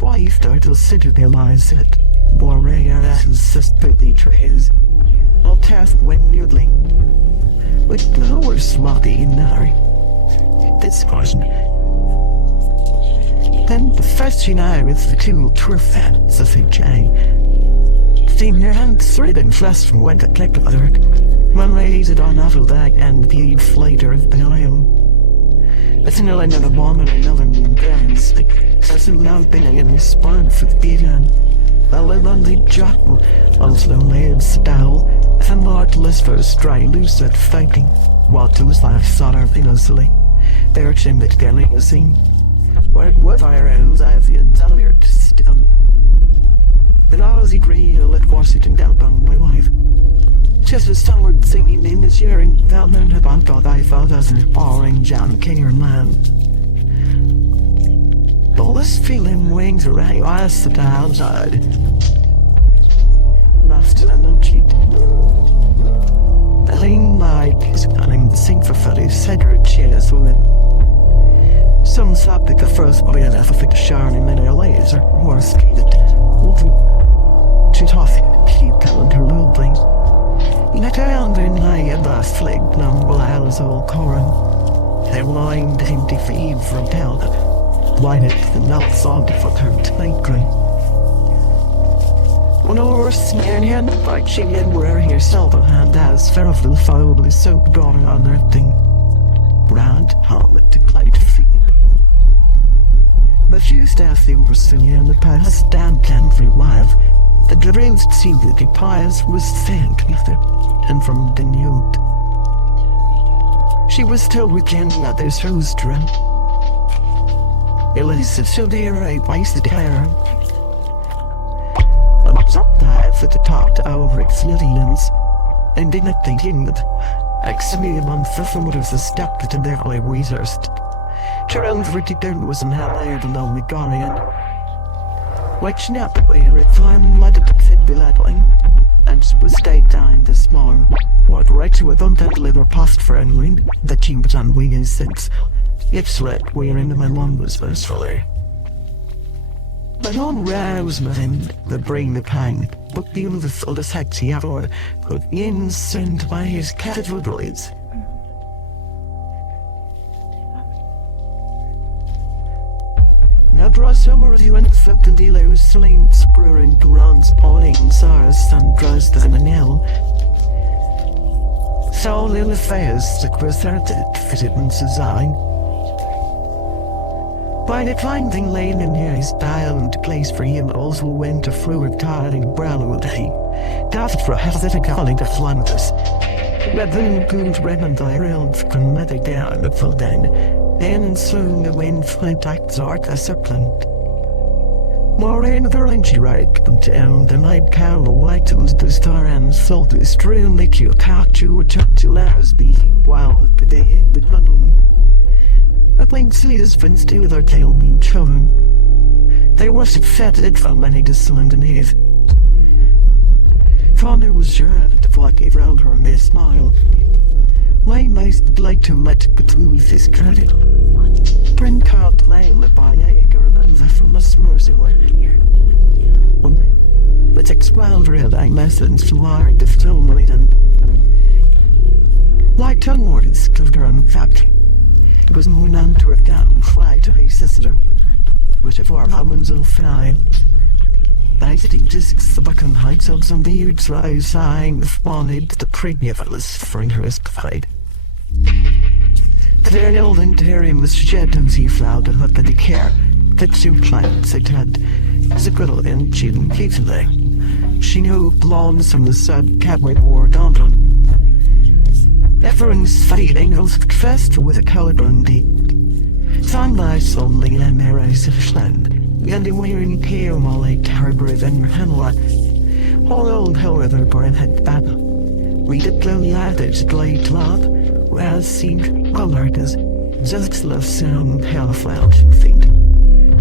wife died to citadelize it. Warrior as suspectly trays. I'll task when nearly. With no or smutty nary. This person. Then the first you know is the cool truth that, so say Jay. Steam your hands threading flesh from when to click the other. One raised it on awful dag and the flater of the iron. It's no another bomb and another moon burns. As a loud been in response for the beaten. The lonely jackal, also legs down, and Lordless for a stray loose at fighting. While those lives sought our innocently. Their chin that getting a scene. Where it was our own as the entire stiffen. The lousy grey let was sitting down on my wife. Just as someone singing in his hearing, thou learned about all thy fathers and orange and care land. All this feeling wings around I sit outside. Master and no cheat. The lean light is cunning, sing for Freddy, Cedric cheers woman. Some thought that the first boy had ever fit shining in their laser, or skated. She tossing the keep telling her little bling. In a town in high and last flag, number hours all corin. They lined empty feed from town. Why did the mouth sobbed for her to make green? When all were snaring him, like she had where he seldom hand as fearful foul so drawing on their thing. Round helmet to play to feed. But she staff they were singing in the past damn canfree wife. The dreams seemed that the pious was thanked with it, and from the nude. She was still weekending at their shows drum. Elisa so dear I wasted hair. I was up there for the top to over its little limbs, and did not thinking that actually a month from what was a step that in their eye researched. Around pretty down was an hell air the lonely guardian. White snap away at time and let it fit beladling, and was stayed down the smaller. What right to a don't little past for and wind, the team was on wings since. It's red, we're in my lung was mercifully. But on rouse mind, the brain the pang, but beautiful the sexy hour, put in sent by his cathedrals. Now draw summer as you went felt and dealers slain, spurring bronze pawing SARS and draws the manel. So little affairs the concerted fitted in design. By the finding lane in here is dialed place for him also went to through a tiring brown day. Daft for hesitant calling the Flanders. Red then good red and around from medic down the full den. Then soon the wind flint acts art a serpent. More in the range right and down the night cow white was the star and salt is strewn like you catch you to lars be wild but they but London. A plain sleeves fence to their tail mean children. They worship fetid from many discerned and his. Father was sure that the flock gave round her a smile. Why most like to let between this credit? Bryn called lame by a girl and the from a merciless. But expelled real I lessons to learn the film and like tongue words to her own fact. It was more none to have down fly to his sister, which if our humans will fly. I think discs the bucking heights of some beards rise sighing the wanted the pregnant for her risk fight. The very old interior was shed and sea flowered and the care that two plants it had is a good and chilling easily. She knew blondes from the sub cabway wore down. Everyone's fading was fast with a colour on deep. Sunlight only in a mirror land, and wearing pale molly carberry and hemlock. All old however born had battle. We did blow ladders glade love, whereas seemed colored as just love sound half loud feet.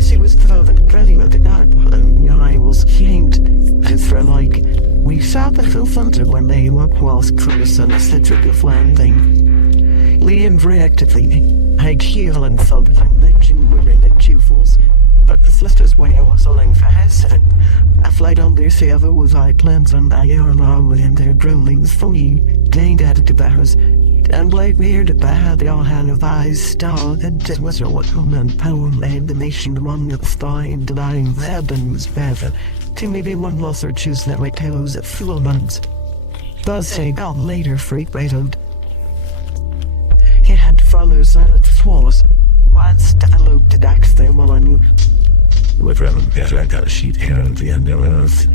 She was devoted pretty with the apple and your eye was hanged as for like we saw the full thunder when they looked whilst Chris and the centric of landing. Liam reactively, I'd heal and thought and mention were in the jewels. but the sisters way was selling fast, and I flight on their server was I cleansed and I are along with their drollings fully gained at the bars. And like weird about they all had a eyes star that it was a woman power and the nation among the sky and denying that and was better. To maybe one loss or choose that like tails at full months. Does say out later freak waited. He had to follow silent swallows. Once I looked at Dax there while I knew. With Reverend I got a sheet here at the end of earth.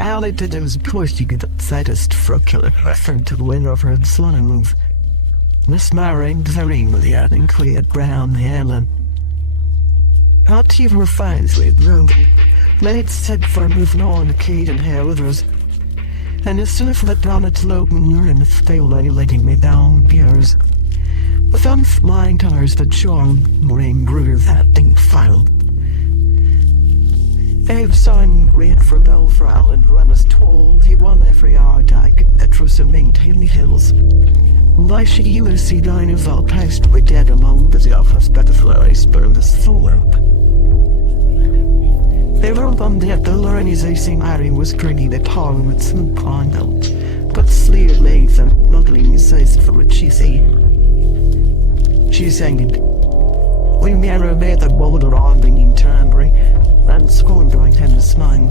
All it did was push you get the saddest frocula referred to the window of her son and move. Miss Marring the ring with the adding clear brown Helen. Not even refines with road. Late said for moving on the key and hair with us. And as soon as I down its low manure and stale letting me down beers. With unflying tires that shone, rain grew that thing filed. Abe sign red for Bell for Alan Run was told he won every hour that was to maintain the hills. Like she USC line of all past with dead among the office butterflies burned the soul up. They were on that the organization area was pretty the power with some conduct, but sleeve legs and muddling size for what she said. She sang it. We never made the boulder on being turned and scorned during his mind.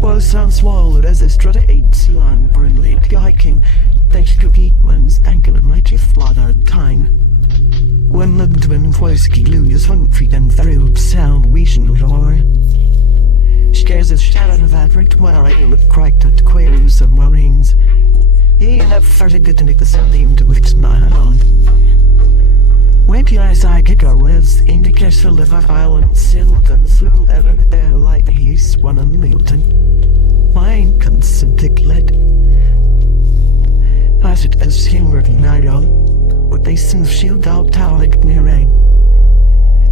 Well, some swallowed as a strata 8 Ceylon Burnley hiking, thanks to Geekman's ankle and mighty fluttered time. When the twin whiskey Louis hungry and very sound wishing roar. Scares his shadow of advert wearing with cracked at queries and worryings. He have started to make the sound to which my on. When the eyes I kick our ribs, indicates the liver island silk and slow and air like he's one of Milton. Mine consented lit. As it is hinward night on, with they soon shield out tower near rain.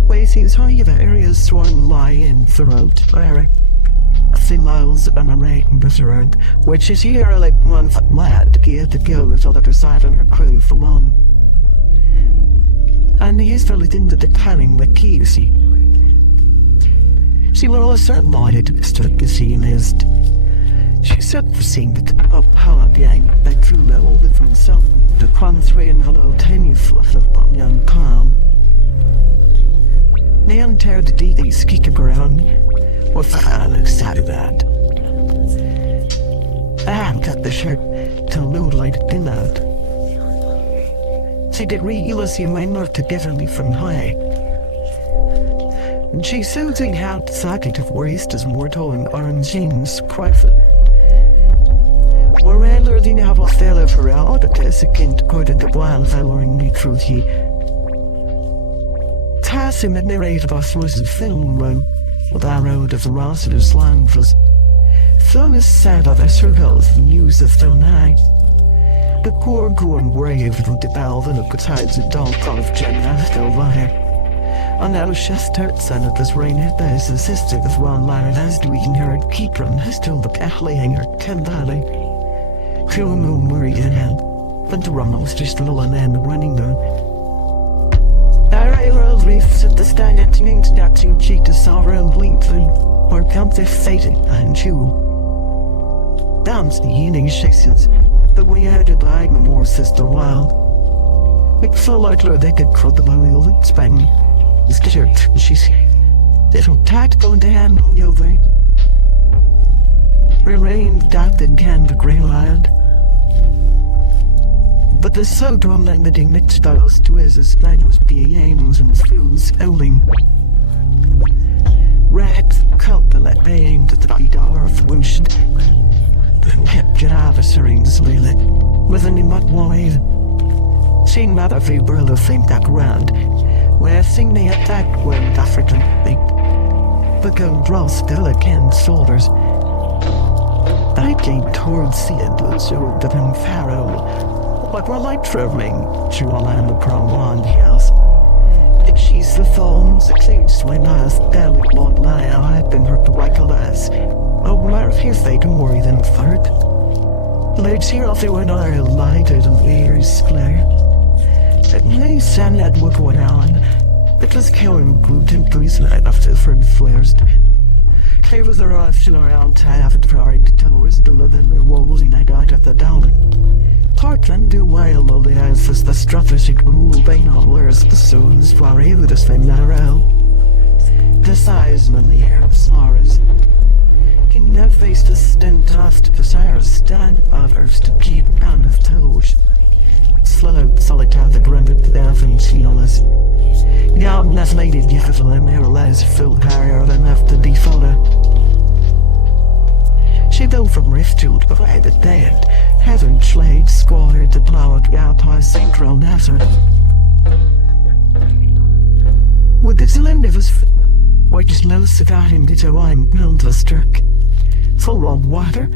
Ways he's high of areas sworn lie in throat, where thin miles and a rain bitter which is here like one foot lad to get to go with all the side on her crew for one. And he's filled into the planning with key, see. She will also lighted to stood the sea list. She said for seeing it up hard yang back through the old from himself, the quan three and hello tiny fluff of young calm. Nan tear the DD skeek around, or file excited that. I got the shirt till no light in out. She did realize he might not togetherly from high. And she soon seen how the socket of waste is mortal and orange's private. Or rather than have a fellow for out at a second quoted the wild following the truth he. Tassim had narrated us was a film run with our road of the Rossiter slang was. Film is sad of a circles and news of still night. The core going brave with the valve and the besides the dog of Jenna still wire. And now she starts and it was raining as a sister of one line as doing her keep from still the Catholic hanger ten valley. Feel no worry in hand, but the runnels just a little and running down. Our railroad reefs at the stand at the cheek to sovereign bleeding, or count their fading and chew. Downs the evening shakes. The way I did like my more sister wild. It felt like they could crud the wheel and spang. It's dirt, she's little tight going down on your way. Rain darted can the grey lad. But the so dominating mixed styles to his line was beings and fools howling. Rats cut the let baying to the door of winched. Kept Javassering slowly, with an imut wide. Seeing mother feeble of think that ground, where sing the attack when African beat. But go draw still against shoulders. I came towards the end so that in Pharaoh, but were like traveling to a land of prolonged years. It she's the thorns, it seems when I was delicate Lord Liar, I'd been hurt to wake a lass. Oh, where if they don't worry then third. Let's hear off there when I lighted and ears flare. And they sang that wood one on, It was Karen gluten night after Fred flares. Claire was arrived around half at Pride Towers, duller than the walls in I got at the down. Portland do while all the answers the strategic rule by knowledge the souls for able to spend the size of the air of stars. Can not face the stint after desires stand others to keep on of toes. Slow solitaire the grunded the elfin sealers. Now not lady beautiful and more less filled higher than after the follow. She though from rift to provide the dead, heaven slayed squatted the plowed alpine central Nazareth. With the cylinder was white as nose about him did a wine build was struck. Full of water.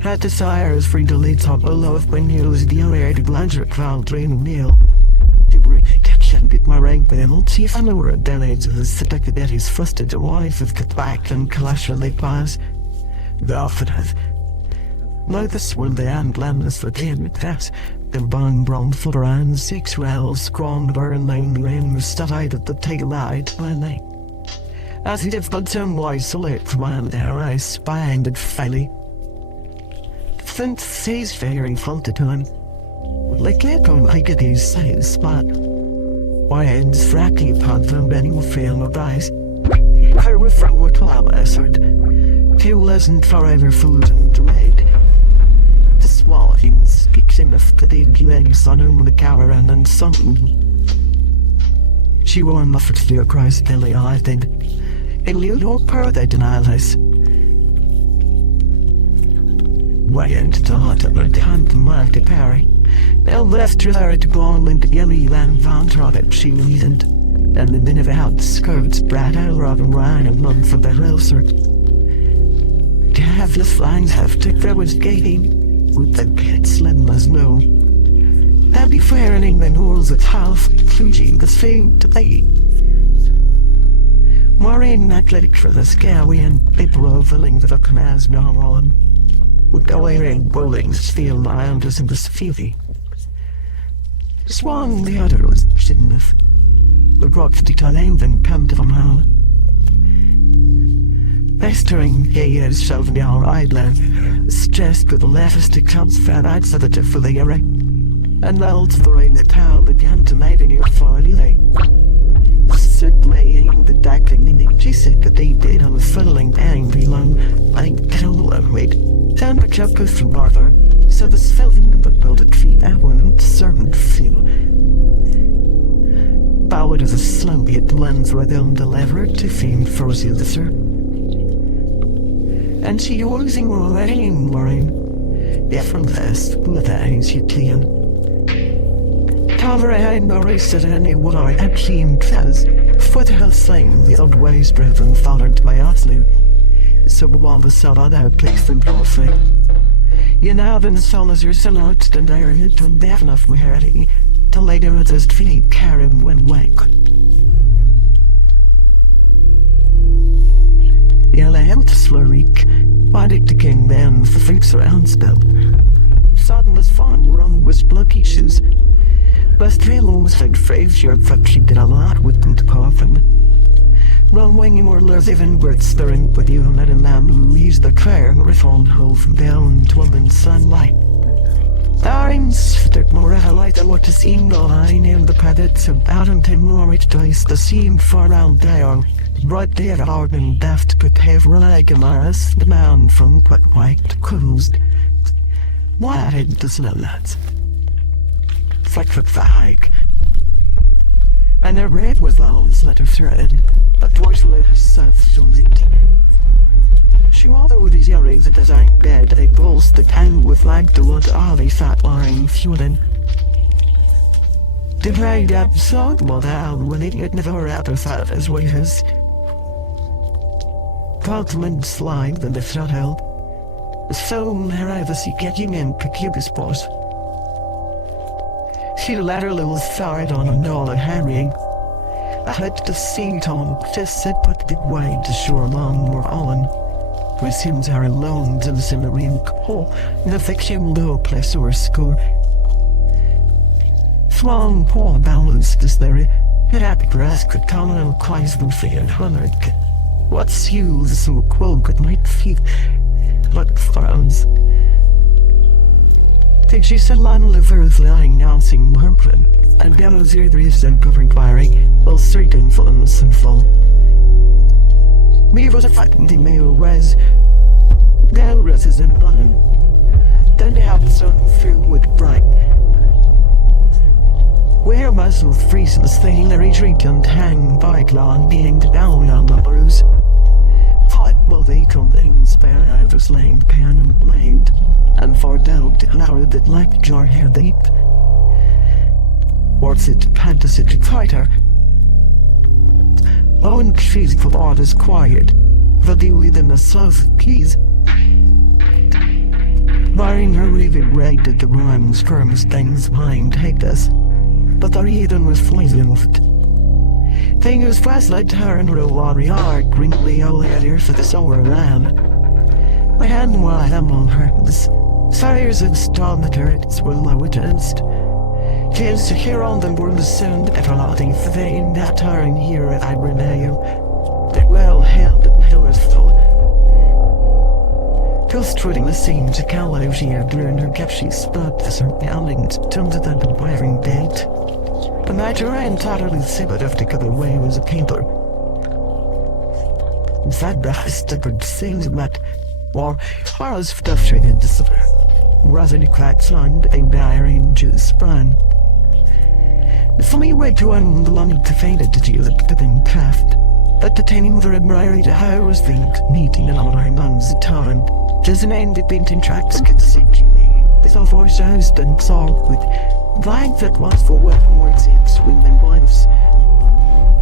Had desires free to lead top below when used the air to blancher crowd drain meal. To bring a catch get my rank penalty if I know where a delayed was selected that his frustrated wife of cut back and clash when they pass. The often has. Now this one the hand landless for him that the bone brown footer and 6 wells scrawled burn line the rain was studied at the tail light when they. As he did but some wise select while their eyes spined and fairly. Since sees fair in front of him. Like echo like it is say spot. Why ends fracking upon them any film of eyes. Her with from what I answered. Fuel isn't forever food and dread. The swallowing speaks in the fatigue legs on whom the caravan and something. She wore muffled fear cries daily eyed and lieu no power they denial us. Why end the heart of her time to mark the parry? They'll left her to ball into yelly land van trotted she reasoned. And the minute out the skirts brat out Robin Ryan and month for the railer. To have the flangs have to there was gating with the pit slim as no. That'd be fair in England rules at half, including the fame to pay. Maureen athletic for the scary and paper overling that up as now on. Would go in bowling steel islanders in the Spheely. Swan the other was enough. The rock to time then come to them how. Pestering years shelving our island, stressed with the letters to comes fat outside the for the array. And now to the rain the towel began to make in your folly. Circulating the deck and the she said that they did on the fiddling angry long, like kill and wait. Temperature pushed from norther, so the svelving but built a tree that one servant feel. Bowed as a slowly it blends within the lever to fame for the sir. And she using rain Maureen, effortless with eyes you clean. Cover I no race at any what I had seen says, for the hell same the old ways driven followed by absolute. So while the sun on out place them closely. You know then son as your son out and I hit on deaf enough we had it till later it just feeling carry him when wake. Yeah, I am to slurreek. Why did the king then the freaks around spell? Sodden was fun, run was bloody shoes. But Taylor was like Fraser, but she did a lot with them to coffin. Run winging more lures even worth stirring with you and letting them lose the prayer reformed hole from down to the sunlight. Darings stick more light than what to see no I named the credits about him to Norwich dice the seam far round down. Right there hard and daft could have like a maris the man from quite white cruised. Why did the slow lads? Fight for the hike. And their red was always letter thread, but voiceless self-solidity. She rather with his earrings at the dying bed, they bolst the town with like the wood alley fat lying fueling. The very absurd model when it had never ever thought as waiters. Cogman slide than the throttle. So nervous he getting in precarious spot. She laterally was fired on a knoll and harrying. I had to see Tom just said put the way to shore along more on. With him are alone to the marine hole in the fiction low place or score. Swan Paul balanced this there Happy grass could come and quite the fair hundred. What's you so quote at my feet? What frowns? Did she said Lionel Livers lying now sing Marplin, and gallows eardries and covering quarry, while straight influence and full. Me was a fighting male res. Now res is in London. Then they have the sun filled with bright. Where muscle freezes thing the retreat and hang by lawn being down on the bruise. Fight will they come in spare out of slain pen and blade, and for doubt now that like your hair deep. What's it fantasy fighter? Oh, and she's for orders quiet, but you within the south keys. Barring her weaving raid at the rhymes, firm things mind hate us. But the Eden was freezing with it. Fingers fast like her and real watery heart, wrinkly old ear for the summer land. My hand wide among her, the fires of storm the turrets were low against. Chance to hear on them were the sound everlasting for they in that turn here at Iberneo. That well held and pillars full. Illustrating the scene to Callow she had learned her capsy spot as her poundings turned to the wearing date. The Nigerian totally sibbed of the other way was a painter. That bastard sings that war was frustrated to suffer. Rosalie cracked on a diary juice run. The funny way to end the London to faded to you that the thing craft. But detaining the admirer to how was the meeting and all our months at time. Just an end of painting tracks get to see Julie. This all voice housed and solved with vine that was for weapon words in swimming wives.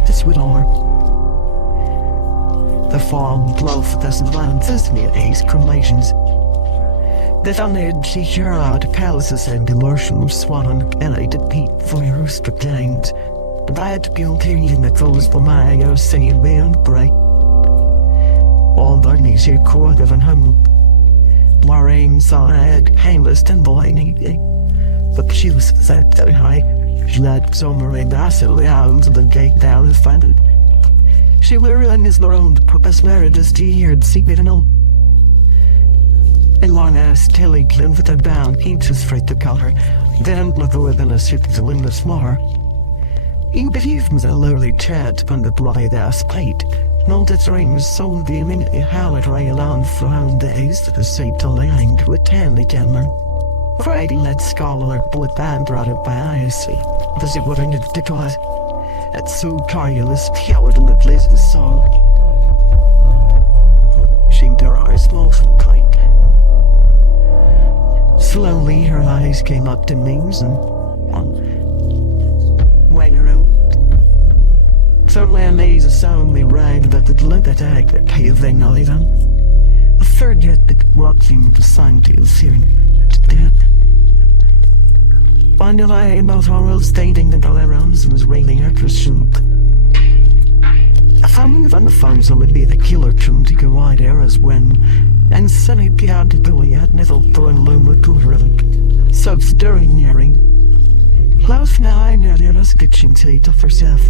This would all. The fall love doesn't land sesame at ace cremations. The thunder she sure out palaces and immersion swan and I did Pete for your rooster gained. But I had to be in the clothes for my I was saying beyond bright. All darkness here core of an humble. Lorraine saw I had handless and blinding. But she was set very high. She led summer and acid out to the gate down and found it. She were in his own purpose marriages to hear and see it and all. And long ass Tilly clean with a bound, he just afraid to call her. Then look within a city to win the smar. He believed me a lowly chat upon the bright ass plate. Not its rings so the immediately how it rail on from days to the seat to lying to a tandy camera. Friday led scholar bullet band brought it by ISC. Does it wouldn't it because it's so careless coward in the place of song. She their eyes most kind. Slowly her eyes came up to me and went around. Suddenly I made a sound me rag that the glint attack that caving not even. A third yet that watching the sun to searing to death. Finally about all stating the tolerance was raining after shoot. I found on the phone so would be the killer tune to go wide eras when and sunny beyond the billy at nizzle throwing loom with two relic. So stirring nearing. Close now I know there was a kitchen tea of herself.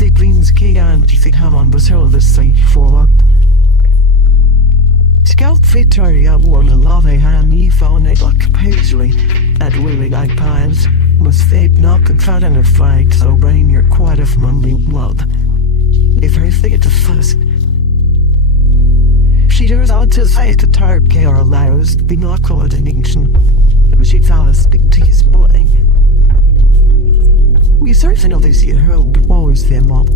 The greens key and if it had on was held the site forward. Scout Victoria wore a love hand he found it like paisley at really like piles was fake knock and found in a fight so brain you're quite of manly blood. If her think to first she turns out to say the tired care allows to be not coordination. She found a big to his boy. We certainly know this year home to always them up.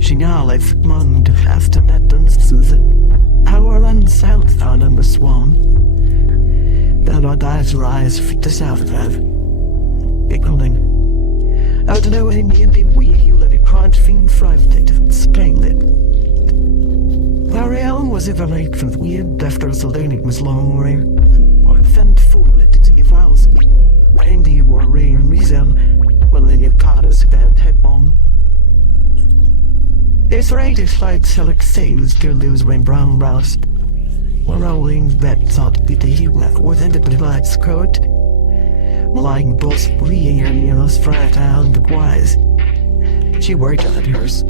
She now left Mund to have to met and Susan. Our land south down in the swan. Then our dives rise fit us out of that. Ignoring. Out of no Indian did we let it can't fiend thrive to explain it. Our realm was ever late from the weird after the learning was long rare. Or fend fool it to give roused. Reindeer were rare and reason. Well, then you caught us about head bomb. It's right if like select sales to lose when brown roust. We're rolling that thought be the human within the lights coat. Lying boss we are near us frat and the wise. She worked at hers.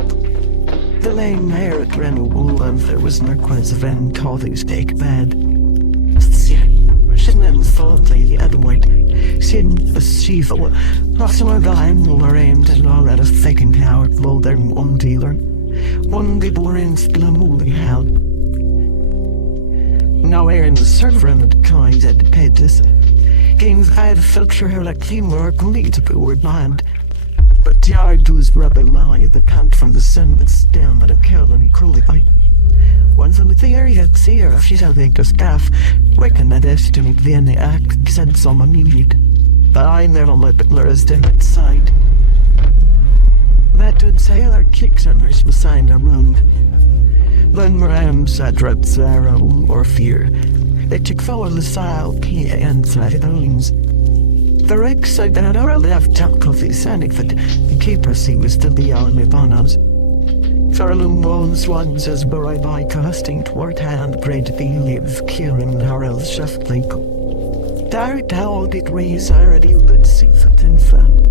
The lame hair at Renewal and there was no event called his take bed. She'd thoughtly Edward. She'd perceive not so a guy more aimed and all at a second hour low there one dealer. One the boring splamooly hell. Now in the server and the kind at the pages. Games I had filter her like teamwork only to be word mind. But the arduous rubber line that can't from the sun that's down at a kill and cruelly bite. Once on the theory had see her if she's having the staff, working at estimate the any act sent some immediate. But I never let it lure us down inside. That would say our kicks on her beside a room. Then Rams had dread sorrow or fear. They took forward the style key and threaded owns. The Rick said that our left top coffee sandy that the keeper see was still the only bonus. Farlum bones ones as buried by casting toward hand great believe curing Harrell shaft link. Direct how did raise already would see the tin fan.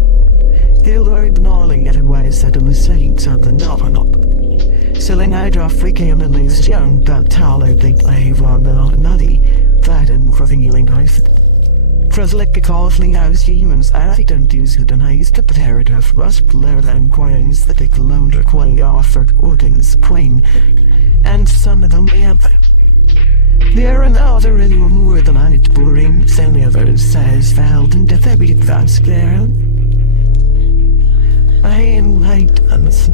He'll learn gnawing at a way said in the saints of the novel up. Selling Hydra freaking and least young that taller they play on the nutty, that and revealing knife. Freslick costly house humans I don't use it and I used to prepare it of rust blair than coins that they loaned quite offered Odin's queen and some of them ever. There and other really were more than I need boring, send others says felt and death every advance there. I ain't hate us.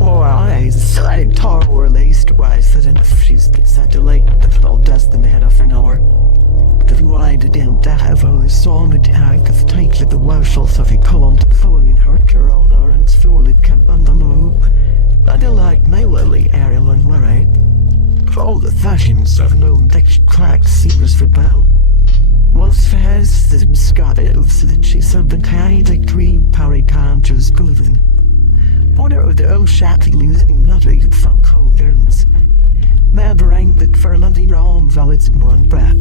Or eyes, I tar or least wise that enough she's been sent to late, but all does the man of an hour. The wide damn to have always saw the tag of tight the washels of a cold falling her girl Lawrence Furlid come on the loop. I do like my lily Ariel and Larry. For all the fashions of known that clacked seamers for bell. Was fast the Scott elves that she something tied like three parry counters golden. Wonder of the old shatty losing not even from cold girls. Mad rang that for London Rome valid in one breath.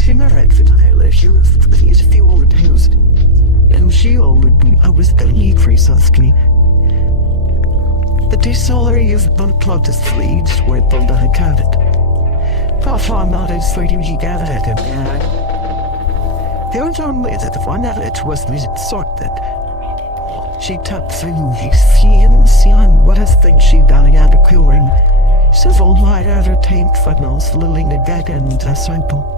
She married for the Irish Europe for these few old housed. And she would be I was the need for Susky. The desolary of unplugged his fleets where it pulled on a cabin. Papa not as fighting he gathered at him. There was only that one of it was the sort that she tapped through his seeing what a thing she done at a cooling. Several might entertain funnels lilling the dead end as simple.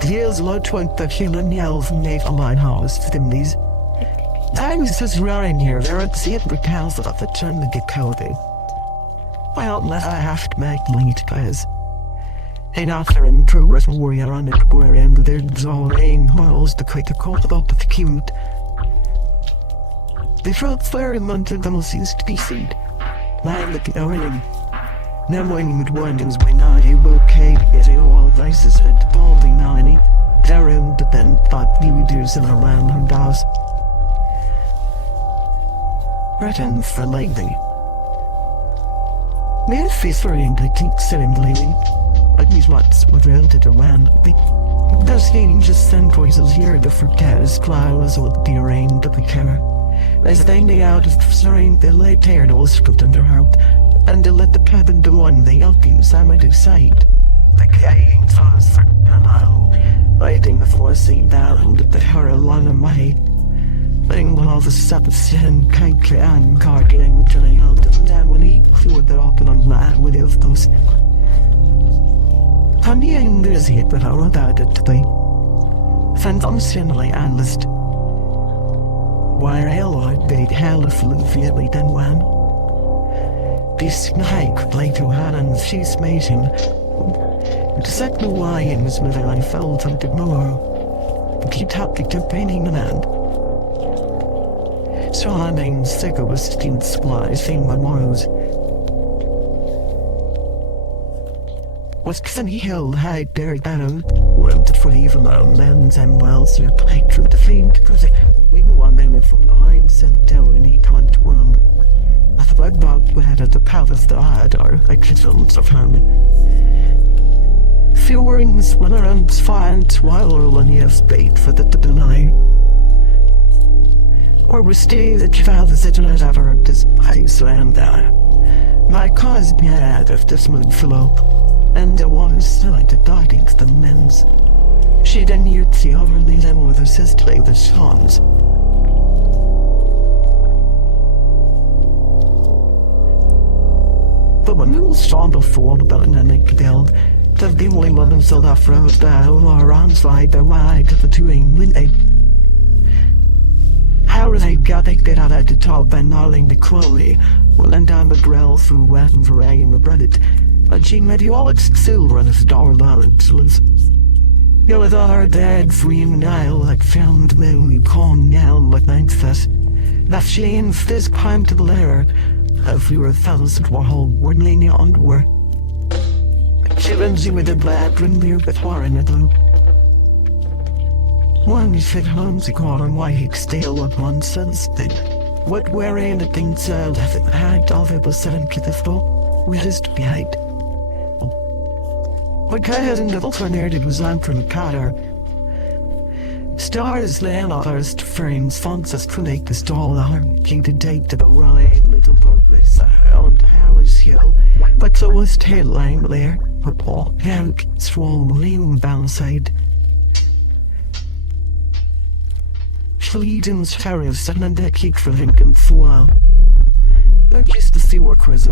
The years low twink that human yells and naval lighthouse to them these. I was just running here, there at the end cows of the turn to get coded. Well, let I have to make late guys. And after him, progress warrior on the square end, there's all rain holes to quite a cold about the cute. The front fire month of them seems to be seed. Land at the orange. Now when with windings by now you okay getting all vices at balding now any around the then thought you do in a random house. Written for lately. Mere face for him to keep sitting bleeding. Like these lots were rented around the those getting just send voices here to forget as clouds with the rain to the camera. As they out of sorry they lay teared all script under heart. And to let the cabin do one the elkins I might decide. The gang toss for a mile, waiting before seeing down the horror along my head. Letting all the steps and kike and cargling drilling out of them when he flew the open on land with those. Honey and there's it, but I wrote out it today. Fantastically analyst. Why hell I'd bid hell if Luffy than one. This night played to her and she's amazing. The second wine was moving I felt something more. But he tapped the campaigning land. So I mean sick of was steamed supplies thing my morals. Was Sunny Hill high dairy down, wanted for even on lands and wells to play through the fiend because we won them from behind sent down and he sat at the palace the idol like kitchens of home. Few rings when around find while when you have spade for the delay. Or we stay that you found the city as ever despise and my cause mad of this mood flow, and the one side the dying to the men's. She then heard the overly them with her sister play the songs. But when you saw before the bell and make build, the dimly mother sold off road down or on slide the wide of the doing windy. How they got it out at the top and gnarling the quality, well and down the grill through wet and variety the breaded, but she made you all its silver and its dollar excellence. You with all her dead free Nile like found me calm down like Memphis. That she in this climb to the lair, if we were 1,000 Warhol wordly underwear. She runs you with the black reindeer but warren at loop. One fit home to call on why he'd steal up one sunset. What wearing the thing child if it had all it was 7 to the floor, we just behind. What kind of little tornado it was on from Qatar. Stars laying on our frames, fonts as connect the stall arm, king to date to the right, little purpose on the Harris Hill. But so was tail line there, her paw, hank, swung, lean, balanced. Schleden's chariots and the kick for Lincoln swell. They're just the sea workers.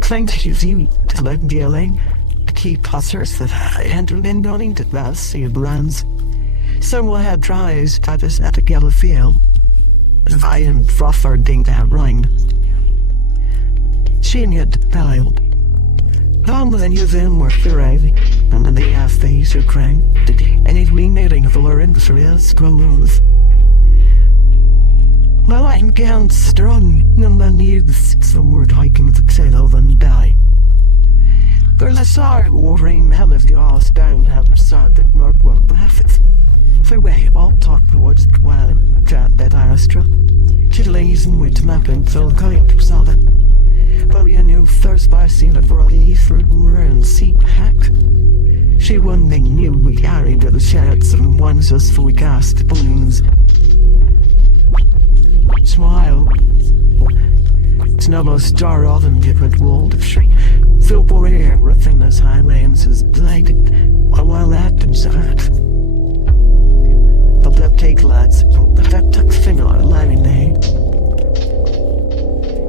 Claimed to use you to let dealing to keep passers that I entered in running to that sea brands. Some had tries at us at a gala field. If I and frother ding that rhyme. She had the child. Longer than you then were thriving, and then they have face who crank, and it re-knitting of the Lawrence real scrolls. Well, I'm getting strong, and then needs some word hiking with the tail and die. Girl, I saw her warring hell of the all down, have sad that not one laughs. For way, I'll talk towards the wild chat that Astra. Chittleys and wit map and fill kind solid. But you knew first by seeing it for all the through and sea packed. She one thing knew we carried to the sheds and ones us for we cast balloons. Smile. It's no more star of them different world of shriek. Feel for air, everything as highlands is blighted. While that and sad. But that take lads, that took finger lining there.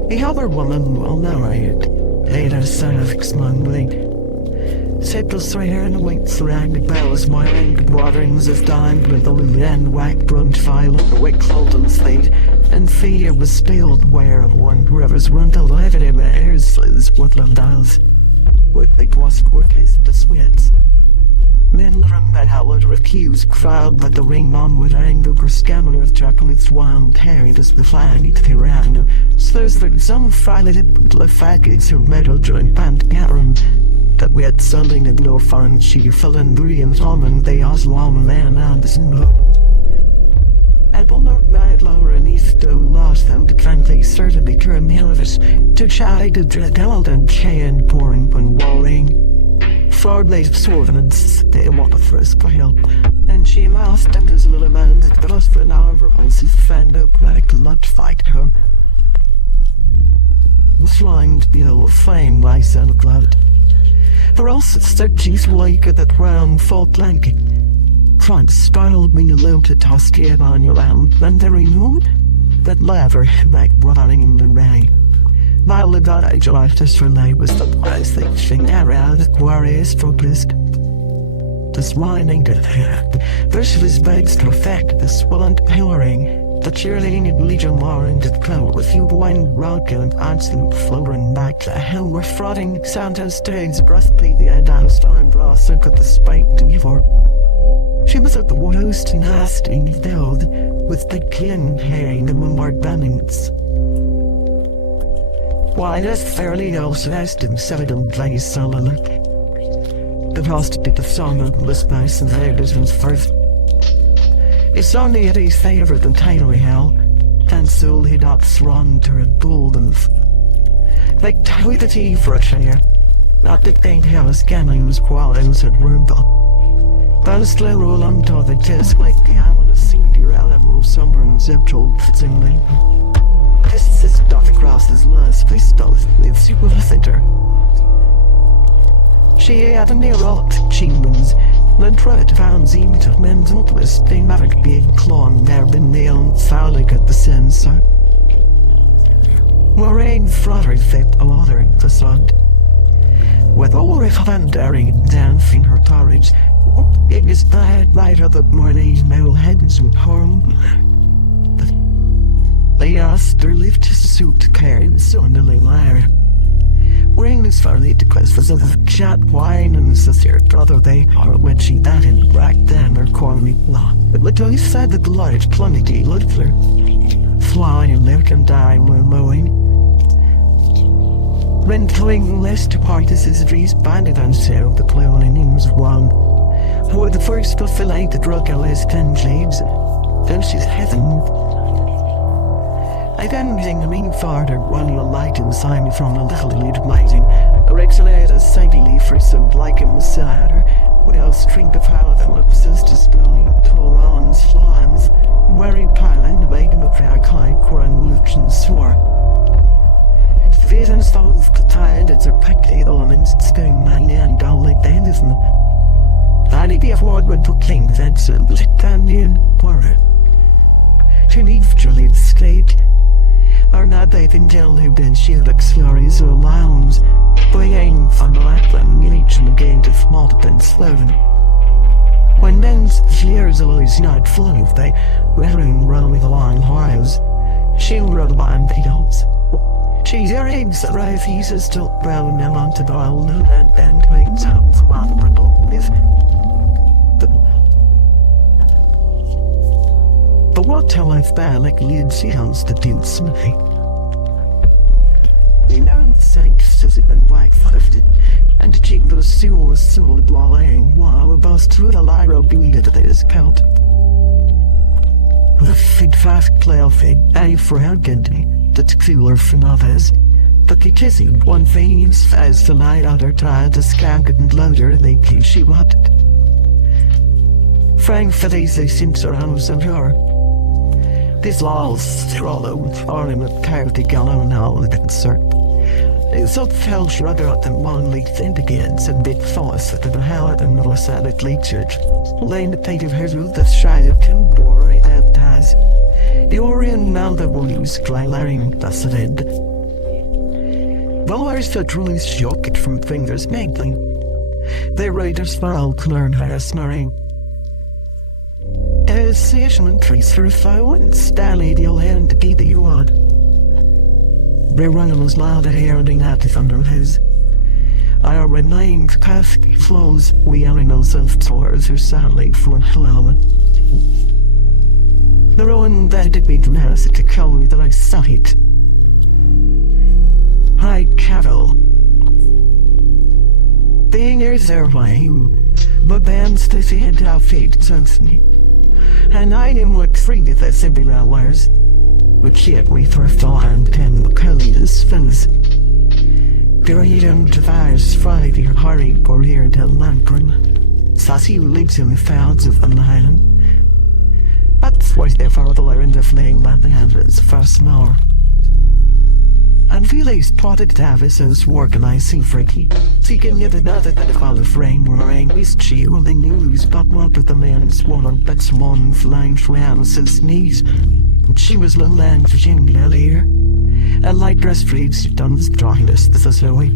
The other woman will narrate, later cervix mumbling. Sepals hair and winks around the bells, my ring waterings of dined with the lily and whack brunt file on the wick Holden slate, and fear was spilled where of one rivers run to live it in the airs is woodland isles. What they was work is the sweats. Men from that howler refused crowd but the ring mom with angle or scammer of chocolates wound harried as the flag to the round. Slows for some fileted with the faggots who metal joint band garum. That we had something in low foreign she fell in brilliant and they Oslam man and the snow. I will not mad lower and east though lost them to frankly certainly turn me of us to try to dread out and chain pouring when walling. Ford laid swords they want a first for help, and she lost and his little man that lost for an hour else he fanned up like a lot fight her. Flying to be a flame like Santa Cloud. Or else it's that she's like at that round fault blanket. Trying to startle me a little to toss it on your land, and there ain't no that laver like running in the rain. My little age life this relay was the price they thing around the warriors focused. This whining to the first was begs to affect the swollen pillaring. The cheerleading at Legion War into the crowd with you wine rock and absolute floating back to hell were frothing Santa stains breastplate the head out storm brass and got the spike to give her. She was at the worst nasty filled with the kin herring and Mummard bannings. Why that's fairly also asked him seldom plays solo. The prostitute of song and list nice and there this one's first. It's only at his favorite and tiny hell, and so soul he dots run to a golden. Like with the tea for a chair. Not the thing how his cannons qualities had roomed up. But a slow roll onto the desk like the hammer of Cinderella move somewhere in zip-told fittingly. This is Dr. Cross's last pistol with super theater. She had a near-locked achievements, then tried to found seemed of mental twist, they never big clone there been nailed foully at the sensor. Moraine fluttered fit a water facade. With all her daring dancing her courage, it is bad lighter that Morley's male heads would harm. They asked her lift his suit carrying suddenly liar. Wearing this fairly to questions of chat wine and sincere brother they are when she that in back then or call me law. But I said that the large plumity Ludler flying and live and die while mowing. Rentling less to parties trees banded on sale the clown names wrong. Who were the first to fill out the drug list 10 shades. Then she's heaven. I then sing a mean farther while you light inside me from a little lead lighting. A rexulated silently for some like a messiah. Without string of how the lips to spilling Torons flans. Wary piling made him a prayer kind Coran Luch and swore. Visions of the tide it's a packed elements staying mine and down like the Henderson. I'd be afford to cling that simple Italian quarter. To leave Jolly straight. Are not they in jail who been shieldx furies or lounge, bringing from the Lapland each and again to Malta Sloven. When men's fears always not full of they wearing run with the long whiles, she'll run the band beetles. She's your eggs that rise he's still brown and onto the oil and waits up one with but what tell I've been like lead sounds that do me. You know the saints says it and black-footed, and the cheek of the soul blowing while we both through the lyro beaded that is count. The fit fast cloud fade, I for arrogantly, that's cooler from others. But the kissing one face as the night other tried to skank it and louder they keep she wanted. Frank Felice seems around and her. These laws, they're all over him with carved gallon now the concert. It's up fell rather at the monthly indicates and big force that the hell at another side at Lake Church. Laying the paint of her roof that shine of Kimbor right out has. The Orion now that will use Glylaring, that's the end. Well, where's the truly shocked from fingers mangling? Their riders foul to learn how to snoring. There's station trees for a foe and Stanley the hand to keep you on. Their running was loud hearing at the thunder of his. I are remained cast flows we are in ourselves towards her sadly for hello. The ruin that did be dramatic to kill me that I saw it. High cattle. Being yours there way, but bands to see it our fate sends me. And I am what free with that simple hours. Which yet we thrift all and ten Macaulay's fins. There even device Friday hurry or here to Lampron. Sassy lives in the fields of an island. But was there for the learn the flame by the handles first more. And Felix plotted Davis's organizing Freaky, seeking yet another that follow frame were angry she only news but what of the man's one but one flying round his knees. She was little and Virginia earlier. A light dress streets done the strongest this is Zoe.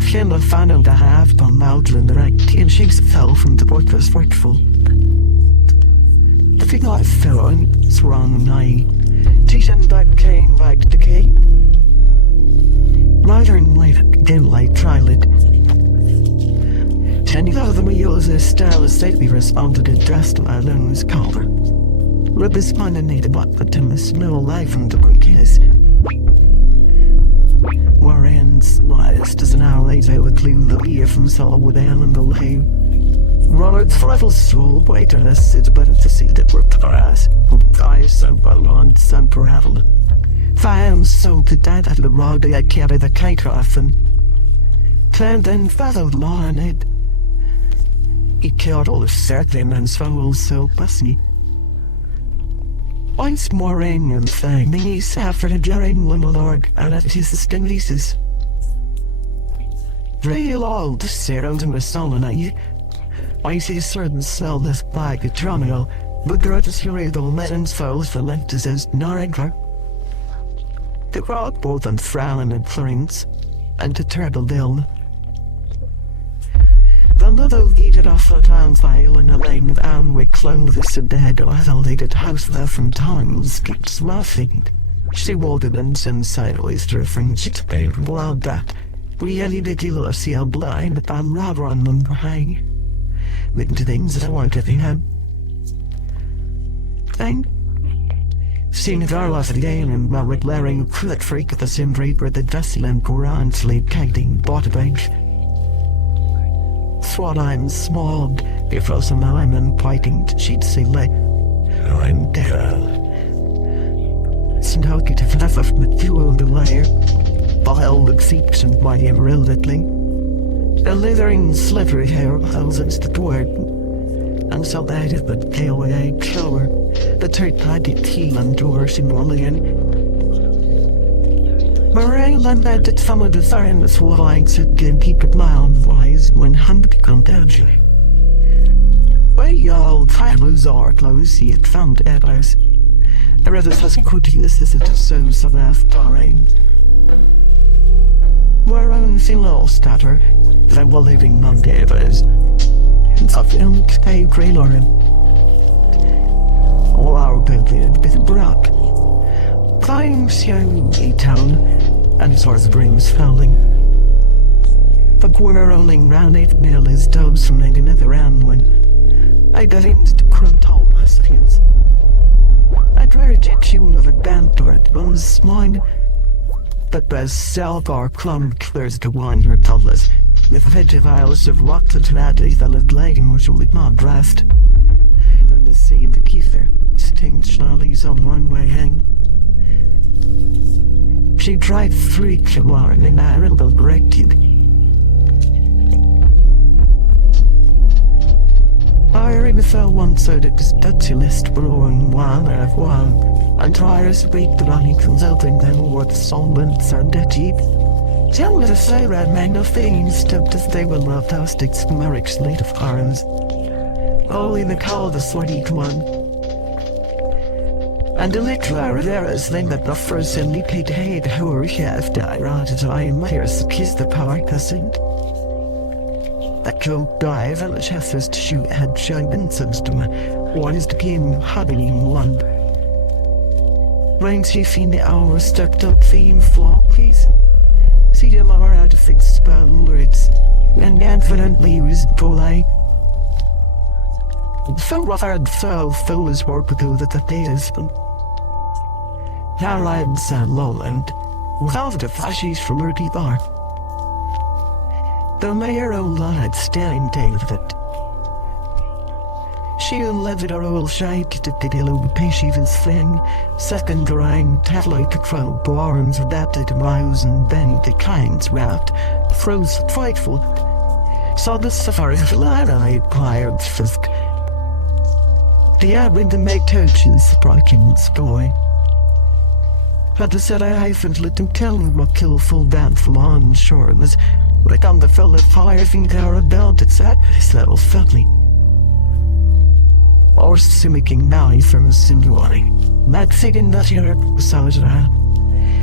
Fiona found out to have gone out in the right and she fell from the breakfast forkful. The figure I fell on swung nigh. Teaching back came back to Kate. Rider and light dim light trial it. Tending out of the wheels as style as safely responded to dressed my lungs collar. Rib is mine and needed what but to smell life from the kiss. Warren's last as an hour later would clean the ear from Saul with Alan the lay. Robert's level soul waiterness is better to see that we're class. Guys and balance and travel. Found so to death at the road I carry the cake often. Turned and followed Lauren it. He killed all the certain and soul so pussy. Once more in and thing, he suffered a jarring monologue and at his skinleases. Real old surround him with someone I see certain cell this bag of terminal, but grudges here the letters souls the lenses as Norringer. The rock both on Frowning and Florence, and the turtle dill. The little gated off the town file in a lane with Amwick clothes and dead isolated house there from times keeps laughing. She wanted and sent sideways to her friends to pay wild that. We really did you see how blind but I'm rather on them behind. With the things that I wanted to have. Thank. Seeing the door of the game and while with blaring crude freak of the sim reaper the vessel and Quran sleep caging bought a bench. Swat I'm small, before some I'm and fighting she'd say like I'm dead. Snowky to fluff of the fuel the wire. Bile the seeps and my brilliantly. The leathering slippery hair thousands the word. And so that is the KOA killer. The third party team and doors in Orlean. Murray landed at some of the sirens who likes it can keep it mild wise when hand become deadly. Where y'all travelers are close, see it found at us. I rather such cooties as it so some afterrain. We're on Philo Statter, that were living non-davers. It's a film stay Greylorin. All our building with Brock. Climbs young town, and source brings fouling. The quarter rolling round 8 mil is doves from another round when I got into crump all his fields. I'd rather take you another band or it was mine. But best self or clump clears the wine her toddlers. With vegetables of rocked and ratty that looked like which will not draft. Then the sea the kiefer, stinged snarlies on one way hang. She tried 3 kilometers and I will break you. I already fell once so that this Dutchy list blowing one out of one. And try to speak the running consulting them what solvents are dirty. Tell me to say red man no things to they will love toasted Merrick's native arms. Only the call the sweaty one. And the literal there is then that the first and liquid hate who are have died as I am here to kiss the power cousin. That joke dive and the chest's to shoot had shown incense to me. What is the game huddling one? When she seen the hour stuck up theme floor, please. See them are out of fixed spell words, and confidently was polite. So hard so full is work to do that the day is been. Caroline San Lowland, without the flashes from her deep bar. The mayor old lad staring tail of it. She led her old shite to the little patient's thing, second rang tabloid control barns adapted to miles and bend the kinds wrapped, froze frightful. Saw the safari flat I acquired fisk. The ad went to make touches, broken story. Had to said I haven't let them tell me what kill full band for on shore was like on the fella fire finger about its at his little family. Or simicking now from a simulating. Max it in that year, besides that.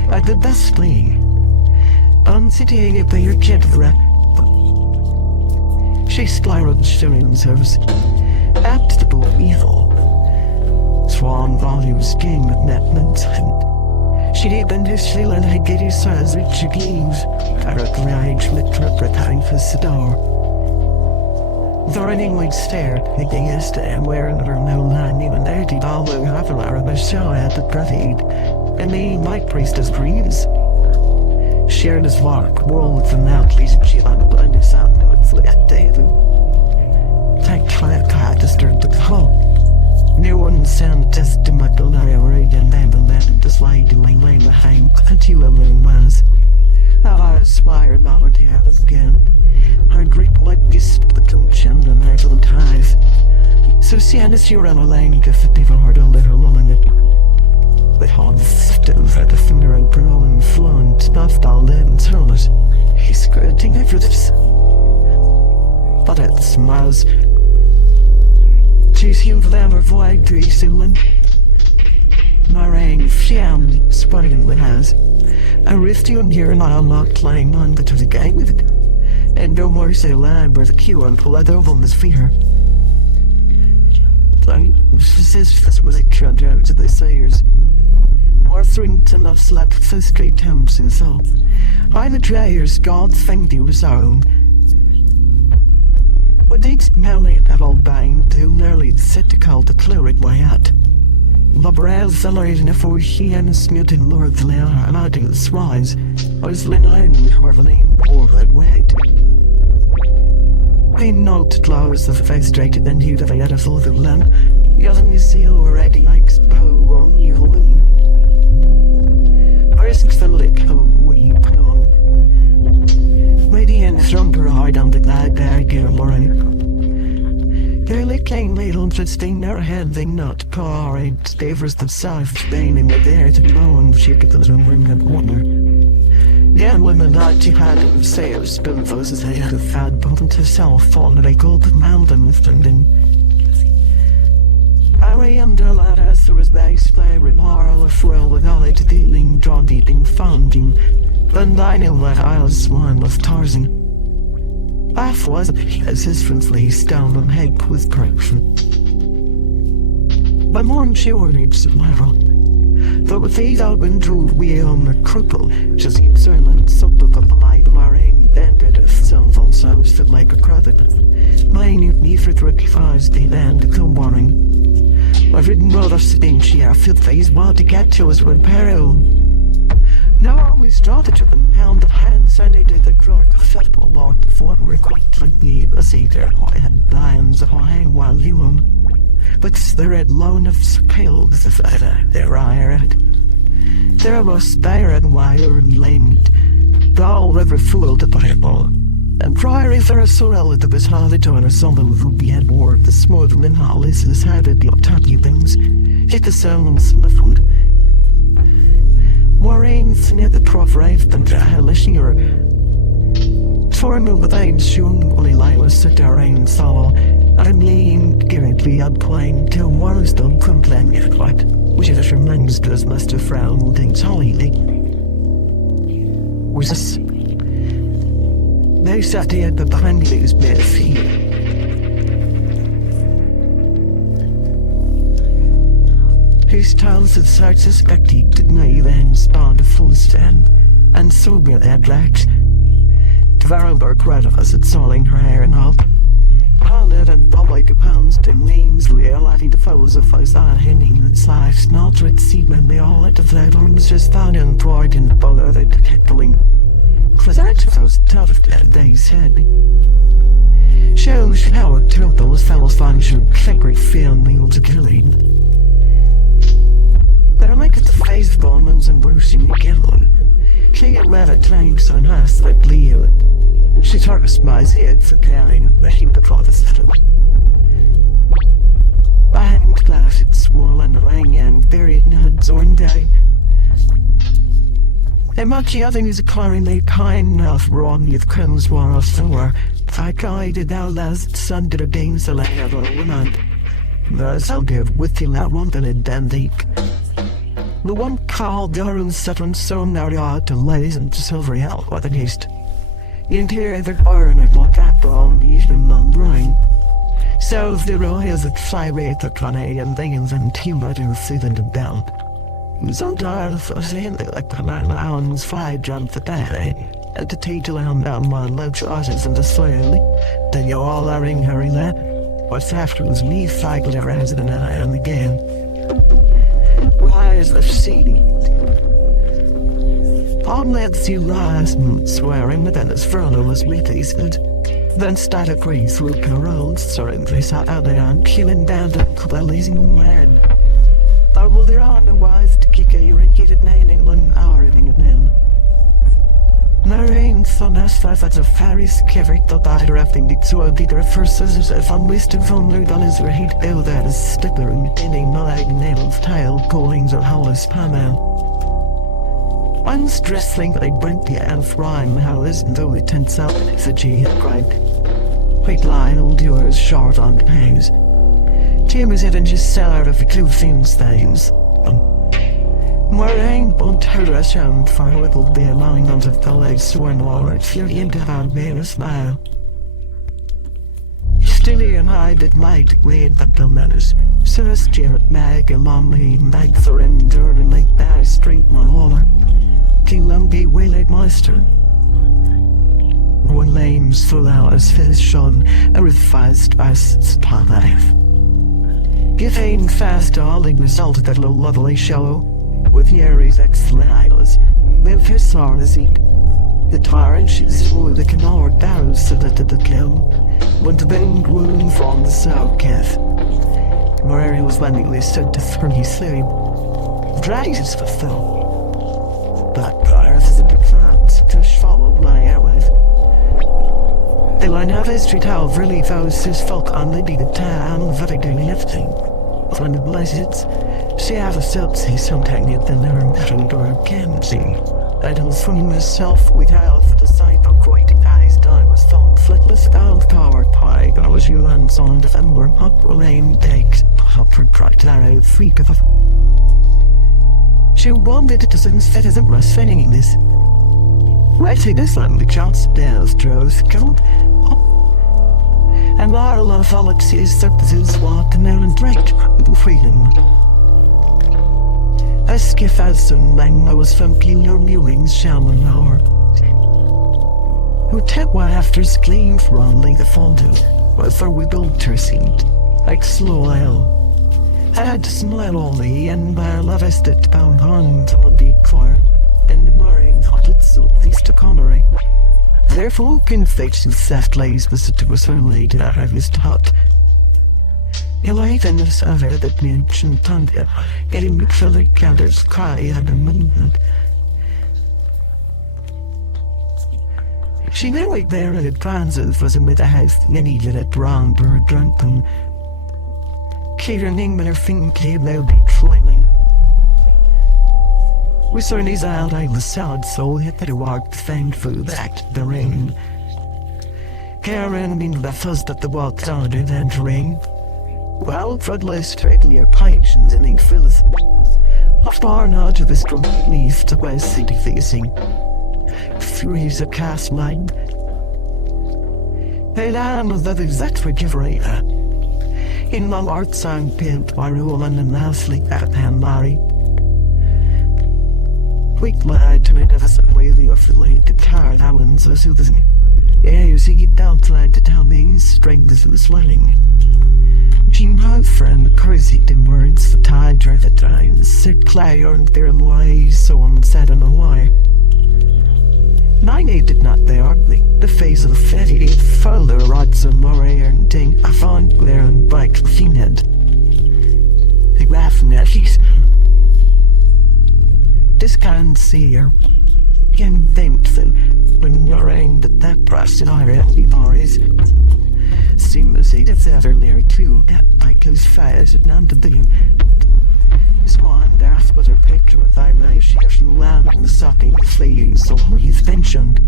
At the best thing. Unsitting it by your kid rap. She spiraled showing themselves. Apt the book evil. Swan volumes game with netments and she deepened his shield and had get his size rich games. Direct rage interpreting for the door. The running would stare, thinking yesterday I'm wearing her no line even $80 half an hour of a show at the parade. And me, my priestess dreams. Shared his work, worlds and outlays, she on the blindness out, no, it's like a day. Thank fire car disturbed the hall. No one sound testament already and then the land is lying lane behind continue alone was. I aspire not to have again. I drink like this the conchend and excellent ties. So Sienna's your lane if it never heard a little woman it. With all the stiff at the finger of bro and flown stuffed all that and turles. He's skirting after this. But at the smiles. She's him them her void to ceiling. Marang fiam spotting the house. I rift you in here and I'm not playing on but to the gang with it. And no more say line where the queue on pull other of them is fear. This was a trend out to the sayers. Worthrington of slept so straight temps and so. I the drayers God thanked you was our own. What takes Melly that old bang do nearly set to call to clear it way out. Labrel celebrating a for she and a smuting lord the lair and I do the swines. I was Linine where the name poor that wait. I know to close the face straight and you'd have had a full of land. Young seal already likes bow on you loon. Where's the lip of we plum? Lady and stronger hard on the glad there gear morning. Girlie came little interesting their head they not parade stavers the south Spain in the there to blow and shake the ring and water. Yeah, women that she had in sails spin those as they had a fad potent herself fallen they called the mountain with in. I ran the lad as there was base play remoral of thrill with knowledge dealing drawn eating founding. Then I knew that I was one with Tarzan. Life was assistantly down on head with correction. By morning she reached the level. Though with these out window we on the cripple, just in silence, so took up the light of our aim, then did a cell phone so stood like a credit. Mine at me for 35 day then to come warning. I've written road of sitting she our fit face while to get to us with peril. Now we started to the pound of hands and they did the clerk of football walk before we quite like me the see there I had lions of hang while you but the red loan of pale with the feather their eye at there was there and wire and lamed the all river fooled the Bible and prior if there is so relative as how they join or something who be at war the smooth and how is this had the top things hit the sounds in the food. Warrens near the prof right than the hellish year. For a move with ein shoon only lie was sit there ein solo. I'm lean currently up playing till Warren's done complain yet what which is reminds does must have frowned things holly. Was this they sat there behind these bare feet. His tales of such suspected did me then spawned a full stand, and sober that lacked. Tvarenberg read of us at soling her hair and all. Pilot and Bobbly to pounds to names, reality the foes of us are hinting and slice, not with seamen, they all at the flatterings just found employed in the buller that heckling. Cause that's what those tough that they said. Shows how a those fellows find your fingering film meals to killing. But I like it the face bombs and bursting again. She had met a tanks on us like Leo. She targets my head for carrying the heap of all the settle. I'm glad it's swollen ring and buried nuts on day. And much other is a clarinet kind enough wrong with crumbs war of sore. I guided thou last Sunday the dames the land of a woman. Thus I'll give with you that one that it then deep. The one called Durham Saturn so now yard to lays and silver hell what the east. Interior the iron and what that on eastern non-brine. South the royals at fly rate the Canadian things and timber to season them down. Sometimes I say like the lions fly jump the day and to teach them down my low charges and the soil. Then you all are in hurry that. What's after was me cycle ever has it and I am again. Why is the city? All let's you lies swearing that his furlough was with he said. Then started going through carols, soaring place out there and killing down the blazing man. Thou will there on the wise to kick a irrigated man in one hour in it now. Marine son as fast as a Paris keverik dat I rafting the two of the verses van wisdom van Ludan is heat ill that is stickler in any my nail tile callings of Hollis Panel. One's dressing like went the elf rhyme how isn't though it tents out it's a G had cried. Quick line old yours short on the pangs. Jim is even just sell out of the clue things things. Moraine won't hurt us and far will be allowing on the legs sworn war at fury into our mere smile. Stilly and I did might wade the menace, so as Jared Mag along me mag surrender and make that street my holler. King Lumpy waylaid master. One lames full hours fish on a refast as spot life. Give aim fast all the result that low lovely shallow. With Yerry's ex-lilas, Memphis Sarzit. The tarnishes through the canal barrels so that the kill went to bend room from the south calf. Murray was landingly said to throw his sleep. Drags for Phil. But Garth is a big fan to follow my airways. They learn how history tell really those his folk on the big town very doing everything. When the blesseds. She have a self-see sometime yet than never met or can see. I don't swing myself with health the sight of quite eyes die was found flitless out tower pie. I was you and on December up rain takes upper bright arrow freak of a she wanted to instead of the rest fitting this. Right see this land the chance stairs draws come and Laurel of Alexis surfaces walking out and draped freedom. A skiff as soon lang I was from your viewings shallow hour. Who took what after clean from the fondue, but for we built her seat, like slow ale. I had to smile only, and my love is that bound on to Monday choir, and the morning thought it so pleased to Connery. Therefore, can fetch the soft lays, but it was so late that I was taught. Even as ever that mentioned thunder, getting me fellow gathers cry at a moment. She knew right there at transit was amid the house, any little brown bird drunken. Kieran with her finger they'll be trailing. We saw his out I was sad, so hit the walk thankful back to the rain. Karen mean the first that the walk started entering. Well, Fredless straightly are patience and ink fills. Off bar now to the strong leaf to west city facing. Furies a cast line. They land with the exact refrigerator. In long art song pinned by Roland and Nelsley at Panmari. Quick lad to make us away the affiliated car allowance so soothing. Yeah, you see it down to tell me strength is swelling. Jean my friend cursed in words the tide drive the times, sit clay on their ways, so unsaid on a wire. Mine did not they ugly, the face of the fatty further rods and Murray and ding I found there and bike the fiend. They laugh at his this can't see her. Can think that when Murray that pressed in our empty bars. Seems if ever lyric too that bike was fast and none to do. Swan daft with her picture with eyelashes loud in the sucking face so he's mentioned.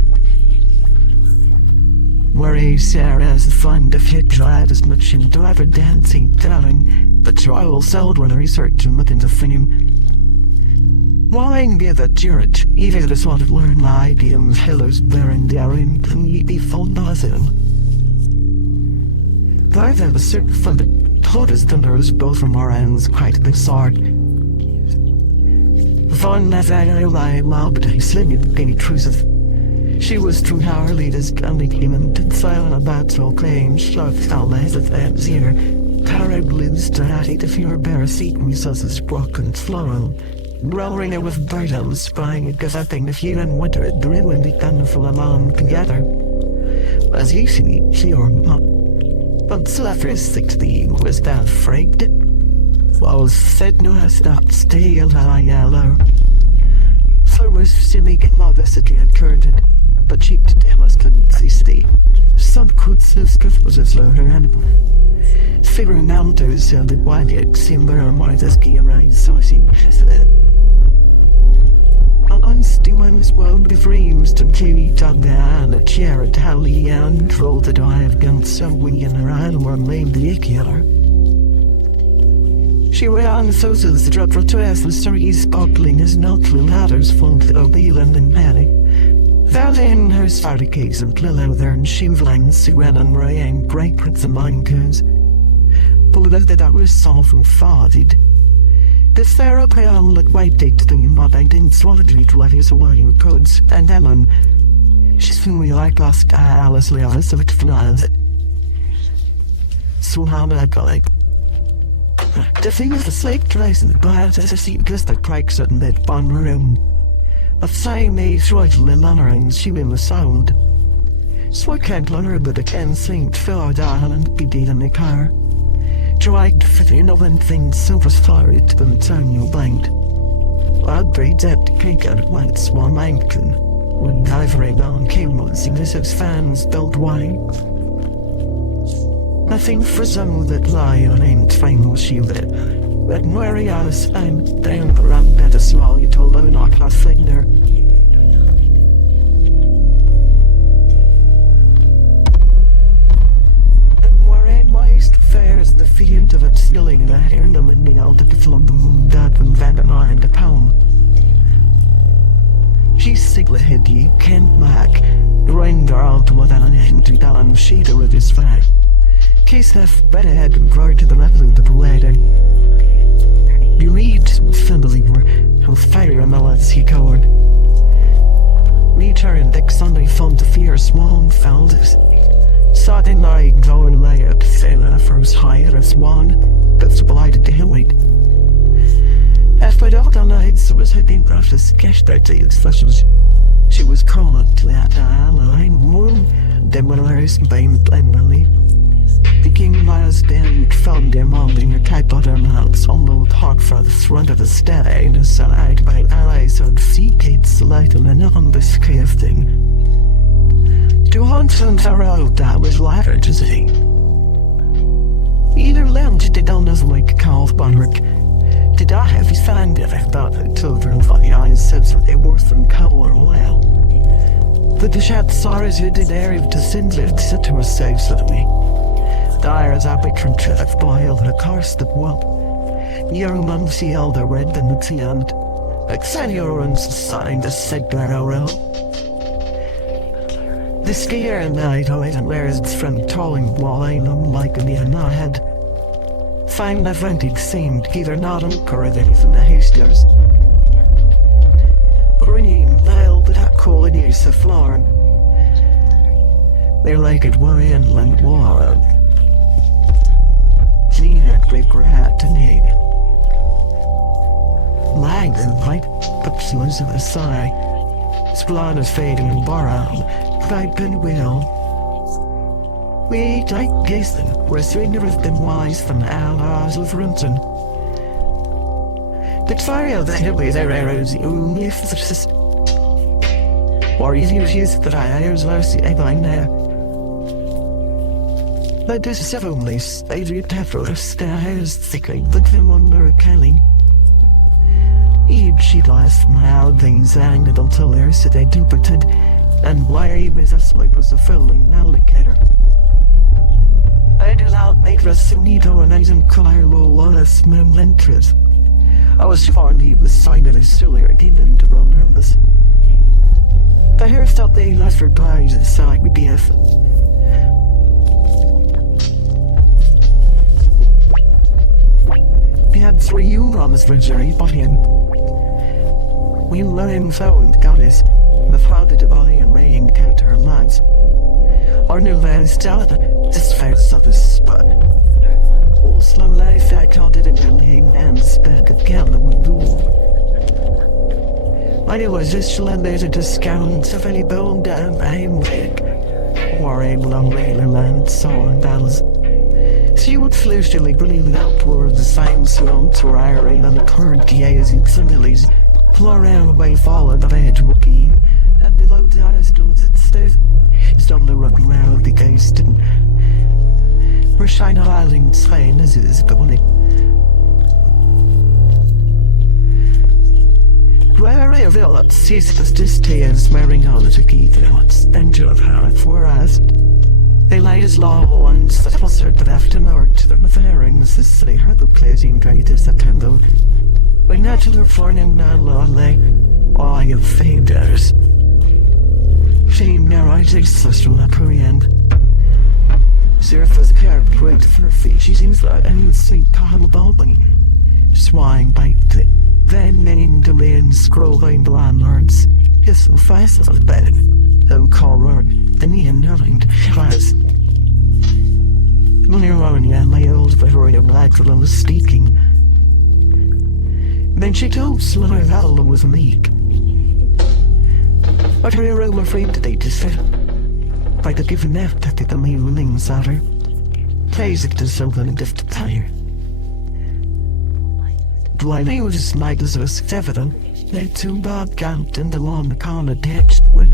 Worry Sarah as the fun to fit tried as much in driver dancing down, but trial sold when research and looking to fame. Wine be the turret, even the sort of learn idioms, hellos bearing daring, can ye be full nothing. Though there was certain fun that taught us the nerves both from our ends quite bizarre. Von Lazaro lie loud but I slim any truth. She was true how her leaders only came and did silent about so claims shoved all as of them's here. Terribly started to fear bear seat we says is broken floral. Rollering it with birds spying it gazetting the fear and winter it drew and begun for a long together. as you see, sure not. But self-respecting was that afraid. Was said no has not stay alive yellow. So was silly modesty occurred, but she was couldn't see. Some could sister was a slower animal. Figuring out those sounded wildly similar more as gear right, so she said. Unstealing was one of dreams to carry down the chair at Halley and rolled the dive gun somewhere in her hand were named the killer. She ran so the drop for twist the story sparkling as not the ladders funk of Leland and Penny. That in her started case and Lilo there and shivling Suen and Ray and Great Prince and Minecoons. But that was soft and farted. The therapy on that white date to me, but I didn't swallow it like his away with codes. And Ellen, she's feeling like lost Alice Leon, so it flies. So how did I go like? The thing is the slate tries in the bias as I see just the cracks in that bun room. A sign made right Lilana and she in the sound. So I can't learn her, but I can sing Phil down and be dead in the car. Tried to fit in when things so was far to the time you blind. I'd breed that cake out at once while Mankin. When ivory bound camels and his fans built wine. Nothing for some that lie on ain't fine was she that. But wary I was I'm down around better small you told her not a thing there. Fares the field of it stealing that air them in the out of the flum the moon that when Van and I and the pound. She's sigla head you can't mac. Ring her out with an empty down sheeter with his flag. Case have better head and prior to the level of the wedding. You read family were how fire and all as he coward. Meet her and Dick Sunday found to fear small fellas. Saturday night going lay at Sailor for his higher as one, that's blighted to him wait. After the nights was heading across the sketch that she was calling to that line moon, then when I was being plainly. The king lies down found them all in your tight butter mouths on the hot for the front of the stair and the side by allies of sea gates light and on this cave thing. To hunt and tarot that was lighter to see. Either lounge did on as like calf bunrick. Did I have his find if I thought the children of the eyes said what they worth and color well. But the shat sorrows who did area to send lived said to us safe to me. Dire as I pictured Trif boiled and a curse that well. Young monks see elder red than the end. Like senior signed the signal around. The scare and night always wears its friend tolling while I know like in the my head. Find the vantage seemed either not encouraging from the hasters. But ringing loud but that call in use of floor. They're like it were inland war. Clean and great rat and hate. Lags and white pupils of a sigh. Splon is fading and borrowed. Pipe and will. Wait, I guess them, we're sooner of them wise from allies of Runton. The fire of the highway their arrows, only if the system. Or easy use that I airs mercy a line there. But this is only staged after stairs thickly, but them under a kelly. Each she lost my out things hanged until there's they duplicated. And why Mrs. Slip was a filling alligator. I did out make us Sunito and Asian Cairo on a small interest. I was far leave the side of his sillier demon to run around this. The hair felt they left for guys the side with BF. We had 3 neurons for jury but him. We learned found goddess. The father to buy and rain counter her lives. Our new land stout, this face of the spot. All slow life I called it a really and spec again the rule. I knew was just landed a discount of any bone down I'm wig. quarry along Leyland song bells. She would flirtily believe out towards the same slumps were iron and the current years and similes, floating away followed the edge of keen, and below the other stones it stood, suddenly running round the ghost and her shine island slain as it is going. Wherever it ceaseless disdains swearing all the key thoughts, danger of her for us. They lay as law once that was certain after north to the fairings the city heard the pleasing greatest attendant. When natural forning non law lay, all your faders. She narrated sister at her end. Surface carved great for her feet, she seems like any sweet cotton balding. Swine bite the then named the lane scrolling landlords. His faces of bed, though call her the knee and nothing has. Money around and my old Victoria Blackville was speaking. Then she told Slaughter Valley was meek. But her hero were afraid today to sit. By the given left that the leavings at her. Plays it to Sylvan and gift tire. Dwight was like as was evident. They too bad camped in the lawn the corner text when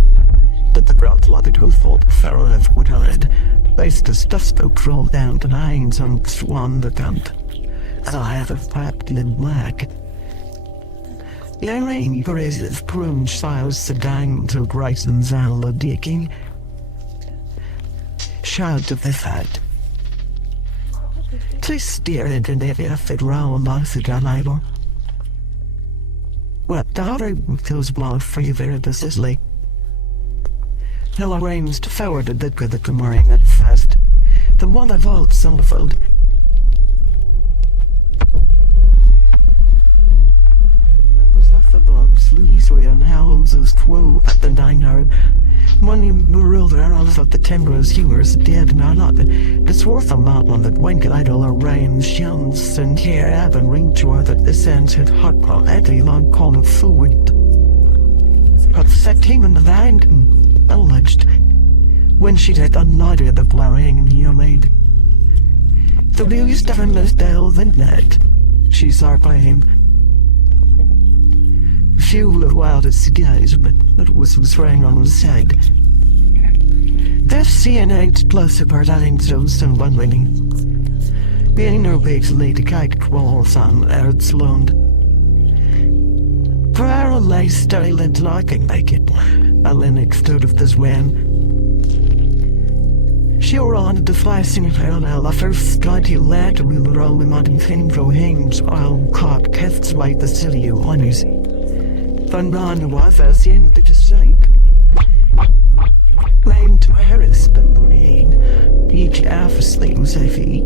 that the brought loaded with fault pharaoh of woodhead. Based the stuff spoke roll down to nines on swan the camp. And I have a fat in black. The rain grazes prune siles the dang to Grayson's anla digging. Shout of the fat. Please steer it in every effort round amongst the Janibor. What daughter feels blood favor the sizzly. No arranged forwarded it with the morning at first. The one of old Sunderfield. Members of the blocks, Louise and Howells was 12 at the diner. Money ruled around of the timberers, hewers, dead and not. The worth of mountain that went idle or rain shins and here haven't ring to that the sense had hot on Eddie long calling food. But set him in the land and alleged when she had unloaded the blaring he made. The views down this delve and net, she saw by him. Few of wildest guys, but it was raining on the side. That's CN8 plus of our Darlingtons and one winning. Being no big lady kite walls on Earth's Lund. Prior lay still and locking like it, a Linux stood of this when. She wanted to fly singing parallel, the first scanty lad we were all in modern Finbro Hames, while cock kests like the silly honeys. Van Ron was as the end of the sight. Blame to my husband, Bonnie. Each half asleep was heavy.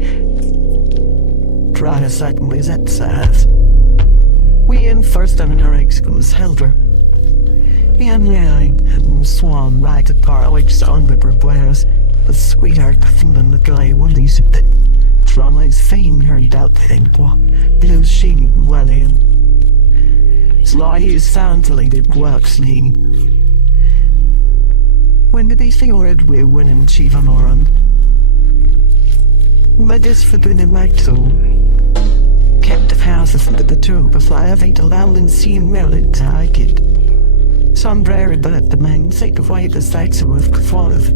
Try a second was at size. We in first and our excuse held her. The and swan right at car like son with her boys. The sweetheart than the guy when he said that Tronley's fame heard out thing, what? Blue sheen well in. Sly soundly did work sling. When did they see word we win in Chivanoran? But this forbidden might so. Kept the houses under the two before I have ate a loud and seen well it I kid. Some brary but at the man sake of way the sights of with forth.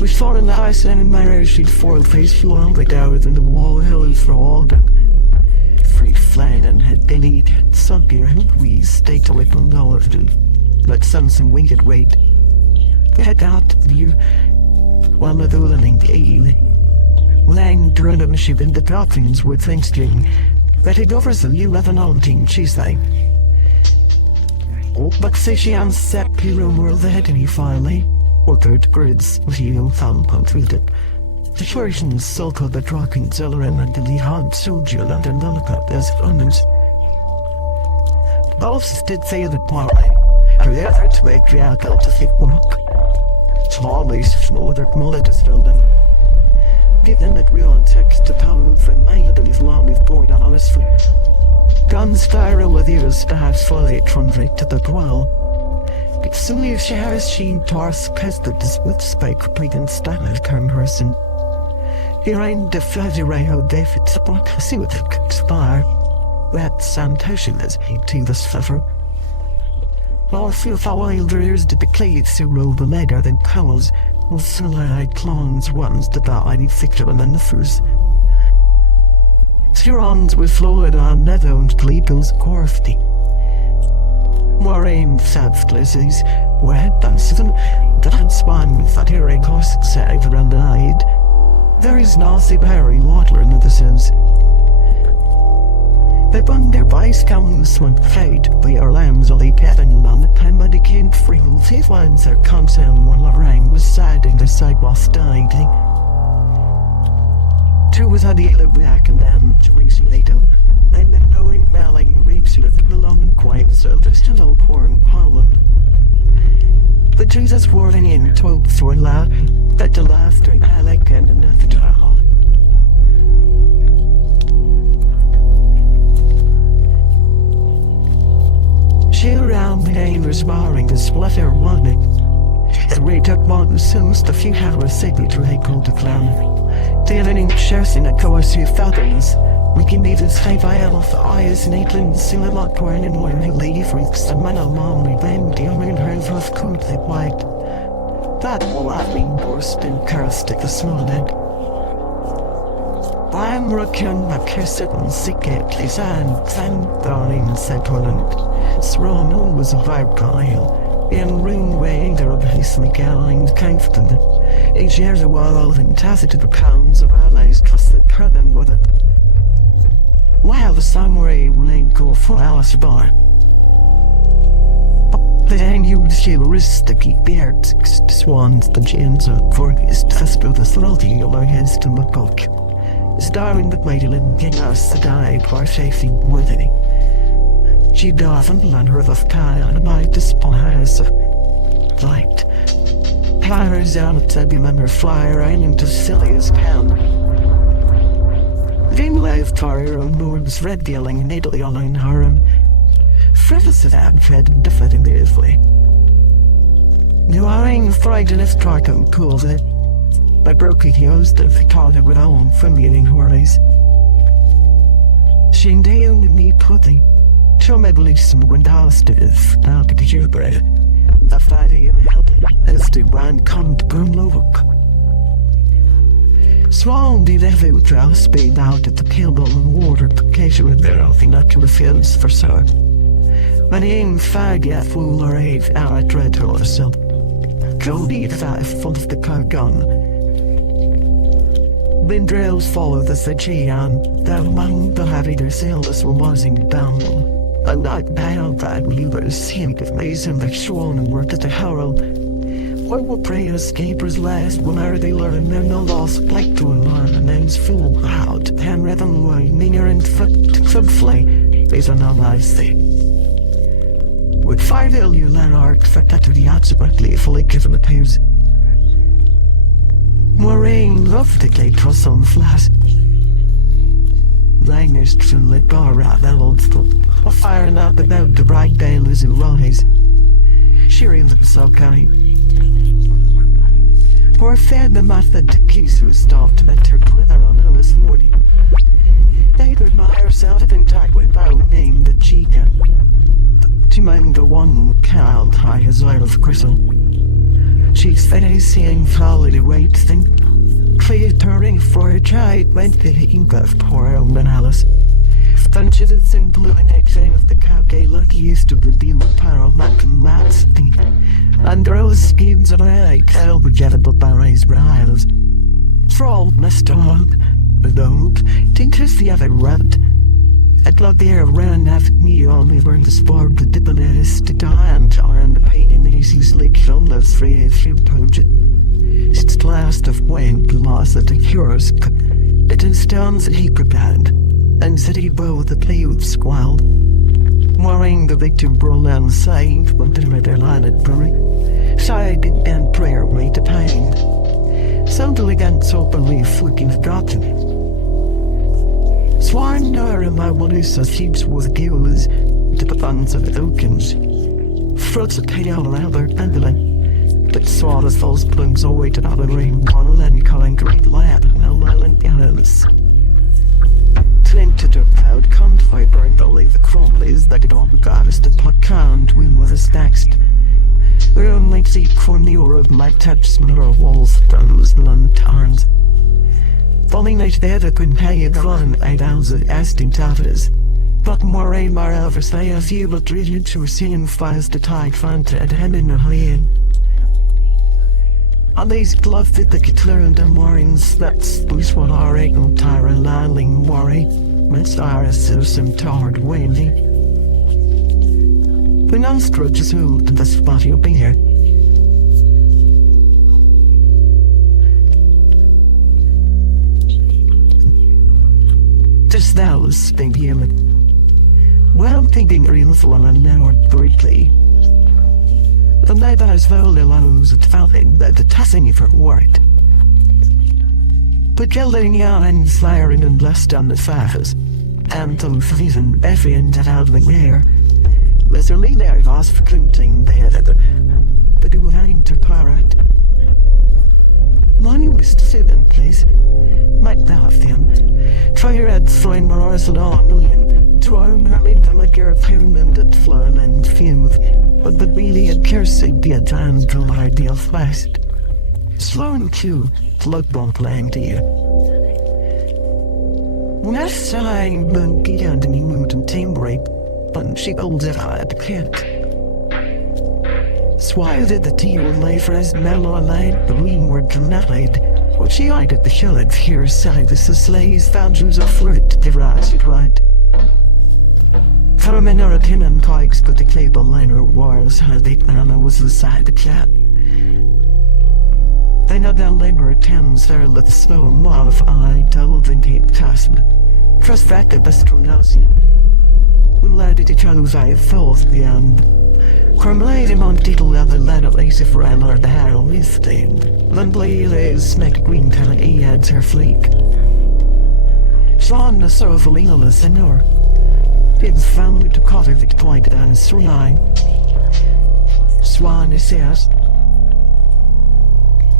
We fought in the house and in my air she'd foiled face flowing like hours in the wall hills for all them. Free flying and had been eaten, sunk here and we stayed away from all of them. But some winged wait. We had out of view while the dueling the Lang Durnham ship in the droppings with Thanksgiving. But it offers a new 11 she's like. Oh, but say she unset Piro world ahead and he finally ordered grids with you found with it. The Persians sulk of the drunken Zillerin and the hard soldier and the Lullicott as onions. Both did say the parley, and the other to make the alcohol to fit work. Slowly, smothered mullet is building. Given that real text to power from my that is long with board honestly. Guns fire with ears staffs fully translate to the dwell. Soon shares she tors pestes with spike pleading standard person. Here ain't the fuzzy rail David's block see what it expire. That santation is to the suffer. All few followers to be cleat to roll the later than cows, will silly clones ones the body fictional and the first. Surons with fluid on nether's people's corfty. Moraine subspecies were dances and dance one that hearing costs saved and died. There is nasty berry water in the sense. They bun their vice counts when fade by our lambs only getting on the time when they came free. These ones are concerned when Lorraine was sad in the sidewalk died. Two was had the back and then 2 weeks later. And then knowing Melling reaps with the long quiet so there's still all pouring pollen. The Jesus warning in told for loud that the laughter I like and another trial. She around the neighbors barring the splatter wanted. The rate up one soons the few hours city to called the clown. The evening shares in a coercive feathers. We can be the same viable for eyes and England's in the lot porn and when they leave freaks and man of mom revenge the only her of could they white. That will have been burst and cursed at the small end. I'm rocking my kiss it and sick it please and darling said Holland. Sron was a vibe guile. In ring weighing there of his McGowan confident. 8 years a while and tacit to the pounds of allies trusted pardon with it. While the samurai remained go for Alice bar. But then used heuristic beards, swans, the gins of Gorgies, Tespo, the throtty, or his to McCook. It's Darwin that made him king us to die, for safety with it. She doesn't learn her of Kyle and my despise of light. Flyers out to remember flyer and into silly as pound. Then live Torrier and Lord's red dealing in Italy on in harem. Frivolous of Abfed definitively. New Iron frightened if Tarkin cools it. By broken heels that they called it with own familiar horrors. She down with me pudding. Show me believe some windows to now to the bread. The Friday and help as the one come to burn look. Swan did every trail speed out at the killable and water to catch with their own not to refuse for so. When he ain't fired yet, fool or 8 hour dread or so. Cody if I full of the car gun. Then drills follow the Sachi and the among the heavy their sailors were buzzing down. And not bad that we were seeing the mason the swan and worked at the herald. What will pray escapers last whenever they learn they're no loss like to learn and then's full out and rhythm way near and foot flay these are no lies they with 5 you learn art fit that to the absolutely fully given appears. Moraine loved the gate for some flash. Langers to lit bar out that old foot or firing up about the bright day losing rise. Shearing them so kind. For a fair the method to kiss who stopped met her glitter on her this morning. They admire herself in tight with our name the chica. To mind the one cowed high as oil of crystal. She's fed seeing folly to wait think. Clear turning for a child went to him of poor old Alice. Dunches its in blue and exhale of the cow gay lucky used to the deal with Paro Mac and Matt's teeth. And rose schemes of a cow with jetable barrays briles. Thralled Mr. Hog, but old, tinkers the other rat. I'd love the air ran after me only burn the sport the diplomatist to die and the pain in the easy slick on those 3 project. It's the last of Wayne loss at the cures. It instance that he prepared. And said he bow the play with squall. Worrying the victim Brolan saying when they read their line at Bury. Side and prayer made the pain. Sounded against openly flicking forgotten. Swan nor my wonders as heaps with gills, the buttons of tokens. fruits of tail around their pendulum, but saw as those plumes awaited on the rain water and calling great lad and island animals. Clinted to proud convoy burned believe the crumblies that it all goddess to put can't win with us next. We're only see cornure of my touch smaller walls those lanterns. Falling out there that couldn't pay it run 8 ounces asting taffers. But more aim more ever say as you will treat you to seeing fast to tide fanta at head in a hand. On these gloves that the clear and the mornings that's loose what our eagle tire landing worry. Miss Iris is some tired windy. The nostra just moved to the spot you'll be here. Just that was baby Emmett. Well, thinking real for an hour briefly. The night I was very low at felt that the tossing for word. But gelding out and firing and blessed on the surface, and the season every end out of the air. Was only there was for printing there but it was aimed to pirate. Money was sitting, please. Might that them. Try your head sign more hours along million. Throwing her made them a gear of him and that flown and fumed. But the really had cursed the advance to my deal fast. Slow and cue, blood bomb playing to you. Last time, monkey and me moved and timbre, but she holds it hard to can't. Swire did the tea with lay for his mellow light, the lean word connected. What she eyed at the hill at here side, the slaves found Jews of fruit, the rats it right. For a minute at him and pikes, but the cable liner wars, how they found was the side the cat. They know down labor attends there let the snow modify, told in tape tasman. Trust back the best from nosy. We led each other's eye falls the end. Crumblade him on title other lad of lace if ran or the hair lifted. Lundley lays smack green till he adds her fleek. Sean the sorrowful illness and her. Pigs found to cotter that pointed on his line. Swan is says.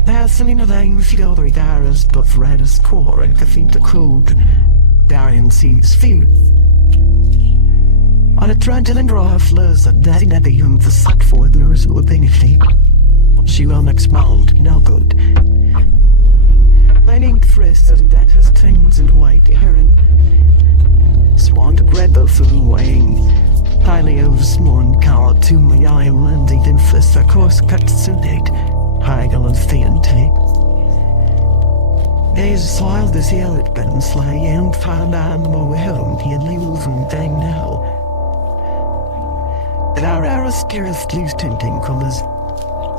Passing in a lane field or Dara's but red as core and caffeine to cold. Darian sees fear. On a trend and draw flows a daddy that the young the suck for those who benefit. She will expound, no good. My named Frisk and that has things in white heron. Swan to rebel through wing. Highly of smorn cow to my island, the infest of course cut to date. Hagel and Theante. There's soil this hill at Ben Slay and found animal home, he had leaves and dang now. And our arrows careth leaves tinting colours.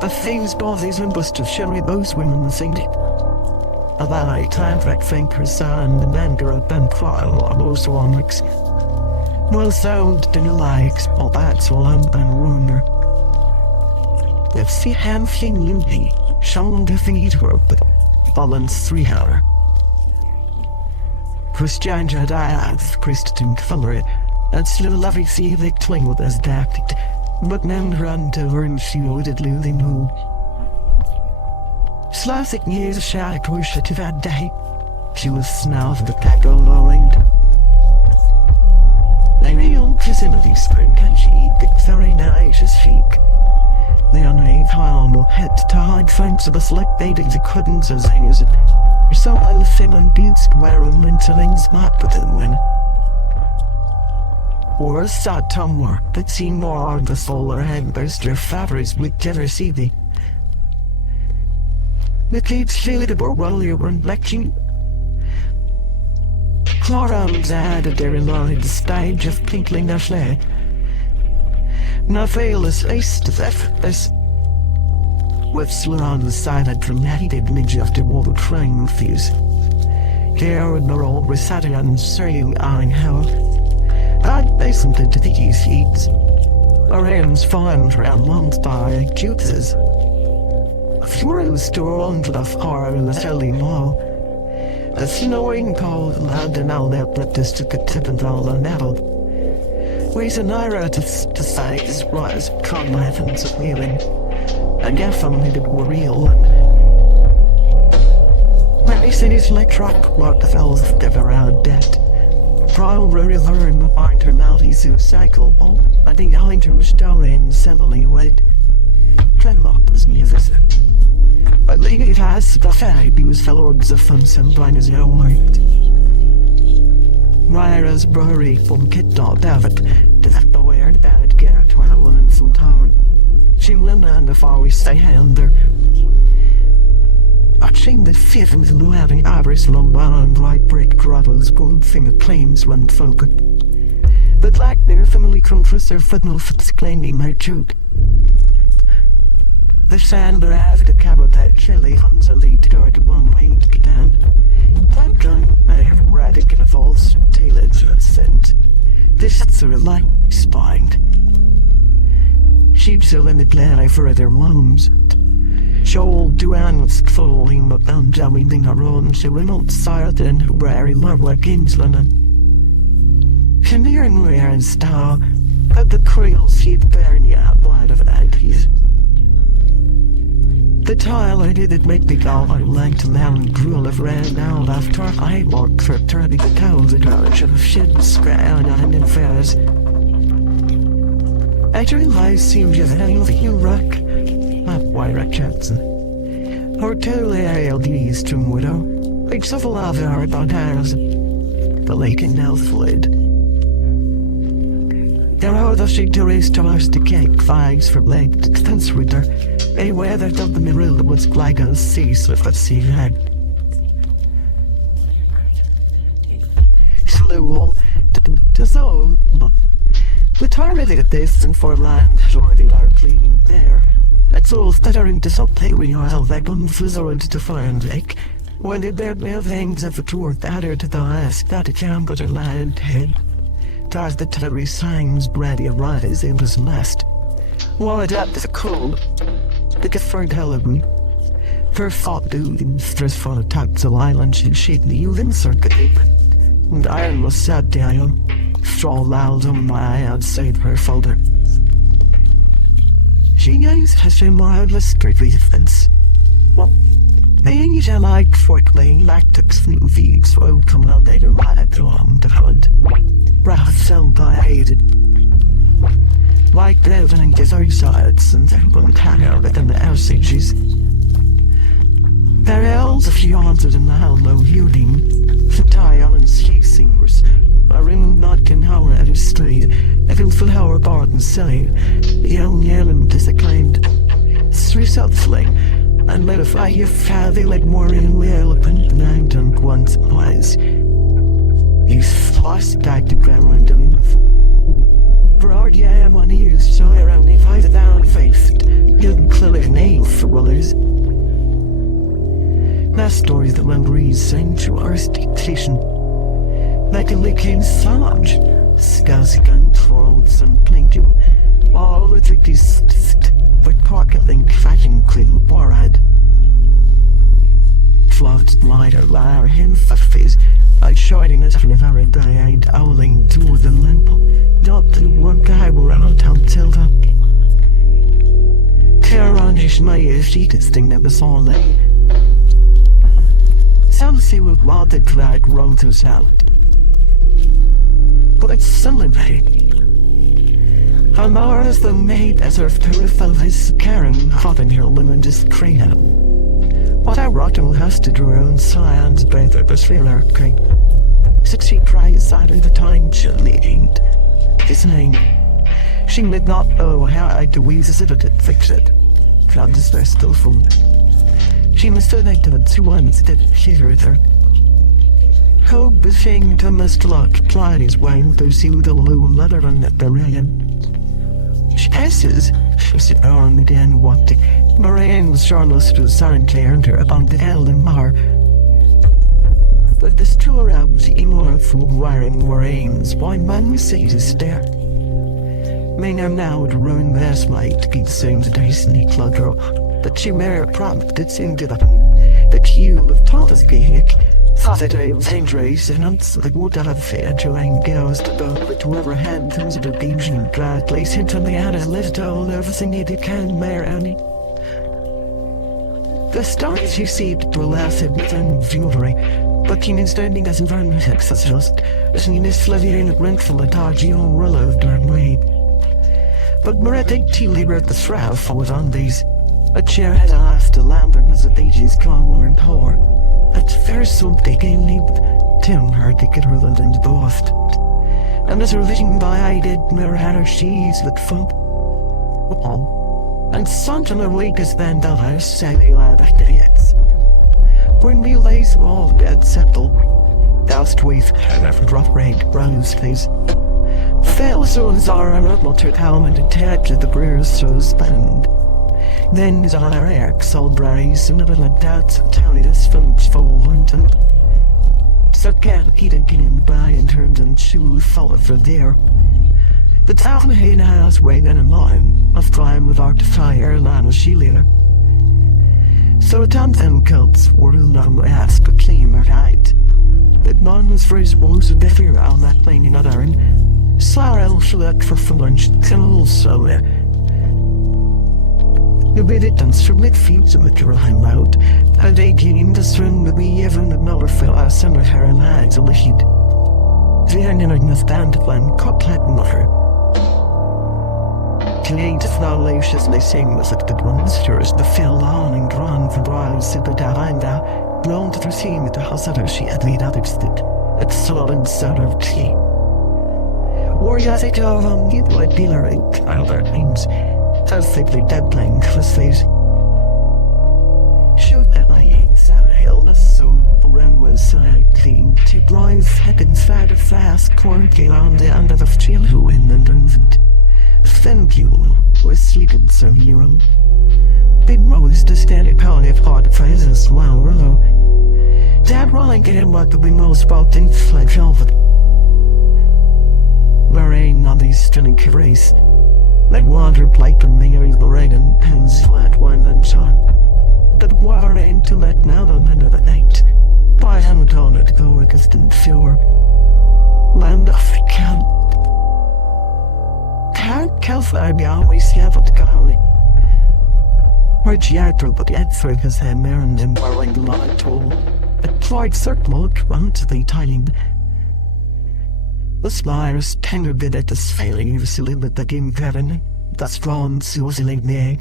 But things bodies and bust of sherry those women sing it. A lie time wreck thinkers and the anger of Ben Cryle are also on mix. Well sound to the likes, all that's all I'm Ben rumor. If she hand fling loopy, shown to feed her, but balance 3 hour. Christian Jedi, Christian Fuller, and still loving see they twingled as dacted, but men run to her and she would lose move. Slavic years shy worship to that day, she was snout the pack lowing. They real facility spring can she eat very nice as chic. The unnamed harm head to hide thanks of us like they did the couldn't as I use it. So I'll thin and beats where a mental smart but then win. Or a sad tumor that seen more of the solar head burst their fabrics with generosity. The kids feel it or while you were blecking. Chlorums added their allotted stage of pinkling their flare. Now fail is ace to this. With slur on the side a dramatic image of the water train fuse. There were no all recited and saying on how I'd listened into these heats. Our hands found around months by juices. A few store on the horror in the selling mall. The snowing cold loud and all that but this took a tip and all the nettle. Reason Ira to say is was con methods of healing. I guess family that were real. Many cities like truck what the fellows that were out dead. Probably learn behind her naughty cycle. I think I was down in suddenly wait. Trenlock was magnificent. But it has the fact he was fellows of fun some blind as your heart. Myra's brewery from Kid Dog David did that the weird bad get traveling from town. She went on the far we stay under. Watching the fifth with Lou having average long bound bright brick gravels gold finger claims when focused. But like their family compressor footnotes claiming my truth. The sander have the cabotage chili hunts a lead toward the one way to get down. That time I have radic in a false tailored scent. This is a like spined. She's still in the plan I further moans. Joel Duan was falling but down jamming in her own she remote sired in her weary marble kinsland. She near and rare and star, but the creels she'd bearing out wide of ideas. The tile I did it make the gal I liked to mountain gruel of ran out after I walked for turning the towels at her should have shit and scrown and in fairs. I realized seemed just hang of you rock, not Wyra Jackson. Her two LDs to widow, like several of her about ours, the lake in Elfwood. There are the she to raise towards the cake, flags for blade to fence with her. They weathered up the middle that was like a sea swift at sea head. Slow to so, but with her ready at this and for land, already are cleaning there. That's all stuttering to something we are like unflizzled to find like. When they bear their things of the truth, adder to the last, that a chamber to land head. Tars the tillery signs ready arise in his nest. While it up to the cold, the deferred Helen. For thought dude in stressful attacks of island should shape the human circuit. And iron was sat down, straw loud on my outside her folder. She used has a mildless defense. Well, the angel like forkling lactics and feeds will come out later right along the hood. Wrath sound I hated. Like living desert sides and then higher within the ousages. There else a few answers in the hollow healing. The tile and sea singers. A ring not in our at his street. A filthy hour barred and silly. The young element is acclaimed. Three self-sling. And let if I hear fatty like more in will open than I done once was. He's lost back to ground and broad yeah I'm on ears so around if I down faced. You'd clearly name for others. That story that memories sing to our station. Like a licking sludge. Scousy gun trolls and plink you. All the trickies but pocketling cracking clean forehead. Flogged lighter liar him for face. I shining as if every day I'd owling toward the lamp. Dropped the one guy around town tilt up. Tear on his my sheet is thing that was all late. Some say with water drag rolled us out. But it's celebrate. I'm ours the maid as her terrified as Karen hot in her lemon just crayon. What I wrote has to draw on science better the thriller king. 60 tries out of the time she needed his name. She did not know how I to wheeze it to fix it. Found this there still from. She must have like the two ones that hit her there. Hope the thing to must luck plied his way to see the blue letter on the brilliant. She passes, she sit on the den walked. Moraine was Charles to silently earned her upon the Elden Mar. But the store out was immortal wiring Moraine's wine man Mercedes stare. May now to ruin their might to keep the same destiny clutter. But she mere prompted into the you of Thomas Gehig, Saturday was dangerous and the wood have fair during girls to go but whoever had things of the beach and dry place into the other left all everything it can bear any. The stars you see were lasted within jewelry, but in standing as environment exorcist, seen this slithy in a rentful dodgy on willow during rain. But Moretti Tilly read the shroud forward on these. A chair had asked a lantern as the ages come and power. At first something came leap, Tim heard to get her than the boast. And as her vision by I did mirror had her she's that funk. Oh. And something awake as then that I say lad at dance. When we lays all bed settle, doused with however drop rank rose face. Fell zones are a muttered helmet attached to the brewer's so spend. Then is on our air, soul brace, and little doubts of telling us from forward and so can't eat again by and turned and shoes fall for there. The town had house waiting in line, of time with art fire and a she leader. So Thompson cults were not asked to claim her right. But none was for his woes of better on that plane in other and Sarah select for lunch till also the bittance from it feeds of the line out, and they came to swim with me even another fell out summer her and hands a lead. The onion in the stand when couplet mother. Clean to flawlicious they sing was like the monsters, the fill on and drawn from brows to the down down, blown to the scene with the house other she had laid out extent, at solid sort of tea. Warriors I go on you like dealer and other names. So thickly dead playing was face. Shoot that light, sound illness so around was side clean. To drive head inside a fast cornfield on the under the field who in and moved. Thank you was sleeping so hero. Big Rose to stand a pound of hard phrases while low. Dad rolling getting what the most about things like velvet. Wearing on these stunning race. Like water like the Mary Lorraine pens flat wine and shot. But water ain't to let now the end of the night. By hand on it go a distant shore. Land of the camp. Can't I be always have at the gallery. Where Giatro but yet through his head Marin and whirling the light toll. A tried circle round to the tiny. The spires tender bit at the failing of silly with the game pattern, that's drawn Susie the egg.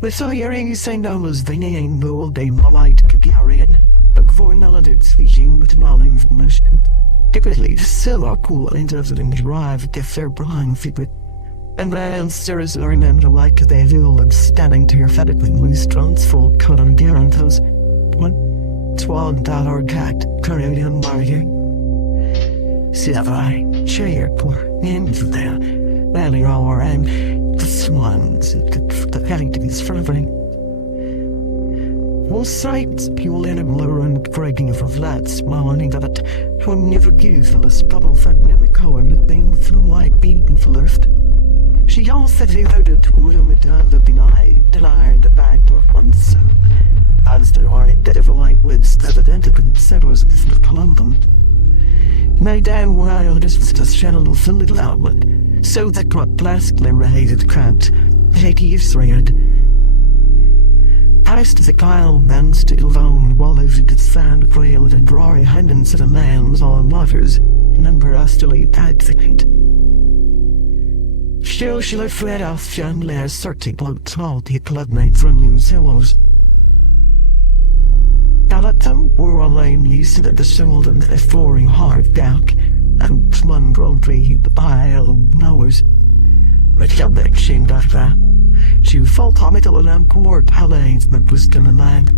We saw hearing saying that was the name the old day light Gagarian, but before melodied speaking with volume of motion. Typically, silver cool intervals in drive if they're blind figure. And then stairs are remembered like they do and standing to your fetically loose trunks full cut on deer and toes. $1 cat, Korean marketing. Silver, chair, poor into there, landing our aim, the swans, the heading to his fervouring. All sights, people in a blur and breaking of a flat, smiling that who never gives the bubble family in the car and thing flew like beating for lift. She also devoted to women that denied the back door on the sun. As the right devil with evident settles with the Columbian. My damn while this was just channeled a little outlet, so that got blastly raised cramped, 80 years thread. Past the Kyle man still down, wallows in the sand, railed and dry hands of the lands on waters, number us to leave that second. Still she left flat off Chandler's 30 blood tall, the clubmate from New Zealand. Now that them were alone used to the soul and the flooring hard dark, and smundrel tree the pile of knowers. But she that shame that she felt on it all and poor palais that was gonna land.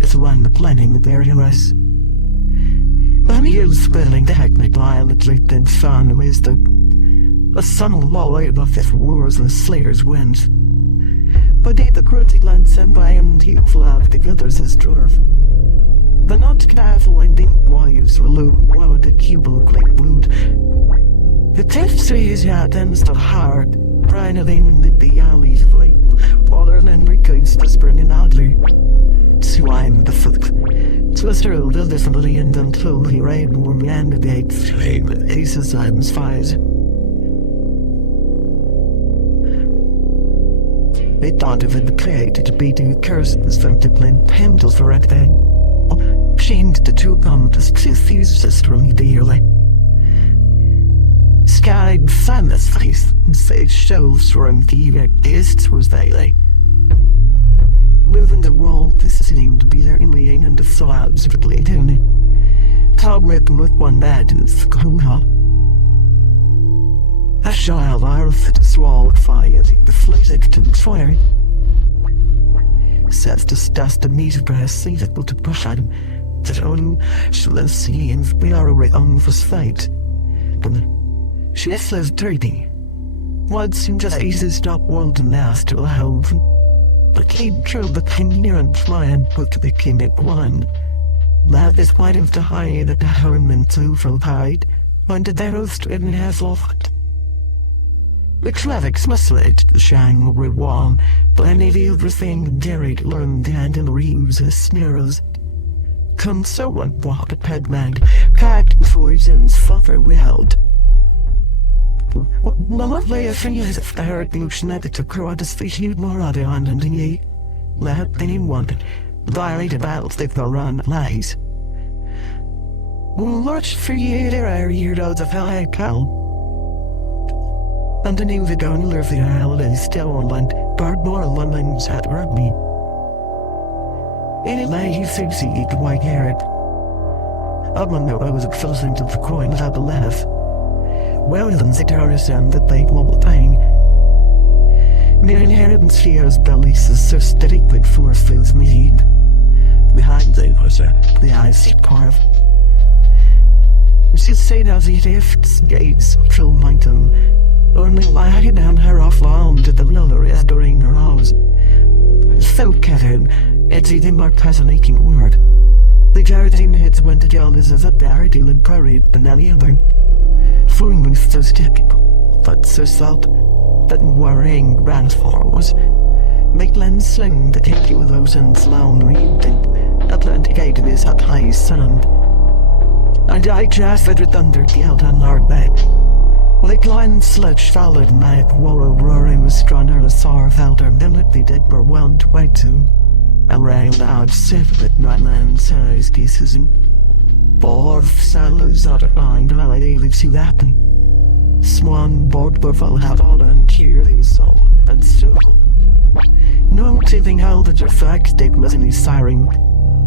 It's one the planning the very rest. When he was spelling the hackney violently then found with the sun will low above the wars and the slayers winds. But the cruelty glance and by him he flapped the others as dwarf. The not careful and deep wives were loom while the cubal click brood. The test is yet ends the hard, Brian of in the alleys flake. other than reduced to springing oddly. Swine the foot. Twister the disability and until he read more candidates to aces times five. They thought of it created to be two curses from to blame pendles for a thing. Chained the two contests to fuse system dearly. Skied Simon's face, sage shows from the artists was daily. Moving the wall, this seemed to be their alien and the thoughts of the lady. Tom with one bed in the school hall. A child Iris at swall firing the flated to fire. Says to dust the meat breast, see that to push at him. That on shall see and we are away on for sight. But she is dirty. What seemed just easy stop world and last to a home. But came true the near and flying put the king at one. Love is quite of the high that the herman too from hide. When the arrows in has lost. The traffic's misled the shine will wall, but any of everything Derek learned and in reams as snares. Come so one walk a pedman, cat poisons father weld. Mama lay a few years of the hurricane that took her out of speech you more other on and ye. Let anyone violate battles they throw run lies. March for ye there are years of high cow. Underneath the gondola of the isle is still on land, barred more lemons at rugby. In it lay he succeeded white haired. Upon the I was a thousand of the coin without a laugh. Well then the terrorists and the big wobble thing. Near inheritance fears bellies is so steady with force fills me. Behind them was the icy carve. She said as he lifts gates through my tongue. Only lying down her off lawn to the lullery during her house. So Kevin, it's even more fascinating word. The garden heads went to jealous as a party and buried the Nelly burn. Fooling so typical, but so salt that worrying grandfathers. Maitland sling the take you those and slown reed and Atlantic is at high sun. And I just had thunder yelled on our bed. Like lion sledge followed my wallow roaring was stronger the sour felt her military dead were well to wait to. A rain loud separate nightland size pieces and board sailors out of mind while I leave to happen. Swan board buffalo had all and cheerly soul and soul. No tipping how the fact they was in his siren.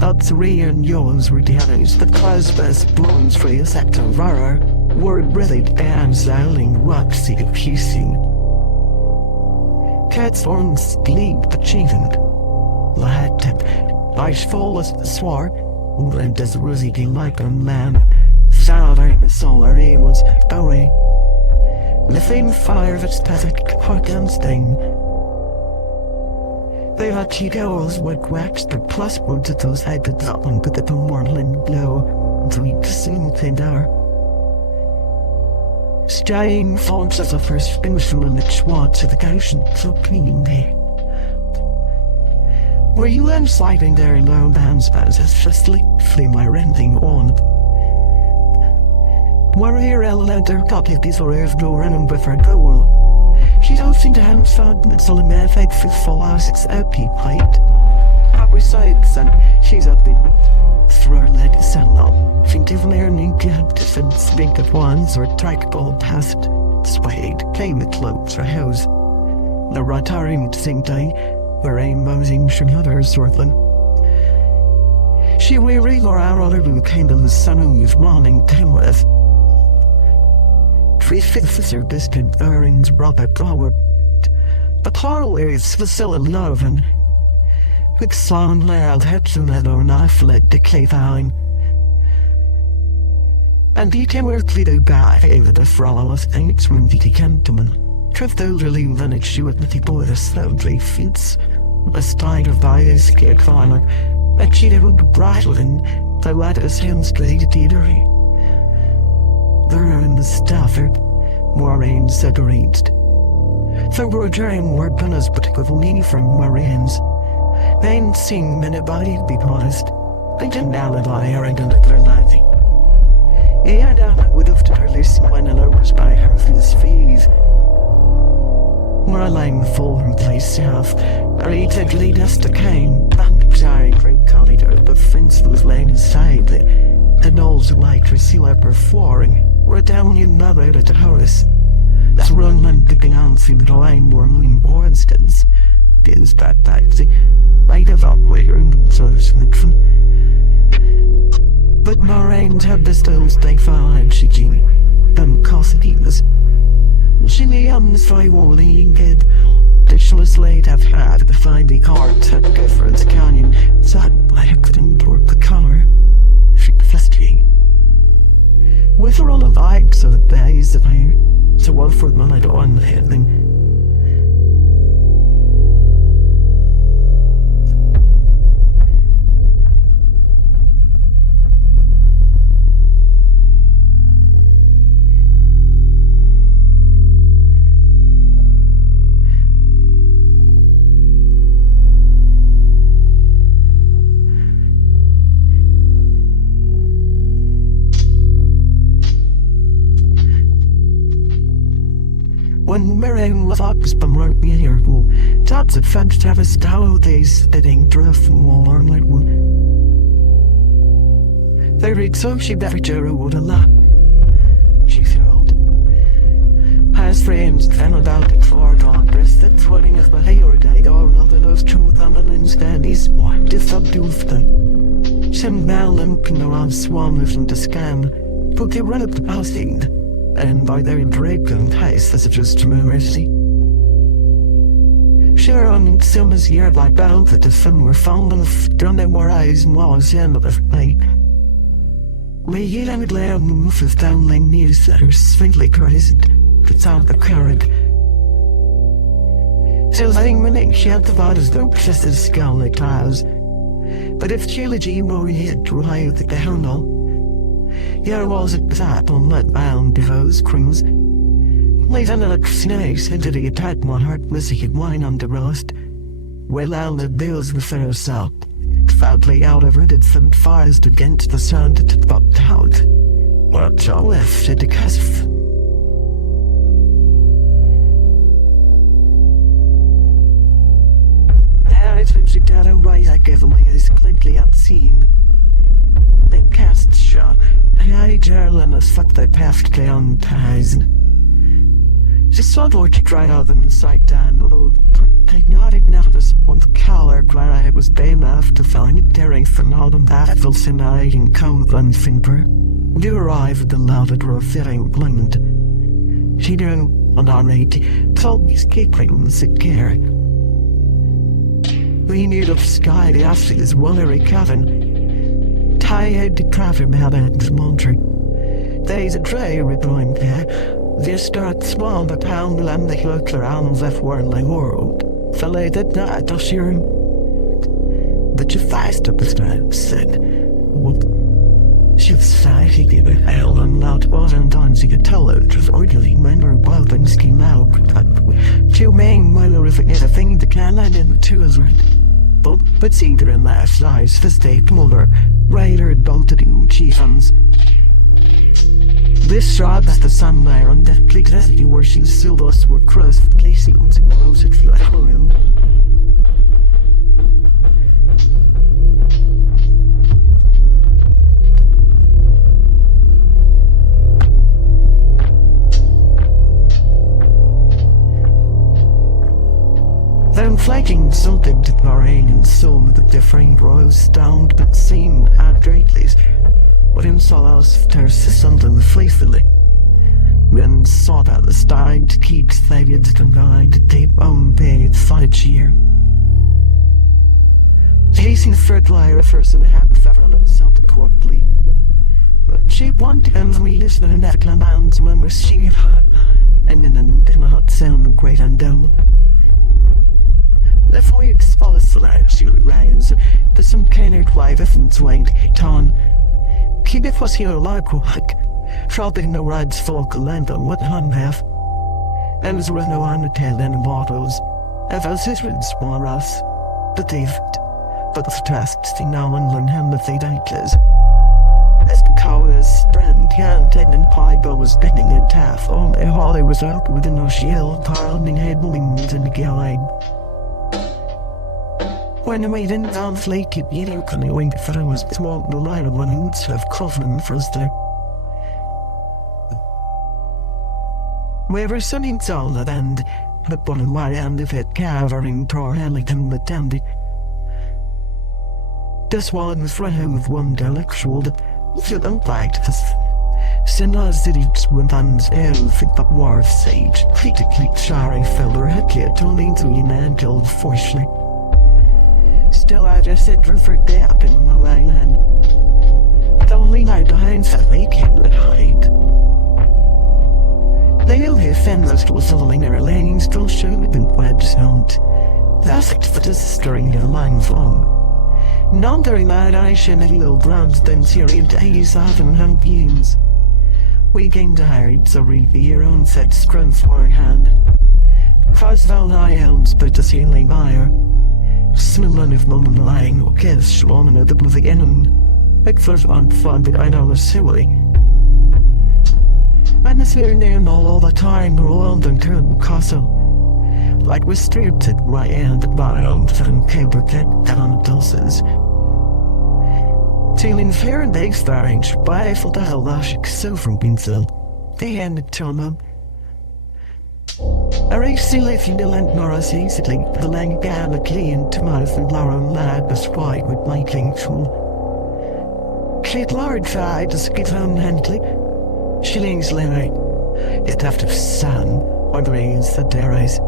Up 3 and yours were the others, the clouds best bones for a sector rara. Word really and sailing rocks see piecing. Cat's horns sleep achieving. Light ice fall as the sword, and as rosy like a man. Sounding the solar aim was bowing. The same fire of its pathetic heart and sting. They had cheek owls would wax the plus wood to those headed up and put the morning glow. Sweet soon cleaned hour. Staying fonts as the first finishing in the swats of the ocean, so clean day. Were you then sliding there in low bands as justly flame my rending on? Were here elevator got these or air door and with her goal? She don't seem to have found it's all a man fake for full hours except he played. Up sides and she's up in through her leg settle up. She didn't earn any good defense think of ones or tractable past swayed came the clothes her house. The retiring sing day were a mosing from others Swartland. She weary or our other blue came in the sun of morning came with. 3/5 of her distant earrings brought her forward. But Carl is still in love and with song loud heads and leather knife led the cave line. And he came workly to buy over the flawless thanks from the gentleman. Tripped elderly than it she with the boy the slowly fits. A style of by his scared farmer, but she never bridled in the latter's hands straight at the eatery. There in the Stafford, more rain cigarettes. There were during weapons particularly from Marines. They seemed anybody to be honest. They didn't alibi arrogant at their lighting. He had would have to listen when I was by her his fees. Where I lying full from place south, I read lead us to came, and sorry group corridor, but fence was laying aside. The knolls like to see what performing. We're down in another at the house. That's wrong land picking on through the line warming boardstons. This bad taxi. Right about where and so sniffing. But Moraines had the stones they found, she gene. Them cossetines. She lay on the firewall laying dead. The shall's late have had to find the cards at Giffords Canyon. Sad black couldn't work the color. She festering. With her all alike, so the days of her. So Walford Mullet on the heading. When Miriam was up, spun right near her. Tots had found to have a style days that ain't drift from warm like wood. They read so she better Jerry would a lot. She thrilled. Has frames found out at 4 doctors that sweating is behavior died all of those truth on the instead is what disabused them. Some limping around swans in the scan, put they run up the housing. And by their break and taste as it was to mercy. Sure on summer's year by bound that the sun were found of down their more eyes and walls end of the night. We yet and glare move with downline news that are swiftly crescent, the sound the current. So I think when she had the bodies don't just as skull like tiles. But if trilogy more hit drive the down. Here was it that on that bound devo's crews. Late under the snakes into the attack my heart missing wine on the roast. Well out the bills with their assault. Foully out of it some fires against the sun to bucked out. Watch all left at the cusp. Now it's when she got a right I gave away as clearly unseen. They cast shot. I Gerlin as fuck they passed down ties. She saw the to dry out them inside down, although hypnotic nevertheless one color glad I was bame after finding it daring from all the battles tonight in cone and finger. You arrived at the loud row fitting blind. She knew on our rate, told me escaping secure. We need of sky the ashes watery cabin. Tired to travel mad and monitoring. There's a tray replying there. They start small but pound and the hook around left whirling world. Fillet that night to sheer. But you fast up the time, said. What? She was sighed, gave a hell and loud wasn't on to get tell it. Just orderly men were wild and scheme out. Two main mother if it is a thing to can land in the two is red. But either in last eyes, the state mother, rider both of the chiefs. This shot as the sunlight on that plicity where she sealed us were crust, placing them to close it feel like him. Then flagging something to Bahrain and soon the differing rose stoned but seemed at greatly. But in solace persistent and faithfully. When sought out the stein to keep Thaviad to guide the deep own bathed 5 year. Chasing the fertilizer first of the happy feral and sounded courtly. But she wanted and we listened to that clan when we're sheep and in a hot sound of great unknown. Therefore we expose the lives she rise to some kind of life and swayed ton. Keep it was here like shopping the rides folk land on what hun have. and was run on the tail end of autos. If us husbands for us, the thief, but the trust in now and learn him if they don't lose. As the cowards brand can't and Piper was bending in taff on a holly was out with no shield, piling head wings in the galline. When the maiden down flaky beating can the wing for was small the line of one who'd have coffin for us there. Wherever something's all at end, but one in my hand if it cavering poor Hamilton but dandy. This one was running with one delictual that you don't like this. Sinners did each woman's elf but war sage, critically sorry filler had kid to lean to an angel fortunately. Still I just sit for gap in my land. The only night I said they can't hide. They only fenders to settling their lanes still showed in web sound. That's it for the string your lines long. Not during that I should have little grounds then Syrian days often hung beams. We gained tired, so read your own set strength for hand. Fast down I elms, but the ceiling higher. Smiling if moment lying or kiss long in the blue end. Big first one fun that I know the silly. And the sphere named all the time around and turned castle. Like we stripped it right hand at bottom and cable get down the doses. Feeling fair and eggs strange, by for the hell lashik so from Pinsel. They handed to them. A race still if you don't nor as easily, the lang gab a clean to my and Lauren lad was white with my king tool. Kate Lord tried to skip home handily. Shillings Larry. It after sun, or the rains that there is.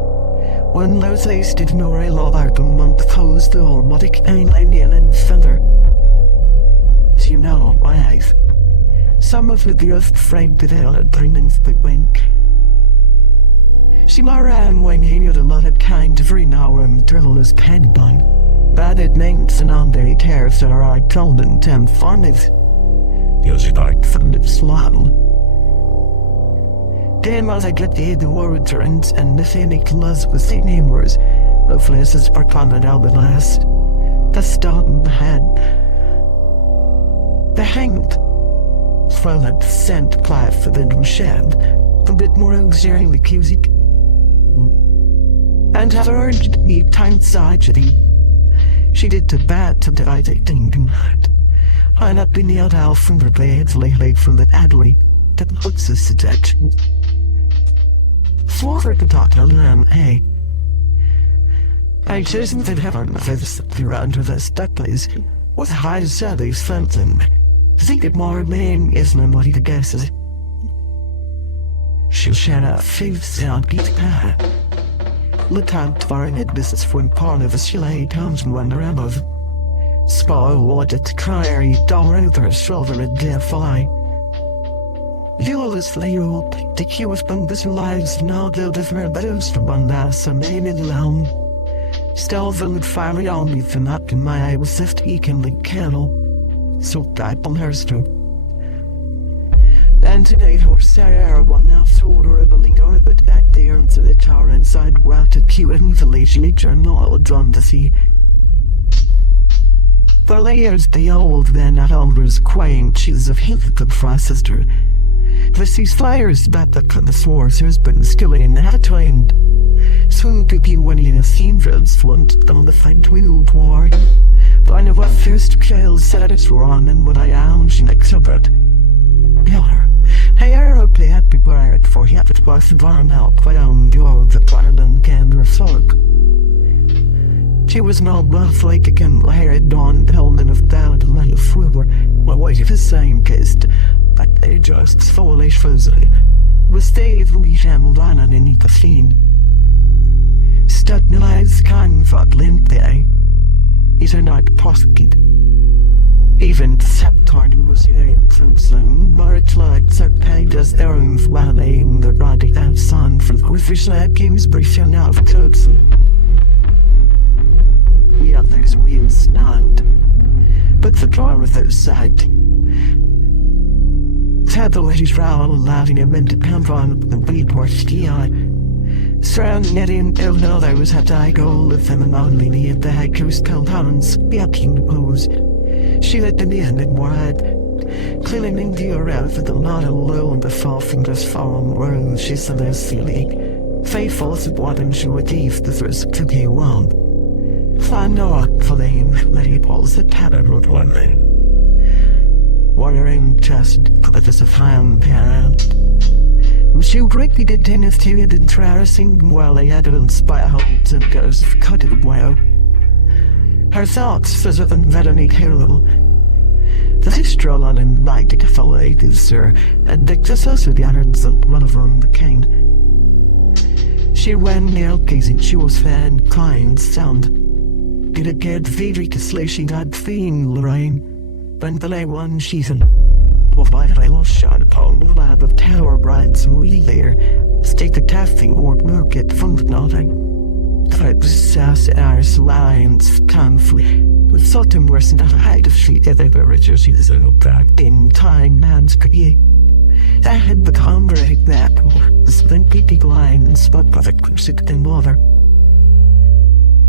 When those days did no rail of our month closed the automatic and Indian and thunder. So you know, my eyes. Some of the earth framed with hell dreamings but wink. She ran when he knew the lot of kind of renown and drill his head bun. Bad it means and on their tears are I told in 10 funnies. Use it like from the slum. Then as I get the word turns and the cynic loves with the neighbors, the places are pondered out the last. The stone head. The hanged. Frolic scent plaid for the shed, a bit more auxiliary music. And have urged me time tragedy. She did the bad to the idling tonight. I not been nailed out from the blades lately from the addery that looks a seduction. Forward the daughter lamb, hey. I chosen that heaven for the supper under the stepplace with high salaries something. Think it more man isn't what he guesses. She'll share a fifth sound beat pad. Lieutenant Varnett business from part of the Chile comes and wonder above. Spoil what it cry dollar over shoulder and defy. Violus lay old, the queue of bungus lives now go different betters from one last and maybe alone. Still the fiery on me for not in my eye was if he can lick candle. So type on her stroke. Then today for Sarah one now through her building over but back there into the tower inside routed queue and the lazy journal drawn to see. For layers the old then at elders quaying cheese of Hitler for our sister. The ceasefires that the connoisseurs has been still in that time. Soon to be when in a scene drums flunked on the fight wheeled war. I know what first child said it's wrong and what I am she next about. Yeah. Hey, I hope they had prepared for he had it was the barn help by on the old the Ireland gander folk. She was not well like again hair dawn helmet of down the line of fruit. My wife is same kissed, but they just foolish fuzzy. We stayed we handled on underneath the scene. Stuck no eyes kind fuck lint there. These are not posted. Even the Septar who was here in Clemson, March like Septai does errands while they in the body that son from Quifish Lab Kingsbury shall out of Clemson. The others wheel snout, but the drawer with their sight. Tad the ladies rowl, laughing and meant to pound on the beat or ski on. Surrounding Elno, there was a diagonal of them and only me at the hackers compounds, yucking the pose. She let them in and wide, cleaning the around for the not alone the fall fingers fallen rose, she said their ceiling. Faithful to what and she would leave the first to be one. Find out for them, lady balls the pattern of women. Watering just put us a fine parent. She greatly did tennis to it interesting while they had to inspire holds and goes cut it well. Her thoughts as if very careful. The history on and light to follow is sir, and the also the others of one of them the king. She went near gazing, she was fair and kind sound. Did it get very to slay she got feeling Lorraine. When the lay one season. By I was shot upon the lab of tower brides we there. Stake the taffing or market from the nothing. Tried to sass ours lines conflict. With something worse than a height of sheet ever richer she is a back in time man's career. I had become great that the slinky lines but perfect sick and water.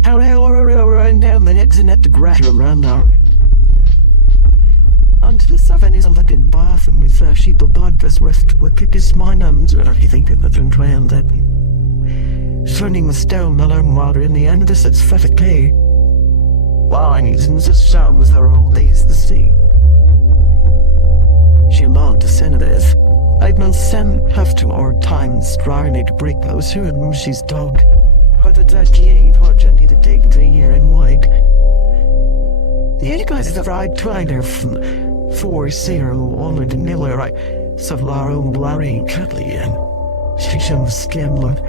However, and down the next and at the gradual run now. Unto the southern is a looking bathroom with a sheep of blood that's rest with pickest my numbs or anything that and trail that. Turning the stone alone water in the end of this it's perfect clear. Wines and the sounds are all these the sea. She longed to send this. I'd not send have to or times trying to break those who she's dog. But it's that gave her gently to take the year and wide. The guys have right twined her from 4-0 and Miller, right? Savlaro, Larry, Cutley, and she shows Skimler.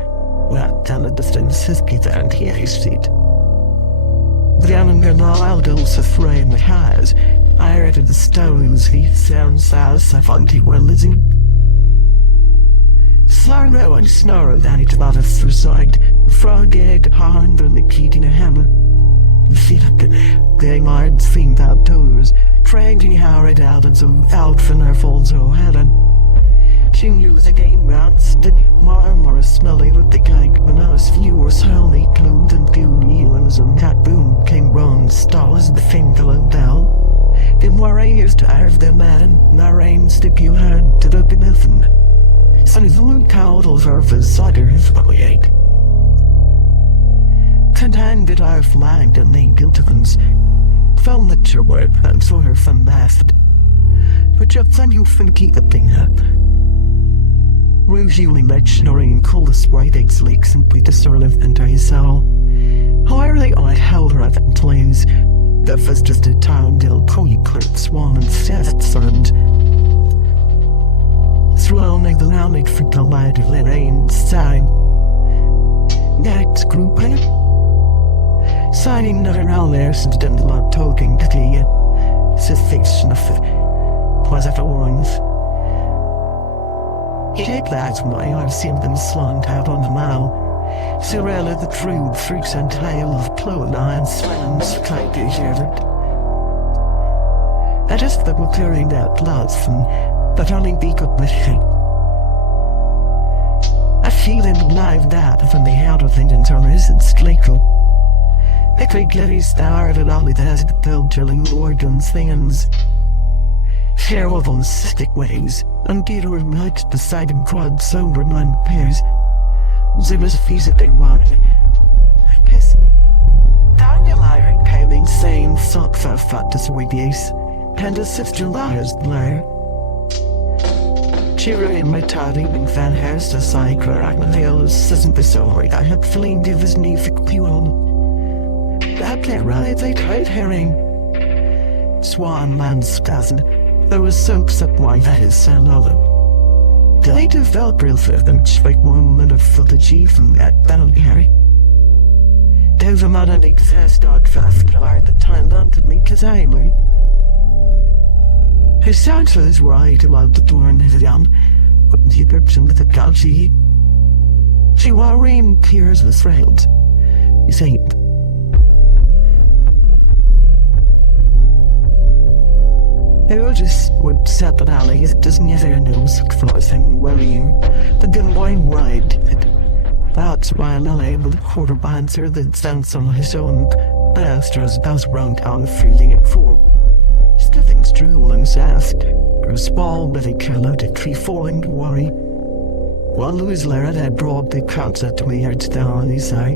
Well, down the distance, his kid and he is seat. The young Aldo's afraid in the house. I read the stones, he sounds as I find he well listening. Slurro and snarl down it about a suicide. Frog dead behind the key in a hammer. Feel like getting hard thing outdoors, trying to how it out and some out from her falls or Helen. She knew the game rounds, the more smelly with the cake when I was few or slowly clothed and beauty was a cat boom came round stars the finger down. The more I used to have the man, na rain stick you had to the nothing. So the blue cowdles are for cider if we ate. Content that I've flagged and they guilty ones. Found that your word and saw her fun laughed. But you're fun you fin keep the thing up. Rose usually met snoring cold as bright eggs leaks and we dissolve into his soul. However they all held her at the flames. That was just a town till Cody cleared swan and set surround. Through the loud freak the light of the rain sign. Next group signing not around there since the lot talking to the cessation of it was at orange. Take that when I've seen them slant out on the mile. Sorella the true freaks and tail of plow and swans tried to hear it. That is that we're clearing that clouds from but only be good with it. I feel it live that from the out of Indian terrorists and Slaco. The quick Letty started and only has the pill drilling organs things. Fair of on stick waves, and Peter remote beside him quad so remind pairs. There was a feast that they wanted. I guess Daniel Iron came insane, thought for fat to sway the ace, and a sister liar's blur. Cheery in my toddy and fan hairs to cycle, Ragnar's isn't the sorry. I had feeling to his knee for fuel. That can't ride, they tried herring. Swan man's doesn't. There was soaps up why that is so low. They developed real further, like 1 minute for the chief and that penalty, Harry. There's a man and exist dog fast at the time landed me cause I'm right. His sounds was right about the door and his young, but the encryption with the gouchy. She wore rain tears with frailed. You say they were just would set the alley, it doesn't ever know frozen worrying. The gun wine ride it. That That's why I'm able to quarter answer that sounds on his own. Bastards bounce around town feeling it for. Nothing's true and soft. Or small with a chaotic tree falling to worry. One Louis Laird had brought the concept to me heads down his eye.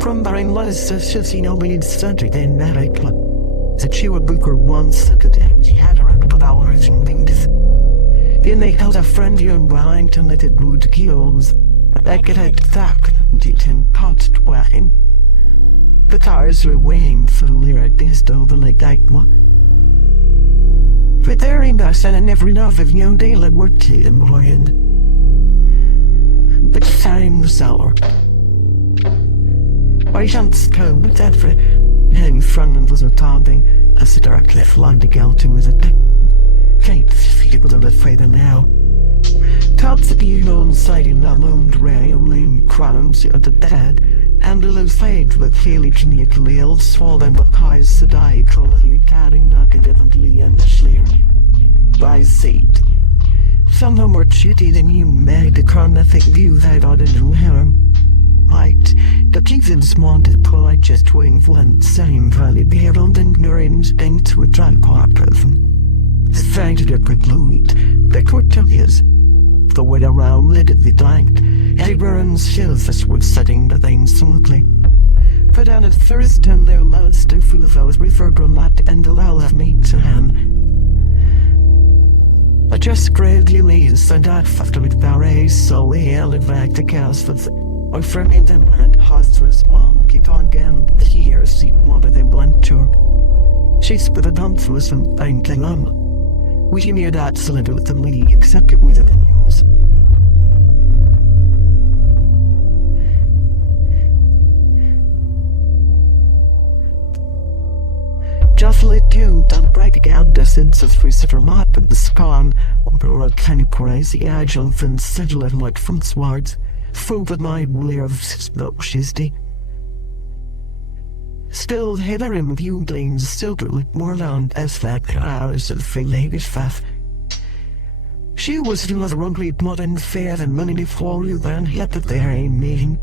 From bearing less such as he nobody'd studied in medic. That she would book her once at the time she had her out of hours and things. Then they held a friend young behind and let it would kills. But I could have that and it and caught twine. The tires were weighing fully at this over like that one. But there ain't us and every love of young daylight worked to him morning. But time was sour. I shan't go with that for him front was a taunting as the dark cliff lined the galaxy with it. Can't feel the afraid of now. Tops the unknown sighting that lone ray of lame crowns of the dead, and the low fade with clearly clinically ill, swollen with eyes that I closely carrying knocked evidently and sleer. By seat. Some no more chitty than you made the chronotic view that ought to do harm. Right, the King's wanted pull I just wing one same valley bear on the instinct to a dry person. The fact that it glued, the Cortelius. The way around lit it blanked, Abrams shells were setting the thing smoothly. For down at first and their last to fool those referred to lot and allow of me to hand. I just gravely lays and I after with barrets so we held back the castles. I framed them and Hoster's mom kept on again here seat one of them blunt chalk. She spit a dump through some painting on. We near that cylinder with the lead except it with the news. Just let you done breaking out the sense of free map and the spawn over a kind of crazy agile and sedulate like from swords. Full with my layer of shisty. Still, Heather and view gleams still to more land as that hours of the ladies faff. She was still as wrongly modern fair than money for you than yet that there ain't meeting.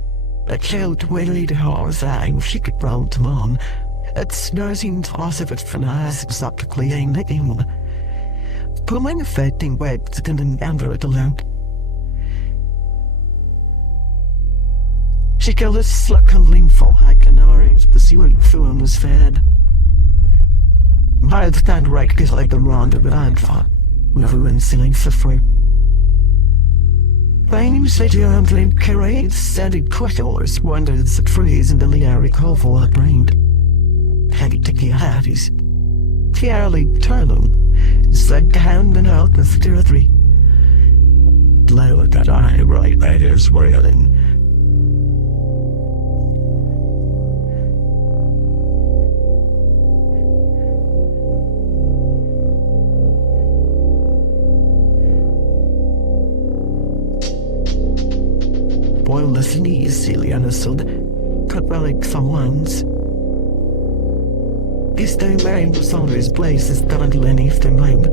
A child waited to her thing she could round to mom. It's nursing toss of it for us exactly ain't anyone. Pulling a fetting web to an android alone. She killed a sluck and lean for hike and orange the seaweed film was fed. By the stand right is like the round of an android. Everyone singing for free. Fame city handling carades sending questions wondered the trees in the lyric hovel are brained. Heavy ticky hatties. Fairly turtle. Said down and out with territory. Low that I right there swirling. Boil the sneeze, silly understood. Cut by like someone's. This time wearing was always places currently beneath the mind.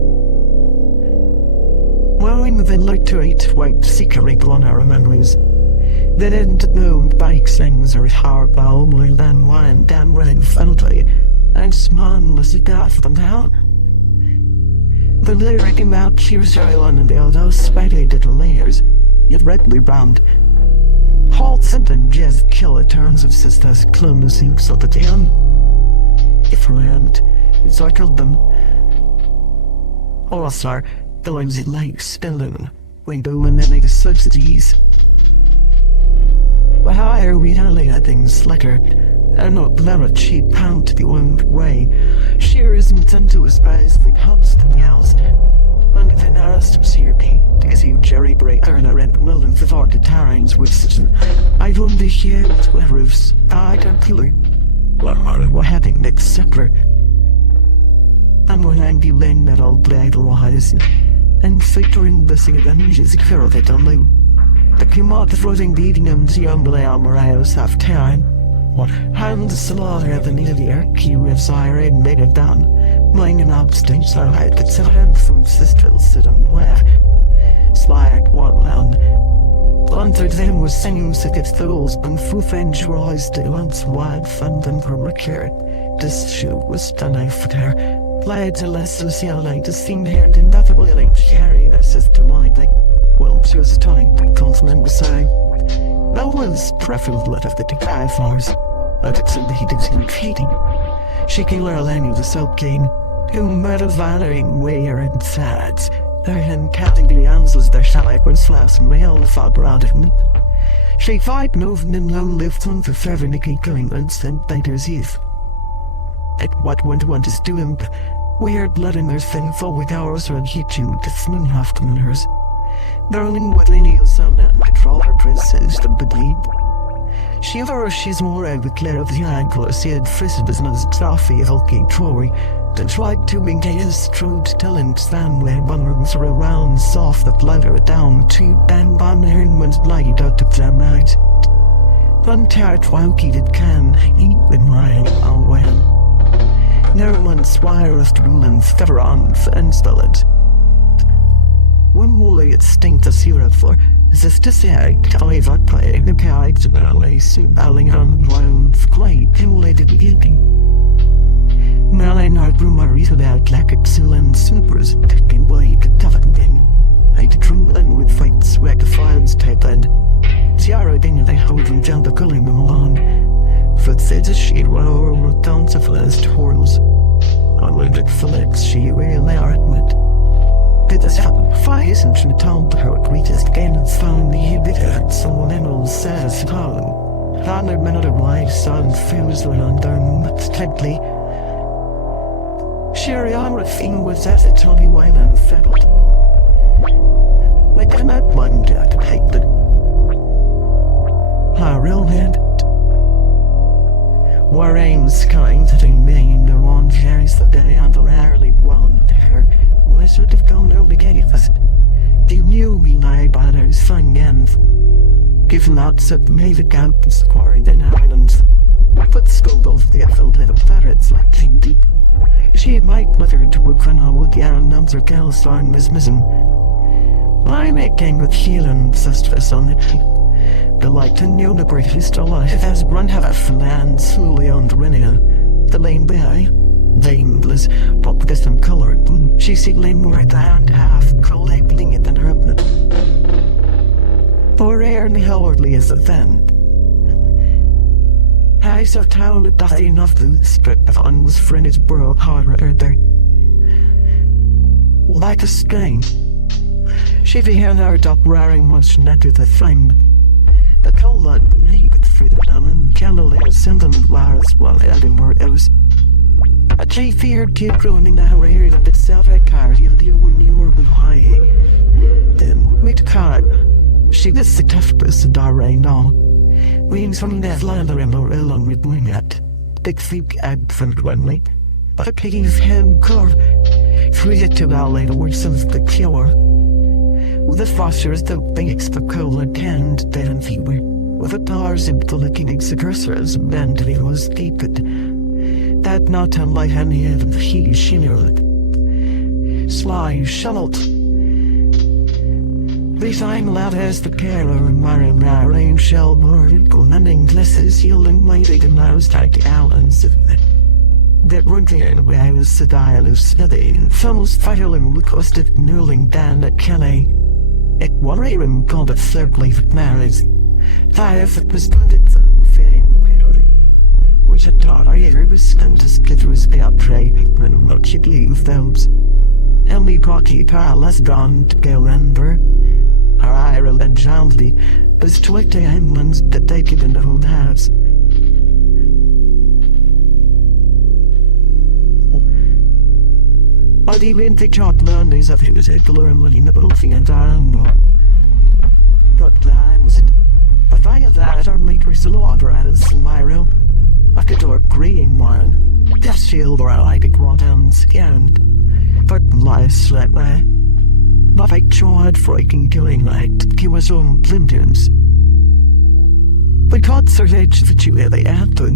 Well, in the lecturate, white secret on our memories. They didn't know bike things are hard by more than one damn red friendly, and small as it got them down. The lyric about Cheers Island and the other speculated layers, yet redly round. Halts and just killer turns of sisters clung the suits of the town. If land, encircled them. Also, the lines in lakes still window and then the subsidies. But higher we only had things slicker, and not let a cheap pound to the one way. Sheer isn't into his eyes the house to the house. Under the narrowest of CRP, as you Jerry Breaker and a rent million for all the terrains with such I don't be here with roofs. I don't feel it. We're having next settler. And when I'm the land that all blade rise, and featuring the singing of ninjas secure of it on loot. The Kimot floating beating them to young Blair Morales half time. What hands slaughter the near the air queue of siren made it done. Mine and obstinate so I could sell hand from sisters sit and wear. Slide one land. Under them was sinews against those and fufenge rise to once wild fund and recur. This shoe was done out for her. Played to less socialite to seem here and never willing to carry us as to my day. Well, she was a time to compliment was saying. No one's preferable of the decipherers, but it's indeed intriguing. She can learn any of the soaking, who made a valuing wear and sads. Their counting the answers their shallow and slaps and rail the fog around him. She fight moving in long lived on for forever Nicky going and sent Bader's youth. At what one is doing, weird blood in their thin forward hours or hit you to smooth half the miners. Darling what lineals on that control her dresses to believe. She's more over clear of the ankle as he had frisked as nose toffee hulking Troy. Then tried to engage through to tell him stand where one rooms are around soft that louder down to bang on her one's blade out of their mouth. One tart wonky that can eat with mine all well. No one's wireless woman's feverons and spelled. One woolly it stinkt as hero for this to say I've got play the guide to ballet soon balling on round clay emulated beginning. Malinard rumors about lack of and supers taking way to toughen them. I did trembling with fights where the files tape and Tiara ding they hold from jump the culling them along. For said a she roll down to first horns. I learned at Felix she really are admit. Did this happen? Fires and she told her greatest again and found the bitter someone else says how. 100 minutes of life sun feels like under much tightly. Sherry armor thing was as a Tony Wayland fettled. Like I'm not one to take the real hand. War aims kind that in Maine the wrong carries the day and the rarely one to her. I should have gone early gave us. They knew we lied by those fine ends. Given out that made the gallons quarried in islands. Put scold off the field little ferrets like deep. She had my mother to a crana with the Aaron Numser Galstarn was missing. I make game with healing sisters on it. The light and new the greatest alive as run half land slowly on the Rennia. The lane by nameless, but this some color. She see lane more down half collating it than her upnet. For air and howardly as a then. I saw town that does enough to strip of un was friend's borough harder there. Like a stain. She be here now up raring much net to the flame. The cold naked through the lemon candle air sentiment wires while Edinburgh else. A tree feared kid growing in the area that itself had car you deal when you were high. Then meet car. She was the tough person that rain now. Wings from that lander and more along with wing at. Big feet ad frequently. But a piggy's hand curve. Free it to our later words of the cure. With the fosters the biggest for coal and canned dead and fever. With the tars and the licking execursors and he was deeped. That not unlike any of the he shimmered. Sly shallot. This I'm loud as the carer and Marion rain shell more implementing glisses yielding mighty to nose tight to Allen's of it. That run there where I was the dial of steady, thumbs filing with costed knurling down at Calais. At Warren called it third leaf marriage. Fire that was put from fame which I thought I ever was spent to split was out tray when much you'd leave those. Emily Pocky Carlos drawn to go under. Her Ireland gently was 20 Englands that they could in the whole house. But even the chart learners of his regular and winning the boating and Ireland. What time was it? But I had that our makers longer as my room. I could do a green one. That shield or I could go down scanned. But life that way. But I tried freaking killing like to give us own Clintons. But concert edge that you really had to.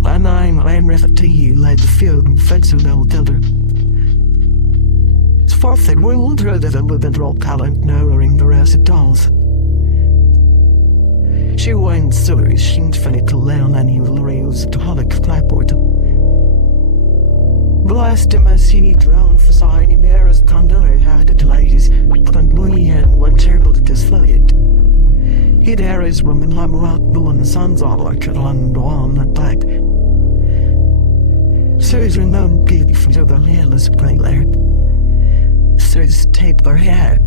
When I'm with to you like the field and fence who know tether. It's fourth that we will draw that a little bit raw talent narrowing the rest of dolls. She went so she infinite to learn and you will use to holic clapboard. Blessed him as he drowned for signing mirrors thunder had it ladies, but we and one terrible to disflight. He there is woman I'm out blowing sons all like it on that back. Sirs renowned beautiful to the hairless grey lair. Sirs tape their hair.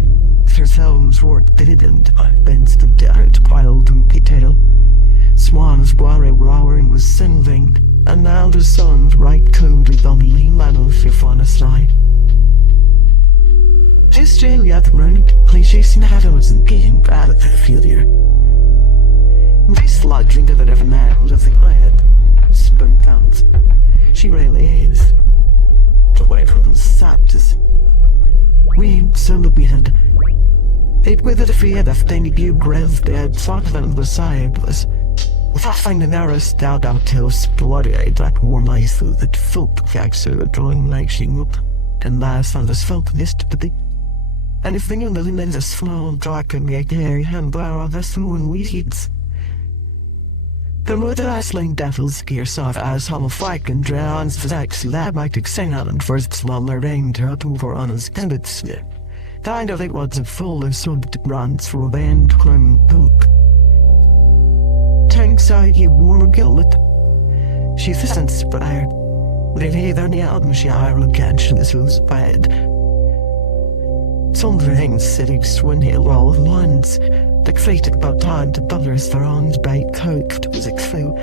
Their sounds work didn't bends the dirt piled and pigtail. Swans worry roaring was sinving, and now the sun's right cold with only man if on a slide. Just really at the running, cliches and shadows and getting bad at the failure. This lodging of it ever man with the glad, spun pounds. She really is. But away from the sadness. We so we had. It with it fear that any view grave dead sort of on the side was. Without finding arrows down till bloody that warm ice through that felt facts drawing like she up. And last on this felt yesterday. And if the new lens is slow dark and make hair and blow on the moon weeds. The mother iceling devils gear soft as hollow fight and drowns the sex that might extend on first smaller rain to over on his tenants. Kind of it was a full of sub runs for a band climb poop. Tankside you warm gillet. She is inspired. With either the album she will catch this was bad. Some things sitting swin hill all at once. The fate about time to butters their arms bait cooked was a clue.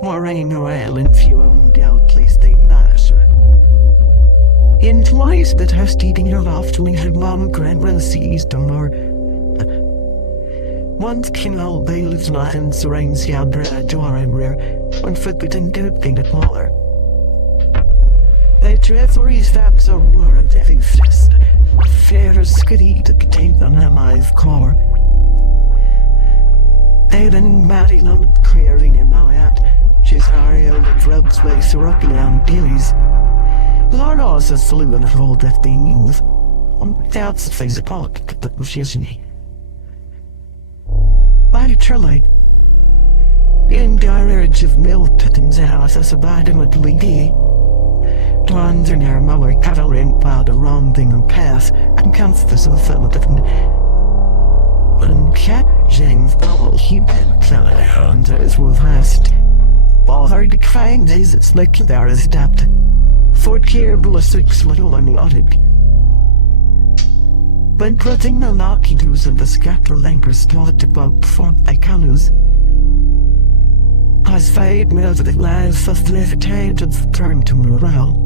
More rain oil and fumed out please they matter. In twice the test eating her lofty had long grand seized on her. Once king old bailiff's lands reigns yonder at door and rear, when forbidden good thing to smaller. They dread 3 steps or word heavy fist. Fair as skitty to contain on her live core. They then Matty loved clearing in my hat. She's Ariel the drugs way so rocky down dealies. Lord also slew and hold that being with. Doubts the face apart, but was she me. By Trelly. In the urge of milk to things house as a bad him at Lee. Twans are near Muller cavalry and plowed a wrong thing on path and counts this of fellow different. When cat James Powell human fell around as was last. All her decrying days it's like there is adapt. Fort Kier Bulla 6 little unlotted. When putting the knocking doos and the scatter lankers thought about form I canoes. As fate melted at last as the tangents turned to morale.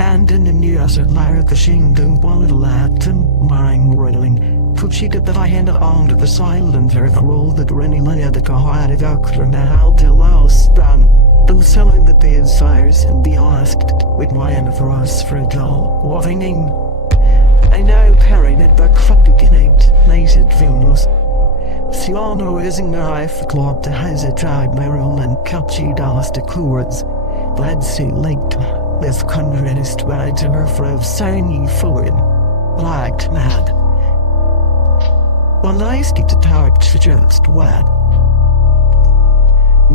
And in the news it lied the shingdom while it laughed and mine whirling. Put she did that I handed on to the silent her the roll that Rennie led the Kahari doctor now till I sprang. Those selling the bed sires and be asked with my end for us for a doll. What I name? I now parried it back up to get named Nated Vilnos. See all no isn't the knife club to has a tried my roll and catchy dollars to coords. Glad see late. This conrad is tried to her for a signing forward. Liked mad. Well, I stick to talk to just what?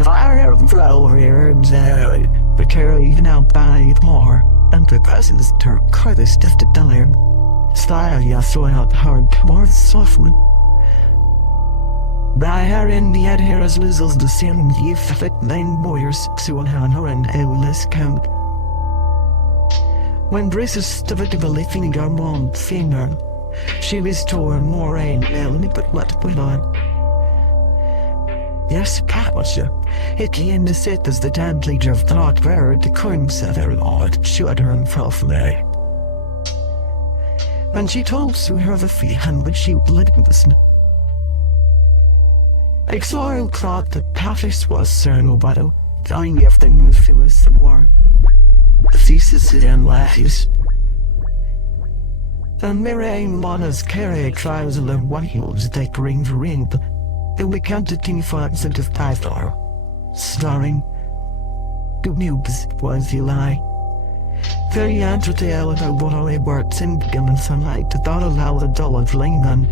Fire flower herbs out, but carry even out by it more. And the cousins turn the stuff to dollar. Style ya so out hard, more softly. By her in the head here as loses the same ye fit nine boyers, so on her and less count. When braces stuffed the lifting her mom finger, she was torn more rain melody but what put on. Yes, Pat was you. It came to sit as the damn leader of thought where the coin said her lord showed her and fell from there. And she told Sue her the fee and when she let this. Exile thought that Patrice was Cyrano Battle, dying if they moved through us some more. The thesis it and laughs. And Miriam Mona's carry trials of the one hills take ring for ring, and we counted 25% of $5. Starring Good News was the lie. Very entertaining about what I worked in beginning sunlight to thought allow the dollar fling on.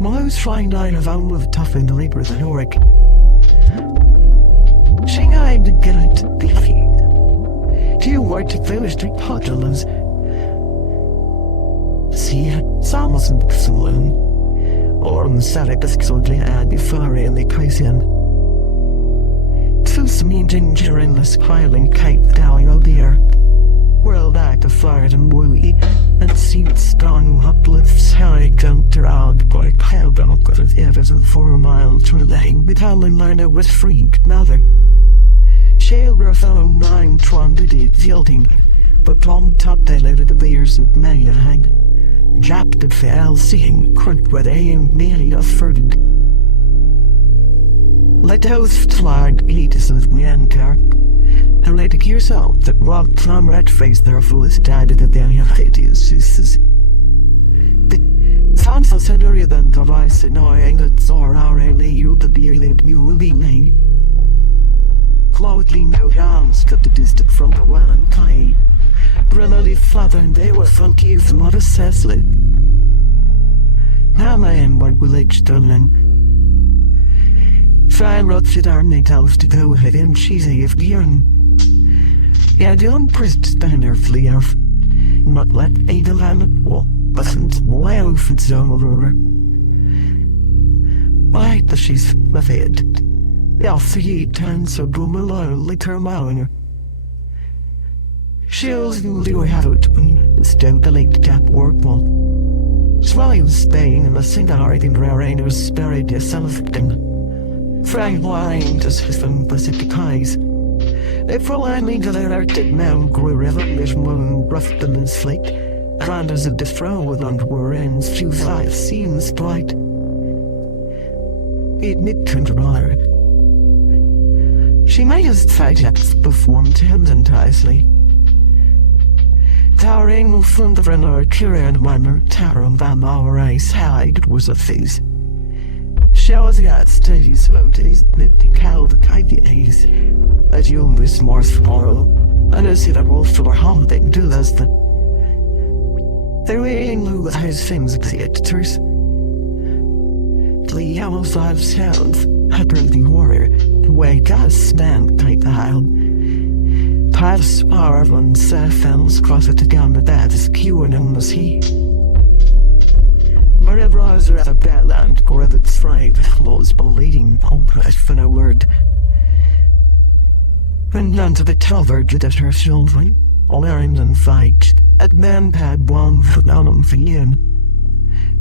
Most flying down of own with tough in the labor than Oric. Shanghai to get it to be feed. Do you want to finish the puddles? See, Samus and Saloon. Or on the Saturday, so glad before in the Christian. Two some ginger in the smiling kite down out there. World act of fire and wooey, and seemed strong uplifts high counter out by Calvin got it ever than 4 miles through the lane with Howling Liner was freed mother. Shale were found 9 trunded it yielding, but Tom top they loaded the beers of many a hang. Japped the fell seeing crunk where they ain't nearly afforded. Let those flag eat as we enter. And let it yourself that walked from red face their foolish died at the hideous sisters. The sounds of Sedoria than the vice annoying that saw our you the dearly mule be lane. Cloudly no hands cut the distant from the one kind. Brilliantly flat and they were funky as mother Cecily. Now my end what will age stolen. Fine rots it are natives to go ahead and cheesy if gearing. Yeah, don't prist standard flee off. Not let either land well, but since well for zone over. Why does she's my fed? I'll see turns so boom alone later mowing. She'll do have it when stow the late tap work wall. Swelly was staying in the single in rare was buried as something. Frank wine to system Pacific eyes. They forlornly to their arctic mound grew revelation moon roughed them in slate. Around as a defraud underwear ends few eyes seems bright. It mid-turned her. She made his triceps performed him enticely. Towering from the runner, Kira and Weimer, Tarum Van our eyes hide was a face. Showers got steady smoothies, that the cow the ideas. As you miss more tomorrow, and I see that wolf for holiday do this then. They're waiting low with his things at the editors. The yellow five sounds, hyper the warrior, the way God's stand tight the aisle. Piles spar on Safels cross it down the that is queuing on the sea. Maria browser at a badland, or at its thrive, flows bleeding, hopeless for no word. When none to the televerge at her children, all errands and fight, at man pad one for on for yin.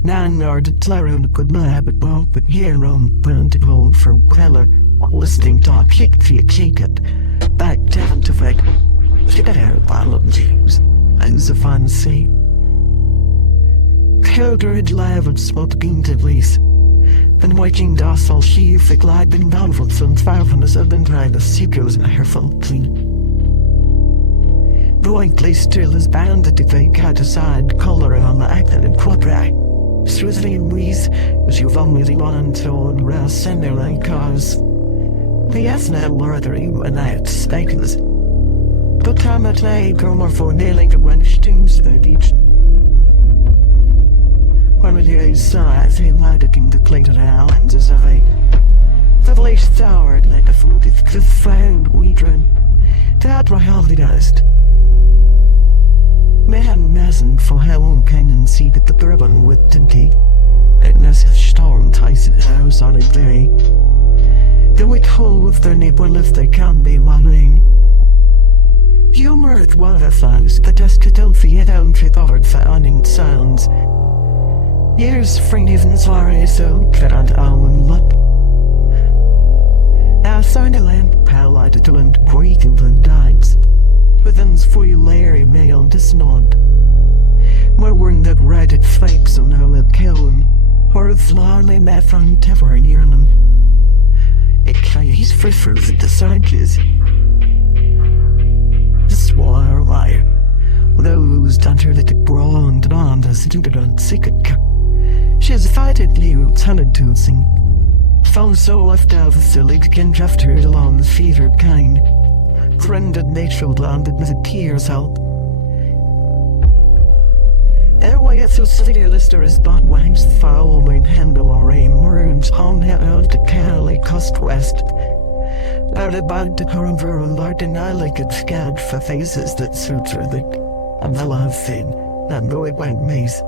Nan yard at Claron could not but walk with here on plentiful for Weller, listening talk kick to it, back down to fight. She got out bottle of James, as a fancy. Coultered live and smoked bean to lease. Then watching docile she the glide been down from some 500 and tried the seagulls in her full clean. The white lace still is banded if they cut aside color on the actin and quadri. Swizzly and wheeze, as you've only one tone rest and their like cars. The Esna murdery when I had stakes. But time at night, come for nailing the one stings the beach. When we hear sighs, he lighting the clinker islands as I. The village towered like a food if the found we dream. That royalty dust. Man massen for how long can and see that the bourbon with tinty. And as if storm ties it house on a day. The wit hole with their neighbor if they can be wandering. Humor at waterfalls, the dust to don't forget down to covered finding sounds. Years free even sorry so and almond luck. Outside the lamp pal lighted to and breathing and dies. Within's full Larry may on this nod. More wearing that ragged flakes on our lip kiln, or a flawly met from Tever in Ireland. It carries free fruit at the sides. The swire liar. Those dunter that the brawn and as it on secret. She's fighted you, tuned to sing. Found so left out of the legs can draft her along the fevered kind. Friended nature landed with a tear's help. Airway so silly lister is bot wangs foul main handle Out about the current and Martin I like it scared for faces that suit her the umbrella thing, and though it went maze.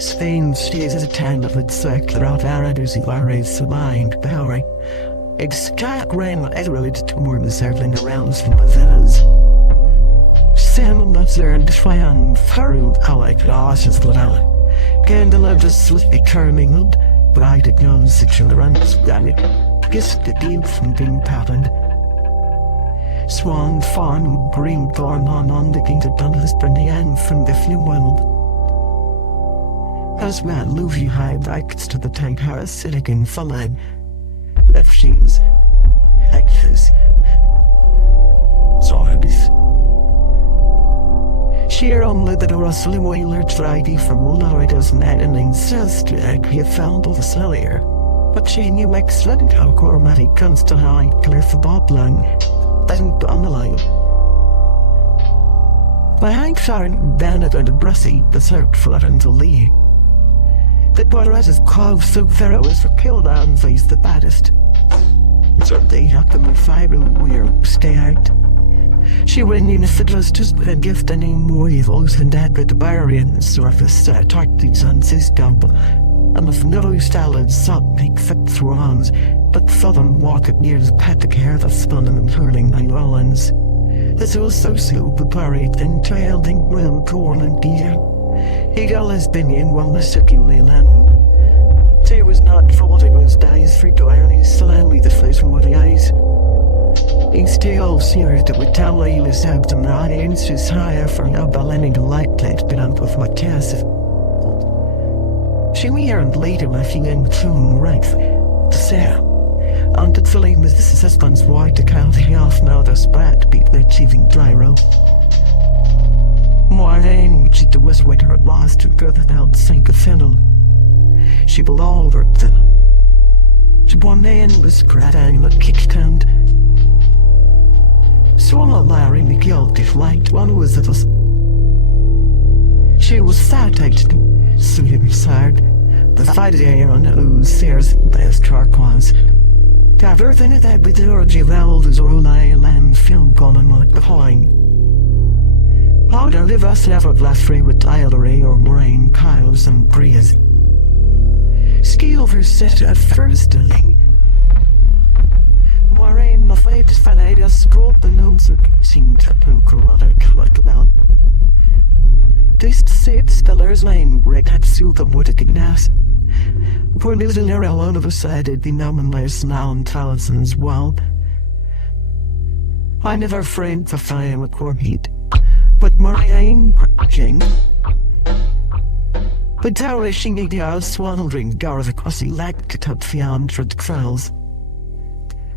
Spain stays as a town of its circular out aradus and varies mind powering. It's Jack ran related to more than circling around from the villas. Sam nuts and Fran Faru Alec Losses Glenallen. Candle of the swiftly turning bright at young section runs granite. Kissed the deep from being patterned. Swan Farm Green Thorn on the King of Dundas Brennan from the few world. As man Luffy high bikes to the tank house silicon following. Left sheens. Actors. Zombies. Sheer only the rustling whaler tried from Ularida's net and incest he found of the cellar. But she knew excellent how chromatic comes to high clear for Bob Lang. Then on the line. My Hank Sharon Bennett and Brussy the search for until Lee. That Boreas' cove so thorough as for kill down face the baddest. So they have to move fiber weird stay out. She went in if it was just a gift any more evils and dead with the barbarian surface tactics on system. And if no salad salt make fit through arms, but southern walk at near the pet to care the spun and hurling New Orleans. This was so buried and trailing round corn and deer. He got his opinion while the circular land. She was not fault it was days free to irony slowly the face from what the eyes. He still seared that would tell he was abdomen not inches higher for no ballending the light plate been up with my chest. She learned later when she went through right to Sarah. And the feeling was the suspense wide to count the half now the spat beat the achieving dry rope. More than she to was with her lost to further down sink a funnel. She belonged her to. She one man was gratting the kickstand. Swallow Larry the guilty flight one was of us. She was sat-edged, so he was sad. The fight of the air on the ooze sears best turquoise. Gather than it had with the orgy of elders or lie lamb film calling like the pine. How to live us ever glass free with tilery or grain, cows and breeze. Ski over set at first dealing. Moraine the fate is fanate as scrolled the nose seemed to poke or other like about. This said Stellar's lane wrecked had suit them with a gignas. Poor little area one of us said it'd be nominalized now in thousands well. I never framed for fire with core heat. But Moraine Jing. But terrorishing the house wandering Garth across the leg to top beyond the trails.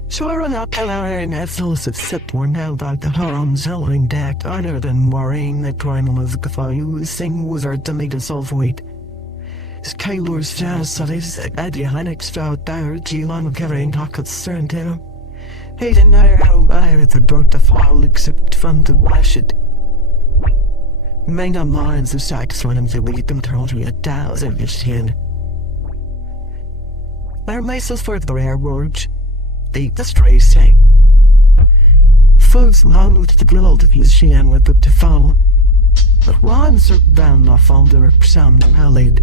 Sure enough, and Ethels have sipped more now about the Haram's howling deck, other than Moraine, the primal of the Gafayu, sing was our tomato sulfate. Skylor's jazz studies, Eddie Lennox out there, Gilon carrying Hawkins Serentino. He didn't know how bad the brought the file except from the wash it. Made up lines of sights when they lead them told me 1,000 his hand. Our missiles for the rare words. Deep the stray say. Folks long with the grill to his shin with the fall. But once are bound off all the sound and allied.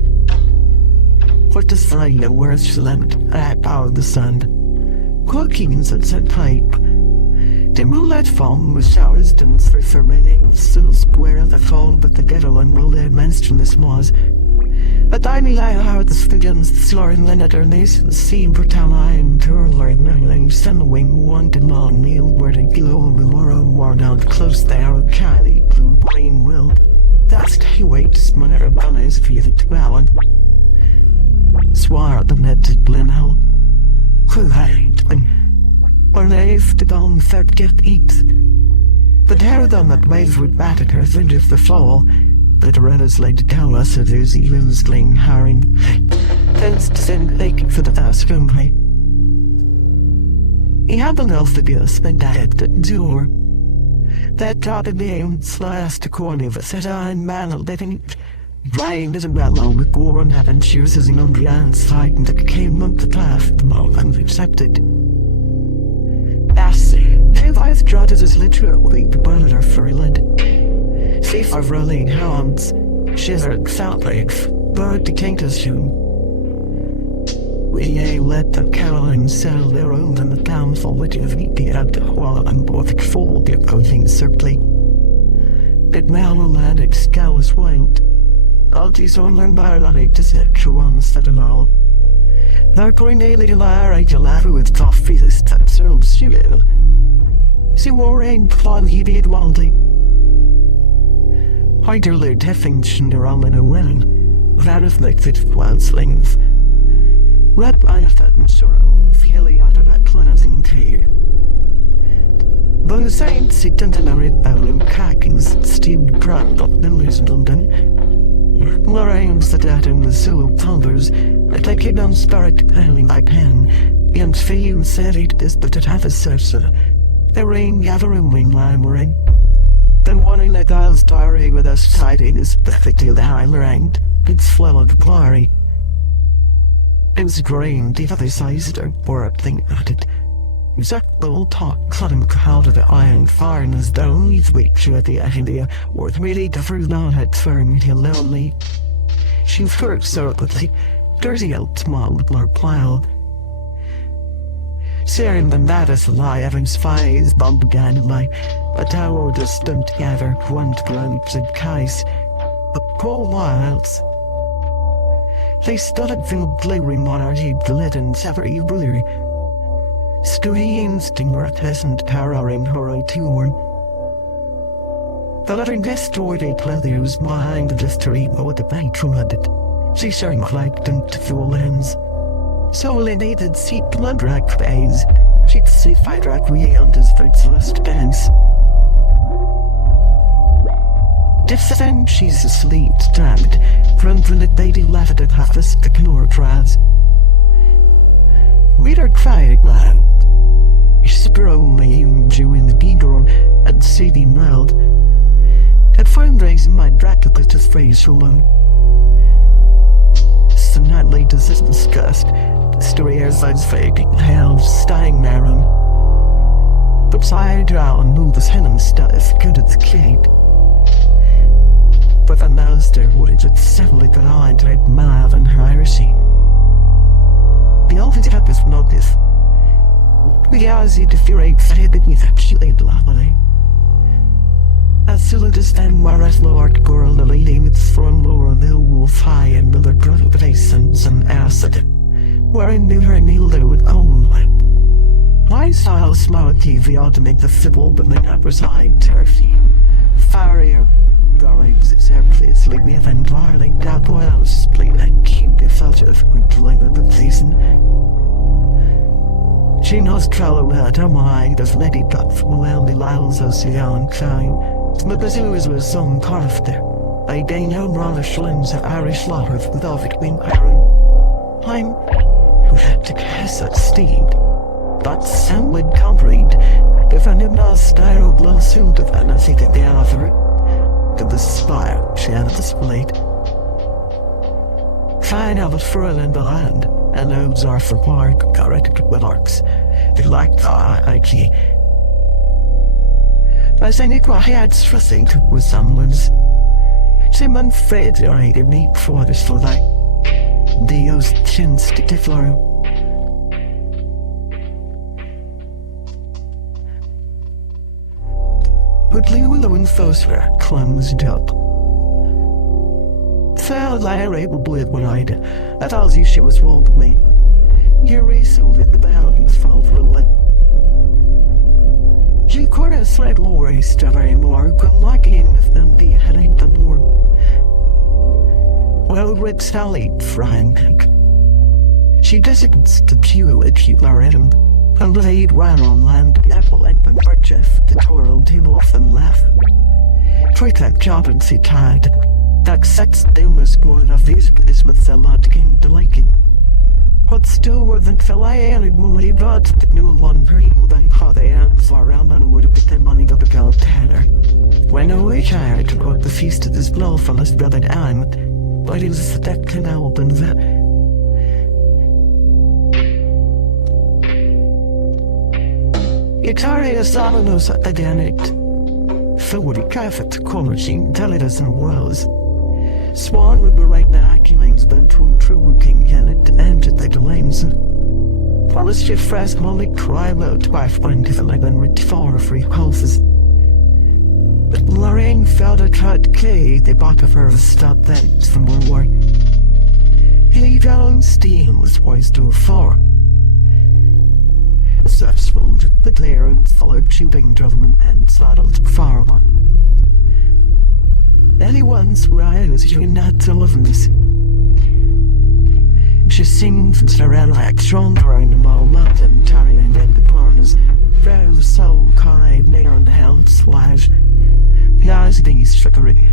What does find the worst limit at power the sun? Cooking in sunset pipe. The moonlight phone was showers dance for fermenting still square of the phone, but the ghetto and will their menstruous was. A tiny line out the stigans, the sloring Leonard or Nace, the sea brutal and turler, and sunwing wanted long meal where the glow of the world worn out close there, a Kylie blue plain will. That's he waits when her bellies for the dwelling. Swar the net to Blenhell. Who hate when or they've the long third get eat. But how them that waves would bat at her think of the fall. But the runners like to tell us that there's a loose-laying herring. Tends to send lake for the task hungry. He had the elf to be a spent at the door. That taught him the last to corner of a set on man letting Brian doesn't well long with gore and having cheers as an undry side and that came up the path the moment accepted. As I've jotted as literally the burner for Ireland. Safe of rolling hounds, shivered fabrics, bird decanters soon. We let the Carolines sell their own in the town for which of the out while I'm both full the opposing circly. It Atlantic scours wild. All these online biologic to sexual ones that and all. They're going a little I laugh with coffee this that serves you ill. See warring fun he did waldy. Heiderler definition around in a win. That is like it wild slings. Red and sorrow, fairly out of that cleansing tear. But the same centenary bowling khakis, steamed brand of the London. Lorraine's the dead in the soul thunders, I take it on spirit pailing by pen, and feel said it is but it hath a sursa. The rain gathering wing line ring. Then one in the dial's diary with us tiding is perfectly the high ranked, it's flow of glory. It was green, the other sized or a thing at it. Exact old talk, clutting out of the iron fire and as though he's weak to the idea, or really the first now had firm till lonely. She first certainly, dirty old small blur plow. Searing them that as a lie, Evans spies bomb began in my a tower distant together, one grunts and kites, but cold wilds. They stood at the glaring monarchy, the lid and severy blurry. Streams stinger a peasant terror in her torn. The lettering destroyed a pleasures behind the history with the bank flooded. She sharing flagged into full ends. So needed seat blood rack bays. She'd see fight rack on his last banks. Then she's asleep, damned, from the baby laughed at half a stick nor tries. Reader cried loud. Spiro me Jew in the beagle and Sadie mild. At fundraising my Dracula to phrase alone. So nightly does this disgust. The story airs like fading hell, staying narrow. But side down, move his hand and stuff, good at the gate. But the master would just simply behind red mild and heresy. The only type is notice. We are the defeated faded with actually lovely. As soon as then whereas Lord girl the lady with from lower the wolf high and the brother basins and acid. Wherein knew her needle with own lip. My style smoky the ought to make the fibble but make up reside turfy. Farier Garrix is airplacely with and darling that well split and keep the felt of like the season. She knows Trello had her mind of Lady Duff well the Lyles Ocean Klein. Smithers was some carved there. I gain no rather shlims of Irish lovers with all between iron. I'm who had to cast that steed. But some would comprehend if I knew not style blow soon to fancy that the other to the spire she had displayed. Fine of a furl in the land, and those are for park, corrected with arcs. They like the I.G. I say Nick I had stressing with someone's. She man fed or I did meet for this for like. Dio's chin stick to floor. But Lulu and Fosler clumsed up. Fell Larry with when I tells you she was wrong with me. Yuri sold at the balance fall for a lit. She could have slid Lori strawberry more, couldn't like in with them be a headache than more. Well, Red Sally, Frank. She disciplines to chew at you, Loretta, and laid ran on land the apple egg and purchase the toral table off them left. Try that job and see tired. That sets them as going of these is with the lot came to like it. But still wasn't fell I added money but the new one real than how they answer around and would have put their money to the girl Tanner. When I wish I had to go the feast of this blow from his brother Anne, but it was that canal and that. Icarius Alanos Adanit. Fewdy Kafet Colorgene Telidas and Wells. Swan would be right now, Akilings, then to true king Yanet and the Delanes. Polish your fresh molly cry out by finding the 11 with 4 free houses. But Lorraine felt a cut K, the back of her stopped then from World War. He down steel was poised to a 4. Successful the clearance followed shooting German and saddled far one. Anyone's right as you not to live in this. She sings and Sarah like stronger in the mall up and Terry and then the corners. Very soul carried near on the hound slash. The eyes these trickery.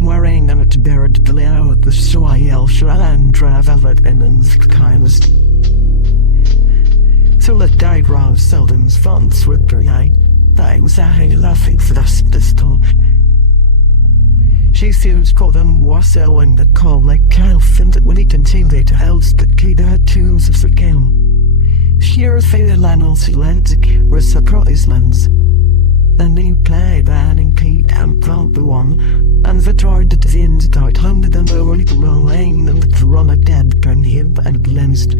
Wearing on it buried the layout with the soil and travel it and the kindest. So let die round seldom's fun swifter night. I was laughing for this pistol. She seems called on Wassel and the call like calf and when he continued to house the key the tunes of the game. Sheer faded lanels Atlantic were surprise lands. Then he played that in key and found the one and the tried at the end out hundred and over little lane and the run a dead can him and glanced.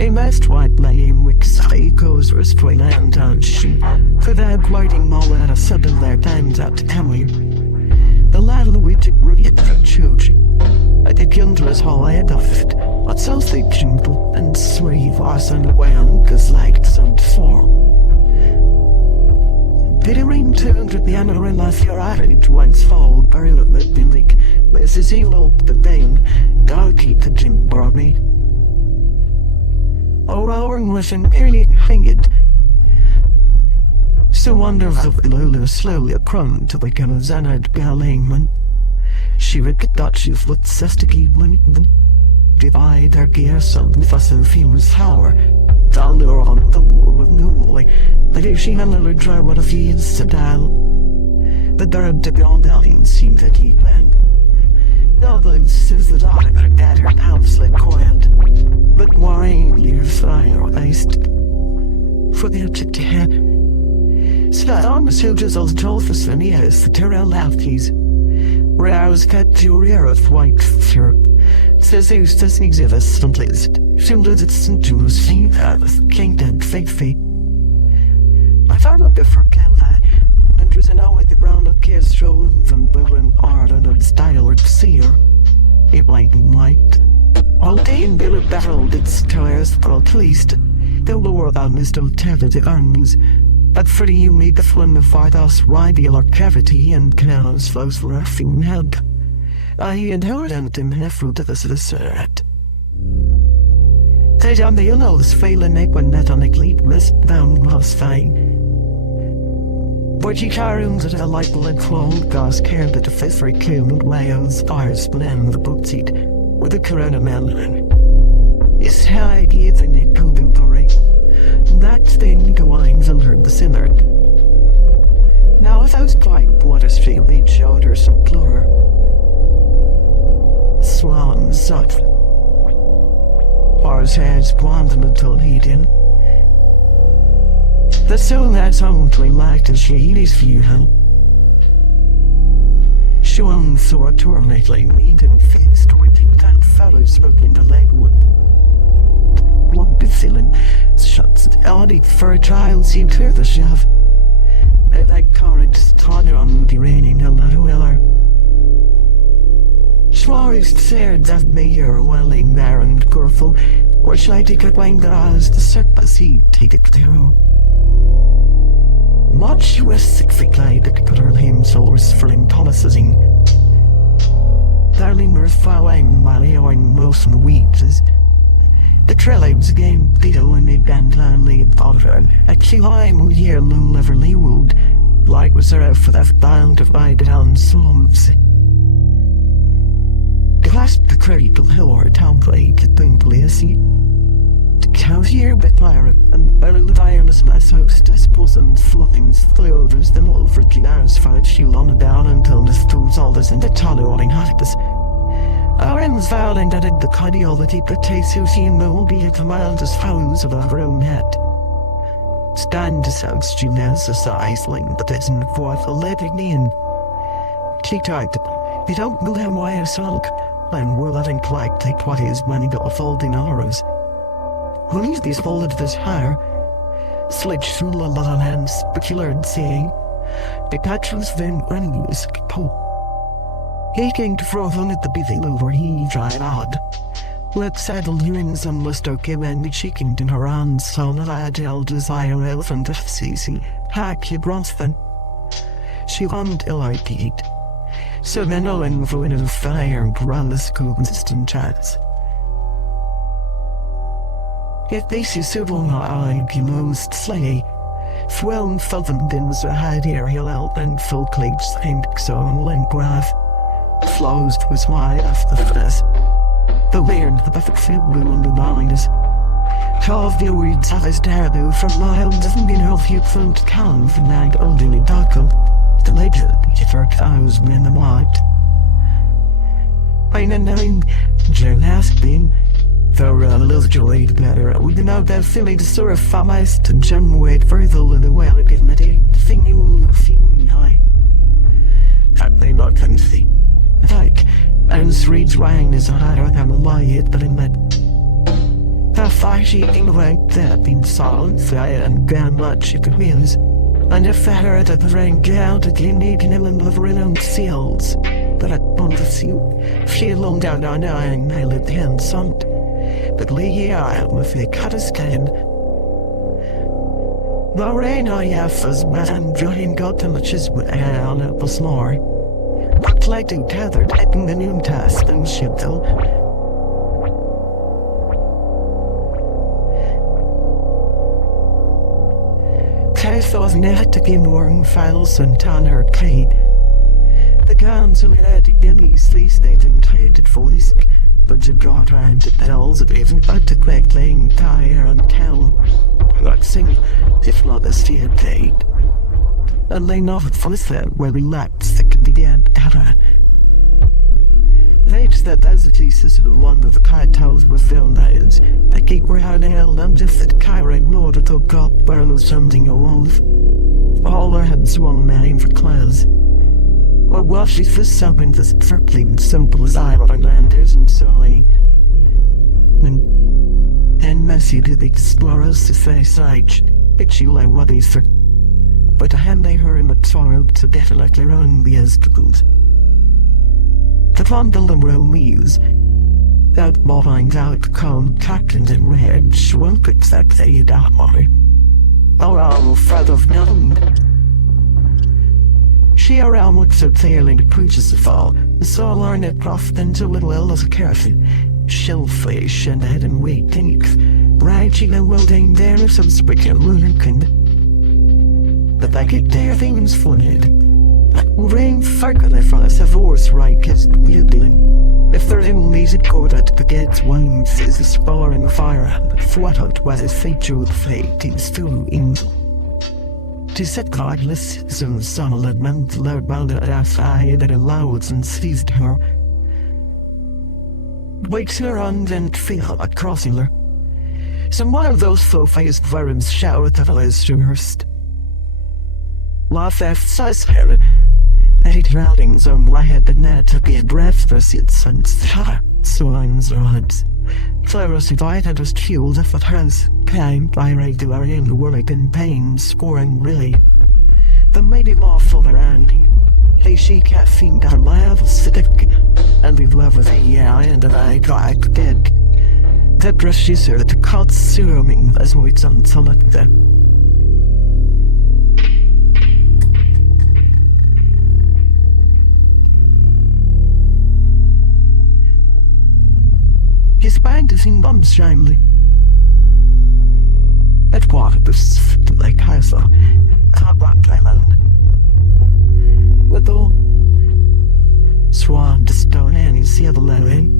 A most white lame with psychos were straight and out shoot for that gliding mall at a sudden their times out to come here. The lad of the witch really at the church. I think yonder is how I had of it. But so fiction and sweet was on the way on cause like some form. Peter Rain turned at the end in last year I had once fall buried at the building. This is he looked the vein. God keep the Jim brought me. Oh, our English and merely hang it. So wonder how Lola slowly clung to the Ganazanad Galangman. She would get Dutch's with Sestiki when divide their gears on the fossil fuels tower. Down there on the war with Newly, but if she had another drive what a few dial. The bird to beyond Alien seemed that he planned. No, those says the daughter got that her house like quiet. But worrying leaves fire iced. Forget it to have. Slide on the soldiers als Jolfus and yes, the Terrell Laufkeys. Rouse cut to rear of white syrup. Says who's to sneaks of us someplace. She lives at St. Jules, seen that with King and Fake Fee. I thought of before Kelly. And there's an hour with the brown of Castro from Berlin art and of style or seer. It white and white. All day in Billy battled its tires, but at least the lower than is still tethered the arms. But for you made the flim of us radial cavity and canals flows for a few head. I inherited him half root of the cert. They on the nose failing neck when net on a cleat wrist down was fine. But you carries at a light and cloned gas cared at the fifth killed whales fires blend the boot seat with a corona melon. It's high even a cooling parade. That thing the wines under the sinner. Now those bright waters feel each shoulders and chlor. Swans up. Ours heads quantum until heating. The soul that's only like the shady fuel. Shown so eternally mean and faced with that fellow smoking the leg wood. Won't be feeling shuts audi for a child seemed clear the shove. And that courage started on the raining a little willer. Schwarz stared at me your welling there and careful, or shall I take a wing that eyes the surplus he'd take it through. Much was sick for glide that put her lame souls for impolicizing. Darling were following Mali or in most of the weeds. The trailers again beetle and they band landly about her. A climb year long neverly wood, like was there for that bound of my down souls. Clasp the cradle hill or town plate at Bungley. The cows here with fire and barrel of ironless my hostess and fluffings floaters them all for hours fight she on the down until the stools all this in the tolerant hotness. Our ends vowing that the cardiology that takes who she will be a command as fouls of our own head. Stand aside, she necessizing that isn't worth letting in. She typed, "You don't know how I sunk, and we're letting Clyde take what is money to folding hours. Who needs this folded this higher? Sledge through the little hands, specular and saying, the catches then when you po. He came to throw them at the bidding over he tried odd. Let's settle you in some list of give and chicken in her hands, so that I tell desire elephant of CC, hack you Bronson. She won't ill I eat. So then I'll info into the fire and run the consistent chats. If this is civil I be most slay. Swell southern dins a high aerial out and full clips and so and graph. Flows was wide after the first. The weird, the perfect fit blue the minus. Half the weeds has taboo from miles doesn't mean how few food count for night only darker. The legend, if her cows in the white. I know, Joe has been. For a little joy better, we know that feeling to sort of famous and John wait further in the well to give me the thing you will feel me high. That they not can see. Like, and reads rang is higher than the light, but in that. That flashy thing right there being silent, fire and gun much it means. And if I heard at the rank out at the Indian of renowned seals, but I want to see she along down our nine nail at the hand son. But Lee I with the cut a scan. The rain I have as man joining got to much as with on up a snore. But like to tethered at the noon task and ship though. Case was net to give warm files and ton her kate. The guns who had Billy's least they intended voice. But you got round to bells of even but to crackling tire and cow. I'd sing if not a steer date. And lay off at first that where we lacked that could be the data. They that those at least is the one of the kite towels were filmed is. They keep around hell and just that Kyra ignored it took up where was something a wolf. All their heads one man for clothes. Well, she's for something that's perfectly simple as Irelanders and so on. And messy to the explorers to say sight, bitchy like what is for. But I hand they her in the sorrow to better like their own the esticles. The bundle of Romeos, that bobbing out cold captains in red, schwumpets that they die. Or all fed of nothing. She around looks so tailing to preaches the fall, so learn it croft into little as a carrot, shellfish and head and weight teeth, right and welding there is some sprinkle lurking. But they get their things flooded. Rain farkle from us a horse right kissed wielding. If there's any easy quarter to forget wings is a spar in the fire, but what out was his feature with fate is still in. To set godless, some solid meant loud bound outside that allows and seized her. Wakes her on and feel like crossing her. Some one of those full-faced worms showered the fellows to hurst. Laugh after size her. Eight roundings on my head the net to be a breath for its and swines rods. Cyrus divided was fueled if it has came by regular in work and pain scoring really. The maybe more full around. Hey she caffeine down my other stick and we love with a yeah and I tried dead. That dress is her to cut swimming as we done select that. His band is in bombs shyly. That water was like Kaiser, top rock island. With all swan to stone and you see the lowing.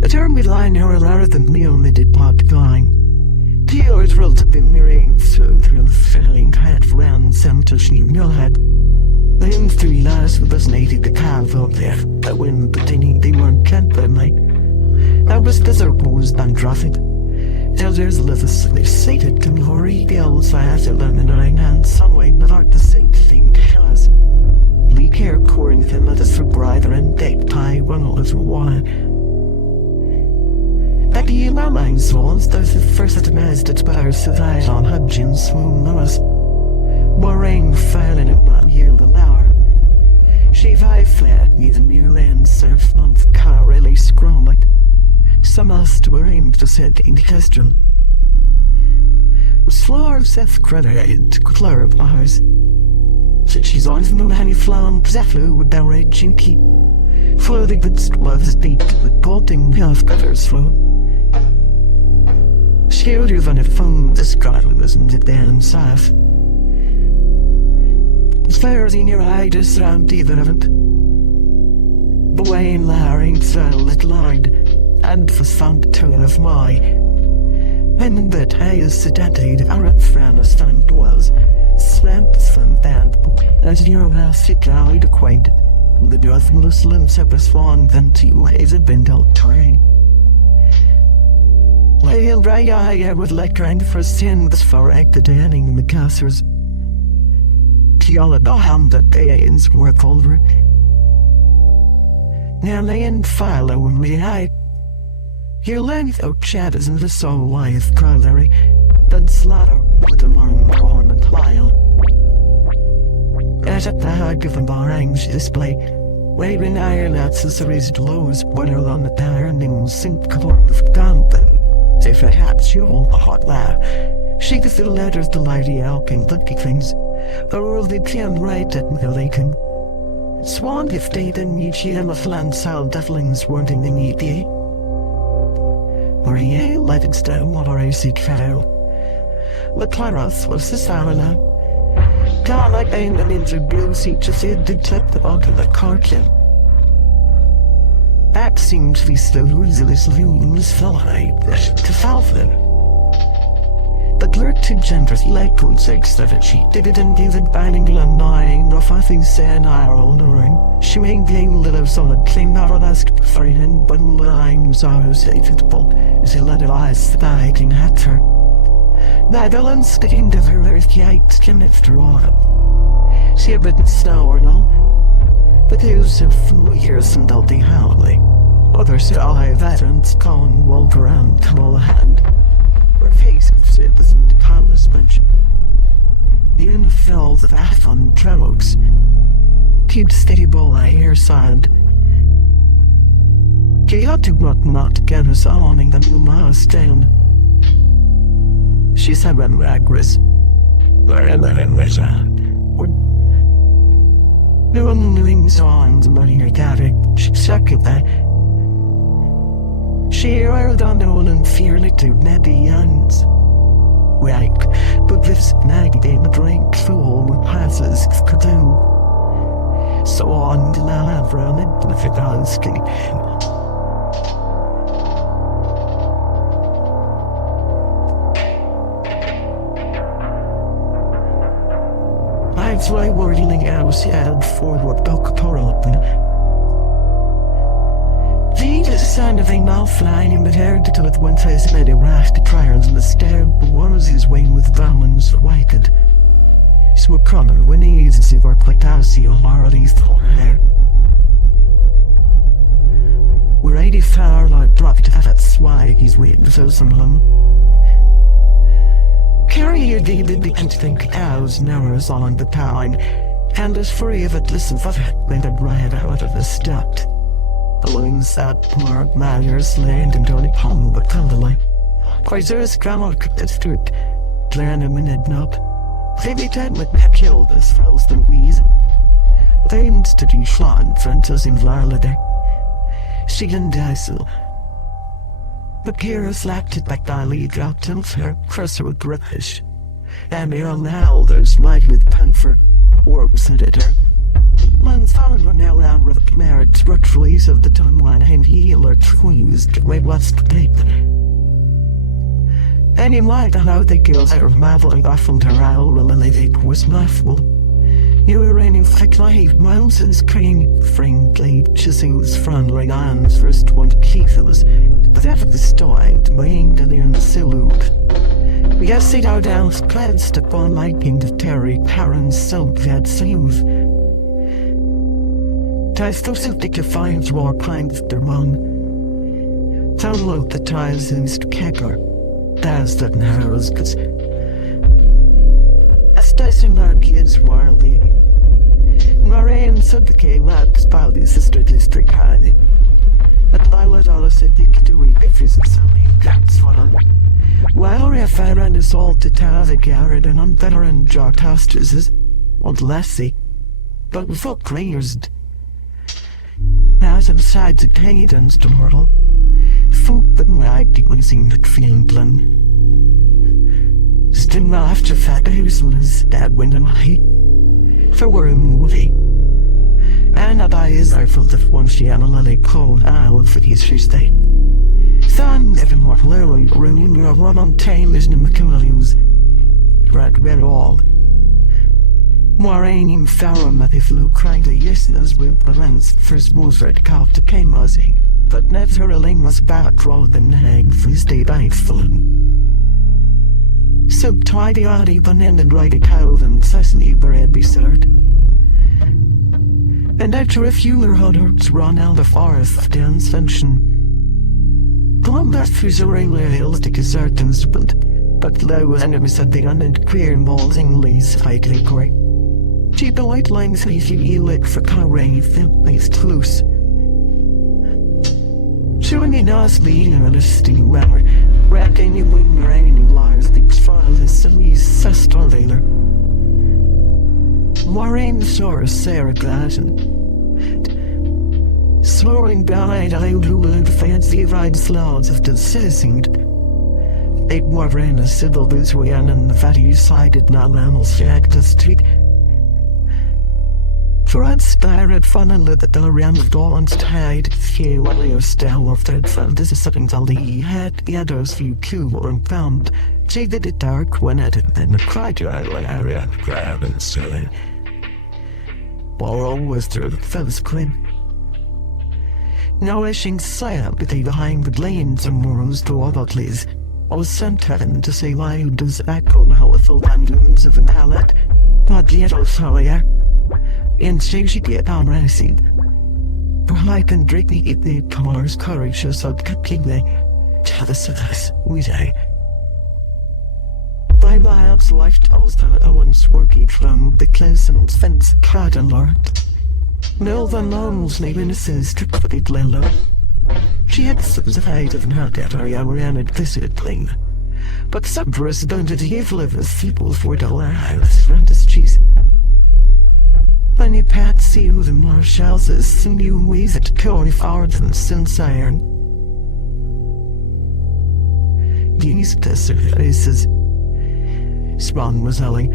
The term we line her rather than the only did part going. Teal is relatively mirroring through the filling cat round center she no had. Them three lads with us native the calf up there, that when pretending they weren't can't by night. That was desert was done traffic. Elders lively seated to glory bills as eliminating and some way without the same thing has. Lee care coring him at us for brighter and deck tie one little while. At the Lamang swans, there's the first amazed at better survive on Hudgens swoon Lewis. Moraine fell in 1 year the lower. She vive fled near the new land surf month car really scrummed. Some us were aimed to set in the question. Slower Seth credited to clarifies. She's on from the honey flown Zephyr with the red chinky. Floating with love's beat with bolting half cutters float. Shielder van a phone the scarletism to Dan south. Flares in your eye just round either of it. Bwayne Larry fell at line, and was found to of my. When that has sedated our Afghanistan was, slants from that, as your last guide acquainted, the North Muslims have a swan than 2 ways have been dealt terrain. Well, right, I would like trying to first sin this for acted ending the casters. Y'all know how that days work over. Now laying follow me, your length of chat isn't the soul wife, Larry. Then slaughter with a long horn and pile. As at the height of the barrangs display, waving iron accessories to lose, whether on the turning sink form of dumping. If I had you a hot laugh, she gets the letters to Lady Alking, lucky things. The world they can write at the laking. Swan if they didn't each year of land sound devlings weren't in the media. Or ye let it stone what I see trail. The Claros was the Sarana. God like aim and introduce each as it did tip the bug of the carton. That seemed to be so easily loose fly to Falcon. The clerk to genders like code 6 she didn't even banning Glen 9 or 5 saying I rolled the ring. She made game little solid claim not asked for him, but lines are savable as he let it eyes that I can hat her. Netherlands sticking to her earth yikes can lift her on. She had been snow or no, but those of years and Dulty Howley. Others eye veterans calling walk around to all hand. Her face said this in the palace bench. The NFL of Athon Trelloaks. Keep steady ball I hear side. Chaotic not get us on in the new milestone. She said when Agris. No one doing songs about your daddy. She sucked at that. She rolled on the one and fearly to Neddy Youngs. Right, but this night they would drink full with passes could do. So on to now have run it with it asking. That's why whirling out head forward Doctor open. The sound of a mouth flying but heard to it one face made a rash to trials in the stair, but was his way with violence awakened. So common when he is to work like Darcy or Harley's for her hair. We're 84 like dropped at that swag he's waiting for someone. Carry your deed and begin to think cows narrows on the town, and as free of it listen for it when it right out of the stepped. Alone sat poor Myers land and Tony Palmer but tenderly. Quasar's grammar could street, clearing a minute up. Baby Ted with that killed as fells than wheeze. They'd to be flan Francis in Larlade. She and Dysel. But Kira slapped it back daily dropped him for crusher with gripish. And on the elders might with panther, or said it her. Man's found one now around with the marriage structurally of the timeline and healer tweezed to wait what's to take. Any light on how they kills her marveling off from her owl really they was mouthful. You were raining thick light miles and scream friendly chisels friendly hands first one to keep those. But after the stoic mind and in the salute. We have sit our downs cleansed upon liking the terry parents so that soothe. Ties those of the defiance war kinds their mon. Download the ties is to kecker. That's that narrows cause as dicing our kids wildly. Moraine said the K labs by the sister district highly. At Violet all said they could do it if it's selling that's what I'm. While if I ran us all to Taza Garrett and I'm better in jar tasters is old Lassie. But we fought clears. As inside the cadence to mortal. Folk that like it was in that Fiendland. Still after fat houseless that wind and light. For we're a movie. And I is I felt the one she had a lily cold hour for his she stayed. Son never more low and green, your one on tail is the McCullies. Red all. Moraine in Farum that if Luke cried a yes as will balance first moves red calf to came muzzing. But never a lane was back rolled the nag for his day by fun. So tidy odd even ended right a cow and sesame bread beside. And after a few hudders run out the forest the ascension. Combat through the realistic assertions but low enemies had begun and queer balls in leaves tightly great. Cheap white lines leave you lit for carrying least loose. Showing in us being a listing weather, wrecking you when raining liars, the trial is silly sister later. Moraine saw Sarah Glasson. Soaring behind a loud fancy ride clouds of the citizen. It Moraine a civil this way and the fatty sided not animals jack the street. For I'd stare at funnel that the around the dawn's tide, few while you still of that felt this is something to lee had the others few cool and found. She did it dark when it and cried to area grab and silly. Borrow was through the feathers clean. Nourishing sympathy behind the lanes and morals to other please. I was sent heaven to say why you does echo the helpful bandooms of an outlet, but yet also here. And she should get on racing. For I can drink the colors courage so cooking the us we say. By Bob's life tells that I once working from the pleasant fence cat and lord. No the knows leaving a sister for the Lelo. She had subsided of her that I ran it discipline. But some president here lives people for the lives around this cheese. Bunny Patsy with the marshals is new ways at Corey Ford and since iron. These faces. Spawn was Ellie.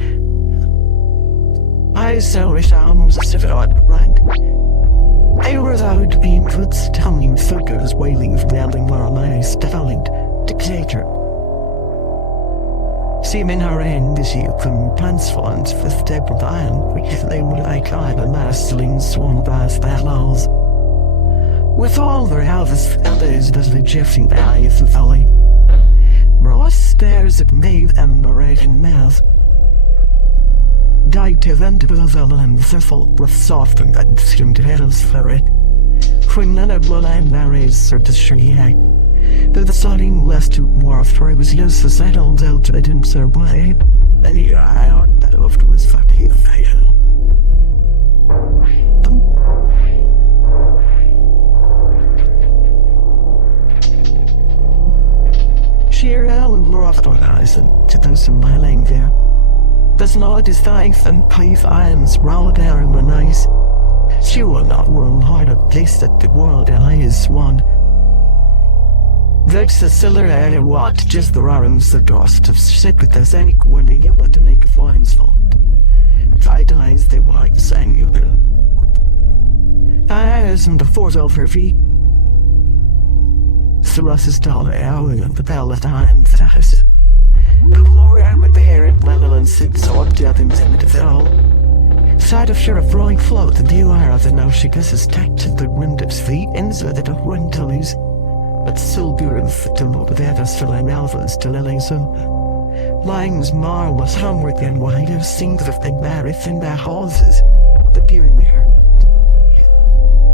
I so wish I was a civil right. I was out being put stunning figures wailing for the while I stallied dictator. Seeming her end is you from transforms with Deborah Iron, which they would like either mastering swan bass battles. With all their houses, others does the drifting eye of the valley. Ross stares at Maeve and the raging mouth. Died to them to Bevel and Thistle with soft and steamed heads for it. When none of Molan narrates or the Shriek. Though the sunning less to warp for it was used to settle out to it in survey. And I heard that afterwards fuck you fail. Sheer Ellen Roth horizon to those in my lane there. There's not his thighs and cleave irons rolled down in my eyes. She will not world hard a place that the world and I is one. Vex the siller and what just the arms the dust of sit with us any women you want to make a flying's fault. Fight eyes they white sang you will. I isn't the force of her feet. Thrus's dollar hour and the bell at time fast. The glory I would bear it level and sit so up to them to fill. Side of sheriff rolling float the deal of the no she gusses tacked to the wind of feet inside the wind to lose. het zilveren te lopen dat zullen elvens te lezen. Langs maar was hammered and wide of scenes of the marriage in their houses, the pyramid.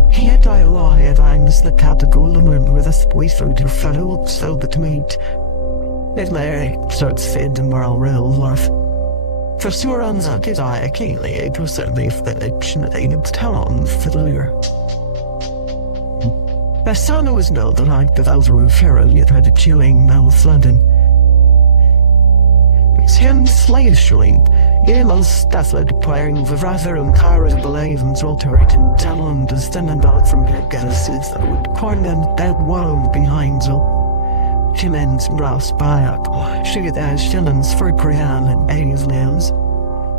Yet I lie at times the catacomb with a space for the fellow so that meet. It lay, so it's fed in moral real life. For sure on that is I keenly it was a leaf that it in town failure. My son was no the night that I was referring yet had a chilling mouth London. His hand slashing, yellow stafford playing the rather uncharitable avens alterating talent and standing out from head gases that would corn them dead wall behind them. Shillings brass back, sugar as shillings for Korean and A's limbs.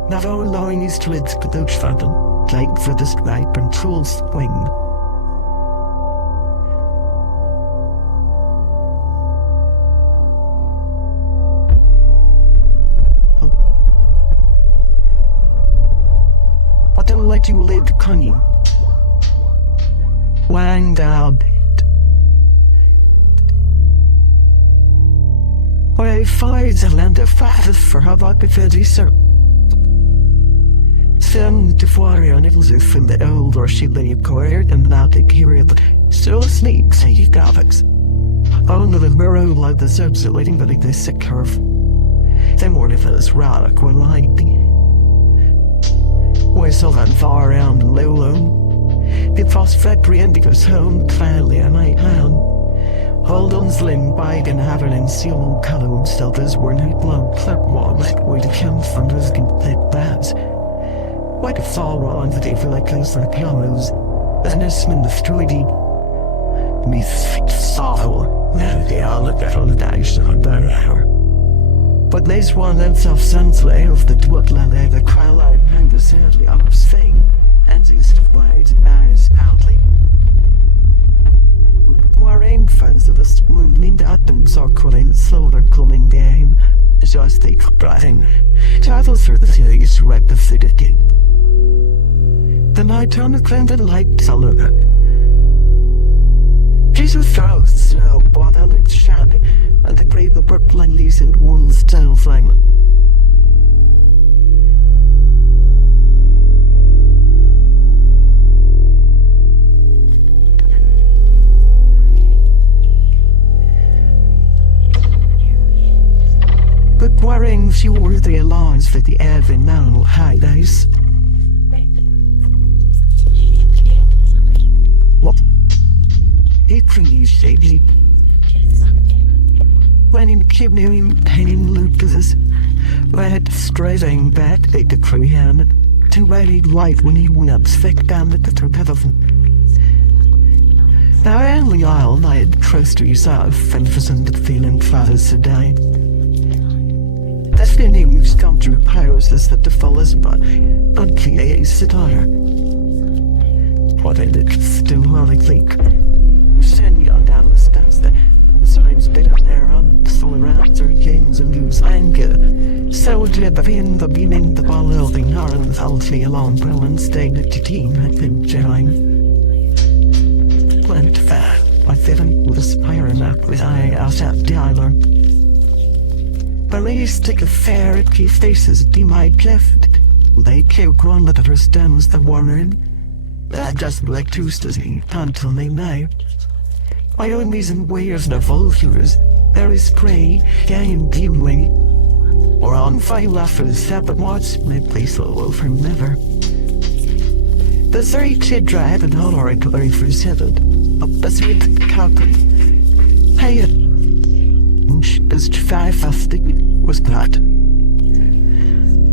Not all allowing his lids to those fountain, like for the stripe and troll swing. But don't let you live cunning. Wang down. I find the land of fathers for how about the feddy sir. Some to fire on it as from the old or she lay acquired and now the period so sneaks and you graphics. Only the mirror like the subs are waiting but they sick curve. Then more if it's radic or lighting. Why so that far around and low low? The frost factory indicates home clearly and I am. Hold on slim bite and have it in seal color stelters were not blown clerk wall like way to come from those complete baths. Why the fall wrong that they feel like close to the pillows? An isman destroyed it. Me sorrow. Now they all look at all the dice on their hour. But there's one that's off sunslay of the twitland there the crowd and the sadly out of thing. And these white eyes outly. More infants of the swoon named atoms are calling slower coming game. Just take breathing. Titles for the series right the city. The night on the candle light salute. Jesus throws the snow, bought under its shadow, and the grave of purple leaves and world style flame. But worrying few worthy lines for the Evan now high days. What? It really shady. When in kidney pain Lucas, red striding back at the Korean, to ready light when he went thick down at the telephone. Now only I'll night trust to yourself and for some feeling fathers today. That's the name you come to repairs is that the fellas but not the satire. What I did still hardly think. You send you down the steps that the signs bit up there on so around their games and lose anger. So did in the beginning the ball holding her and healthy along brilliant staying at the team had been gelling. Went fair, I didn't with a spiring up with I out at the island. Police take a fair at key faces at my left. They kill grown at her stems the warning. That just like Tuesdays until they know. My own reason wears no vultures. There is prey, game viewing. Or on fire laughers that but watch my place will from never. The very kid drive and holler at very for seven. Up the street carpet. Hey, as five fasting was that.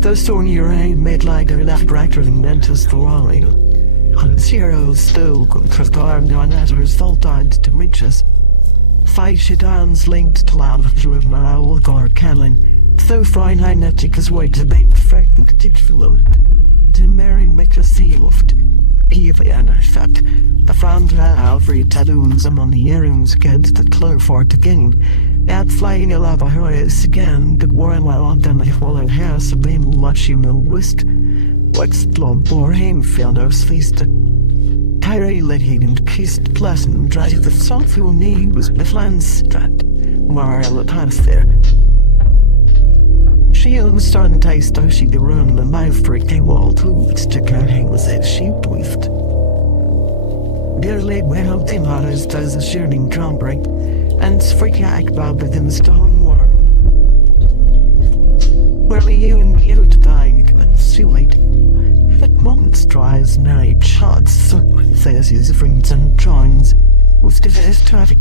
Those on your aim made like their left right and dentist drawing. On zero still could armed on as a result to reach us. Five shitans linked to loud through an owl guard cannon. So fine I netted his way to make frightening particular. To marry make a sealed. Even in fact, the front every tattoos among the earrings against the clear for to gain. At flying a lava hoys again, the war while on them the fallen house of being watching the west. What's blood bore him found us feast. Tyree let him and kissed pleasant, drive the soulful knee was the flanstrat, while at times there. She almost started to taste how she the room the mouth break they wall too, stick her hand was as she tweefed. Dear late went out in hotters does a shearing drum break, and freak act about within the stone worm. Where you and you to dying, see wait. At moments tries night shots, so says his friends and joins, with the best traffic.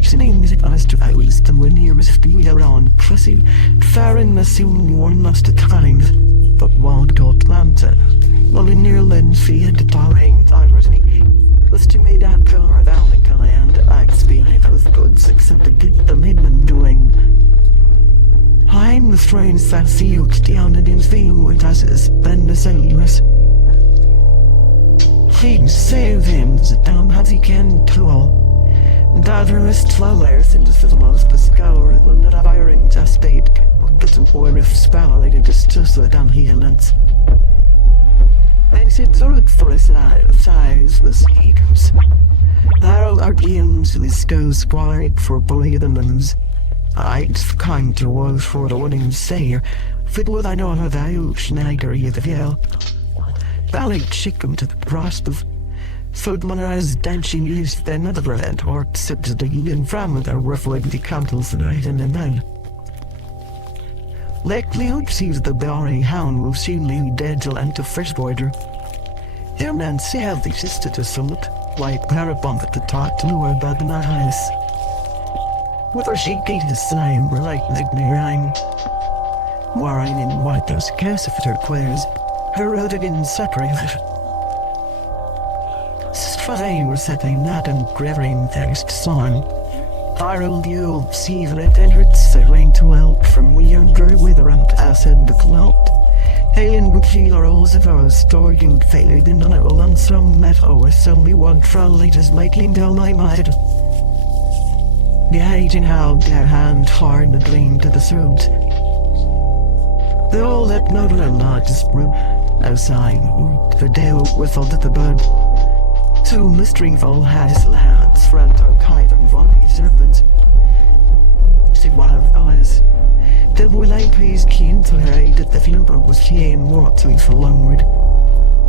She names it as to hours, and when nearest the around, pressing, faring the soon worn must at times, but wild dot lantern, while in near lens feed the towering irony, was to me that color valley and acts behind those goods, except to get the midman doing. I'm the strange that sealed down and in vain with us as then the sailors. Please save him, sit down as he can to all. Dadderist flowers into the most scour than that firing just bait, but some poor if spouted just the down here lens. And it's sort for a size the sneakers. Narrow arguments this goes quiet for boy the limbs. I'd kind to was for the winning sayer, fit with I know her value, Schneider yet the veil. Valley chicken to the prost of footman as dancing used then another event, or sipped the in from their ruffling the candles the night and the night. Likely sees the berry hound will soon leave dead till enter fresh border. Here man see how they existed to summit, like parabomb at the top to lure about the nice. With her she gave the same, like the mirror. Warring in white those cassifter queers, her rooted in separated. Sfade were setting that and gravering text song. Viral you'll see that entered sailing to help from we under wither and acid the clout. Alien would feel our rolls of our stored and faded in an old and some metal with only one trolley just making down my mind. The aging held their hand hard and leaned to the throat. They all let no largest room outside the day whistled at the bird. Two mysteryful has lads friend our kite and volley serpents. See what of eyes. The will I please keen to her aid that the fielder was here and more to it for longward.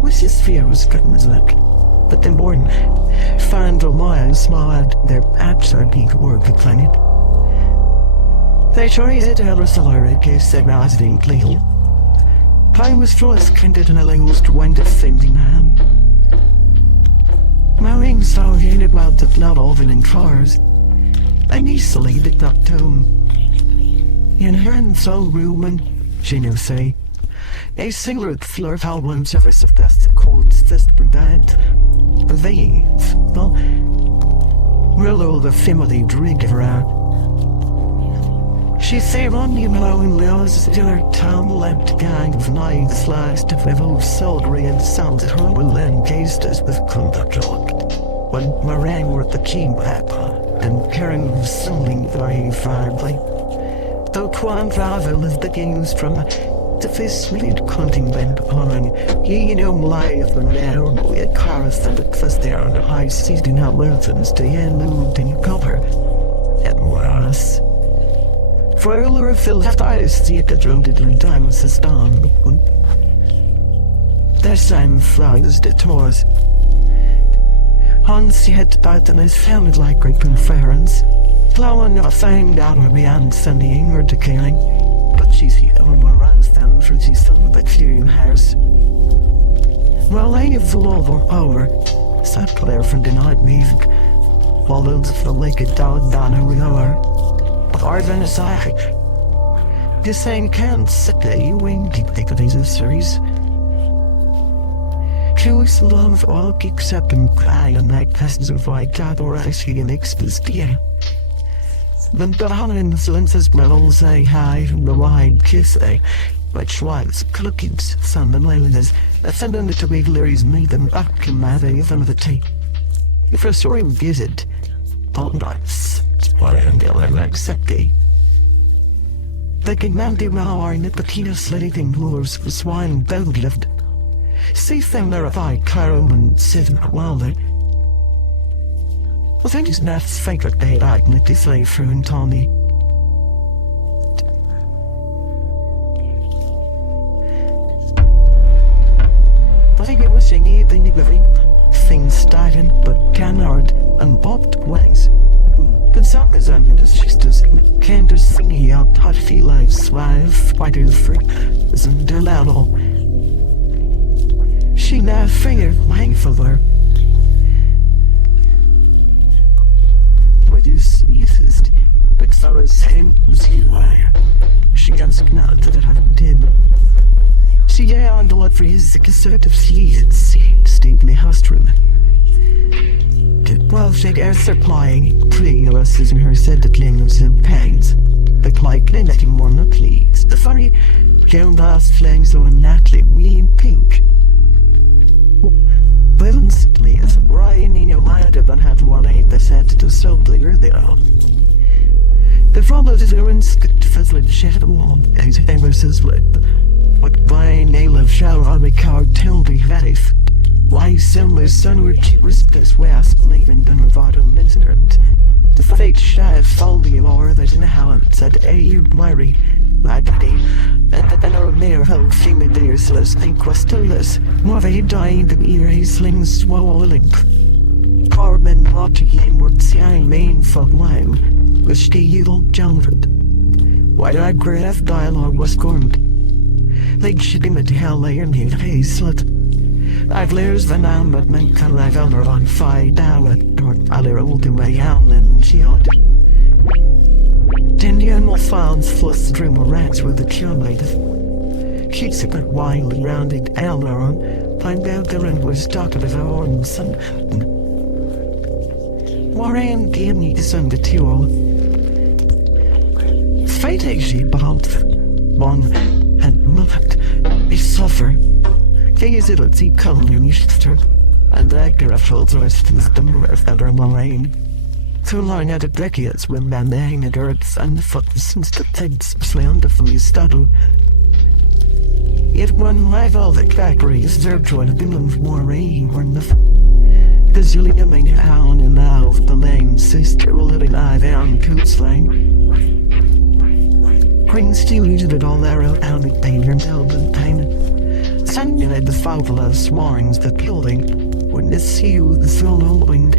Which his fear was cutting his lip. But then born, find a mile smiled their absurd peak work the planet. They tried to tell us a case said rising clean. Time was frost kindred and a langust went a fainting hand. Mowing saw in about the cloud oven in cars. And easily did not tone. In her and so rumen, she knew say. A singular flirt how one service of death the cold sister died. They, well, Willow the family drink of her out. She saved on the allowing Leo's dinner town left gang of knives last of level soldiery and sounds at her will then gazed us with conduct. When meringue were at the king papa, and carrying was something very firebly. Though Quan travel is the games from the face lead hunting bent upon ye know life the narrow with cars that breakfast there on the high seas do not mountains to end moved in cover. It was for all her filled after I see it that rounded and diamonds is done. There's time flies the tours. Hans had about and it sounded like great conference. Plowing never found out where beyond sending her to killing. But she's here more roused than for she's still with that fearing hairs. Well, I have the law of power, sat Claire from denied music, while those of the lake had died down who we are. But our Venezuela, this ain't can't sit there, you ain't deep think of these series. Choose love all except and cry and night passes of white cat or I see an express dear. When the influence as well all say hi from the wide kiss which was cloakings, sun and loneliness, ascending to big Larry's made them back in my day from the tea. If a story visit, all nights, what and they'll accept thee. They can mount him now are in the patina slitting lures for swine bound lived. See thing there if I Caro and Sid and Wilder. Well, that is not favorite day I met this lay through and Tony. I think it was anything very things starting, but canard and bobbed wings. The song is under the sisters, can't sing he out hearty lives, wife, why do free, isn't the level. She now figured mine for her. What you sweetest, but Sarah's same was you are. She asked not that I did. She yawned what for his conservative seeds, stately hostrum. While she was supplying us in her said the claims and pains. The politely letting more not please. The furry gown last flangs on Natalie, we pink. Pleasantly, as Ryan in your mind about had one aid that said to so clear they are. The followed is her instant fizzling shit at the wall, as Emerson's lip. What by nail of shower on the card till the very fit. Why similar sunward she risked west, leaving the Nevada Minster. The fate shy folding over that in the Helen said, you Mary, my daddy, and then our mayor held female dears, let's think was still less. More they died, the ear he slings swallowing. Carmen watching him were seeing main for while, with the evil jumbled. Why that grave dialogue was scorned. Like she didn't hell lay in his face slit. I've leers van aan met mijn kan on van fire down door alle route way aan and she had. Indian founds fluss dream rats with the cumulative. Keeps it wild and rounded Elmeron, find out the rent was started as a horn sun. Warren gave me the sun to fuel. Fate actually bound one and moved. It suffer. These it'll see color in Easter, and the actor of Schultz rest is the mirror feather rain. So long at the decades when man the hanged earths and the foot since the tides slender from his startle. Yet one life all the factories, their joy of England's more rain or nothing. The Zillion main hound and now the lane sister will living eye down Coots Lane. Queen still used it all there out the pain and held and pain. Simulated the fabulous swarms that building when the sea with the solo wind.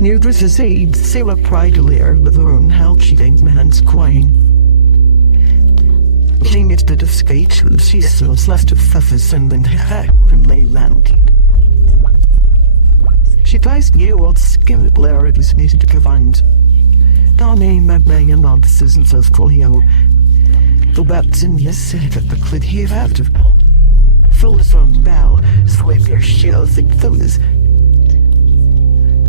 Near to the seed, sailor pride to lair with her own help she thanked man's quine. King it did escape to the sea so left of feathers and then hack from lay landed. She placed new old skin blair it was needed to command. Now name my bang and on the seasons of Colio. The weapons in your said at the clit heave after. Full from bow, sweep your shields and thumbs.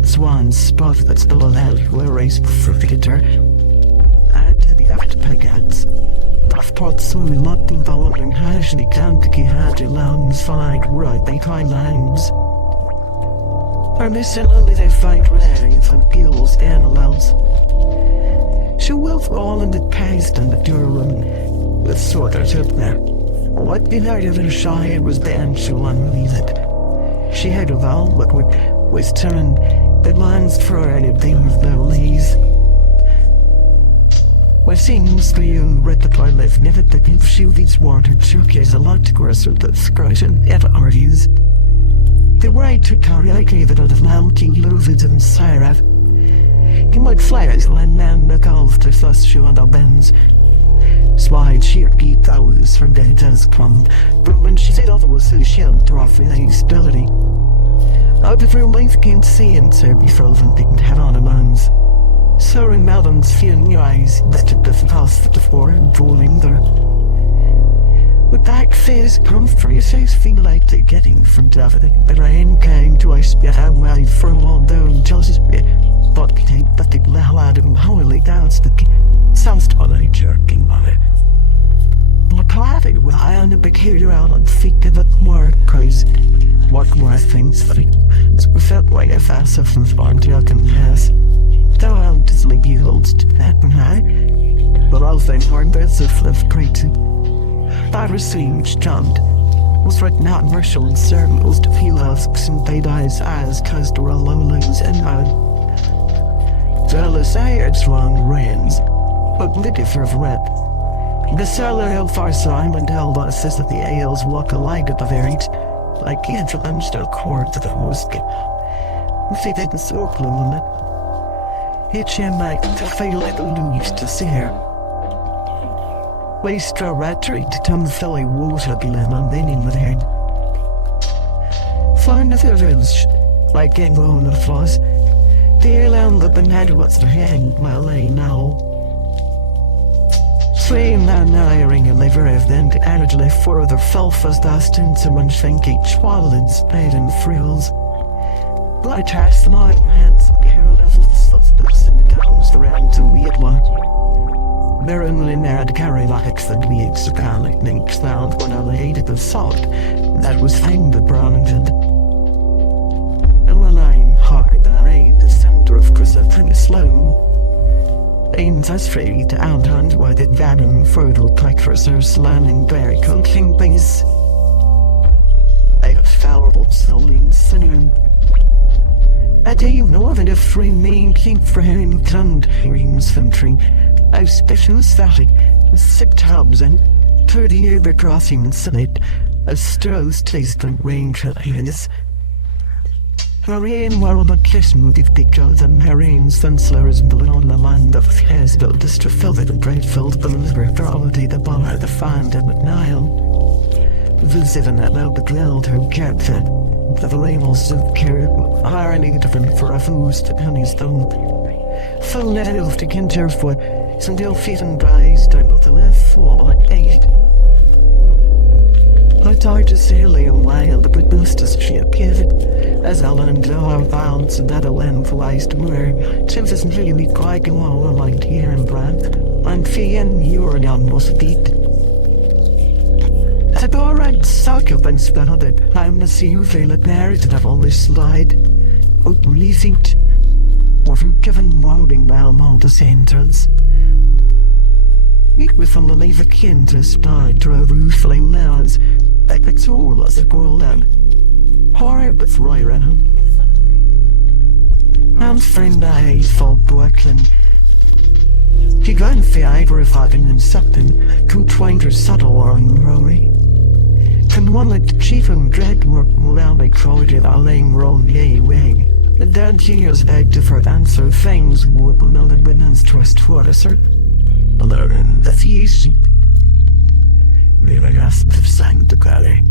Swans spot that's still allowed were raised before the guitar. Add to the afterpagads. Tough parts so locked in following hashly county had your lambs fight right they time lambs. Or missing only they fight rays and gills and allows. She will fall in the paste and the durham. With sort of tip there. What in her little shy it was then she unreleased it. She had a vow but was turned the lines for anything with no leaves. What seems to you read the toilet never to give you these water turkeys a lot worse with the scratching ever argues. The right to carry I gave it out of mounting loses and syrup. He might fly as when man look off to fuss shoe on the bends. Slide sheer deep hours from dead as come, but when she said other was so shelter off with any stability. Out of her life came seeing so be frozen didn't have on a man's. Soaring mountains feeling your eyes lifted the fast the floor and drooling there. With back face come for your face feel like they're getting from David, but I ain't came to I spit out my firm all down justice bit. But take but the loud and howling dance the sounds totally jerking on it. Look laughing with eye on the big hair out on feet of it more crazy. What more things like it's without way a fast of from farm to can pass. Though I'll just leave you holds to that and high. But I'll think hard there's a fluff crazy. I received jumped. was written out in racial circles to feel asks and paid eyes as cultural lowlands and jealous airs long rains, but the differ of red. The cellar far Simon held us as that the ales walk alike at the very like Angela still cord to the whiskey. If it didn't so plume it shall make to fail at the lose to see her. Waste a retreat to come filly water glen and then in the head. Find the village like gang on the floss. The land that been had what's the hand my lay now. Slain and iring and liver of then to energy further fell fast dust into one shank each wallet's paid in frills. But I cast the nine hands and carried off the substance in the towns around to weird one. There only near to carry like the weeks of garlic ninks sound when I laid it of salt that was hanged the browned. And when I'm hard I rain the center of Christopher slow. Ain't as free to outhunt what it van fertile pictures are slamming very coaching base. I have fallible selling sinning. I do you know of it a free main keep for him cloned dreams century. I've special static, 6 tubs and 30 over crossing senate, a Stroh's taste and range of happiness. Marine world of kiss motive pictures and marine sunslurs blown on the land of Haresville just to fill it a great filled believer probably the bar the find at Nile. Visiting at the drilled her captain, the Ramos of care, irony different for a foos to penny stone. Full net of to kinter for some deal feet and dries down to the left fall like 8. I tried to sail a while, but most as she appeared, as Ellen and Joe bounds and that a length wise to moor, Tim isn't really quite all like here and brand, and fee and you're almost beat. At a right suck up and spelled it, I'm the see you feel it married to have all this slide. Open feet, or forgiven loading Malmont to centers. Meet with on the leave a kin to spy drove ruefully lads, like it's all as a girl then. Horror with Roy Renham. I'm friend I thought Brooklyn. He got the ivory fucking and something, two twangers subtle or in Rory. Can one like the chief and dread work will now be crowded a laying round yea way. The dead years beg different answer things would know the women's trust for a certain. Learn that's easy. Maybe I asked if sang to Gary.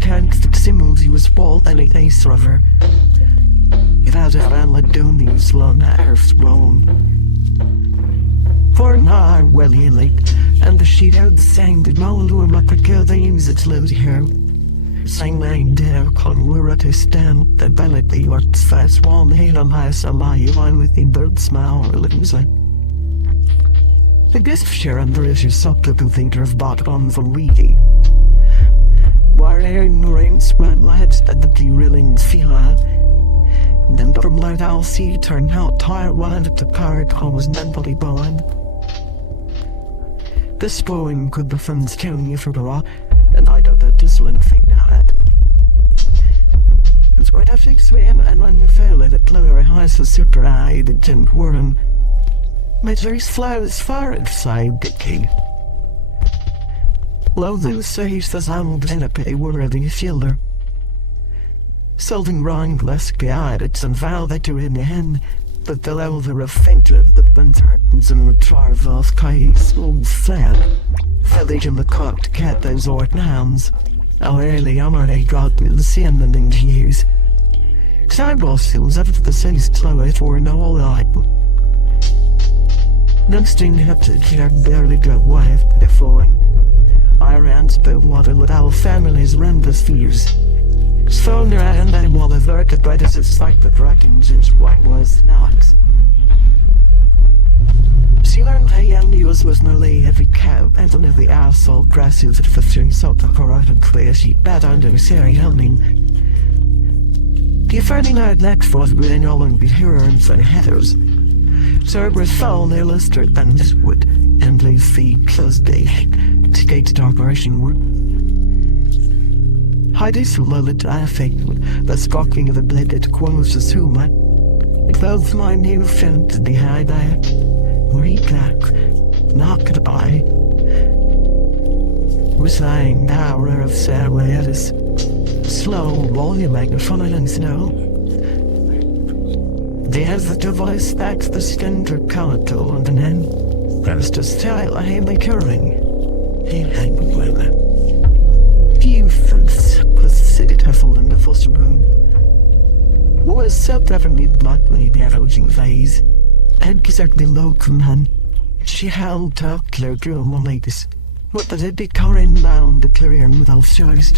Can't fix symbols he was bald and a ace river. It had a ran like Dooney's long earth's bone. For now, well, he late, and the sheet out sang the mountain like the girl they use its load here. Sang lying there, con we're at his stand, the bellet the art's fast one, hail on high, so lie you on with the bird smile, or limbs like. The guest share under is your subtle thinker of bottom from weedy. Where Aaron rains my lads at the derailing feel. Then from light I'll see turn out tire wind at the card was mentally bond. This poem could be friends telling you for the law, and I doubt that dissolent thing now that. It's what I fix when and when you fail at a clever house of super eye that didn't warn. My face flows far inside the king. Lo those says the sound in a pay worthy fielder. Solving wrong less guided and vow that you're in the hand, but the level of fainted that bent hurtens and retrieve off Kai's old sad. Village in the cocked cat those old nouns. How early am I got me the same in years. Sidewall seals after the city's slow for no all light. Next thing happened, I barely got wife before. I ran to water with our family's rendless fears. Phone around and while the work by this is like the dragon since what was not. She learned how young news was nearly every cow and on every asshole grasses at 15 salt of corroded clear she bad under a Sari helming. The Friday night next was green all and behearers and headers. Cerberus foul their luster and this wood and leave feet close day to gate dark rushing work. Heidi swallowed affected, the sparkling of the blended quotes as human. It felt my new friend to be high there. Very black, not goodbye. Resigned hour of Sarah slow volume microphone and snow. There's the device that's the standard color and then there's the style I am recurring. Few friends seated Huffle in the foster room. Was self-definitely bluntly narrowing phase, and exactly low command. She held up clear girl on ladies. What the big current round the career without choice.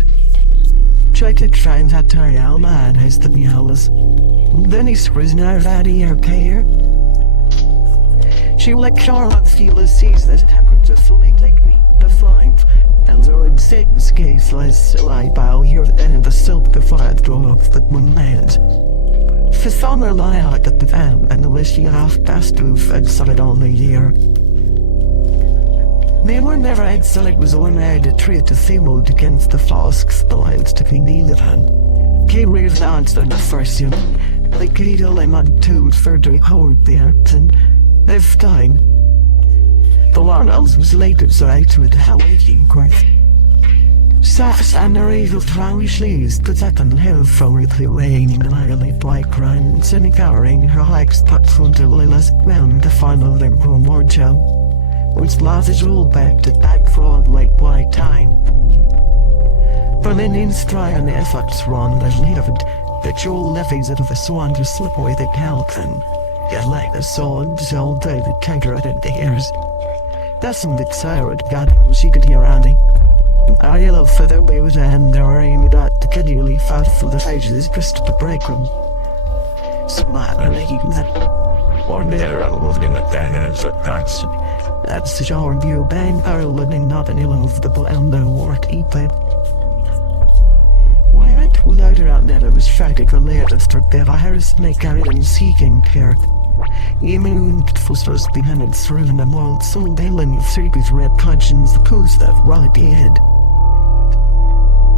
Tried to try and tell out man has the meowless. Then he screws now that ear care. She like Charlotte Feelers sees that it happened to fully like me, the five. And there are six case less so I bow here and the silk the fire draw off that one man's. For summer lie out at the van and the wish you half past roof and solid all the year. They were never excellent was one made a treat to female against the flasks the lines to be neither hand. Came rears announced on the first year. They could only not too further hold the arts and they've time. The one else was later so I to it how aching quite. Sass and her evil trowy sleeves put that on hell for the raining lively black crime, semi cowering her hikes put from the last round the final link from wardrobe. Which last rolled back to back fraud like white time. But in try and efforts run that lived, the jewel levies out of the swan to slip away the calcan. Yet like the swords all David Kangaroo in the ears. That's some bit sired God she could hear Andy. I yellow for the way with a hand or aimed at the continually fast through the pages just to break them. Smile making that one there I'm moving at that as a constant. That's the genre view bang barrel living not an ill of the and the work eat. Why I told out around that I was frightened for later struck that I had to make carried and seeking care. Immune for supposed to be handed through in the world, so Dalen three with red conscience the post that right did.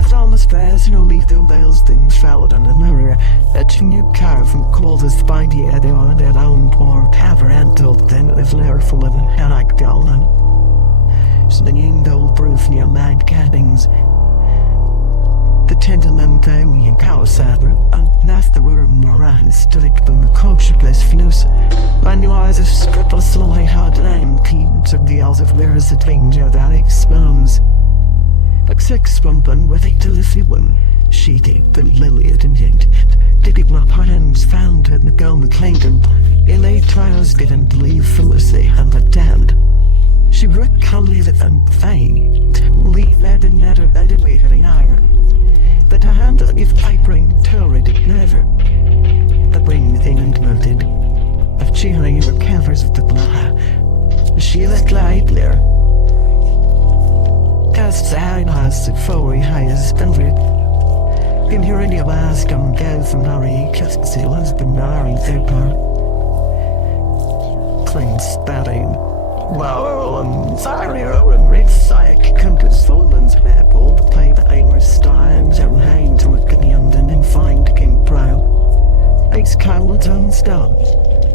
Thomas Bass no leaf the bells things followed on the mirror, a new car from coldest spiny at the on that own poor tavern until then is lair full of hannock down. Singing old proof near mad cattings. The gentleman came in cow saddle, and left the room around stood from the coachless fuse. My new eyes are scribbled slowly hard and keen to the elves of where's the danger that explodes. Like six bumping with a delicious one, sheety, the lily at intent. Digging my hands found in the gum clanking. In late trials didn't leave Felicity and the damned. She worked calmly with them fang. Leave that and that about way very iron. But a hand if I bring turret it never. The bring thing and melted. Of cheering your covers of the blah. She let light there. Cast the eyes to forward highest hundred. In here any of us come down from Harry, cast the husband marrying their part. Clean spatting. Wow, sorry, and red psych, come to Solomon's map, old play the Irish times, and hang to look at the London and find King Prow. Ace Cowles on stone,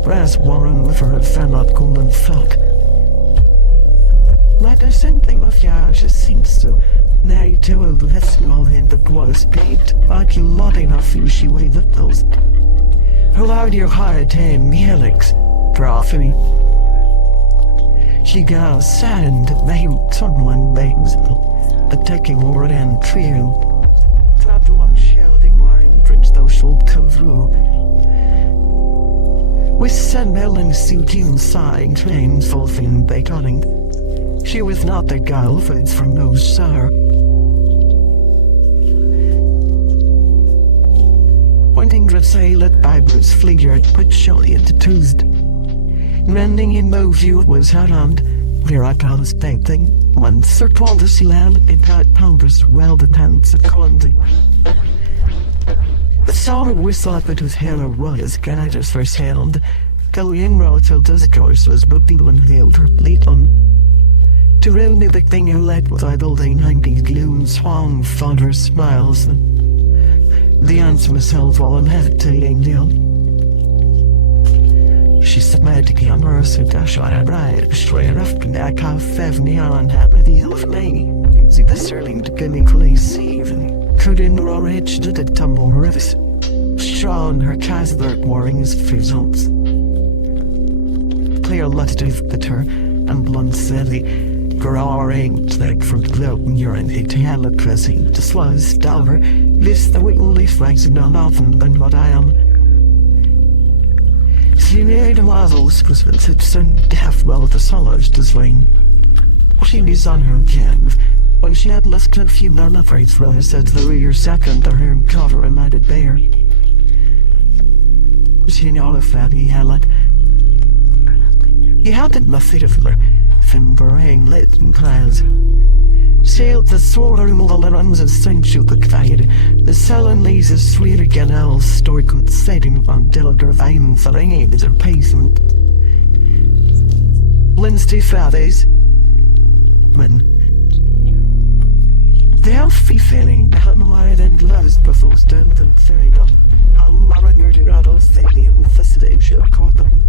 brass Warren with her fennot golden fuck. Like a something of Yash seems to, now you do a listen all in the was beat, like you lot enough you she way the those. Allowed your heart and helix, prophecy. She got sand made someone bangs, attacking word and trio. Not to watch shouting wearing drinks those should come through. With San Melon suiting sighing trains fulfilling baconing. She was not the girl foods from those sour. Pointing to say let Bibles figure put surely into Tuesday. Rending in no view was her hand, where I was painting. Once Sir Thomas land in tight pounders well the tents at Condy. The sour whistle up it with hair was Canada's first hand. Going road till does choice was but people inhaled her plate on. To really the thing you let with idling 90s gloom swung fonder smiles. The answer myself while I'm hesitating deal. She submitted to camera so dash I right straight after that half 70 on half the deal of me. See the sterling to give me police even couldn't roll rich to the tumble rivers. Strong her Kaiser warnings fizzles. Clear let's do the tur and blunt silly. Growing like from the globe urine Italian pressing to slow stalver. This the weekly flags no nothing than what I am. She made a muzzles Christmas it's soon half well the solos to swing. She was on her camp. When she had left a few more lovers for her said the rear second or her cover and lighted bear. She knew if that he had like he had it my feet of her fimbering lit and clouds. Sailed the sword removal that runs and sent you the fire. The sullen leases sweet again else story could setting on delicate veins for any is a pacement. Wednesday Fridays. When the healthy feeling wide and lost before stand and fairy up. I'm married to rattle fairly and facilitation caught them.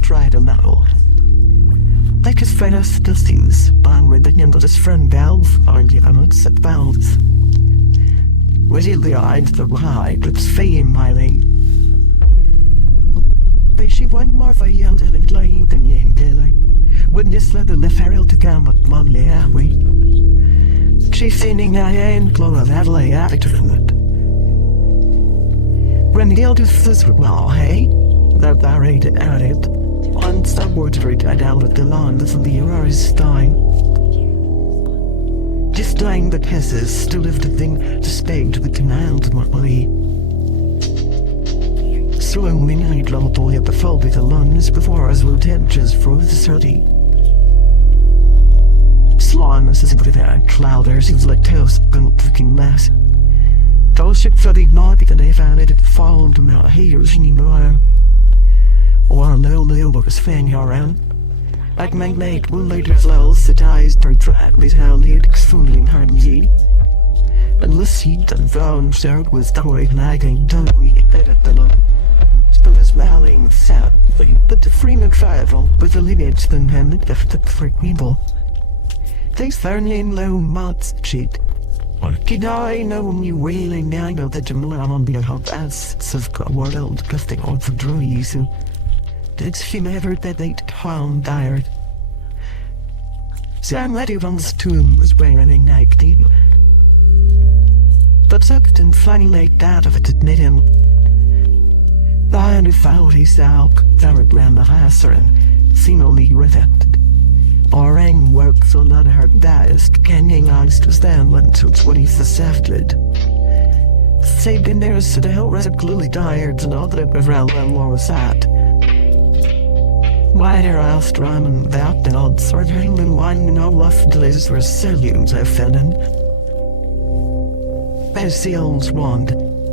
Tried a now. Like his friends the thieves, bang with the end of his friend Bells, aren't you at Bells? Was it the eyes the ride, it's fame miling. But she went more for yelled and claimed than Yang Taylor. When this led the ferrel to come but lonely are we? She's sending a hand clone of Adelaide attitude from it. When the eldest was well, hey? That barrated at it. On some words right out of the lawn of the Auror's time. Just dying the kisses still lived a thing to speak to the command mortally. So many I'd love boy at the fold with the lungs before as will tempers for the 30. Slime is a bit of a clouder seems like toast and looking less. Those ship for the naughty that they found it fall to my heels anymore. Or a little was fanning around. Like magnate will later slow satized her track with how late fooling hardly. And the seat and found shared with the way lagging don't we get at the low. Still as smelling sadly, but the freeman travel with the lineage than him left the for people. Takes their name low mods cheat. What did I know you wailing now? I know that you move on behalf as of the world because they all for druids. Did she ever that they found tired? Sam Lettyvon's tomb was wearing a night deep. But sucked and funny like that of it admit him. Behind a fouty salk, thoroughbrand of Hasser and seemingly revetted. Orang worked so not her biased, canning angst was then went to its what he's the safted. Saved in there so the hell resid gluey tired and all that around when Laura sat. Wider asked Raman that the odd sort of England wine and all left delays were saloons I fell in. Basil's wand,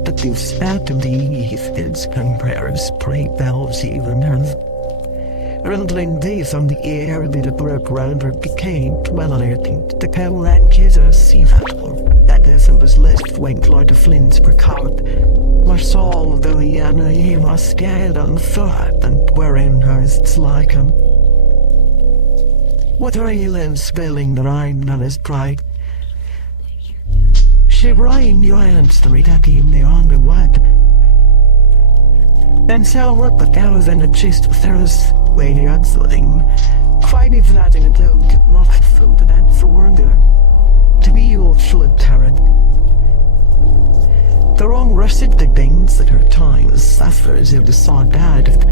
that you spat in the heath is compares, pray bells even herds. Rundling these on the air with a broke round her became dwelling the cow and kids are sea battle. That is and was left went Lord of Flint's per cart. My soul, though he was scared on foot and wearing hers like him. What are you then spilling the rhyme on his pride? She rhymed your hands to read at him the on the what? Then so what but there was in a gist with there's waiting on something. Quite if that in a dog could not have food and that for wonder. To be your flood turret. The wrong rusted the things that her time suffers if the saw died of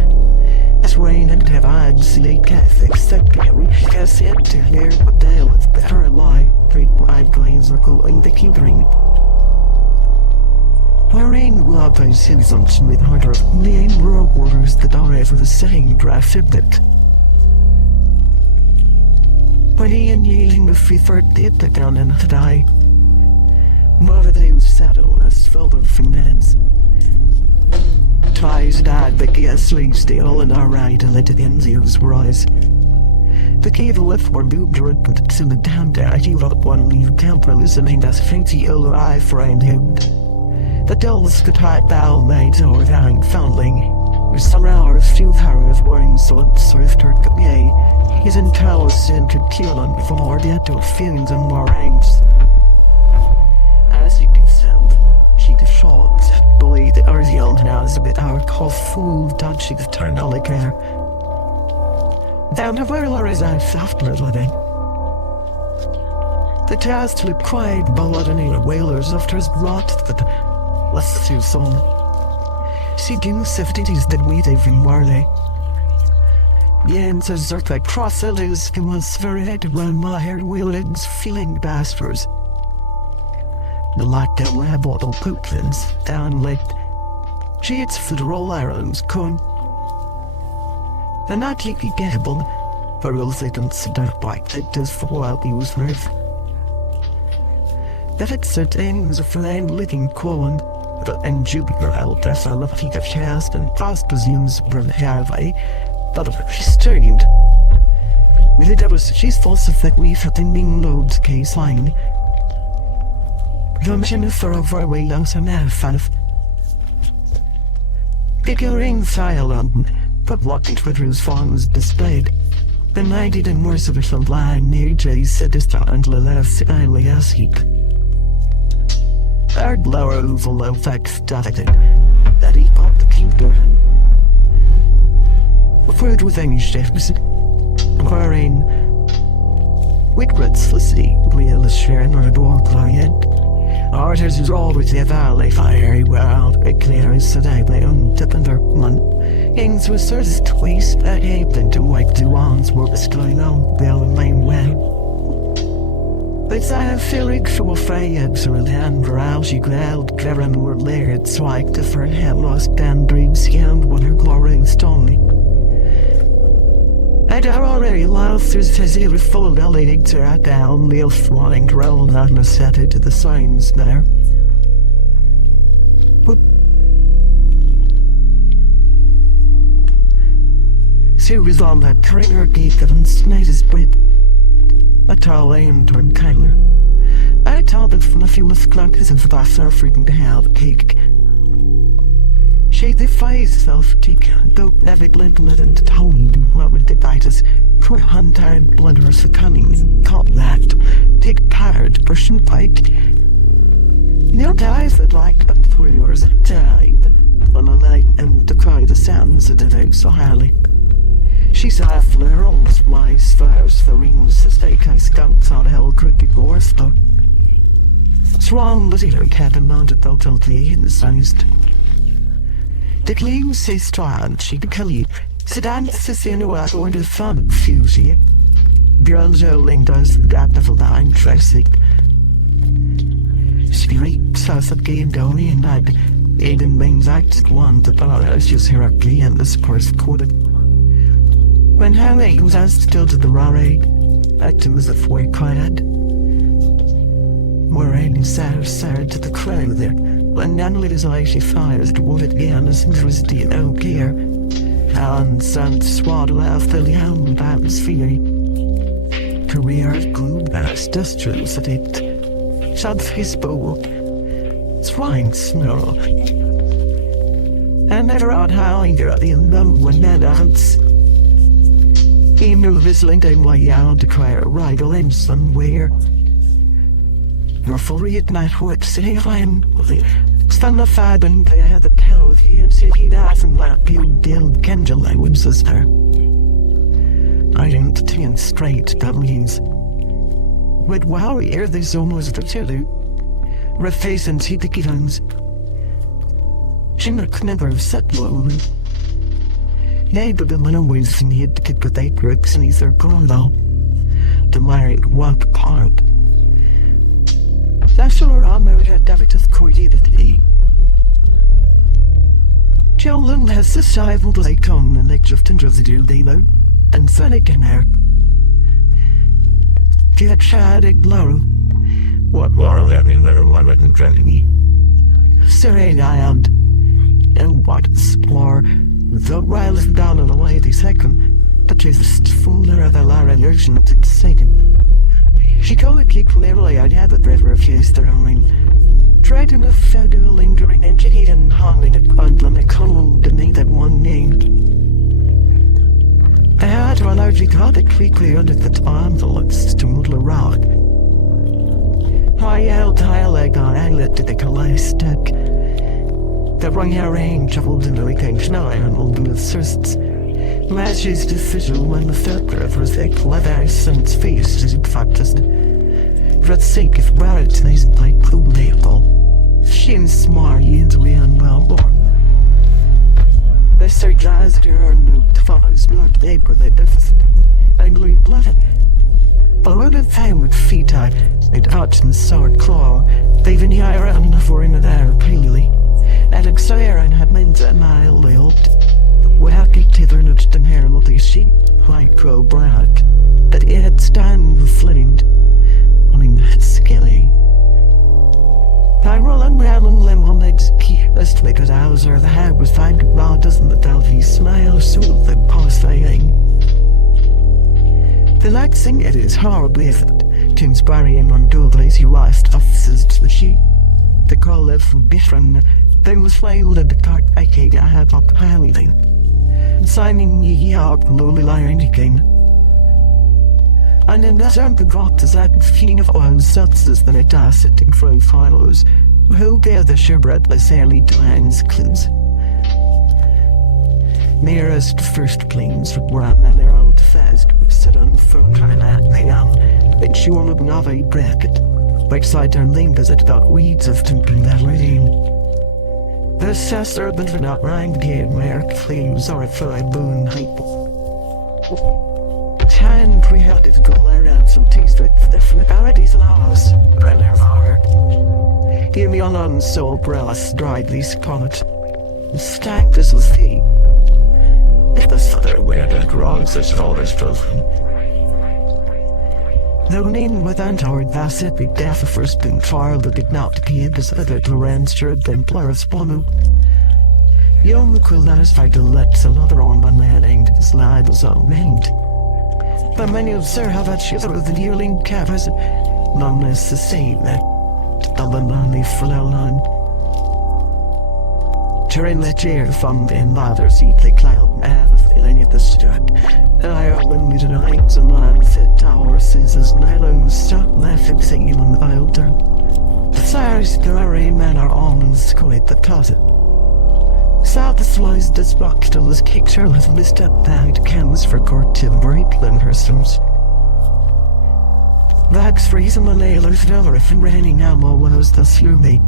as rain and have eyed silly Catholics that carry cassette to hear what they was better alive. Great wide glains are going the keeping. Wherein Wabba Simpsons with harder name road orders that are ever the same drafted it. When he and yelling the preferred did the down and to die. Mother they was saddle as filled of finance. Ties died but ghastly still and our right and let the Enzios rise. The cave left were moved direct to the down there. I gave up one leave temper listening as fainty yellow eye framed him. The dulls could hide bow made or dying foundling. With some hours few hours wearing so swift her yea. His entire sin could kill on before the to feelings and more ranks. As he descended, she shot, believed the Arziel now is a bit our call fool dodgy the turn all care. Down the whirler is I softly living. The jazz looked quiet, ballad and whalers after his brought that less too soon. Seeking safeties that we even were they. Yens as like cross illusions can was very head around my hair wheelings feeling bastards. The light that web bottle pooplins down late. Sheets for the roll irons come. The night leaky gable, for real seconds don't bite it does for while he was worth. That it certain was a flame licking cold. And Jupiter held us a lofty of chest and fast presumes from the highway, but she strained. With it was she's false effect we had in being loads case line. The machine for over way long some fan of figuring silent, but walking Twitter's phone was displayed. The 90 and worse of a line near Jay said this and less alias heap. Third lower oval low fact static that he popped the kingdom. Referred with any shifts, acquiring regrets the sea, real sharing or a door client. Artists is always the valley fiery world, it clears today by undependent one. Ings with certain twice that happen to wake the ones were going on, the main way. They say a feeling for fayabs or land rouse you growled, Karen were layered, swiped the for him lost and dreams scanned when her glowing stony. I'd already lost through the full leading to her down, the flying roll on the set to the signs there. She was on that carrying her gate and snake his bread. A tall aim turned Kyler. I told it from a few of clunkers and the bath are freaking to have a cake. She defies self-critique, though never blended and told what with the ditas, for one time blunders the cunning and caught that, take tired person pike. No dies that like but for yours died, on a light and to cry the sounds of the day so highly. She's a flare almost wise fires the rings the stake I skunks on hell cricket gorse though. Strong the dealer cat and mounted though till the incised. The claim says strong she the kelly sedan sisinu going to fun fusie. Bronzo does that of a line tracing. Spirit says that game going and I'd Aiden mains acted one the bar as just hierarchy and this course quoted. When Harry was asked still to the rarade, acting as if we quiet. Moraine sad to the crowd there. When Nan lit his eye, she fires toward it again as interested in don't care. Alan sent swaddle out the young atmosphere. Career of gloom as dusters at it. Shut his bowl. Swine snarl. And never out how either at the end when Ned dance. He knew this LinkedIn way out to cry a rival in somewhere. Your full read night would say I'm stand the fad and they had the cow he and said he doesn't let you deal Kenja language sister. I didn't tell straight W's. With wow here there's almost a two. Reface and see the kittens. She never have said low. Nay, but the little ways he had to get with 8 bricks and he's their girl though. The married walk apart. That's all I married her David to the court either today. Joe Lung has the side of like tongue and like just into the do they know, and Sonic in her. Get Chadic Laurel. What Laurel having little one and driving me? Serene I am. And what explore. The rail is down on the way the second, but just fuller of the Lara urgent exciting. She called keep clearly I'd have a river refused their own. Tried enough federal lingering and she and haunting at Quantlam a cold to me that one name. I had one largely caught it quickly under the time the looks to Mudla Rock. I yelled high leg on Anglet to the Calais stick. The wrong range shuffled into the King's Nine and will do the thirsts. Matches decision when the third river is a clever since face is in fact as for the sake of Barrett these like blue label. She's smart and we unwell born. They surgized her and the follows not paper they deficit and glue blooded. But when the time with feet out, they'd arch and sword claw, they've in here around for in there palely. And Xair and had meant a mile lilt. Well, get thither nudged them hair of the sheep, white crow black, that it had stand flamed, running that skilly. I roll and round and lemon legs key, lest because I was the head was find raw doesn't the Delphi smile, so the past saying. The light sing it is horribly effort, to inspiring on doorways he last offices to the sheep. The call left from different, then was flailed at the cart I had up highly then. Signing ye out lowly lying again. And in that unbegot as that feeling of oil substance than it does sitting through follows, who gave the sherbreadless early times clues. Nearest first gleams were on the old fest, which sit on the phone trying to act me out, but she won't have a bracket, which side her leaned as it got weeds of tinkling that rain. The sister been for not rhymed here where claims are a fly boon hype. Tan pre-headed to go around some teas with different parodies of house, but never heard. Hear me on unsold brass, dried these comet. Stank this was tea. If the southern weird and wrongs as fathers broken. No name with Antard Vasset be death of first been trial that did not give as other Lorenz should been plurus bonum. Young Quillas tried to let another on my man aimed his lie was unnamed. But many of Sir have had shiver of the yearling cavers, none less the same that Dublin only Flelon. During the cheer from in lathers eat the cloud man of feeling at the struck. Ireland with an eyes and land fit towers as nylon stuck laughing singing on the wilder. The Cyrus glory men are almonds quite the closet. South slice this box till his kick Charlotte missed up bagged cans for court to Breitland herstoms. Bags freezing the nailers never if raining ammo was the slummy.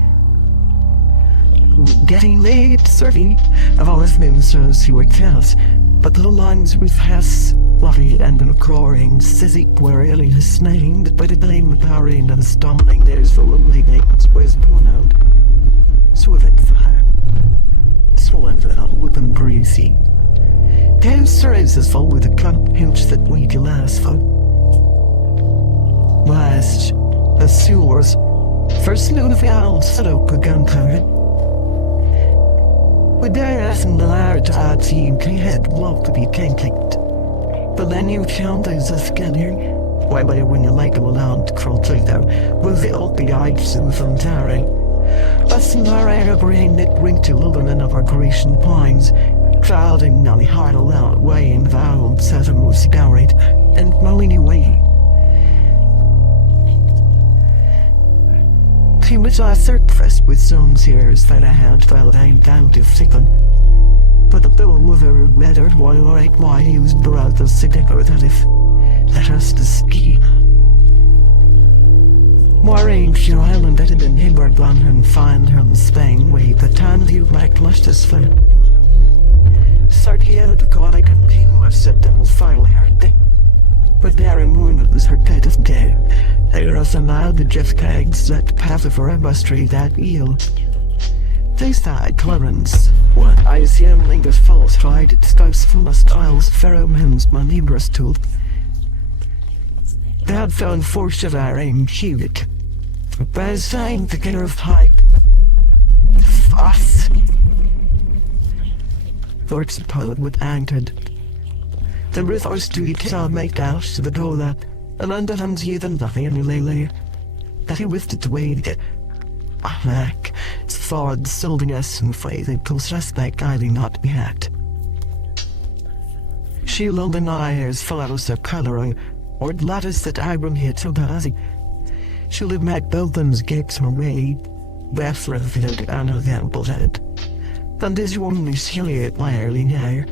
Getting late, serving, I've always been so were tells, but the lines with Hess, Lovey, and a crowing, Sizzy were really snamed by the blame of Harry and the stalling there's the lonely names was born out. Swivet fire. Swollen out with them greasy. Cancer is as full with a clump hinge that we can last for. Last, the sewers, first noon of the owl set up a gunpowder. With their ass and the large odd team had love to be kicked. But then you found those a scanner. Why when you like them allowed to crawl through them, with the old eyes and from Tarry. But some our brain that ring to London of our Grecian pines, crowding on the heart allowed way in vowel seven was scoured, and mowing away. Too much I surfaced with songs here that I had felt aimed out of sickle. But the bill wither better while right why he was brought the signal that if let us to ski. Worrying your island that had been Hibbard gone and find her in Spain way the time you might lush this flame. Start here to call I continue of September's finally heard day. But there moon was her dead of day. There was a mile the Jeff Cags that path of forever street that eel. They side Clarence, what I assume lingers false tried its scopes full of styles, pheromones, maneuvers tool. They had found force of our aim cubic. By saying the killer of hype. Fuss. Thorpe's poet with anchored. The rithors to it make out to the dola, and under hands ye than nothing and lay. That he wished to wade it. Back, sword solding us and faithing to suspect guiding not be hacked. She lulled in eyes follows her coloring, or lattice that Iron hit so dazzing. She lived Mac Beltham's gapes her way, west resident and her then head. Then this only silly at my early hair.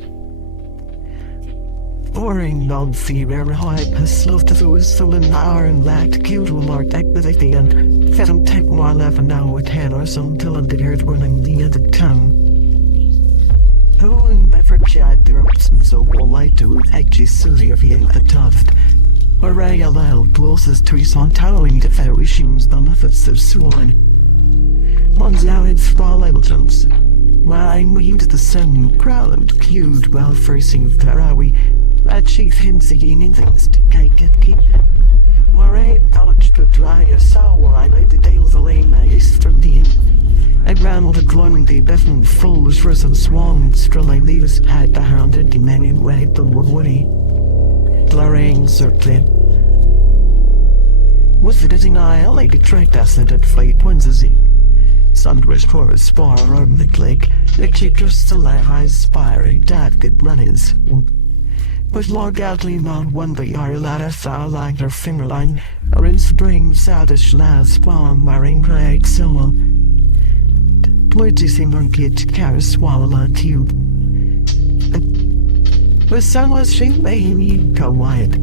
Boring non fever high has loved to those sullen hour and lacked cute more deck with a thing and fed him take more left an hour 10 or some till and the earth running the other tongue. Who and never chad drops so all I do actually silly of being the tuft. Or ray aloud closest trees on towering the fairy shims the methods of sworn. One's now in small evidence. Mine we into the sun crowd queued while facing Ferrari. That chief hints again things to keep. Moraine college to dry a sour I laid the dale of the lane I used from the inn. I ran with a gloaming the bevan fools for some swan still I leaves had the hounded demanding way the woody. Blurring circling. Was the dizzy Nile I detract us and at flight ones as he. Sundress for a spar around the lake, the keep just the eyes spiring, dad good runners. But Lord Gatling on one by our ladder saw like her finger line, or in spring saddish lads spawn marine craig soul. Bloody singer kid carry swallow on tube. The sun was she made go wide.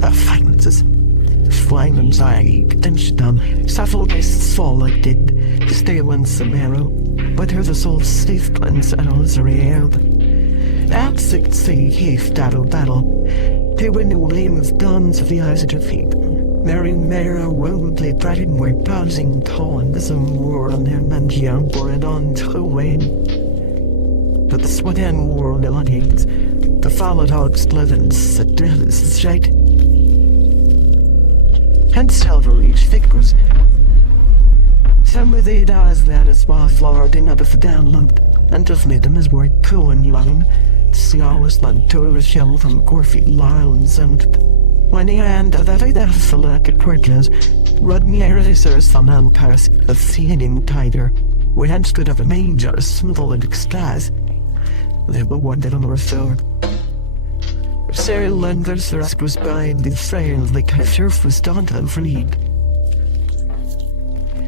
The finances. Flying anxiety, tension down, suffocates fall like did, stay once a marrow, but her the soul stiff cleanse and all the air. That sick sea heave battle. They win the names guns of the eyes of the feet. Mary Mara worldly bratting were pausing tall and the sun war on their mangia bore it on to wane. But the sweat and war on the lodgings, the followed hogs levens, the dress shite. And silvery figures. Some of the eyes that is small flowered in up of down lump, and just made them as word cool and young. See always like tourist shell from Corfy lines and when the end of that I danced like a torches, rud me erasers some pass the seeing tighter. We had stood of a major small and extase. They were wanted on the sword. Sarah Lenders was by the friends like her surf was daunted for need.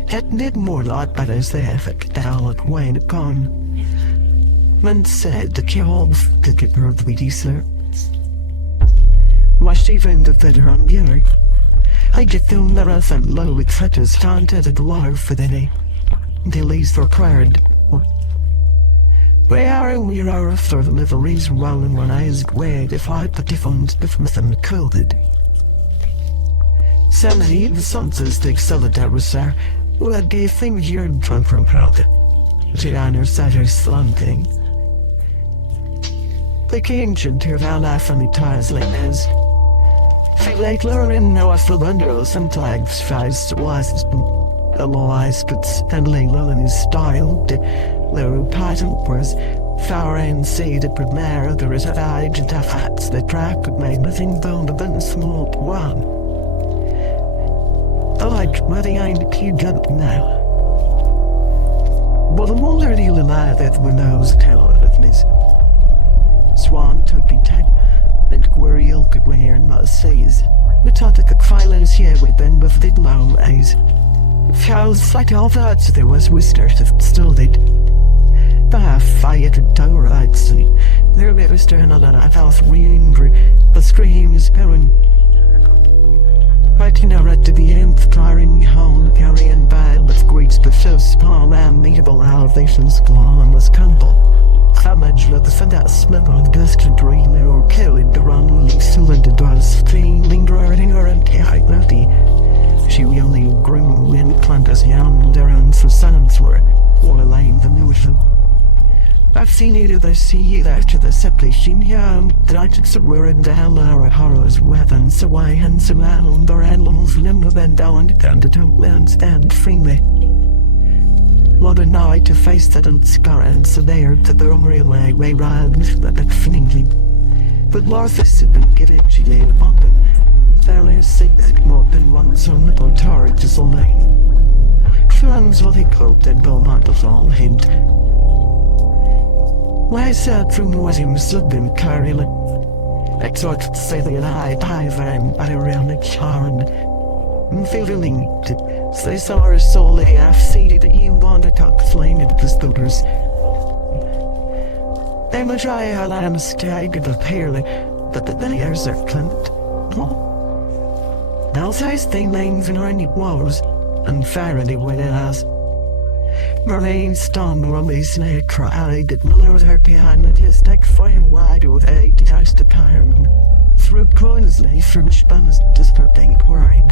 It need more lot but as they effect down like Wayne gone. Man said the kill to get her the weedy sir. Was she found the better on dinner? I get them the rough and low with fetters taunted at the water for the day. They leaves for cried. We are after the little reason rolling when I is way to fight the different with them cold. Sammy the sons take solitary sir, who had gave things you're drunk from crowd. The honor satyr slanting. The king should hear how laugh from the ties like this. She like learning no of the wonders and flags fast was the lies could and lay low in his style. Their pattern was flower and see the premier there is a age and a hats the track could make nothing down the bun small one. I like where the ain't key got now. But the more the lie that we knows tell of this. Swan took the tag and Gueriel could wear and must says. We thought the violence here with them with the long eyes. Fowls like all that there was whisters that still did. The fire to tower rights there we was turn on a house re-angry, but screams parent. Fighting a rat to the end, firing home, carrying by with great but so small and meetable elevations gone was comfortable. Damage with the fat smell on dust and drain or carried the run cylinder does thing lingering her and high naughty. She really grew in planters young around for sunflower, or laying the neutral. I've seen it the sea after the separation young, tragics are wearing the hell our horrors weapons, so I handsome around or animals limber bend down to tumble and stand freely. What a night to face that and scar and so there to the hungry way rides but finally But Martha's had been given she did a bumpin'. Fairly sick that more than once on the boatard to the lane. Friends will he coped at Belmont of all hint. Why sat from was him subbing Carolyn? Exhort say that I dive and I around the charm. Feeling it, they saw her soul half seated that you want to talk flame into the stooters. They must try how I'm staggered the pairly, but the layers are clipped. Now size thing lanes and rainy walls, and Faraday with it as. Marlene stung when they snake cried that Miller her behind the his neck flame wide with a detached the time. Through coins lay from Spanish disparting worried.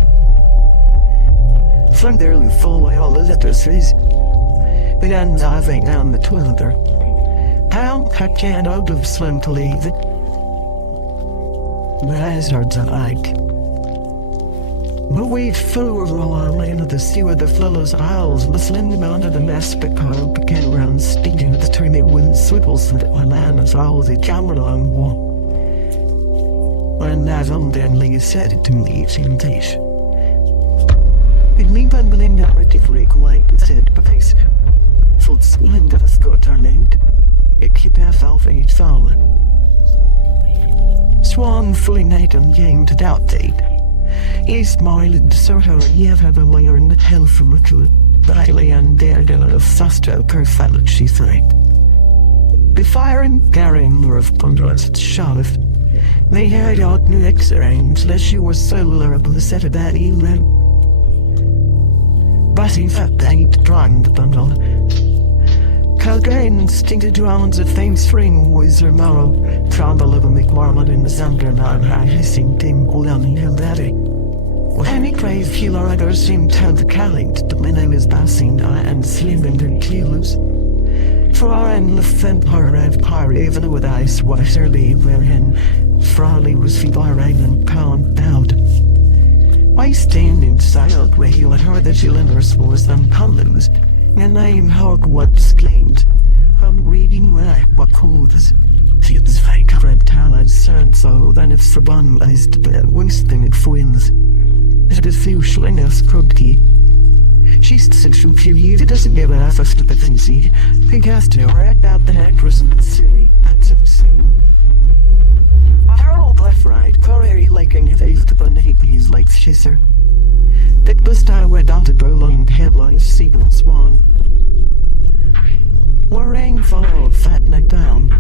From there we fall away all the letters is. Began diving down the toileter. How I can't out of swim to leave it. My eyes are delight. But we flew along into the sea with the fellows' isles, listening down to the mess because began round stinking with the turning wind swivels and my land is all the camera on one. When that undenly said it to me, it seemed fish. It mean when Belinda never different white said face. Full splendor the Scott are named. It keep half alpha each fallen. Swan fully night and yang to doubt date. He smiled sort of and yet had a layer in the hell from a cool daily and dared in a suster perfect she threat. The fire and carrying lure of thunderous shove. They had out new X-rays, lest you were solar up the set of that evening. But in fact they ain't trying the bundle. Calgain stinted rounds of fame string was her marrow. Tremble of a McMarmot in the thunder now high hissing thing all down the hill daddy. Any grave healer either seemed to the calent, the minnow is passing and slim in their keels. For our end the fent her of par even with ice waterly wherein Frawley was fevering and pound out. Why standing silent where you had heard the cylinders was them columns, and I'm hog what's claimed. I'm reading where what calls. Feels fake reptile as certain so then if Saban is the bed wasting it twins. It is few shliness cruddy. She's said she period doesn't give an effort to the things he has to right out the actress in the city. That's so soon. They're all left right, Corey liking his eyes to beneath his like schisser. That was time where down to Berlin headlines Stephen Swan. Warring followed fat neck down.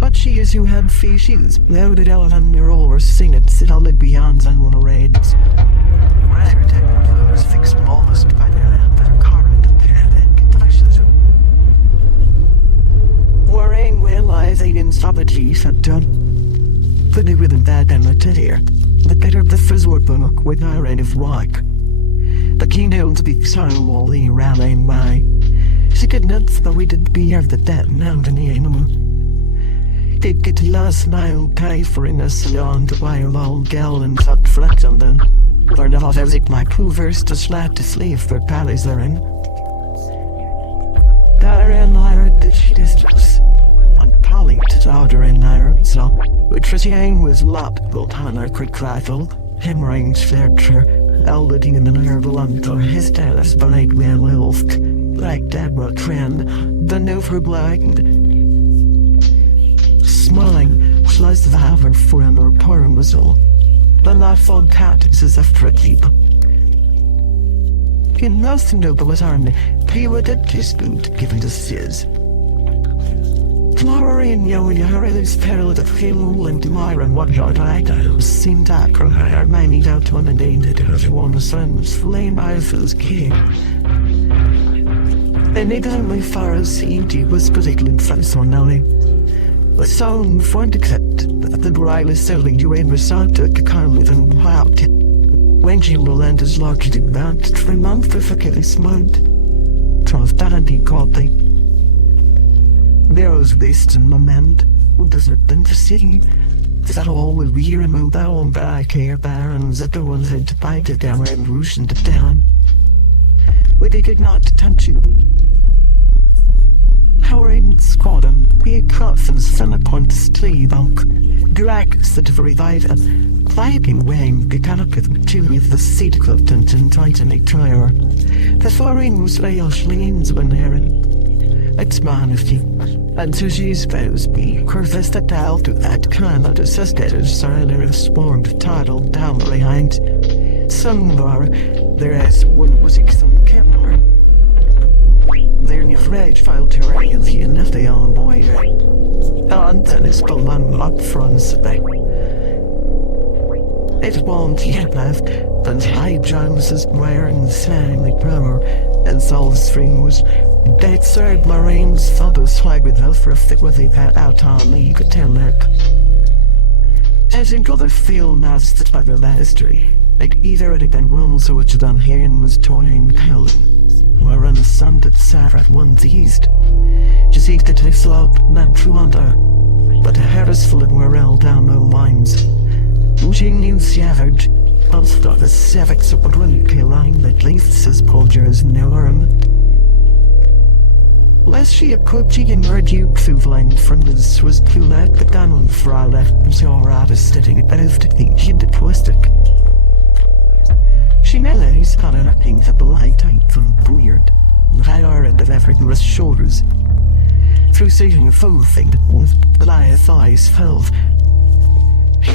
But she is who had fishes, loaded out on their all were seen it sit all beyond and one raids. Rather take one photos fixed smallest by their lamp their current and flashes. Warring well I they didn't stop at least had done. But they wouldn't that and the here. The better the fizzword book with our rate of rock. The keynote speaks on while they rallying by. She could not though we did be of the dead now to the animal. They'd get last night pay for in a salon to buy a long gal and suck flex on them. Learn how to zip my provers to slap to sleeve for palace they're in. Darren Lyra did she distance. On Polly to order in Lyra, so which was yang was lopped built on her quick rifle, him range flared her, eluding in the nerve until his dallas blade well wolfed, like that will trend, the new for blind. Smiling, sliced the haver for an or porn was all. The knife on tactics is after a keep. In most noble as army, pay with a dispute given to Sis. Flowery and young her is peril of Phil and Myra and whatnot items seemed to acro her many out to an dated her one sons flame by Phil's king. And it only far as seemed he was particularly friends on Nelly. The song font except that the brightly selling you in resort to Carly and Wild. When she will end his locked in mount, 3 months for fucking smoked. Trough that he called the There's this in moment, what does it then to see? That all will be removed down by care barons that the ones had to bite it down and roosten it down. But they did not touch you. towering squad and big coffins from a point streebunk. Drags that revive a viking wing galloping to with the seat content and titanic tire. The foreigns rails leans when hearing. It's manifty. And so she's supposed to be curvest at out to that kind of assisted silent swarmed titled down behind. Somewhere there is one was some camera. They're in a fridge file to raise the enough they on boy. And then it's the man up front back. It won't yet left, but High Jones is wearing the same like brother, and Soul String was dead third Marines thought the swag with Alfred fit what they've had out on me, you could tell that. I think other feel masked by the history. Like either it had been Wills or which done here and was toying Helen. Where on the sun that sat at one's east. Just eat the tips up, not true under. But the hair is full of morale down no minds. Ushing new savage, also the civics of a drink line that leaves his soldiers in their arm. Lest she a coaching and reduced through line from this was too late, but down on the fry left was your artist sitting at the thing she did twisted. She melodies got a thing that the light tight from weird. The higher end of everything was shoulders. Through seeing a full thing that was the lie thighs fell.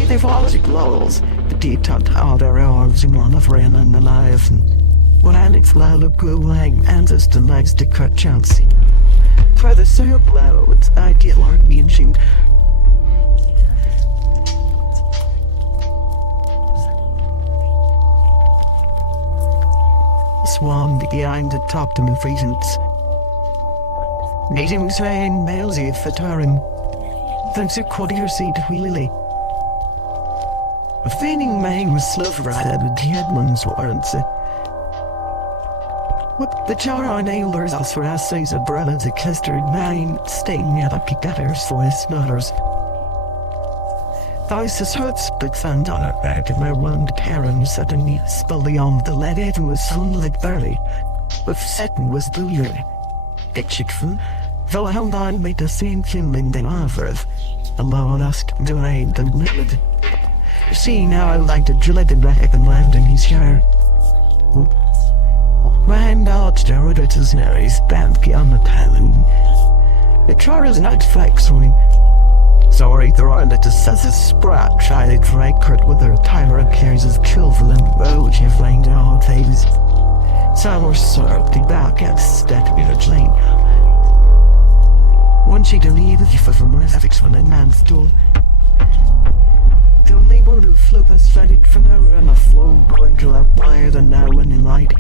They've all the glows, but they tucked all their arms in one of rain and alive. And when I look loud of good wang, and just the legs to cut Chelsea. For the syrup blow, it's ideal art being shamed. Swan behind the top to move reasons. Meeting saying males if for turn. Thanks a quarter seat wheelie. A feigning man was silver-eyed and headlands weren't it? What the jar nailers as for essays of brothers a custard mine staying at a picatters for his snutters. Those his hurts big fan on her back and my round parents suddenly spelly on the lead it was sunlit barely. With setting was brilliant. The chicken, though held on made the same feeling than offered. Alone asked to aid and lived. See now I like to drill it and rack and land in his hair. Ran out the auditors Mary's band beyond the town. The Charles night flex on him. Sorry, there are that says a sprat child record with her tyrant carries his children and road you find out things. Some were served the back at stead village lane. One she deleted for the graphics when a man stole. The only one who flew us ready from her and a flow going to a higher than now when in light.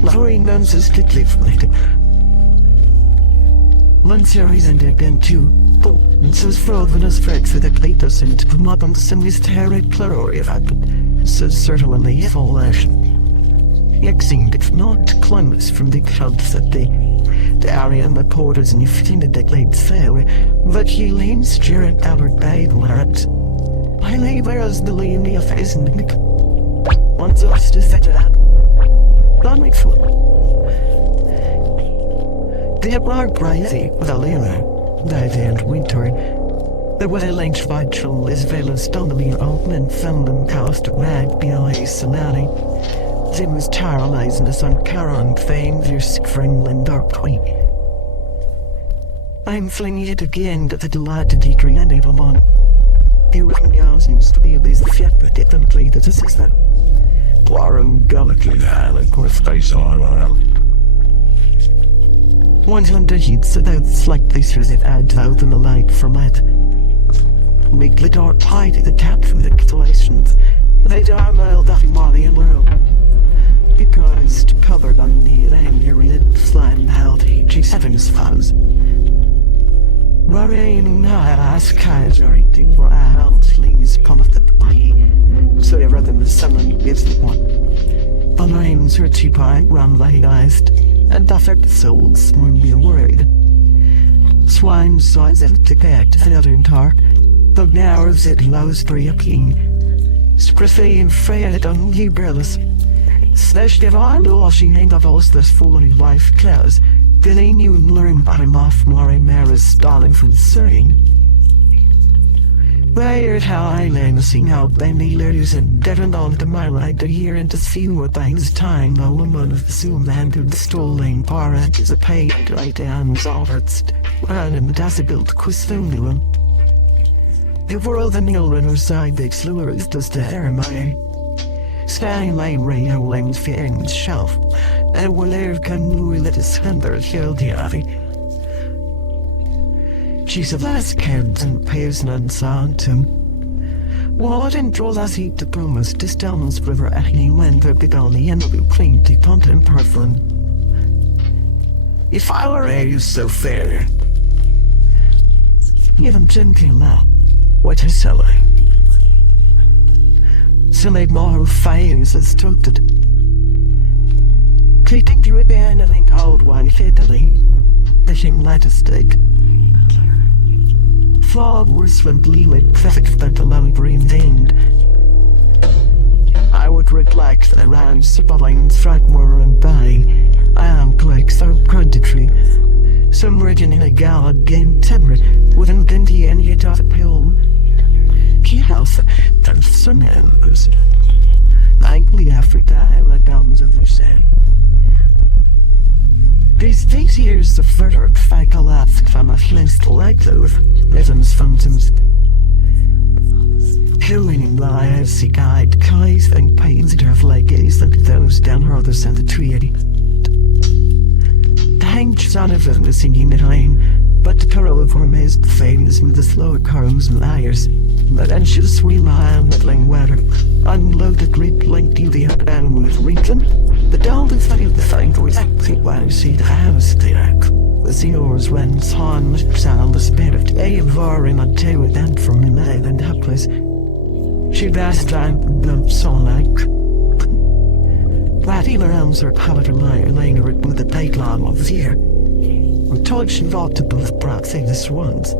Lowering guns is quickly flighted. One series ended in two, and says frozen as Fred's for the Cletus and to not on the similar terror glory of it, says certainly evolution. It seemed if not climbers from the clubs that the area and the porters and you find the decade sail, but he leans Jared Albert Bay words. I lay where as the lady of his and one's us to set it up. Don't make fool. They were crazy with a lemur, night and winter. The weather length vital is valence stonily open and found them cast rag behind his salami. Zim was paralyzed in the sun Caron fame their spring and dark queen. I'm flinging it again to the delighted degree and Avalon. The ring seems to be at least fit, but definitely that this is the Quarren Gallically Island, course face on. 100 heats set out slightly through the ad out in the light from it. Make the door tight at the tap through the calculations. They are mild off Molly and World. Because covered on the red slime held G7's fuzz. Worrying now as Kaiser eating for out slings upon of the body. So rather than the summon gives the one. The names are cheaper run light-eyed. And affect souls more be worried. Swine size and to get the other entire. The narrows it lows three a king. Spriffy and frail on ye brills. Slash the on washing ain't of us this fooling life close. Billy knew and learned by off Maury Maris stalling from Surrey. Weird how I learned seeing out Benny ladies and deadened on to my right to hear and to see what things time the woman of the Zoom and who stolen parent is a paid right down Zalvertst, ran in the decibel to Quisthunium. The world and the other side the slewer is just a hermine. Standing my rail lanes fearing shelf, and will ever can Louis let his thunder kill the Avi. She's a last kids and pays none sound to him. What and draws us heat to promise to Stelman's river at he went to bid on the end of you clean to punt and perfun. If I were you so fair, give him 10 came out. What is selling? So made more fires as toted. Treating to abandoning old one fiddly, fishing light a steak. Flowers when bleed perfect but alone remained. I would reflect that around Sibling Threadmore and Bay, I am like so contradictory. Some region in a gala game temperate, wouldn't dinty and yet off a pill. Key house, and some embers. Likely after time, like albums of the sand. These years of further faculty from a flint like those, Evans phantoms. Killing lives, he guide, kies and pains that have like gaze like those down her other side of the tree. The hanged son of them is singing at home, but the peril of him is the famous with the slower curls and liars. But anxious we lie on middling weather, unloaded great like duty up and with reason. The dull is funny of the thing was actually why you see the house there. The seals when son sound the spirit, a var in a tail with end from me made and helpless. She best time lumps on like. Glad healer elms are covered in line linger with the plate long of the year. We told she thought to both brought things once.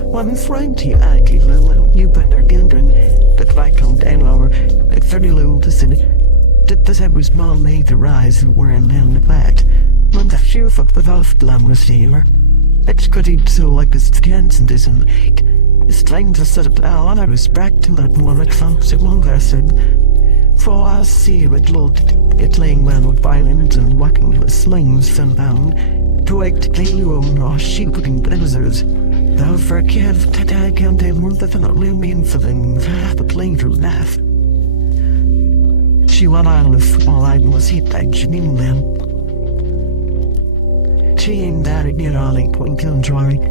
One friend to you, Aggie Lulu, you been there gindren, but like on down over, at 30 Lulu to sit. Did this ever small made the rise and were in the fact. When the sheer foot without glam receiver. It's good eat so like this tense and isn't like. It's time to set up now, and I was back to that more at folks at one there said. For I see it looked, it laying well with violins and whacking with slings and bound. To wake to clean you own or shooting blizzards. Though for a kid, I can't tell more than not real mean for them, but later laugh. She went on with all I was hit by Janine then. She ain't that at near all ain't point killing drawing.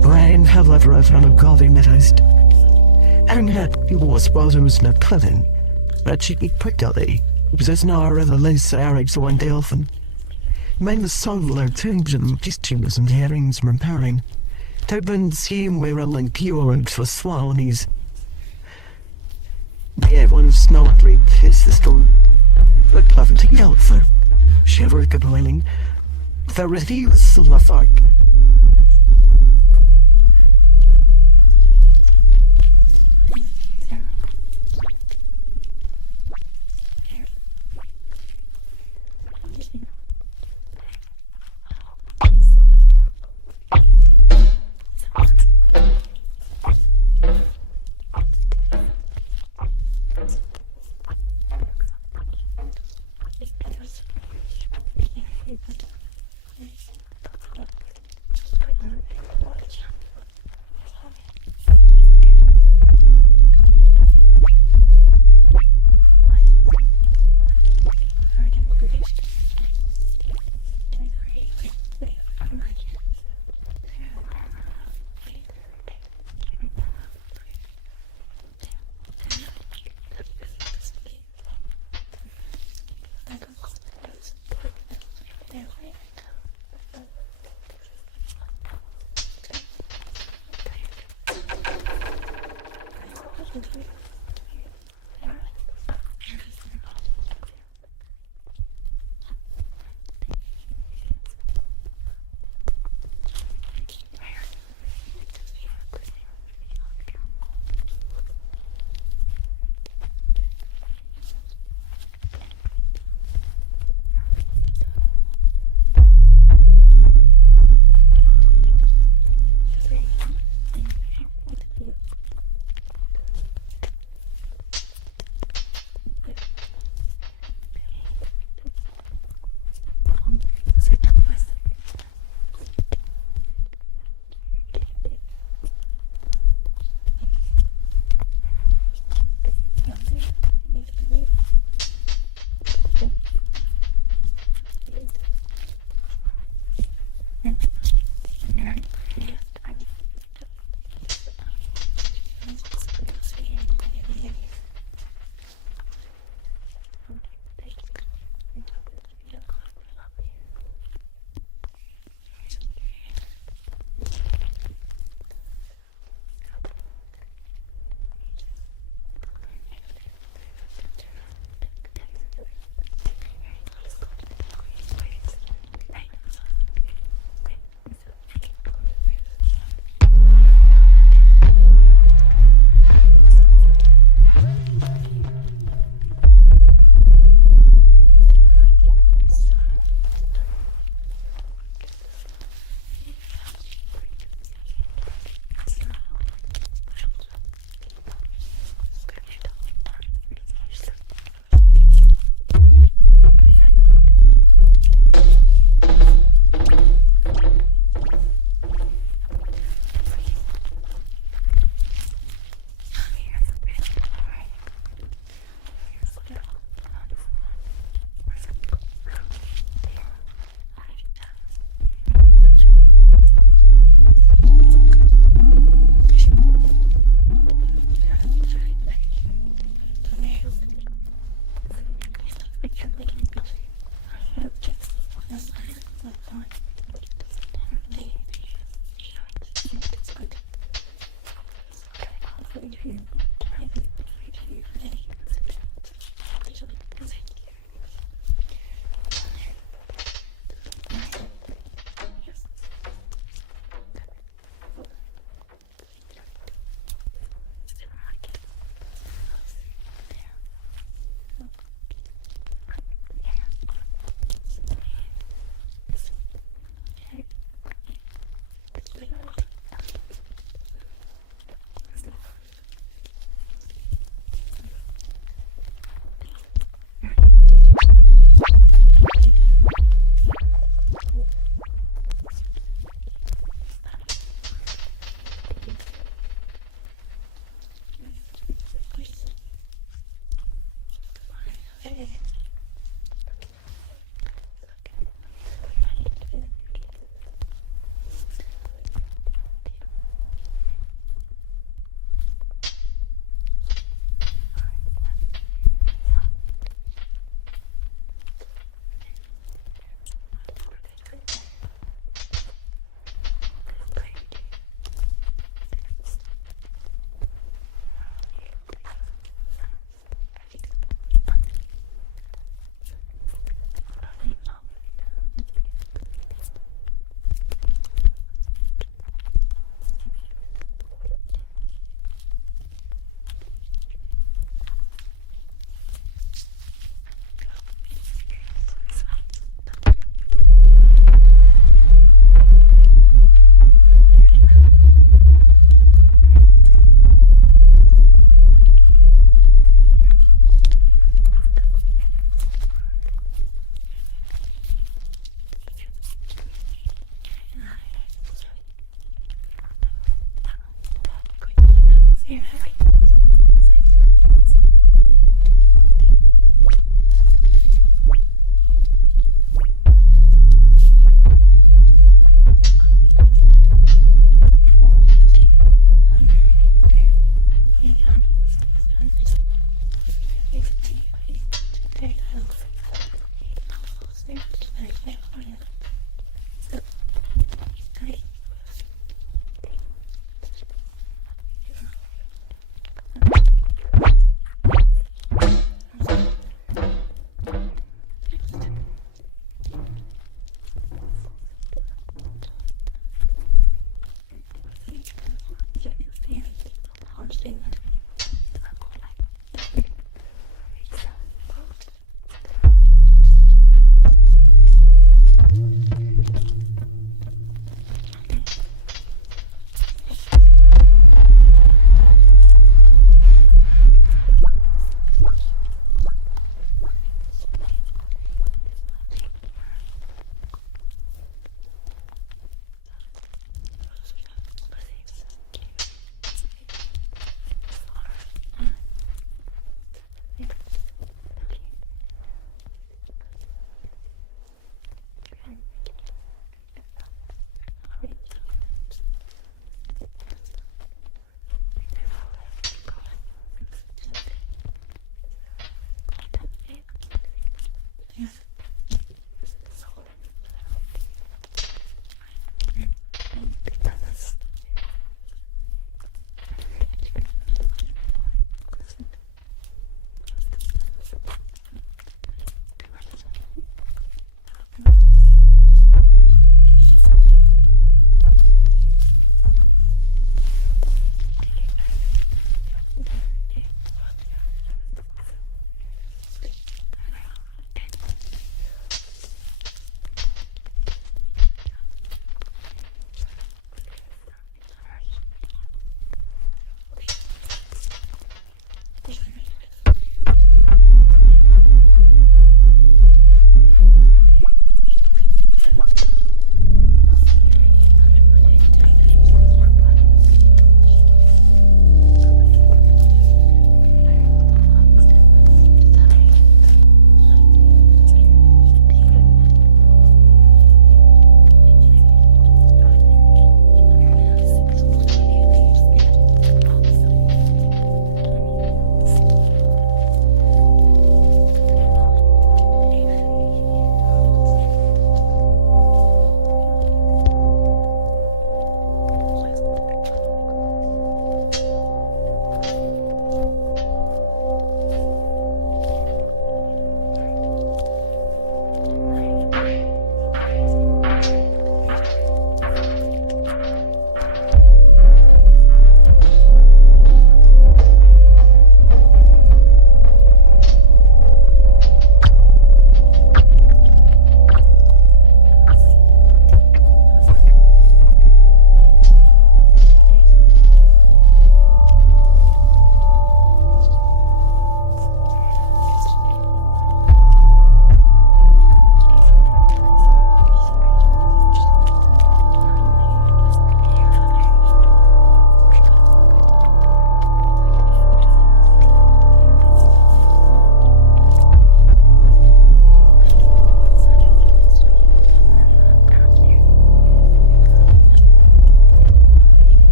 Brian, however, I've run a golden metized. And that he was not clean, but she be prickly. It was as now rather less Eric's one day often. Mine the song like things and pistons and herrings from pairing. Tobin seem where a link pure and for swallows. Yeah, one snort reap is the storm. But pleasant out for shiver good boiling. The reviews still a fark.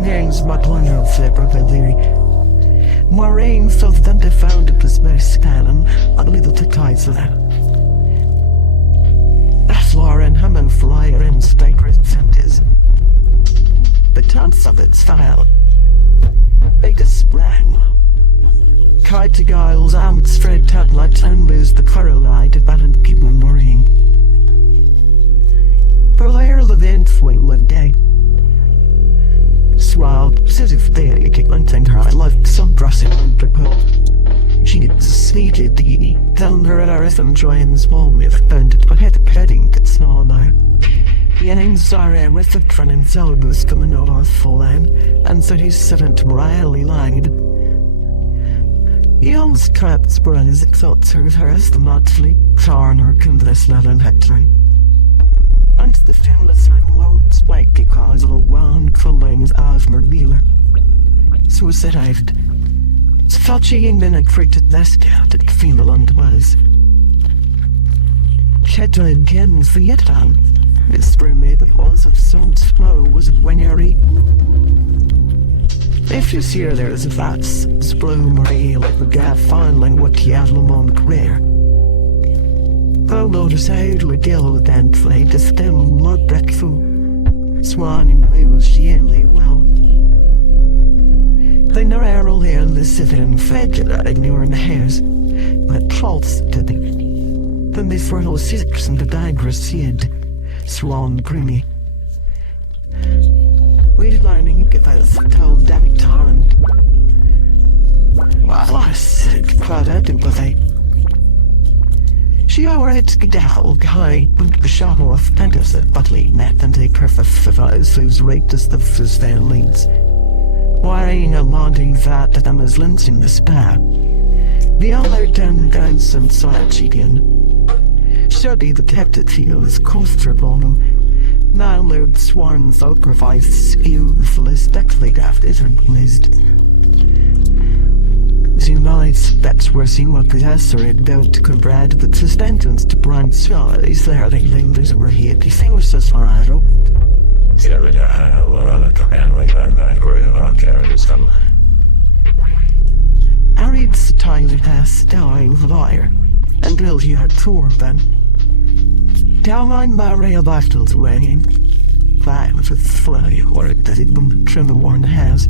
names McLaren February. Maureen thought that they found it was most canon, a little to ties of that. That's Lauren Hammond Flyer and State Centers. The chance of its file. They just sprang. Kite to Giles and straight out like and lose the correlite to balance people Maureen. For layer of event swing one day. Swab, says if they kick one thing her, I loved some dressing on the pole. She seated the down her earth and joins small with burned but had a petting that small now. Yenning sorry with the front and syllabus coming over full line, and so he's seventh morally lied. The old straps were on his thoughts her as the motley, charn or kindless level hector. And the famous man loads white because of the one crawlings of Merbeeler. So said I'd felt she ain't been a created less doubt at Finland was. Schedule again for yet on. This roommate that was of some snow was winery. If you see her there is a vats, sploom or ale like the gaff fondling what Yavlamon rare. Though notice how to deal with that flake to still blood breakfast. Swan and moves she only well. They never arrow here in the city and fed that ignoring the hairs, but trolls did they. Then they throw six and the digress seed. Swan creamy. Waited lining if I was told Danny Torrent. Well, I said, crowd out it was a. She alright to down high with the shot off Pentas at Butley net and a perfect survives whose rate as the first leads. Wiring a laundry vat to them as links in the spa. The other down dance and side cheating. Surely the captain feels comfortable. Now Lord Swan sacrifice skillfulest decade after list. Unites that's where she will possessor it built to comrade with sustenance to brand size there they lingers where he distinguishes for I wrote. Ariad's tiny ass down with liar, and Bill he had four of them. Downline by rail battles weighing. Fly with a fly work that it won't trim the worn has.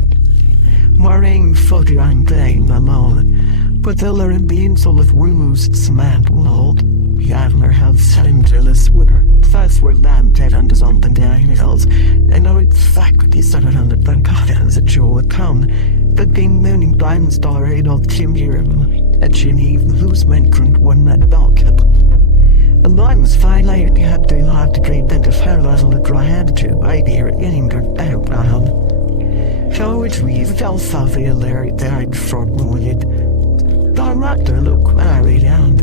Maureen fought and blame alone, but the learned being full of wounds cement walled. Yadler had cylinderless winter. That's where lamb dead under something down hills, and now it's faculty started on the Blancafans at Joe would come, but being moaning blind star aid of Jim Urim, at Geneve, whose men couldn't win that dog up. The line was fine later, you had to have to great then to fertilize on the dry hand to idea getting her out round. So which we fell south of Larry died short wounded. Don Raptor look when I lay down.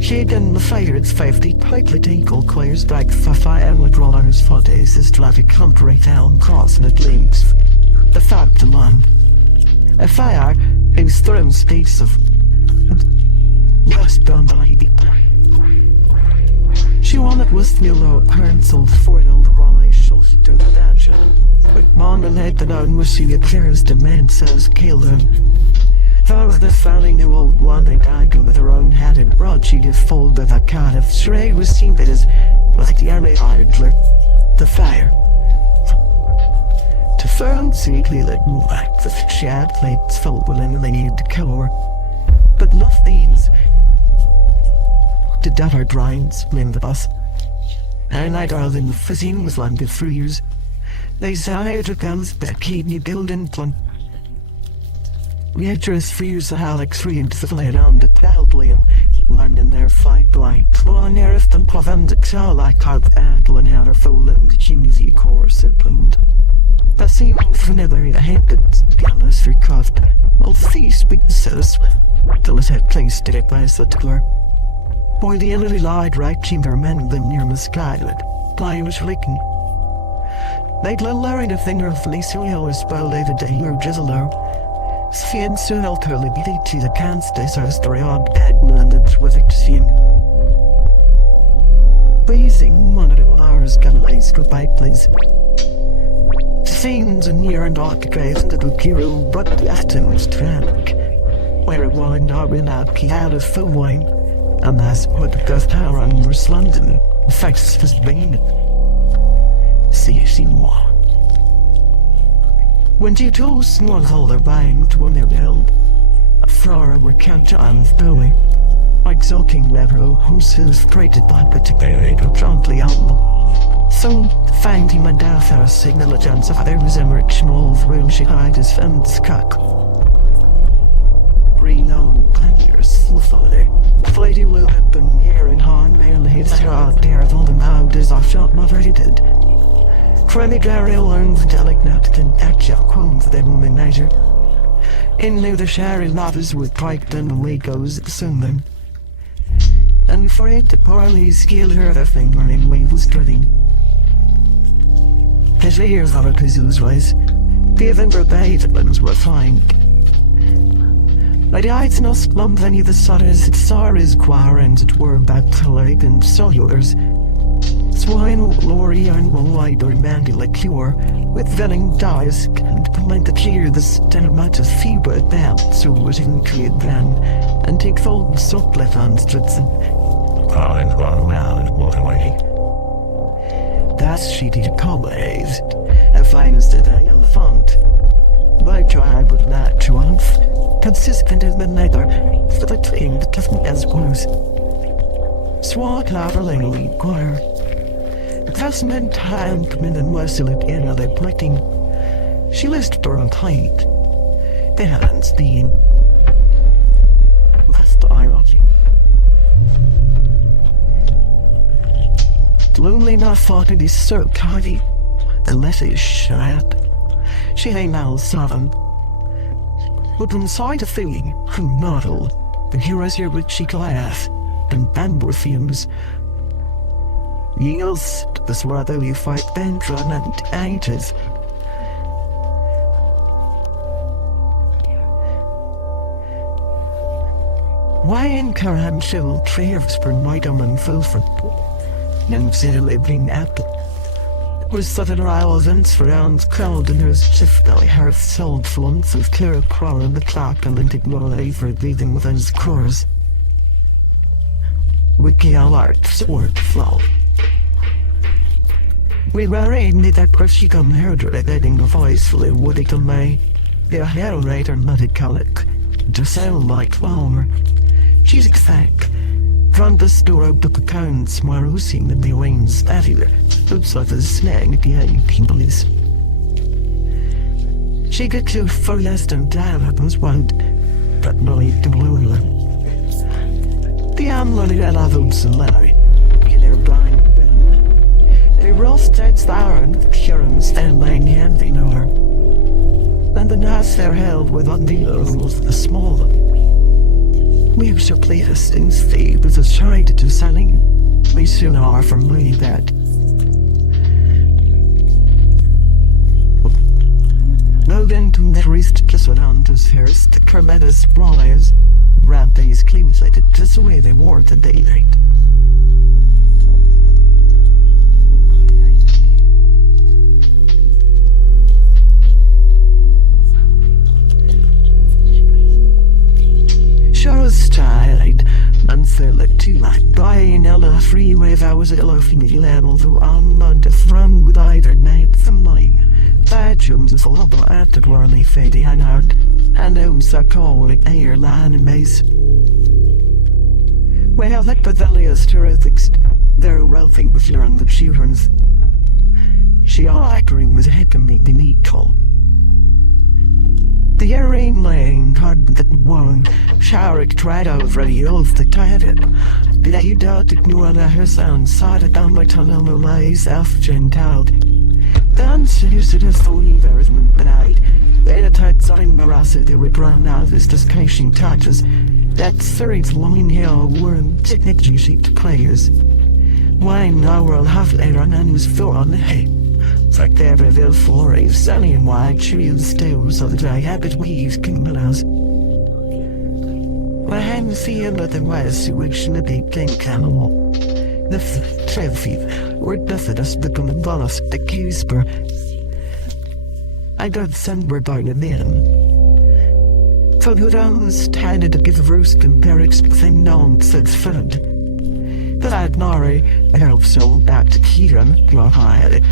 She done the fire its 50 tightly tinkle clears back Fafa and with rollers photos is traffic country town cross and it links. The fact to land. A fire is thrown states of just done by it. She wanted with Milo penciled for an old rye shows it to the danger. But Mama let the down was she appears to man says kill him. Though the falling new old one they died with her own headed rod she did fold of a cat of stray was seen that is like the early idler. The fire. To firm sweetly let move back the shad plates filled with and they needed to kill her. But love these. To daughter drawings, in the bus. And I darling the fizzing was landed for years. They say to guns that keep me building plan. We had just fears the Alex free into the flare on the Talblian, learning their fight like one earth and Provence like hard apple and had her full and the cheesy course implement. That seemed familiar the handed pianist for cuffed. All these weaknesses, till it had placed it by the tickler. Boy, the enemy lied right chamber men them near the sky that fly was leaking. They'd let Larry the finger of Felicio was spelled David Day or Jizzler. Sfien soon alternatively to the cansters are story on bed landed with it seen. Basing one of the hours got laced with by please. scenes in year and occupies into the hero but atoms track. Where it wine in out key out of full wine, and that's what the death tower on West London affects his vein. See more. When you toast was all their buying to one their build, a flora were count John's doing. Exulting level who's created by particularly promptly on. So finding my death our signal agents of there was Emmerich small room she hide his fence cock. Renowned pioneers father. Lady will have been here in Han merely his rod there of all the mouths I've shot moderated. Crummy Gary learns delicate and actual quotes that woman measure. In lieu the sherry lovers with piped and away goes soon then. And for it the poorly skill her the finger in waveless dreading. His ears are a kazoo's rise, given verbatim's were fine. Lady Ides no slump any of the sutters, its sorrows choir and it were back to like and saw yours. Swine glory and one white or mandula cure, with velling dice and point to cheer the stemmat of fever band, so was in cleared then, and take fold socklet on Stritson. And one round walk away. That's sheety colors, a finest today elephant. My tribe would not triumph, consistent as the nether, for the thing that tough as was. Swat laverling choir. Investment time coming and merciless in other plating. She listed her on tight. The hands being. That's the irony. Lonely not thought it is so tidy, unless it's shad. She ain't now seven. But inside the feeling, her model, the heroes here with cheek laugh, and bamboo themes. Yields this rather you fight Bentron and ages. Why in Karan chill traves for Midam and Fulford? And living apple. Was southern islands for rounds crowd and there's chiftily hearth sold flunts of clear crow and the clock and lintic roll for breathing within his crores. Wiki art sword flow. We were in that crushy come herder letting the voice flew woody to me. The narrator nutted colic. Just sound like flower. She's exact. From the store of the accounts, my roosing in the wings statue. Looks like a snag behind police. She got too far less than down at those wound, but no the blue. The amlony that I don't salary. In their blind wind. They roasted sour and curing stand laying handy nor. And the nights they're held with undeals was the smaller. We have so pleased in Steve with a tried to selling. We soon are from me that. No then to the wrist kiss on to first the Kermetas brawlers. Wrapped these cleaves like it just the way they wore the daylight. Show's tired, and fell at too like buying Ella freeway hours at Lofty level to on the front with either night from mine. Badgums is a lot at the whirly fading and hard, and owns a colic airline maze. Well, that Bavelia's terrifics, they're wealthy with learn the children's. She all acting with a heck of me the neat call. The earring laying hard that won't Sharik tried over the oath the tired. Did you doubt it knew on her sound side down my tunnel lies half gentile. Dance used to the weavers midnight. They tight sign Marassa they would run out as discussion touches. That Surrey's long hill worm technology sheet players. Wine now will have later on and was full on the hay. Like the Everville flores, sunny and wide, trees, stoves of the dry habit weaves cumulus. My hand seeing that there was which the big pink animal. The trophy, or Methodist become the bonus, the Cusper. I got sent were by the men. For who else tended to give roost and barracks thing nonsense food. But I'd nary help so back to Kieran, your high.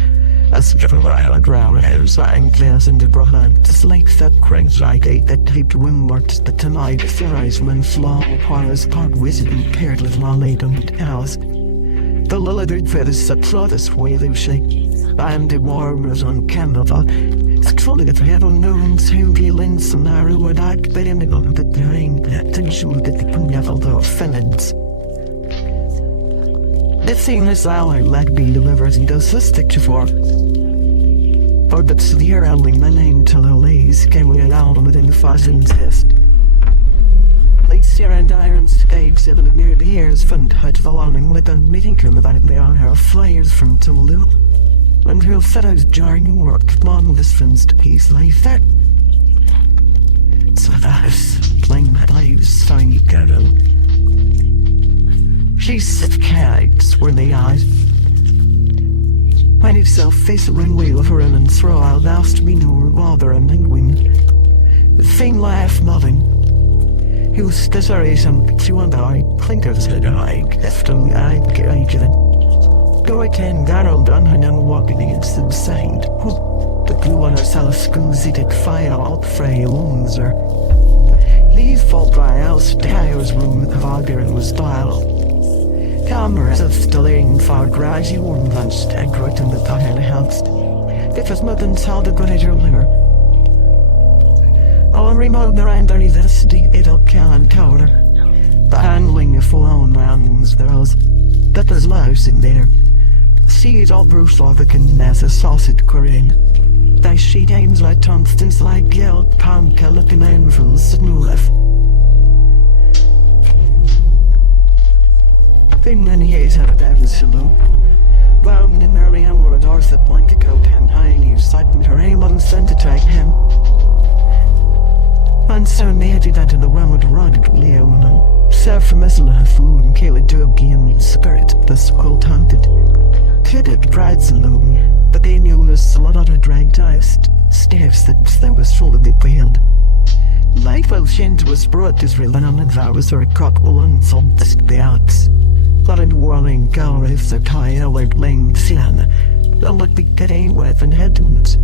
As a violent round house, I'm glass in the brahman to slake that cranks like eight that taped windwards the tonight Ferrisman flaw Horace part wizard and paired with my late house. The lillarded feathers that saw this way they shake, and the warmers on Canada. Scrolling at the head on knowns who feelings and narrow would act but in the gun that behind that and show that the level the offenders. The thing is how I like being delivered and does this stick to for. For the severe handling my name till the lays came we around within the fuzz test. Late steer and iron stage 7 of near the years fund out of the longing with a meeting come about the honor of flyers from Tumulu. And real fellows jarring work, marvelous friends to peace life there. So that's playing my lives, tiny girl. She's of kites were the eyes. Find yourself face a wheel of her in and throw out last me no revolver and penguin. The thing laugh nothing. He was desirous some picture and I clinkers had I left him I get it. Go attend Garrel done and I'm walking against the side. The glue on herself squeezed fire out fray wounds her. Leave fall dry house tires room the vulgar and was style. Cameras of stilling far grassy warm lunch and right in the tire house. It was nothing how the good at your liver. All remote around the university it'll can tower. The handling of phone rounds there was that was louse in there. See it all Bruce Lovican as a sausage Korean. They sheet aims like Tomstons like guilt, palm looking anvils and left. Been many years out of David Saloon. Wound in Marianne were a doors that blanket coat and highly sighting her aim on sent to take him. And so made it into the one with rugged Liam and served from Esla food and Kayla Dubgy and spirit, the skull taunted. Pitted brides alone, but they knew us a lot of dragged iced staves that was full of the wind. Life well shined was brought Israel and on the vows or a cockle and some the outs. But in whirling galleries their tire were laying sin, they'll look the getting with and headlands.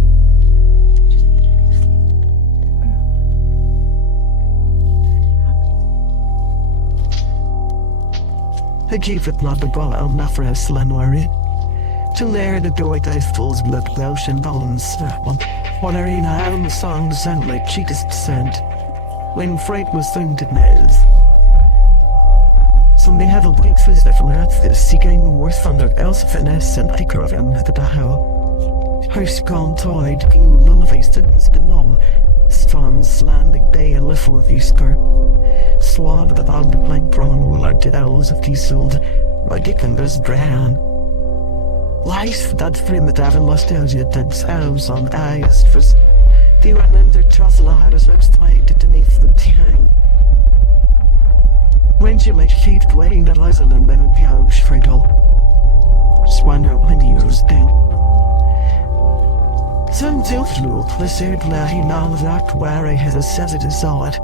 I gave it not the ball out enough for a slanwary. Till there the doit I fools blood welsh and bones. What arena album songs sound like cheapest scent. When freight was thumbed at Nez. Some they have a breakfast that from earth the seeking worth thunder else finesse and I curve him at the Tahoe. House gone toyed, king lullabies didn't on. Strong slanting day and lift with you skirt. Swab the bog like brawn like the owls of dieseled. My dick and was drown. Life that frame that haven't lost out yet that sounds on eyes for the one under trussel as looks tied beneath the tongue. When she like shaved weighing that lies on the couch friddle. Swander when he was down. Some tilt loop, the said lady now that where I has a sensitive saw it.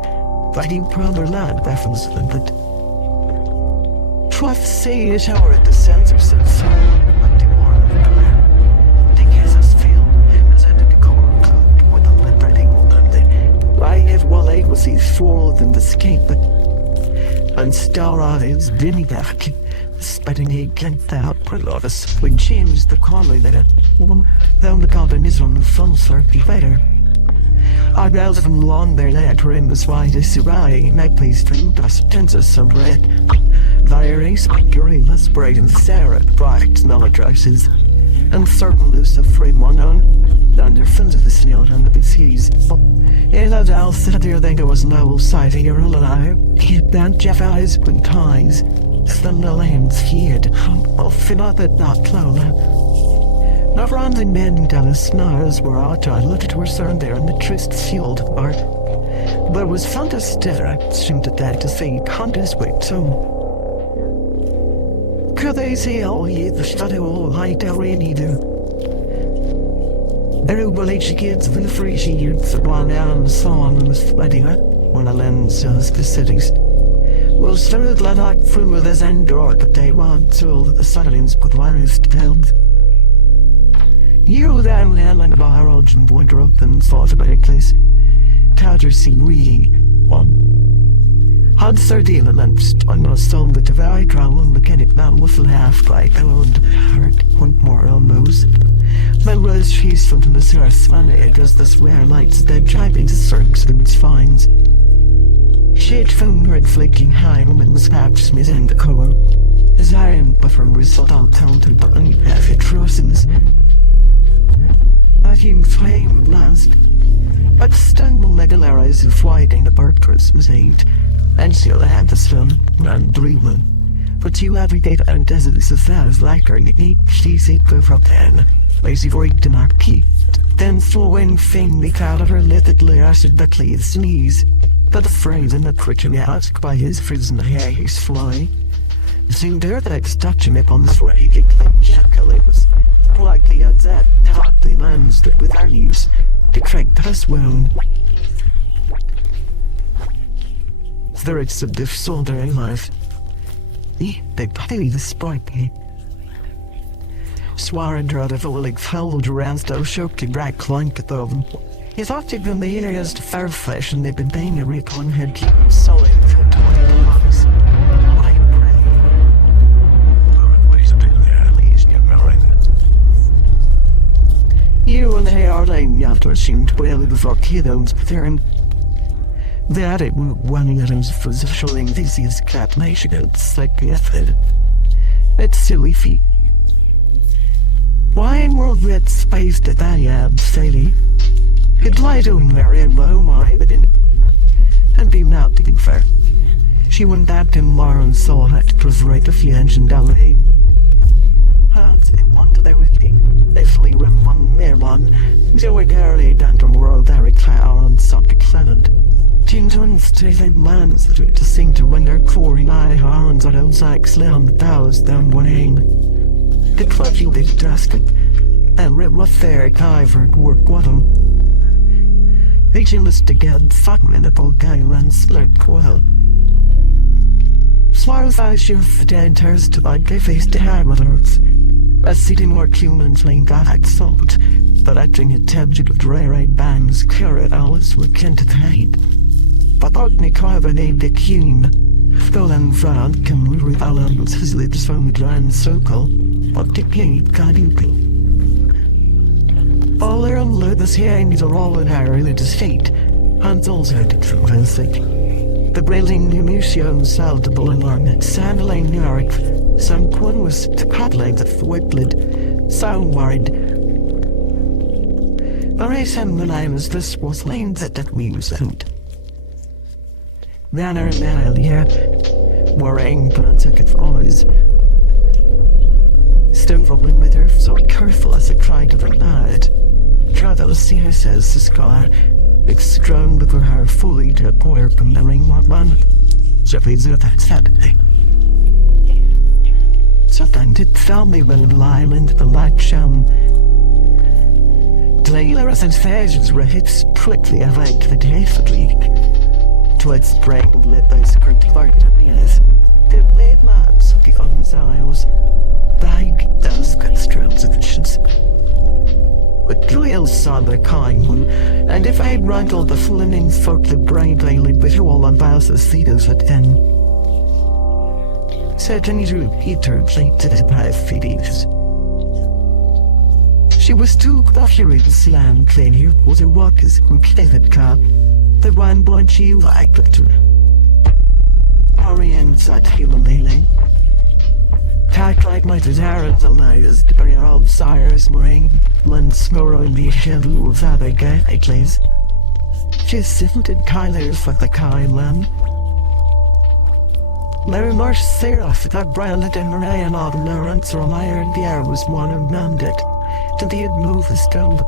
Fighting brother lad reference that. Truth say a shower at the sensor sense. Was he swallowed in the scape and star eyes dinny back, spitting he against the output of us when James the collie letter, though the garden is on the front circuit better. Our bells from long their lead were in the slightest array, nightly string dust tensors of red. Virus, gorillas, bright and Sarah, bright melodresses, and certain loose of frame one on. Under friends of the snail and the seas. In that house said there there was no sight here alive. He bent Jeff eyes with ties. The lands feared. Often not that not clover. Not rounding men down the snars were out. I looked at were certain there in the tryst field art. But it was fun to stare at, seemed at that to see hunters wait too. Could they see all ye the shadow all light there in either? Everybody she gets with the free she used to one down the song and was fighting her when I land the cities. Well, started like through with his endor, but they want to the silence with wireless held. You then land like a barrage and wander up and thought about a place. Tadger see reading one. Had sardine and on my soul with the very drown mechanic man whistle half like and heart want more almost. My rose she's from the source man it does this rare lights dead driving to circs and its finds. Shade found red flaking high woman was perhaps missing the color. His iron buffer result all counted but half it frozens. A huge flame blast. But stumble legalaries of whiting the burgers was aimed, and still had the sun and dreaming. But you every day and deserts of that like her she's it from ten. Lazy freaked and arcade. Then flowing faintly out of her little layers of the cleave sneeze. But the phrase in the creature asked by his frozen hair his fly. Soon there that touch him upon the sway, it like jackalibs. Like the odds that hotly lands that with our leaves, detract us wound. There it's a diff soldier in life. They pay the sprite. Swarren out of a like fouled around so shook to brag clunk at them. He's active in the areas to fair flesh and they've been paying a rip on head keep solid for 20 months. I pray. Ways a bit there, at least get married. You and the airline after seemed to well before kiddos, but they're in. That it one of them was showing this is cat Michigan's like method. It's silly feet. Why in world red space did that yab say? It lied on there in low mind and be out to be fair. She went back in Lauren saw that it was right of the engine down the lane. Hands in one to their wiki. They flee rim one mere one. Joey Gary down to world Eric Cloud on Sonic Clement. Jinjons to the lands to sing to when their coring eye hands on outside slam the towers down one aim. The clutch you did dusted and rip rough fair Kyver work with them. They chillest again, fucking in a bold guy and slurred coil. Swallows I shift the enters to like they face the hard with earth. As sitting where humans laying that salt, but I drink a tablet of dry bangs, carrot hours were kent at the height. But Orkney carbonate the keen, stolen front can reveal his lips from the grand circle, but the king got you. All their own this hands are all in her religious fate, and also the truth. The brilliant Numission saltable and long sandalane York, some one was to paddling the whiplid, sound worried. The race and the names this was lanes that we sound. Manner and manner here, worrying planted always. Still rolling with her, so careful as a cry to the night. Travel seer says the scar, it's strong with her fully to pour from the ring one. Jeffy's with that Saturday. Sometimes it found me when it lie into the light shone. Taylor sensations were hits quickly awake the day for leak. Towards spring lit those current target arenas. The blade labs of the guns eyes. Bag those good strokes of visions. But Juliel saw the kind one, and if I'd rankled the flaming folk the brain daily with all on Valsa's theaters at 10. Certainly drew Peter played to the 5 feet. She was too curious to slam clear was a walker's completed car. The one blood she liked her. Orient's at Himalaya. Tack like my desires alive, the very old sires moring, one smoro in the shadow of other guy glaze. She sifted Kyler's like the Kai lamb. Larry Marsh Seraph, that Bryant and Ryan on Lawrence or Meyer, the air was one of mounted. To the move the stone.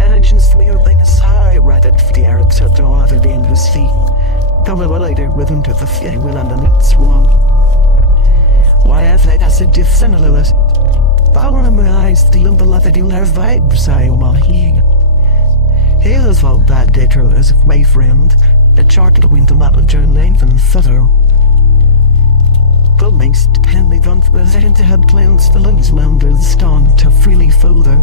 Engines smearing high right at the air except all other being his feet. Come a later with him to the field and its wall. Why have they as a dissimilar? Power in my eyes, the unbeloved you'll have vibes, I am all here. Hail is all bad data as if my friend, a charted winter manager in length and thorough. But makes depending on the to have plans for lungs landers stand to freely further,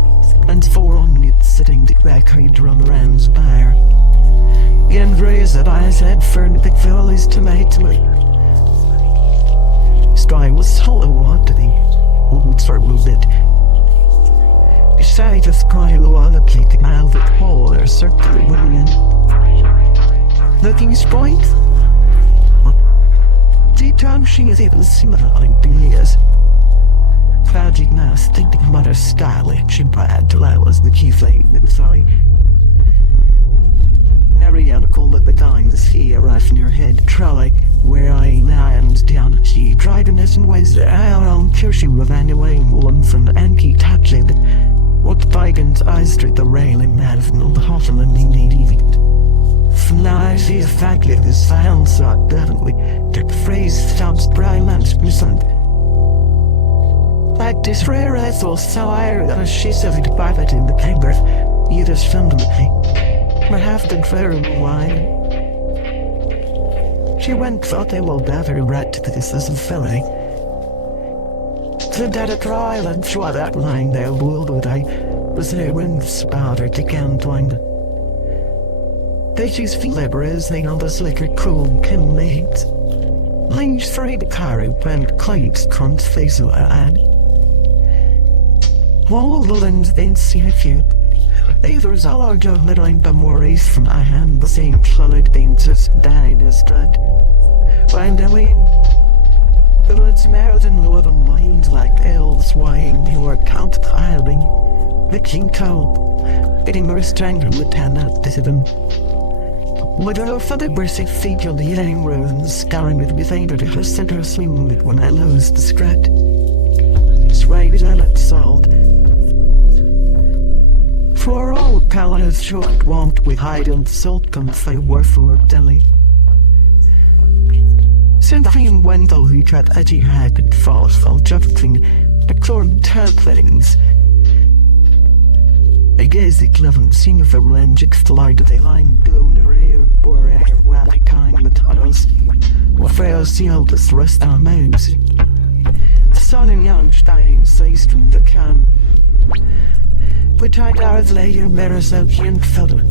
and for on it sitting the back run around bar. And raise that I said for the valleys to my toy. Sky was hollow wanting, old for a bit. Beside the sky on a plate the velvet hole or circular women. Looking point. Deep down she is even similar ideas. Tragic now thinking about her stylish and bad till I was the key thing that was I. Arianical at the time the sea arrived in her head, try where I land down. She tried in this and ways that I don't care she was anyway, one from the anti touching. What Biden's eyes straight the railing man from the hospital and need even. From now I see a fact like this sound so definitely the phrase sounds bright and smooth. Like this rare I thought so I that she said it by that in the paper. You just found me. I have to very wine. She went thought they will better right to this as a filly. The dead at trial and sure that line there world would I was there when the spouter to can twined. They choose flippers they know the slicker cool can make. Lynch free the car when claims cunt face of ad. Wall the lens then see a few. There's all our job that I'm memories from my hand the same solid things just died as dread. Find a way the woods married in northern lines like elves weighing who are count hiding. The king cold, getting more stronger with Hannah them. With her for the mercy feet on the yelling ruins, scarring with anger to her center swing it when I lose the scrat. It's right as I let salt. For all colors short want we hide in salt comes they worth for Delhi. Since he went though he tried edgy head and false while jumping the clone turtlings. I guess the clever seeing if the range exploded they line down the rear or air while they kind metals. What fails see how this rest our mouse. The sun and young stein says from the camp. We tried hours later, mirrors out here and feather.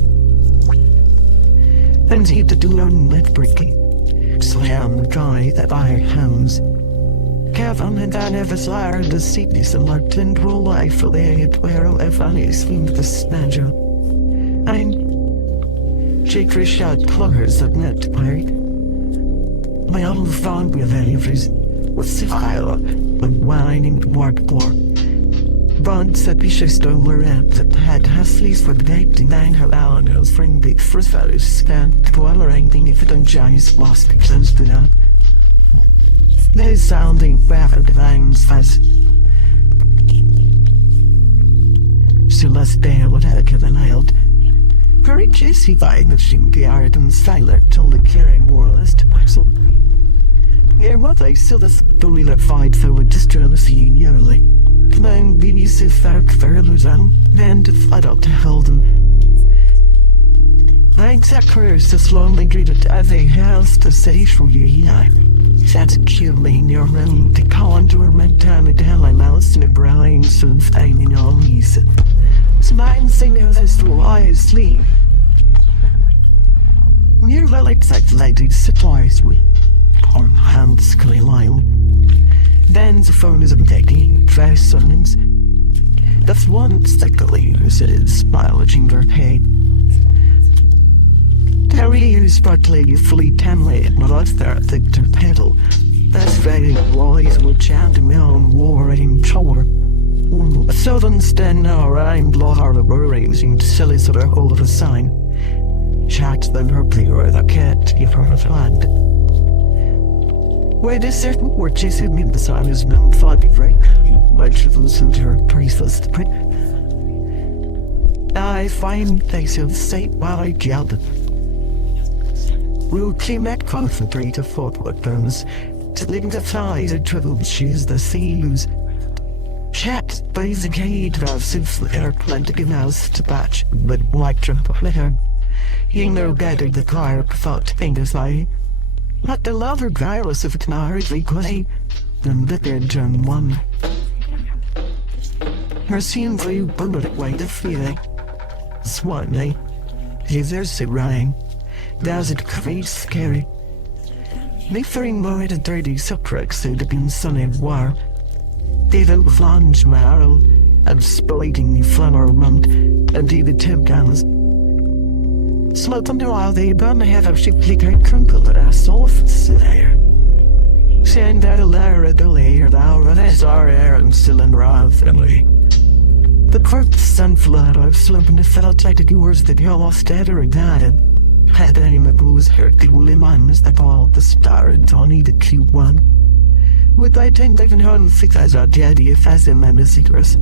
Then he to do on net breaking. Slam dry that iron hounds. Kevin and I never saw the sickness and larked into a life for they had where if I swing the snatcher. I'm Jake shot pluggers of net pirate. My own found with anyways was fire, but whining toward poor. Bond said we should stone were at that had hustles for the day to nine her hour and friend big first fellows stand tolerating if it don't giants lost close to that. There's sounding better divines fast. So let's bear what I can allowed. Very justifying the shing the art and silent till the carrying moralist parcel. Near what I still the story that fight so a distressing yearly. Then BBC fact fairlers on and to flood out to hold them. I exact careers to slowly greeted as a house to say for you, yeah. That's cute me in your room to call into her mentality hell I'm mouse in a browning soon failing all these. Smile signals as to why I sleep. Near well exact ladies supplies with poor hands line. Then the phone is taking fresh summons. That's one stickily who says smiling her head. Terry used partly fully template my life there at the pedal. That's very wise would chant me on warring tower. A southern stand now I'm blotter the worries in silly sort of hold of a sign. Chat then her player that can't give her a hand. Wait a certain word chasing me beside his known thought be right. I should listen to her priceless print. I find they should say while I yelled. Rookie met concentrate of thought weapons, to lignify the troubles the seas. Chat by the gate of souffler planted house to batch, but white trump litter. He no gathered the car thought fingers eye. Not the lover virus of Canary Clay, than the dead John one. Her scene grew bullet away the feeling. Swanley, is there so rhyme? Does it create scary? Liefering more at a dirty subtract so the been sunny war. David flange marrow, and splitting flanner rumped, and David temp guns. Smoke them while they burn the head of she flicker crumple at our soft there. Send out a layer of the layer, thou as our air and still in raw family. The corpse sunflower of slumping the felt like the doers that you lost dead or died. Had any of those hurt the woolly mans that all the star and Tony the cute one. Would I tend even on six as our daddy if as in my messengers?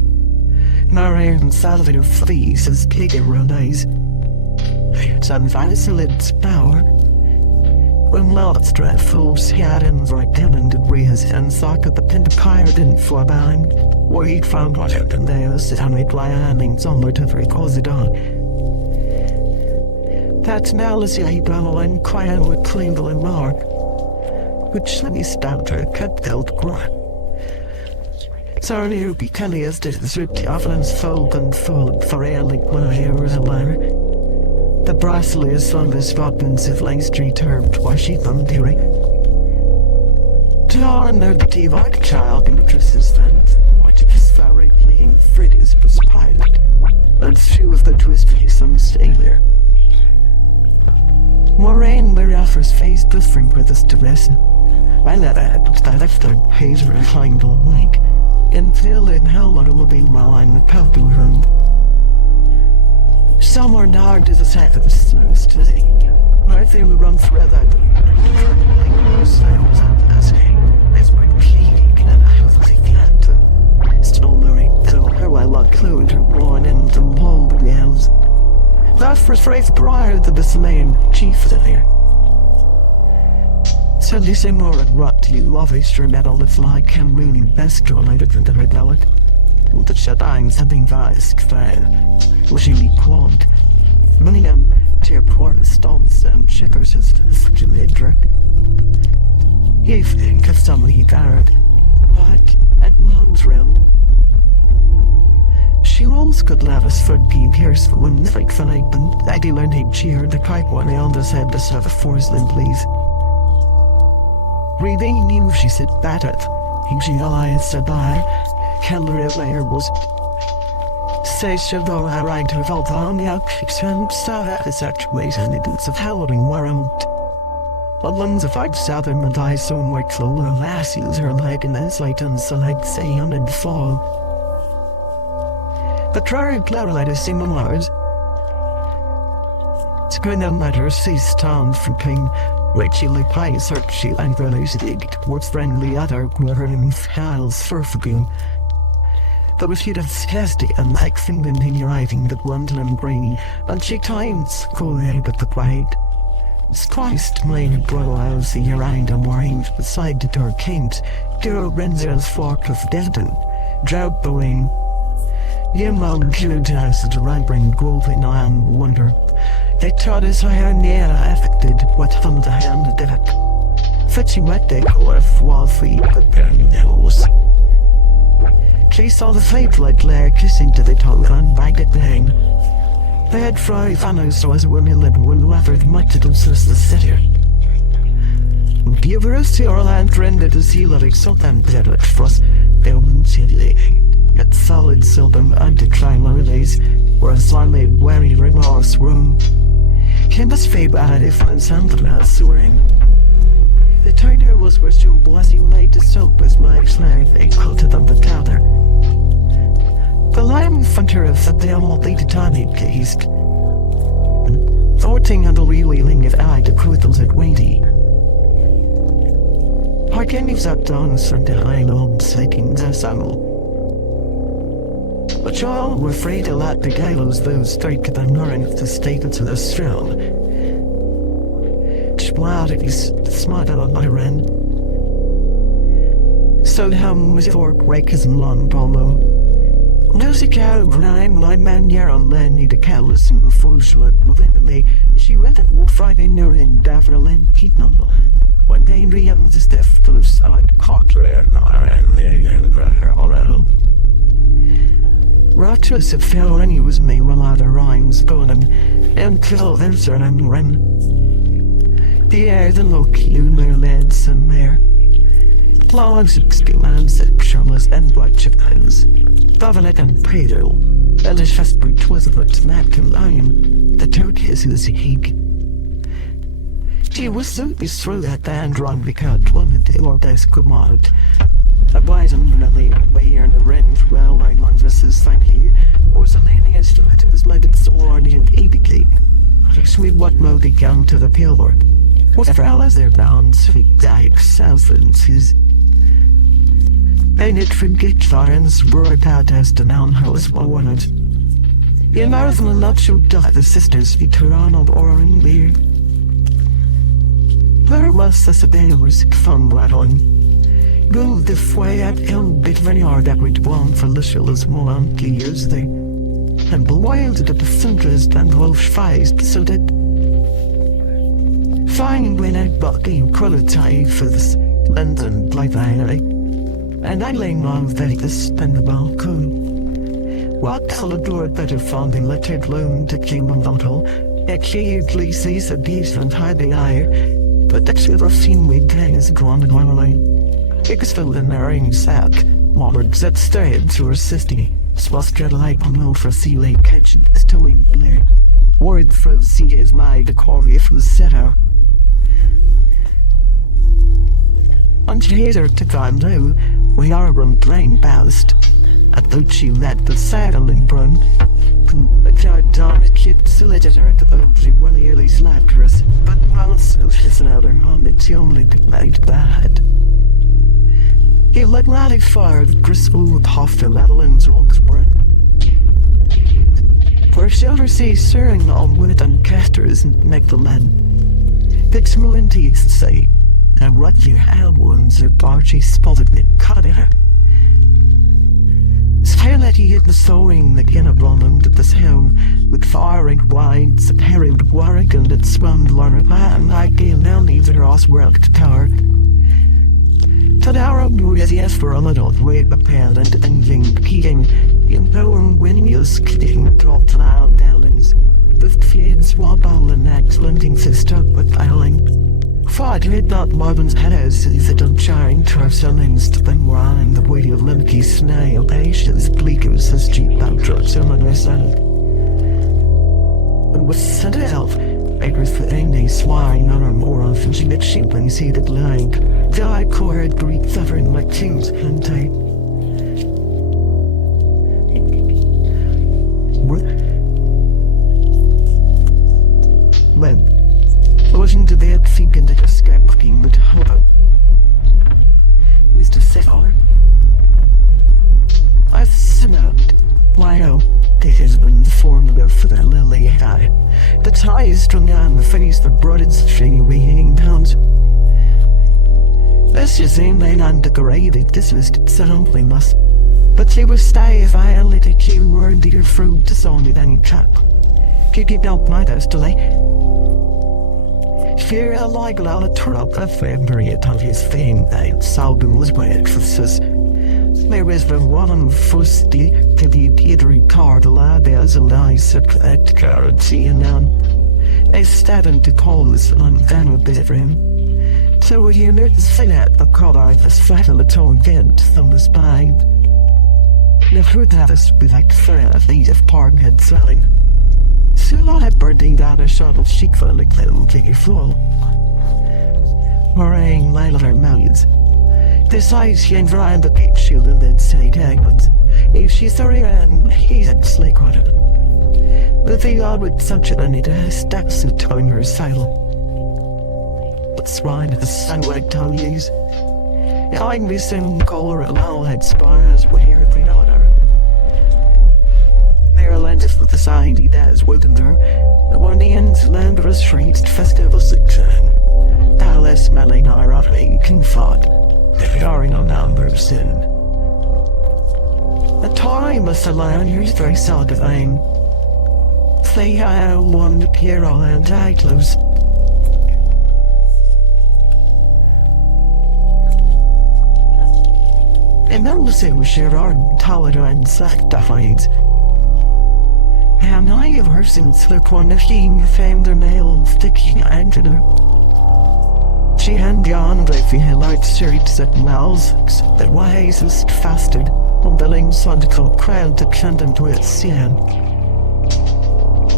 Narayan and Salvador fleas as pig around eyes. Some violence power. When lost dreadful scattens like demon debris and socket the pin pirate in forbound. Where he found what happened there, sit on it lying somewhere to recall it on. That's malice I blow and quiet with Klingle and Mark. Which let me stop her cut out grunt. Sorry you be as did the often fold and fold for air like when I hear a ladder. The bracelet is on the buttons of Lang Street termed Washington Deary. To all the divock child in the dresses then, what if his fiery playing Freddy's was pilot, and few of the twist face on the sailor. Moraine where offers face different with us to rest. I let it that after page behind the lake, and feel in hell it will be while I'm the pub room. Somewhere hard to the side of the snows today. I think we run through that. That's my pleading, and I was like that. Still learning, so how I look close to one and the whole yells. That first phrase prior to the same chief there. So you say more at rot you love instrumental that's like Cameroon best drawn out of the red ballad. The shutdowns have been vast fair. Wishing me quant. Million tear poor stomps and checkers as such a ledger. You think of somebody guard, like at lungs round. She rolls good lavish for being pierced for one like Philip and I do learn he'd cheer the kite one on the head to serve a force limb please. Really knew she said bad at. She allies said by. Keller layer was say should go I right to vote on the action so that is actuation it is of howling warrant. But ones of I'd southern and I so more closer lassies her leg and as light and select say on and fall. But try cloud light is similars. It's good no matter cease town from king. Rachel Pie search she and released it towards friendly other quivering files for forgoon. But if you'd have testy and like Finland in your writing that wonderful and brainy, and she times call but the quiet. It's Christ made bro I'll see around and worrying beside the door kings, Duro Renzel's fork of Devon, drought bowing. Yemon killed us to right bring gold in iron wonder. They taught us how near affected what from the hand of death. Fetching what they call a wall feet but burning nose. She saw the fateful glare kissing to the tongue and bagged at the hang. They had fried fannos so as a woman lived when levered much to us the city. The university or land rendered the sea like salt and better at frost, they wouldn't see at solid seldom and decline days, where a slimy, wary remorse room. He must fade by a different sound about swearing. The tiger was where so blessing laid the soap as my slave, they quilted them the counter. The lime funter of the all the time he gazed. Thwarting and the reeling of eye the crudels at weighty. Harkenives up down Sunday high old seeking the saddle. But y'all were afraid to let the gallows those straight to the north to state to the strong. bladdies smiled on my ren. So hum was fork rakers and long polo. Music out nine my man here on Lenny the callous and the fools look within me. She went at Wolf Friday near in Daverlin Peatnam. When they ream the stiff blue side cockler and I all around. Rochus of fell and he was me while other rhymes going and till there's an ren. The air the look you near leads and mare. Logs of skillans at Charles and watch of those. Bavelet and Pedro. Elish Vesper twas of its map and lime. The turkeys is a hig. She was so through that band run because one of the orders come out. A wise and really way here in the range, well, I one versus thank you, was a landing estimate of this made so already in ABK. Sweet what mode they come to the pillar. Whatever else they're down, sweet dykes, southlands. And it forget Florence, word out as the noun house wanted. In Marathon, not so die the sisters, Veterano or in beer. Where was the Sabeller's fun right on? Go the way at Elm bit very hard that we'd won for Lucille's one years they. And wild that the Sundras and Wolf feist so that. Fine when I bought the quality for this London like that. And I lay on Vegas and the balcony. What Salvador better found in lettered loan to King of Uncle. Occasionally sees a decent hiding eye. But that's what I've seen with days gone and one line. Hicksville in their own sack, Wallards that stayed to her sister, swasted like on old for sea lake catch stowing blair. Word from sea is my the quarry if was set out. On Chaser to God now, we are run plain ballast. At though she let the saddle in brun. A child down a kid solicitor at the only one early slapped us, but also she's another home it's only made bad. He let rally fire the crystal with half the Madeline's walks burn. For shelter sees stirring on wood and casters and make the land. Picks Melinties say, and what you have ones are Archie spotted it cut it. Scarlet he hit the sewing again of London to the helm with firing wines and herald warwick and it swung Laura man like a now leaves the Ross worked tower. Tadara knew as yes for a little way prepared and ending king in power when you skidding dropped loud dellings. With fades wobble and excellent sister with isling. Fought hit not Marvin's head as the unshine trustings to them rhyme the weight of limky snail patience bleak as his cheap outro someone my son. And was sent elf. Bakers for any swine on her more often she gets sheep when you see the blind. Die cord Greek suffering like kings and tight. When wasn't to bed thinking that a scrap looking would hover. Was to set her. I smelled. Why oh. This has been the formula for the lily eye. The tie is strung on the face that brought its shiny weighing pounds. This is aim they undecorated, this was something must. But they will stay if I only take you word dear fruit to saw me then chap. Kick it out my dust delay. Fear a like a trap a February of his fame that Salden was wet for sis. There is the one fusty to the theatre card lad as a nice at currency and none. They started to call this on then with this room. So you know to say that the color of this fatal at all vent from the spine. Never that us be like thread of these of parkhead selling. So I had birding down a shuttle chic for like little jiggy floor. Moraine Lila millions. This eyes she ain't around the peach shield and then say dangles. If she's sorry and he's at slake on it. But they are with such a need to stacks of towing her saddle. But swine at the sunlight tongues. I can be soon color and all that spires where they know her. There landeth with the sign he does within her. The one the ends land of a street festival section. Dallas smelling ironic and thought, there are no numbers in. The time was the lanyards very satisfying. They had one to appear on titles. And those who share our tolerant sacrifice. And I have heard since the corner king found their nail sticking into her. She had beyond the highlight shirts at mouths that wisest fasted on the lingsodical crowd to content with sin.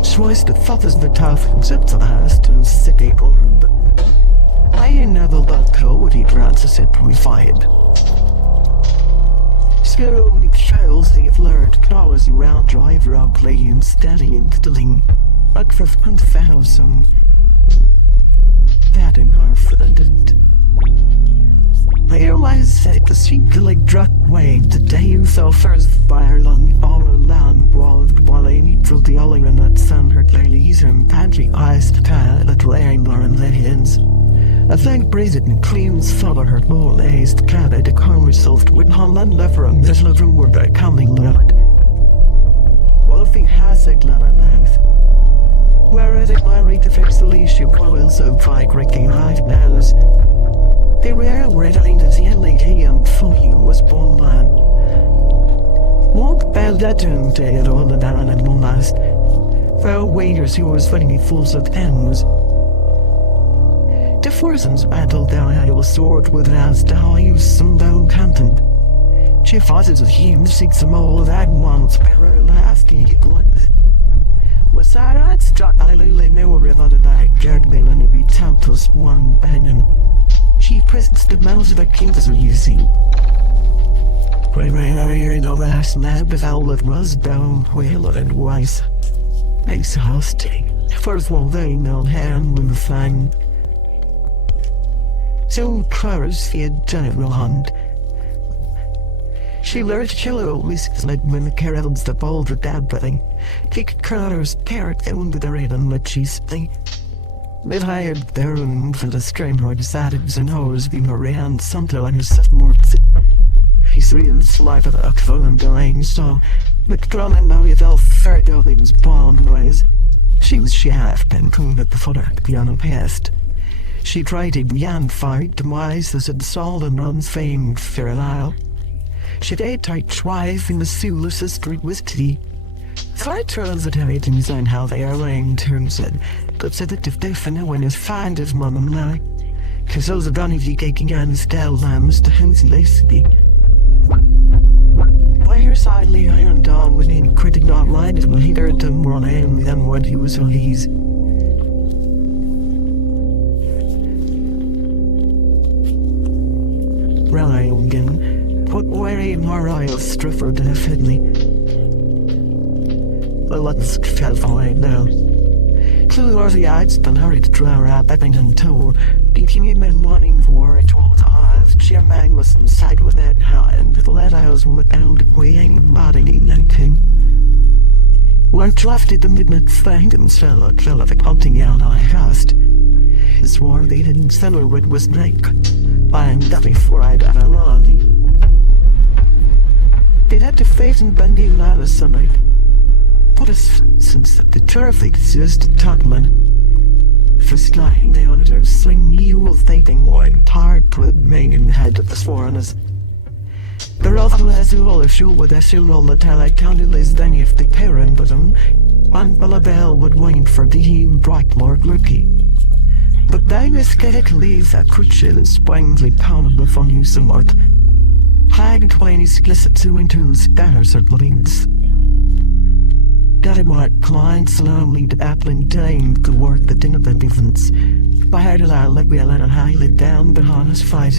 She was the fattest the tough except the last to city gold. I never let go what he grants us it purified. So many shows they have learned claws around driver out playing steady and diddling like for 1,000. That in her friend. I always said the street like drug wave the day you saw first fire along all land walled while I need to the all in that sun her ladies and pantry eyes to tell that laying on the hands. I think brazen and cleans follow her more laced cat to calm herself with Holland lever and this little word I coming lad. Well if he has a glad length. Where is it married to fix the leash you will so fight Ricky I've knows. They were reading as the lady and fully was born man. Walk bell that dead all the down and one last. For waiters who was funny fools of pens. The Forsons battled down I was sword with as to how I used some down content. She fought as a human six them all that once per last gig like that. Was that I'd struck I literally knew a river the back Jared Millen to be Tantos one banyan. She presents the mouths of a king as we see. Right the last lab of Owlet was down whaler and wise. Exhausting. First of all they know hand with the fang. So Clara's feared general hunt. She learned to chill always led when the caravans the boulder dabbing. Kick Clara's carrot down with the red and let she's thing. They hired their own for the stranger decided and always be around something like herself more. He's reading the life of the Oxford and dying so McDonald and now he felt third of things bond ways. She was shaft and cooned at the footer beyond past. She tried a beyond fight demise as it sold and runs famed for a while. She did tight thrive in the Sula street with tea. Slight turns at everything's on how they are laying terms in, but said that if they finna when is find his mum and lie. Cause those are done if you taking on stale lambs to who's lazy. Why her sidely iron down within critic not minded when he heard them run in than what he was released. Ryan, put away Mariah Strifford and Fidley. Let's fell away now. Clue or the odds than hurry to draw up Eppington tour. Beating him and wanting for it all the eyes. Chairman was inside with that hand. The lead house without weighing body and king. Once left at the midnight find himself a kill of hunting out I cast. Swore they didn't sell her what was like. Buying that before I'd ever lonely. They'd had to face and bending out of sunlight. What is since the terrific existed Totman? For sliding they wanted her sling you will thinking one tired put main head of the foreigners. The rather as all if you would assume all the tell I counted less than if the parent but one bell would wait for the bright Lord Lucky. But they escaped leave that crucial and spangly pounded before you somewhat. Hag 20 explicit to into spanners or leads. Daddy Mark climbed slowly to Appling Dame to work the dinner events. By her to allow let me let her highly down behind his face.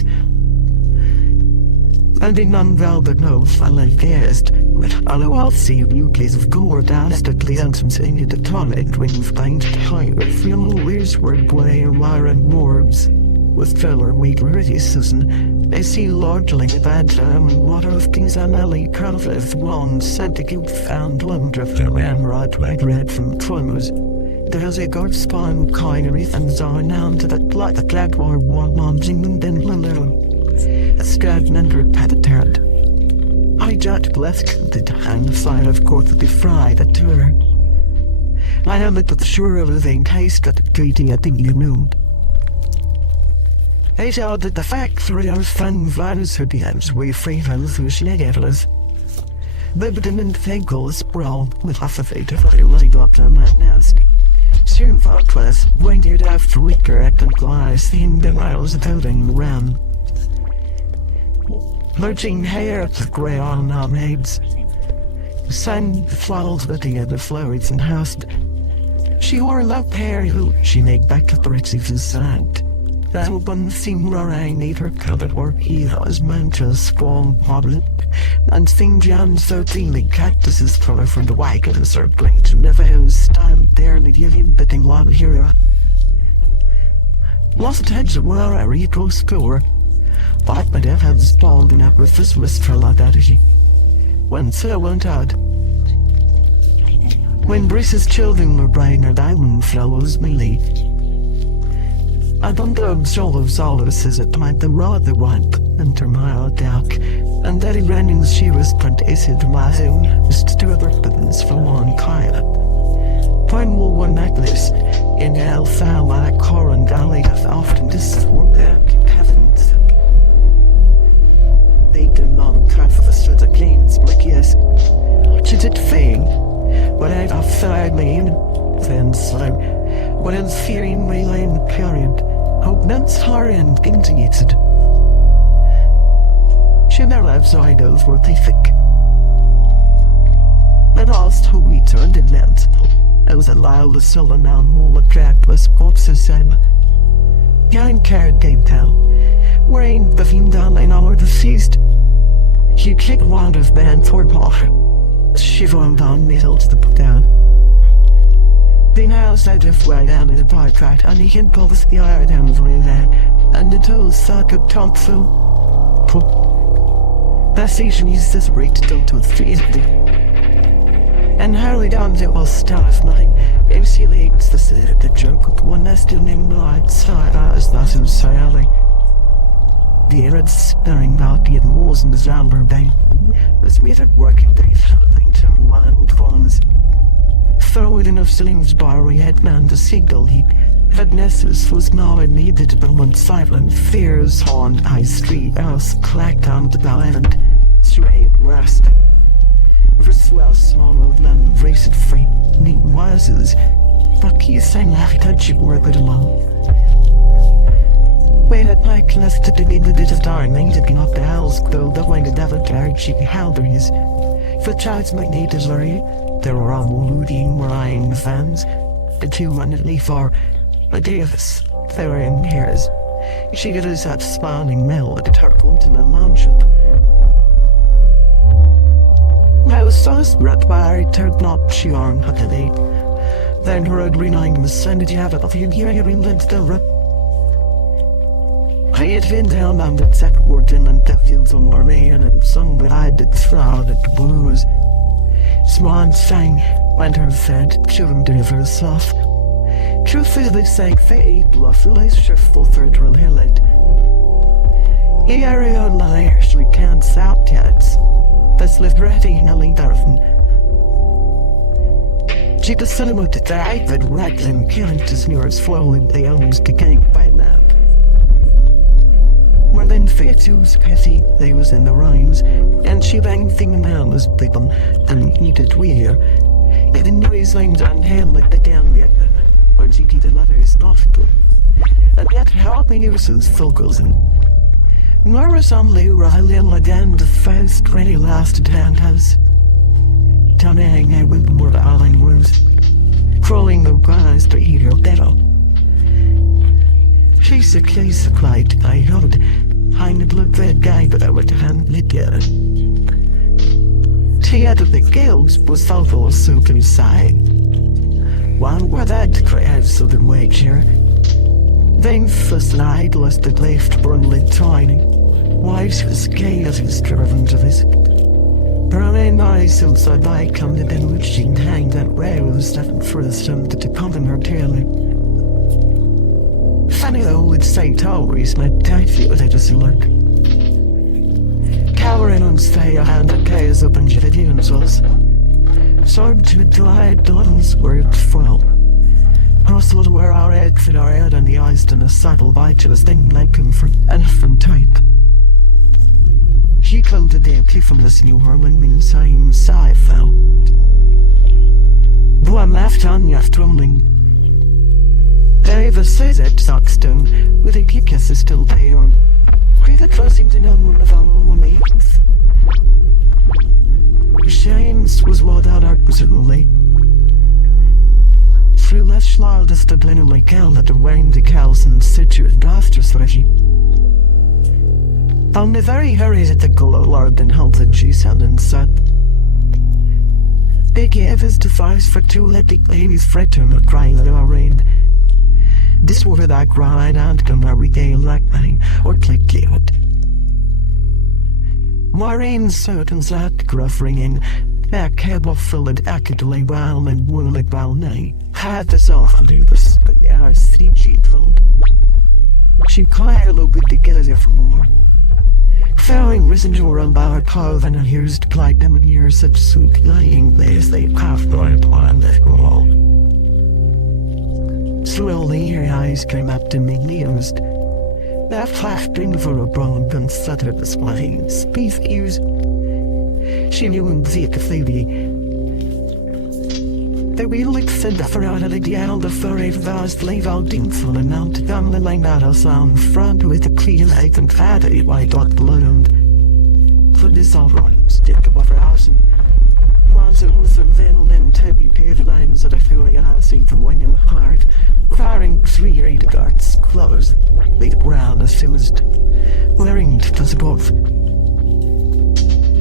And in none velvet no silent guest, but I'll see you please of gourd honestly and some saying at the toilet when you find higher feel weird word boy or Myron Morbs. With feller wheat ready Susan, they see largely a bad time and water of Kings and Ellie Carleth one said to keep found wonder of their man right red from Tromos. there's a god spawn coinery and zone down to that like the glad war one mounting and then alone. A scared and repetitive. I just blessed the hand side of course to be fried at her. I am but sure of the taste that the treating I think you knew. I saw that the factory of fun virus her DMs we free from who schnegelers. Bibbiden and Finkel sprawl with half a fate of I really got to my nest. Soon Fortress waited after Ricker and glass in the miles of building ran. Lurching hair at the grey on our maids. Sun flowers looking at the flowers and house. She wore a love hair who she made back to the Rixies' side. That one seemed roaring need her covered or he was mantras spawn modeling. And St. John's 13 cactuses color from the wagons are great. Never has stand there and give him biting long hero. Lost heads were a retro score. But my death had spawned up with this mistral identity. When Sir went out. When Brice's children were brighter diamond flowers melee. I don't absolve of solace it might the rather want enter my dark, and Daddy Brandon's she was predicted to my own, just two other buttons for one kind. Fine wool one necklace in hellfire like Corin Galley have often disworked out heavens. They did not cut for the street of cleans, but yes, what is it thing? What I've outside me, then so, what is fearing me in period, hope that's hard and continued. She never outside those were they thick. At last, who we turned and lent. I was allowed the sullen now more attractless corpses said. Young carrot game town. Wearing the fiend down in our deceased. She kicked one of man for Paul. She formed down middle to the put down. The now said if way down in the pie crack and he can pull the iron down the river and the toes suck up top so. That station used this rate to 350. And Harley Downs it was staff mine. MC Leagues the joke of one that's still in my side as that in Sally. The red staring out the walls in the Zambler Bay. As we had working day floating to land ones. Throw it in of slings bar we had man the single heat. Had Nessus was now needed but one silent fears on High Street house clacked on the island. Straight west. Verswell small old land raced free. Neat wises. Bucky sang like touchy work it along. Wait at my class to be the bit of darn things that up the house though the way the devil carried she howders. For child's might need to worry. There were all looting rhyme fans. The 200 for a day of us. They were in hairs. She got us that spawning mill at the turtle to the mansion. I was so struck by her turned not she on at the day. Then heard renine the sanity habit of you hearing led the rep. I had been down on the set warden and the fields of Moraine and sung that I did shroud at the blues. Swan sang, and her fed, children deliver soft. Truth is they sang fate, bluffly shuffle third real hillet. The area on my actually can't south cats. That's left ready Nelly Darfin. She the cinema to die, but right then characters near us flowing the owns to gang by lamp. More than Fatu's petty, they was in the rhymes, and she banged thing down as people and needed weir. It didn't his lines on hand like the damn yet, or she did the letters thoughtful. And yet how many uses focus in. Norris only Riley and Ladan the first ready lasted handhouse. Tunning I went more to Allen Rose, crawling the guys to eat her better. She's a case of light I heard. I did look that guy, but I would hand it yet. She had the gills was thoughtful so inside. One were that crabs of the wager. Then first night was the left brundled tiny. Wives was gay as was driven to this. Brown eyes outside by come the then which she hanged that roused and first to come in her tail. Funny though, it's St. Always my taxi with it as you look. Cowering on stay a hand at Kay's up and Jedidians was. Sword to delight Don's word full. Also to wear our eggs in our head and the eyes in a saddle by to a thing like him from elephant type. She cloned a day from this new Herman in same sigh fell. Though I'm left on your trolling. Davis says it Sockstone with a kick as is still there. We the crossing to know one of our mates. Shane's was what out absolutely. Through less schlardest the blinnerly cal at the wang the cows and situate after strategy. On the very hurries at the gullo lord and held the G sound and said. They gave his device for two letty babies fret him a cry that our rain. This were that grind and come every day like me or click it. Maureen certains that gruff ringing, back head of filled accurately well and woolly well nay. Had this off and do this, but our street sheet filled. She quite a little bit to get it for more. Failing risen to her unbowered cove and here's to plight them in years of suit lying place they half by upon the wall. Slowly her eyes came up to me amused. That flashing for a brown gun stuttered the swine species. She knew in the cathedral. The wheel said for out of the yell the furry vast leave out full and out down the line out of sound front with a clean light and fatty white dot ballooned. For this all right, stick above her house and was with a veil and tabby paved lines that I feel like I see from wing and heart, firing 3 or 8 guards close, laid ground as soused, wearing to the above.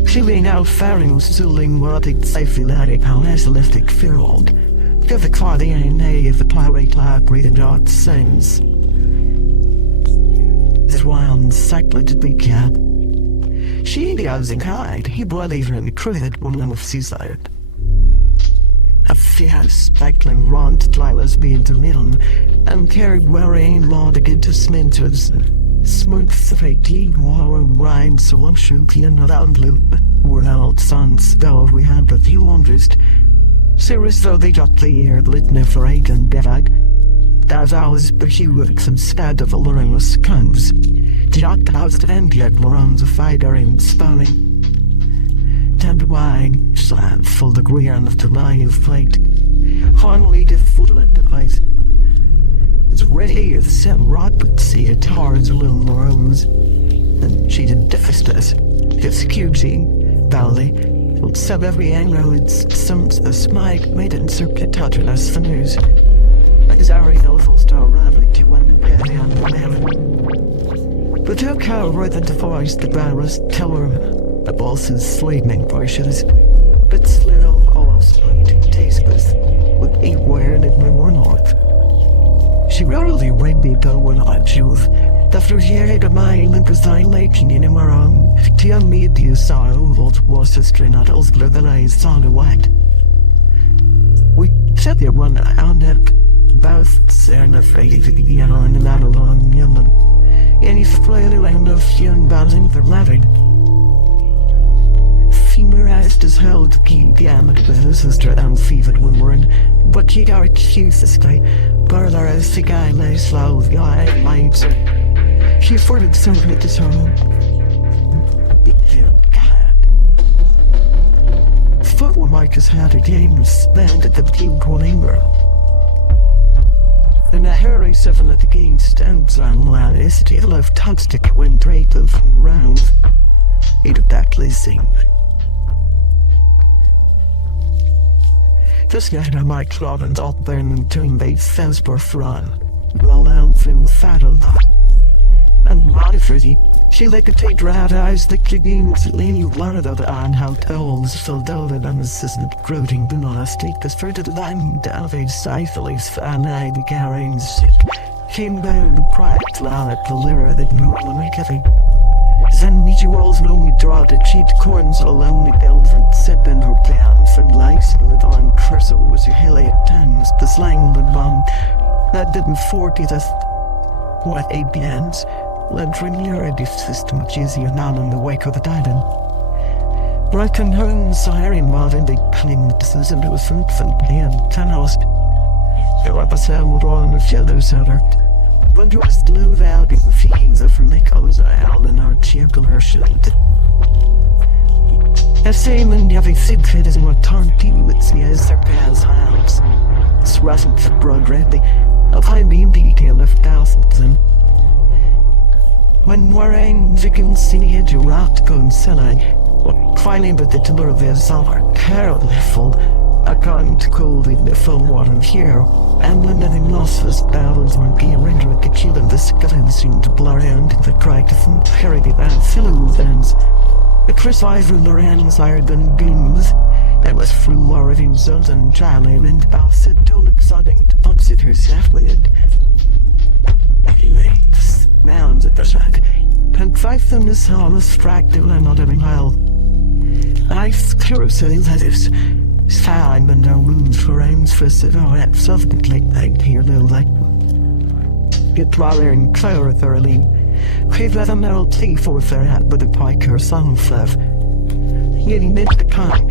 She leaned out faring zooling what it safely letting how elastic field. Give the car the NA if the pirate lab breathing out sings. This wild cyclid to be kept. She the housing hide, he bloody and crude woman of seaside. A fierce spackling rant Lila's being to middle and carried wearing law to get to sminters. Smooth three warm rhyme so I'm shooting another loop. World sons though we had but few wonders. Serious though they got the ear lit never ate and bevag. That's ours but Hewigs instead of alluring us comes. Jack housed and yet morons a fighter in spelling. Tender wine, slab full the ground of the line of plate. Honly the footlet device. It's ready as some rod but see it hard as little morons. And she did deficit, excusing, valley, would sub every angle it's some the smike made it in circuit touching us the news. Like his already novel star rattling to one and petty on the man. But took how rather to voice the virus tell her the boss's sleeping voices. But little all sweet tasteless would eat where that we were not. She rarely rained though when I choose. After year the mind and design laking in my own. Tia me the sorrow what was a string at us blue the eyes saw the white. We said the one on that both Sarah faded again on the man along Yemen. And he sprayed around of young bouncing for laughing. Femerized as hell to keep the amateur with his sister and fevered when we're in. But he got accused this day. Burler as the guy lay slow with guy minds. She afforded something at this home. Fuck what Micah's had a game spent at the team calling girl. And a hairy 7 at the game stands on land is still of toxic when draped of round. It exactly sing. This night I might clog and all burning tune base fence birth run. Well down through fatal. And modify she like a take rat eyes the kiggings lean you learned of on how tolls so doted and assistant growing do not stick as further to line down of a cyclist fan I be carrying sick. Came down to pride loud at the lyra that moved on my cafe. Then meet you all's lonely draw to cheat corns alone the elephant sipping her pants and lice lit on curse away. was a hilly at times, the slang would bomb. That didn't 40th. What ABNs led from your system of easier now in the wake of the diadem. Broken homes, siren modern big clean decision to a infant and tunnels. There were a sound on the shadows out there. When you was blue value fees of Nicholas Isle in our circular shield. The same and having said fit is what turned to with me as their pals hands. This wasn't the broad ready of high beam detail of thousands and when Warren Vickens see had you rocked going selling, finally but the tiller of their summer, terribly full, according to cold in the full water here, and when nothing lost was balance on being rendered the kid and the scuttling seemed to blur out the crack of parody and fellow fans. The Chris Ivory Lorenz iron gun beams, there was full warring sons and Charlie and Bassett told exciting to box it herself with. Anyway, mounds at the track, and 5 in the saw was fractal and not having hell. Life's carousel that is. Fine and no wounds for aims for civil at subsequently like here little like get rather and clear thoroughly. Crave let a metal tea for their hat with a pike or sunflower. Getting mid the kind.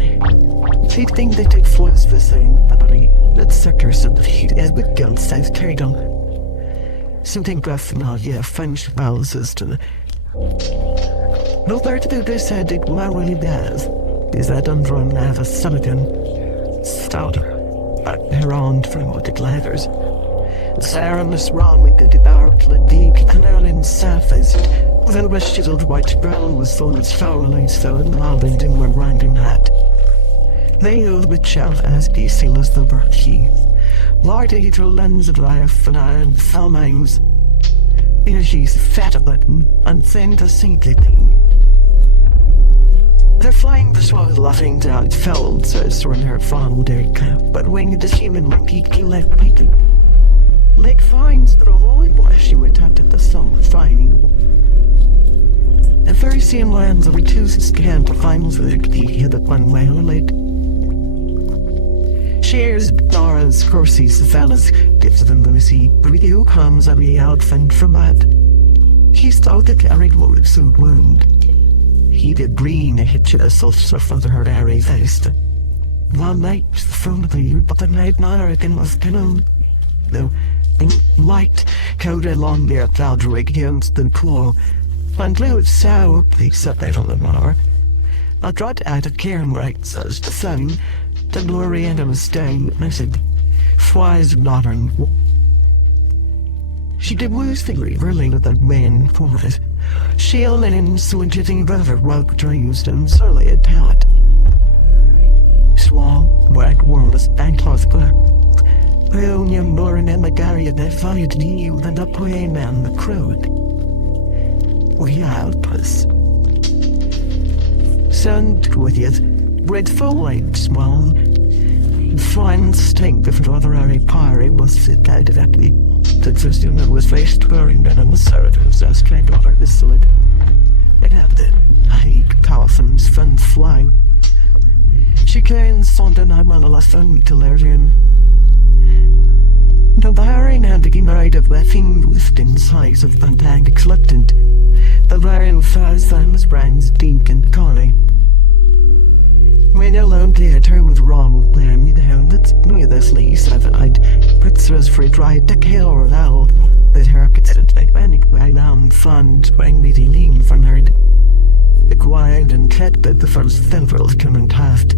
They think they take floats for saying battery. Let's suckers of the heat as with guns says carried on. Something gruff now, yeah, French vowel system. No there to do this said it well really does. Is that undrun have a silicon stouter around from what it ladders. Sarah was wrong with the dark, deep, and Erlin surface. Then was chiseled white brown was full of foully so and loud in were grinding hat. They knew with shelf as diesel as the bird he. Lardy through lens of life and iron filmings. She's fat a button and thin to sink it. They're flying the swell laughing down felled says in her final day camp, but when the human peak left peaking. Lake finds the rolling why she went up at the sun finding. The very same lands of two scan to finals with the hit one way on lake. Shares Dora's courses the fellas gives them the sea, but with you comes a wee outfit from that. He thought the carried wood suit wound. He did green a hitch a self under her airy face. One night from the year, but the night American was canon. Though light coated along their cloud rig against the claw, and blew it so they sat there on the bar. I tried to add a cairn right says the sun, the blurry end of a stone, and I said, Flies modern. She did lose the really with that man for it. Shielding and switching brother rock dreams and surly a talent. Swall, black wormless, and cloth clear. Well, you're more in the Gary that valued you than the poor man the crowd. We help us. Send with you, red full light small. Fine stink if other airy pirate was sit out of that way. The Christian that was faced wearing and was served as straight water the solid. It had the hate coffins fun fly. She came Sunday night on a lesson to learn. The bearing and the married of laughing within size of the tank expectant. The bearing fast and was brands deep and collie. When alone theatre was wrong, blare me down, that's me this lease I'd pritzers for it right to kill or out. That her considered like panic by round fund, bring me the lean from her. The quiet and cat bed the first tendrils come and taft.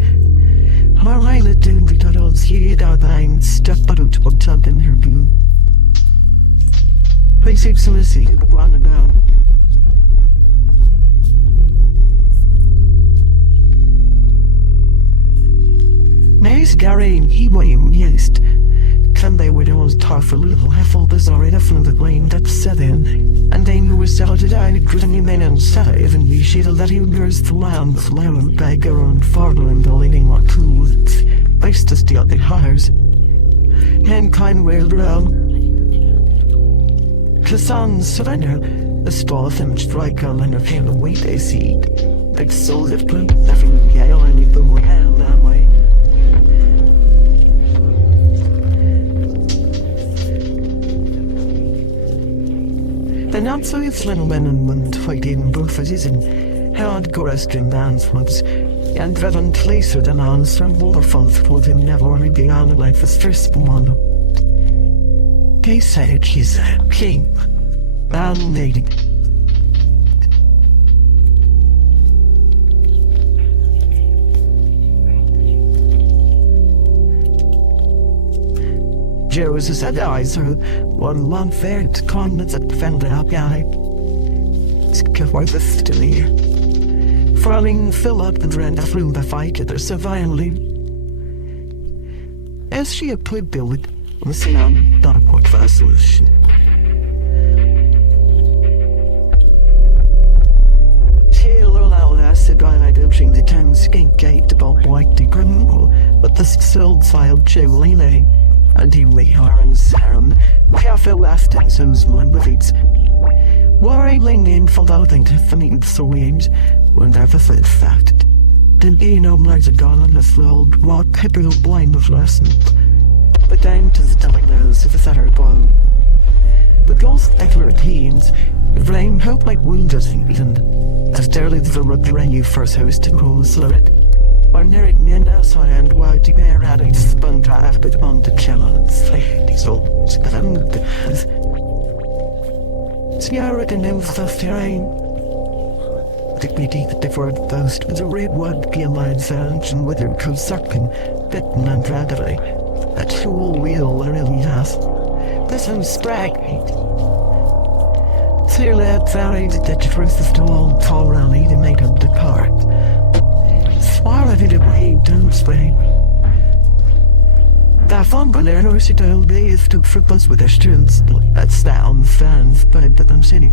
Her eyelid down the tunnels, heed our thine, step out of tugged in her view. They seem so messy, but run about. Nice Gary and he went used. Can they would always talk for a little half-old bizarre enough from the blame that's set in. And then who was settled down, gritting men and save and we shaded that he wears the land with loud beggar and farther and the leading what tools. Based to steal the hires. And kind wailed around. Kassan surrender, the stall of him strike on and of him await a seed. Big souls of blue, every gale and leave the world that way. En absoluut fenomenen want fighting buffets in hardcore dansclubs and veteran placer than on some waterfalls for them never beyond life as first one. They said she's a king. Man lady. Joe's advisor, one long fared comments at defender up guy. Skipworth to me. Falling fill up and ran through the fight at her so violently. As she applied build, listen on, not a point for a solution. Said I building the town's gate about white to criminal, but the sold child Jolene, and he lay her and Sarum, careful left and so's one with it. Worrying in for doubting Tiffany so range, when never said fact. Then he no lies a gun on the flood, what people blind of lesson. But down to the telling those of the center bone. The ghost accurate teens, rain hope like wounds even, as daily the rugby you first host to rules lyric. Or narrate men outside and while to bear at a spun drive but on the channels, ladies all spend. Sierra the nose of terrain. Dignity that deferred those with a red wood be a line sound and whether co-sucking, bitten and rapidly. That whole wheel really has. This one's spraggy. Clearly that varied that the truth is all tall around either made of the cart. Swallow it away, don't spray. That fun but there no shit all day is to for us with their students. That's down fans, but I'm city.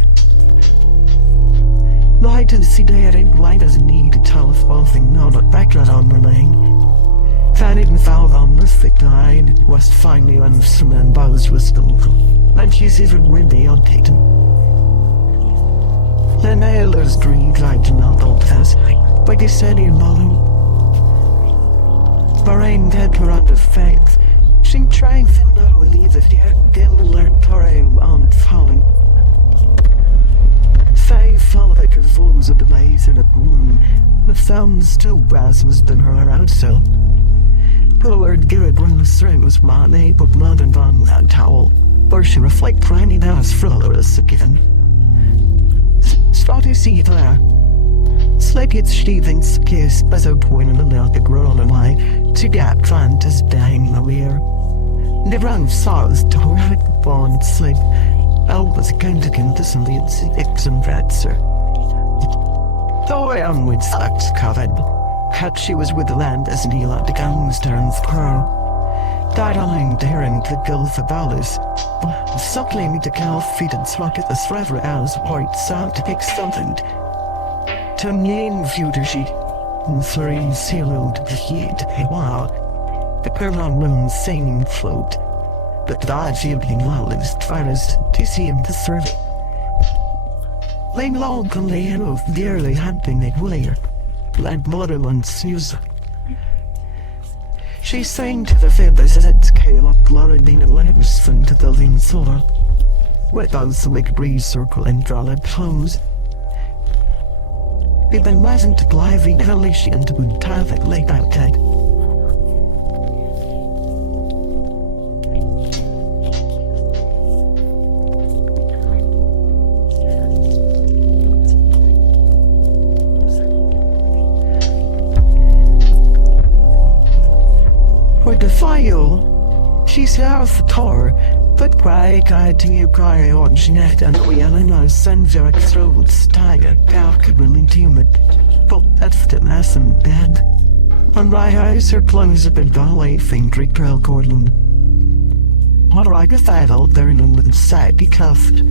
Light to the sea there ain't light doesn't need to tell us one thing, no, not background on relaying. Found it and found on this thick line, it was finally when some man bows was still. And she's even windy on Tatum. The nailers dream tried to melt old fast, but they said in volume. Bahrain dead her under faith. She tried to know leave it here, then learn Torre on falling. Faye followed like her fools of the blaze in a room. The sound still brass was than her out so. Pollard Garrett runs through was my name, but not and on without towel. Or she reflect tiny now as frivolous again. Spotty see there. Slick its sheathings kiss, as a point in the milk it roll and lie, to get trying to dang the rear. The run saws to her bond sleep. Elvis came to condition the six and Bradser. Though I am with sucks covered. Had she was with the land as Neil at the gang's turns pearl. Died on daring the gulf of Alice. Suckling the cow feet and swat at the forever as white sound to pick something. To main future sheet. And three sailed the heat. Wow. The pearl on moon's singing float. But the feeling loudest fires to see him to serve it. Lane long can lay in of dearly hunting they layer. Like mother and snooze. She sang to the feathers as it scale up gliding and legs from to the lean solar. With those like breeze circle and draw it close. We've been rising to lively elation to good time that late outside. She's half the tar, but cry to you cry on Jeanette and we know send Jarek throats tiger, dark and really timid. But that's the lesson bed. On my eyes her clothes have been gone away finger trail cordon. What I got that out there and with the side be cuffed.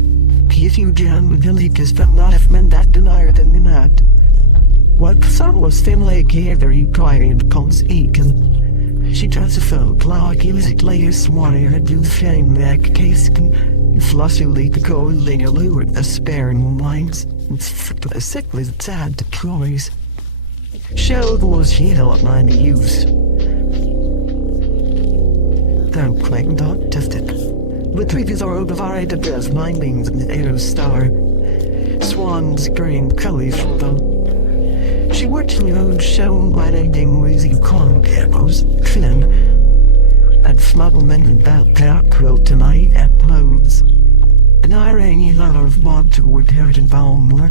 Keith you Jan with the leak has been not if men that denier than me not. What son was thin leg here there you cry and comes eakin'. She tries to feel like he was a layers warrior and do shame like case can flushly the cold lay allure the sparing minds. It's sickly sad to cries. Shelled was she held 90 use. Don't claim dog tested. Between his are divided as mindings in the air star. Swans green colors from them. She worked in the old show by ending with you corn campos, thin. And smugglement and about that quilt tonight at clothes. An Iranian lover of want to would hear it in Balmore.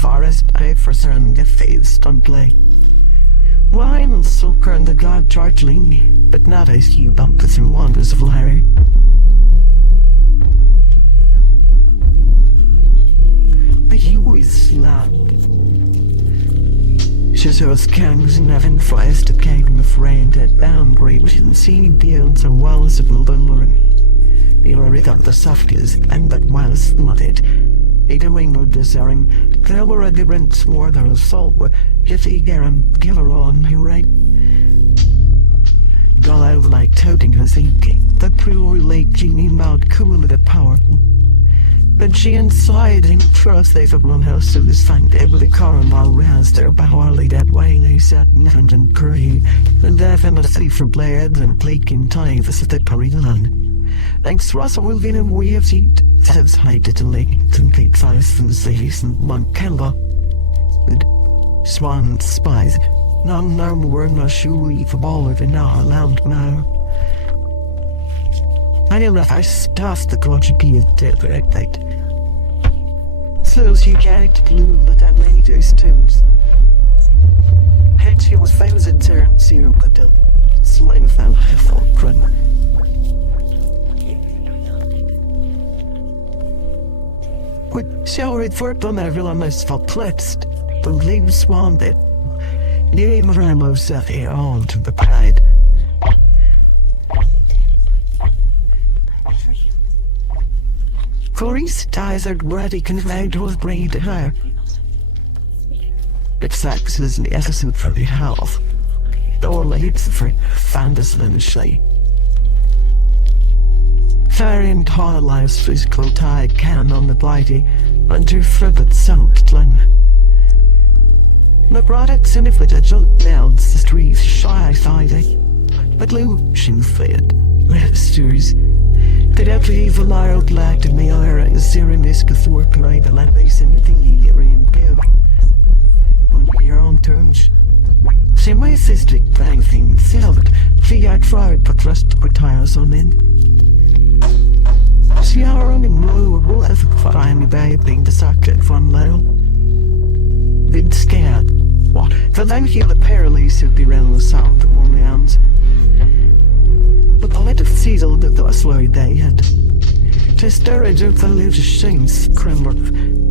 Forest I for certain get faced on play. Wine and sulker and the god chargling, but not as you bump the through wonders of Larry. But he always slapped. She shows kings in heaven flies to king of rain that boundary which in sea beyond so wells of the luring. You are rid of the softies and that was flooded. Either way no desiring, there were a different sword or assault were just eager and give her on, you right? Dull out like toting her thinking, the pure lake genie mouth cool of the power. But she inside in trust they for one house to this find every caramel roused their powerly that way they said nothing and curry, and definitely for blades and plaking time this is the Parilan. Thanks Russell will be in way of seat, says hide it lake, complete size and cities and one killer. Swan spies, none more no shoe leave a ball of an hour loud now. I know if I stuffed the quantity of dead right. So she carried blue but that lady's tombs. Had she was thousand turns zero but the slime found her full crumb. What showered for them everyone must felt perplexed, but leave swan that near Ramos set here on to the pride. Corey's ties are ready conveyed with brain to her. It sex is the essence for the health. Or leads for fantasy. Fairy tall lives physical tie can on the blighty under fribbit sound glen. The products in it with a junk melts the streets shy sidey, but Lucian fed registers. Did every evil Ireland lack to me ira is searing this Cathor parade the land base in the thingy in give. On your own terms. See my sister bang thing sailed, fiat fried but trust with tires on in. See our running row will have for I'm being distracted from little. Been scared. What? For then he'll apparently should be around the sound of Orleans. But the letter sealed that the slurry they had. To storage of the little shames, Kremler,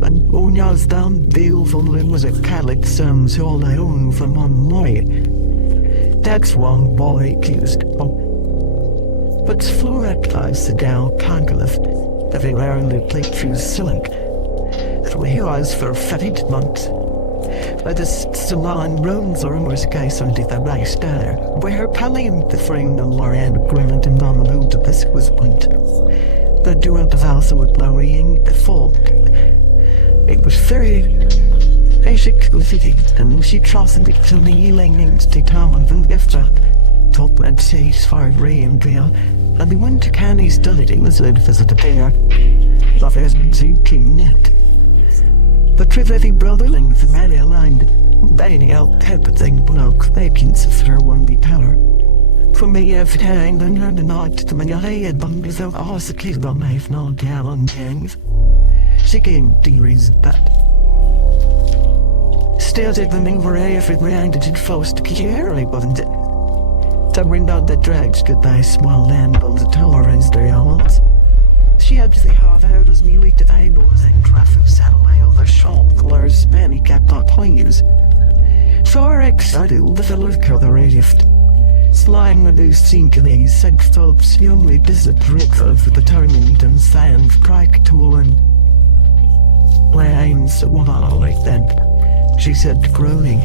and Onya's down deal from them was a Catholic sons all I own from one lawyer. That's one boy accused. Oh. But fluorectized the down Congalith, that they rarely played through silk. That we was for fetid months. But the Salon Rones or was a case on the right there, where Pallium the frame and Lorraine Grant and on the mood of this was point. The dual of Alsa with lowering the fault. It was very basic fitting, and she trusted it to the yielding to Tom and Gifta. Top and says far Ray and Gale, and they went to Canny studied it was a visit to pair. Love has been king net. But Trivety brotherling the man aligned, banging out everything below Quakins of her one be power. For me, every time I learned the night to my head, but without all the kids on my no gallon gangs. She came theories that. Still did the thing for every grand it forced to carry, wasn't it? To bring out the drags goodbye small land on the tolerance their owls. She had to half out as me weak to tables and traffic satellite over shoulders, many kept on players. So excited, the fellows killed the rift. Sliding with those sinking sex tops, the only disappeared of the tournament and sand, prike tool and lines one like that. She said, groaning,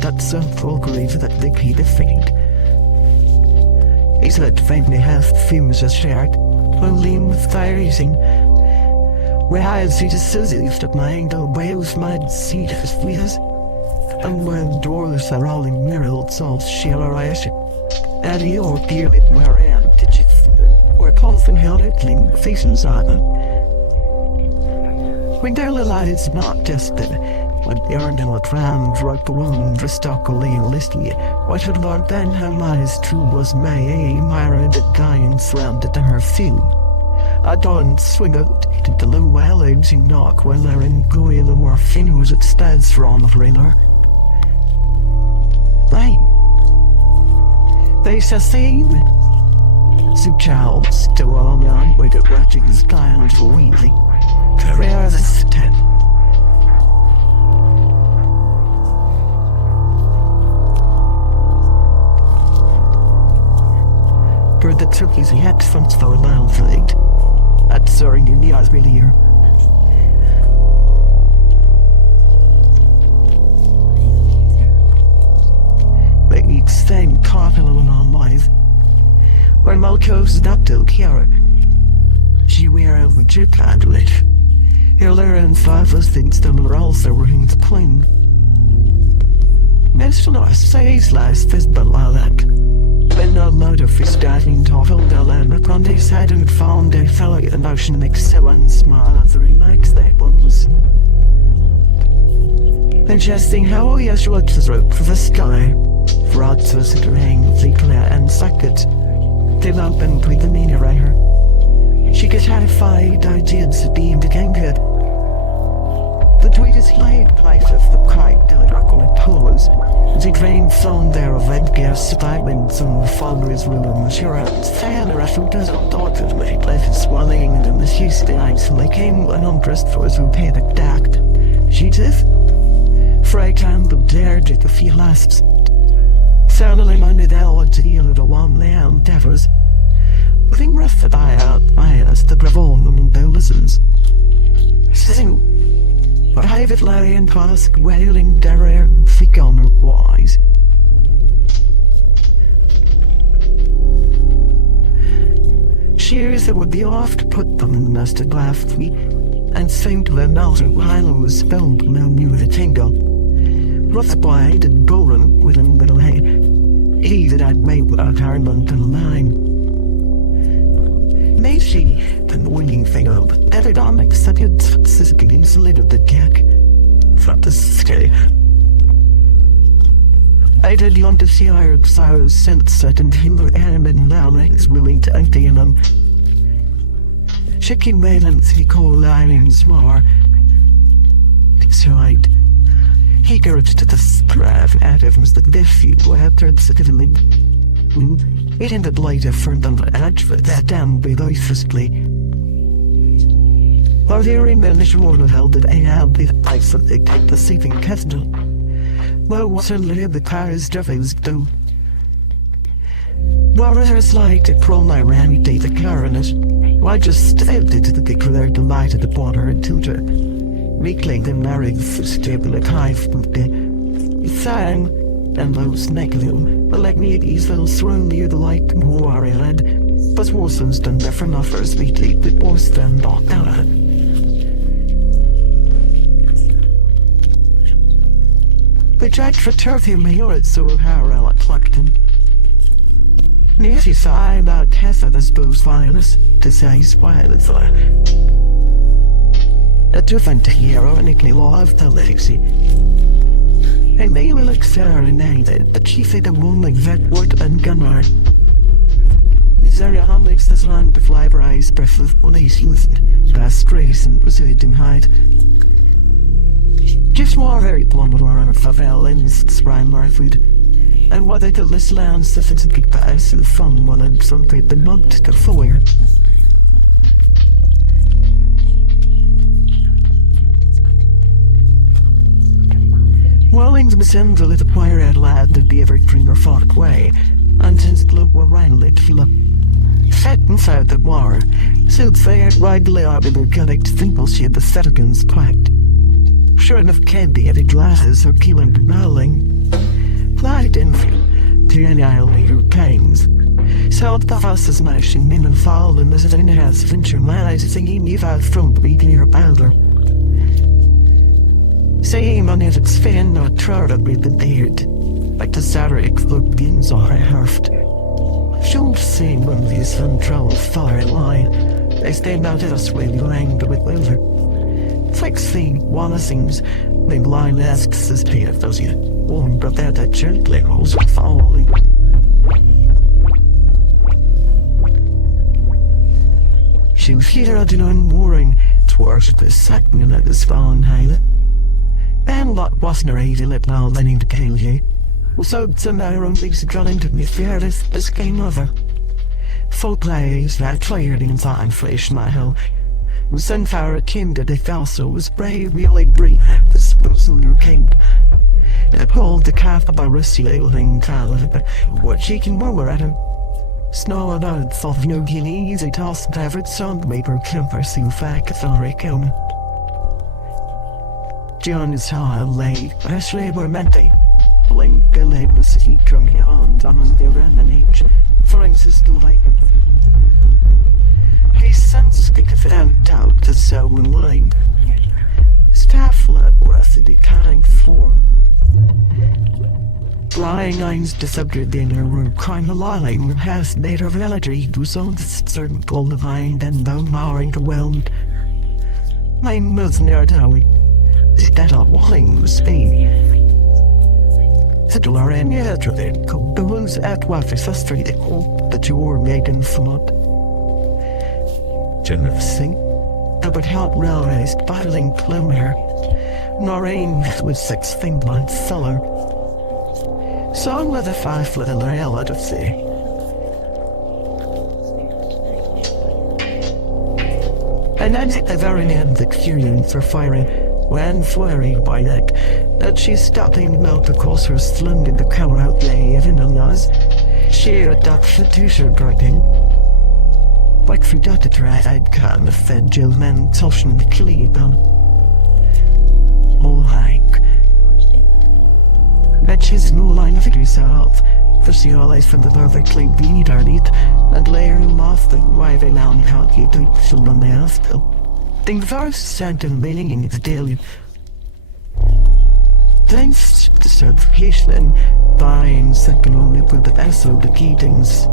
that's so full grief that they keep defeat. He said, faintly half fumes as shared. Lean with firing. Where I see the scissors that my angle waves my seat as fleas. And when doors are all in mirrored souls, she'll arise. And you're dearly where I am, did you? Or call and held it clean faces on them. When they realized not just that when the ordinal round right the wound for stockily listy, what had Lord then her lies true was May Myra the dying surrounded to her few. I don't swing out to the low well edging knock while they're in gooey the more fin who's it stands for on the railer. They say same. So Charles still on young way to watching his client for weekly. Career this 10. For the turkeys he had from the loud flight. At soaring in the eyes really here. They eat same coffee on live. When Malco's doctor Kiara, she wear a legit handlet. He'll learn five of things that are also running to clean. Mr. North says last fist but lilac. When no motor for starting to hold the land upon this head and found a fellow an ocean makes seven smile to relax that one was. Adjusting how he has looked through for the sky. Frogs was agreeing the clear and socket. They've opened with the meaner her. She could have five ideas of being the game good. The tweet is laid place of the kite died on a toes. The train flown there of Edgar Stibens and the followers will assurance. Taylor Ashton doesn't thought that my life is swelling and the misuse the ice like him an unpressed for who paid the dact. She did. Frank and the dared at the few lasts. Certainly minded out to deal with the one land endeavors. Putting rough that I out bias the bravon among the listens. So, but I have it lay in task wailing derriere thick on her wise. Shears that would be off to put them in the nest of laughed me, and seemed to have melted while I was spelled no new the tingle. Rough boy did golden with a little hay. He that I'd made without Ireland to line. Made she, the winning thing of economic subject specifically slid of the deck from the sky. I did want to see our sorrows since certain timber animate lowlings willing to empty them. Checking maidens he called linings more. So I'd he gurged to the scrap atoms that this you were after suddenly. It ended later for them edge for that down below firstly. While the initial order held that I had the ice of the take the saving castle. Well, certainly the cars drivers do. While there's like to crawl my rainy day the car in it, I just stepped into the declared delight of the water and tutor. Reclaimed and married the stable at high from the sang and those negative, but like me these little swirl near the light and war I led, but Warson's done different offers we take the worse than knocked out. The judge for turfy mayor so Harrell at Cluckton. Nancy sigh about Tessa the spouse violence, to say violence. A different hero ironically loved the legacy. And they will exterminate the chief of the moon like Vetwood and Gunnar. Zara makes this land to fly for ice breath of police youth, past grace and residing height. Just more very plumber of favel and sprime food. And what they do this land suffers a big pass and fun one and some paper mugged to foyer. Wallings sends a little pirate lad to be every finger far away, and his globe were lit full up. Set inside the war, so fared widely up in their gallic thinkles she had the Settergans packed. Sure enough candy at the glasses or killing the mowling. Flight in to any island who pains. So the house is mashing min and fall and as it in has venture lies singing you out from the clear powder. Same on its fin or trout with the beard, like the Zarek look beans or a haft. Should see one of these untraveled fire line. They stand out at us when you angry with weather. Flexing Wallacings, the line asks us to if those you warm, but that gently rolls falling. She was here at an unmooring towards the segment of the spawn highland. And lot wasn't ready let now letting to kill you. So some iron things drawn into me fearless this game over. Full plays that fired in time flesh my hell. Sunflower came to the castle was brave, really brief, the spoon cape. I pulled the calf by rusty little talent, what she can murmur at him. Snow and I thought of no easy toss and average song maker camper soon fact authority come. John is how late, Ashley were mente. Blink a leg was he coming on the run and age, Francis light. He sensed the found out the soul line. Staff let worth the kind form. Flying eyes disappeared in her room, crying a line has made her village to so certain gold divine and bone mowering to whelmed. My most near Towie. That a walling speed. The door and yet of it, goes at what the street, that you were maiden flood. Generously, but hot railways battling plumer, nor aim with 16 months cellar. Song with a 5 little rail out of sea. And then at the very end, the curing for firing, when flaring by that she stopped and melted across her slung in the cow outlay of in the laws. She had that t-shirt writing. Like forgot to try, I'd come the fed Joe man tossing the cleave on. Oh, like. Bet she's no line of herself. For she always from the perfectly beat on it, and layer him off the wiving out how he did so on the after. The first sentence meaning in its daily. Thanks to certification, buying second only with the vessel the keatings.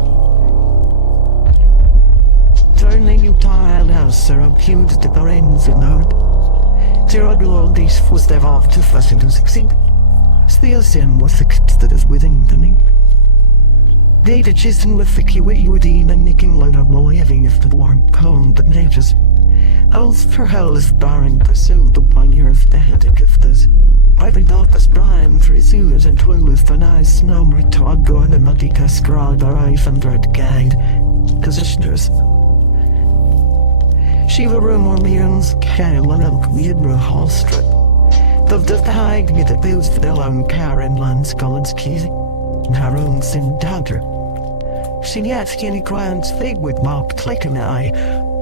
Turning you tile house are huge the brains in art. There are all these first evolved to fashion to succeed. Still sim was the that is within the need. Data chisel with the kiwi woodine and nicking load up low heavy if the warm cold that natures. Else for hell is barring pursued the pioneer of the headache of this. I think not as Brian for his ears and twirls the nice snow retard going and muddy cascade or 500 guide. Positioners. She will room more millions, Kyle and Elk Weidra Hall Strip. The hide me that builds the own car and lands Collins keys. Her own sin dagger. She yet skinny grants fig with marked clicking eye.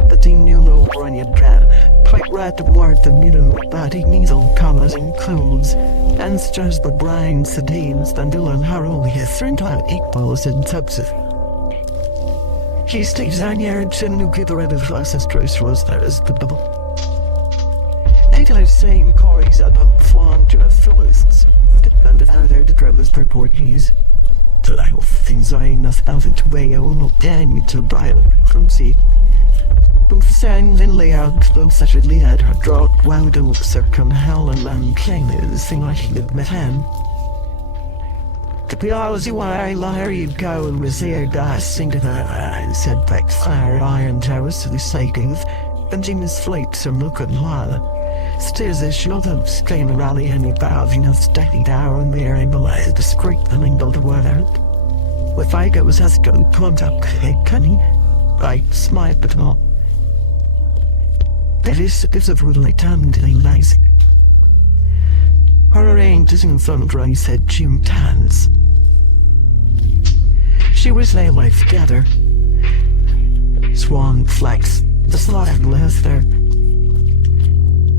But the new low running brand, quite right to word the middle body needle colors and clothes, and stirs the brine sedines than Dylan Harold has turned out equals and subs. He stays on your chin to get the red of glasses trace was there as the double. Ain't I saying Corey's about flan to the Philists, and the other the drivers purport he's. To I things I enough out of way, I will not damn to buy them from sea. Both sang then lay out close such a lead her drought wound over circum hell and land claim the thing I should met hand. To be honest, why I liar you'd go and reserved I sing to the said back fire iron towers to the sake of Benjamin's fleet some look at Lila. Stirs a shot up strain rally and he bows enough steady down and there and below the scrape the mingle the word out. With I go was as go contact cunning, I smite but not. That is of really time to lies. Her ranges in front I said June tans. She was lay life together. Swan flags, the slaughter left there.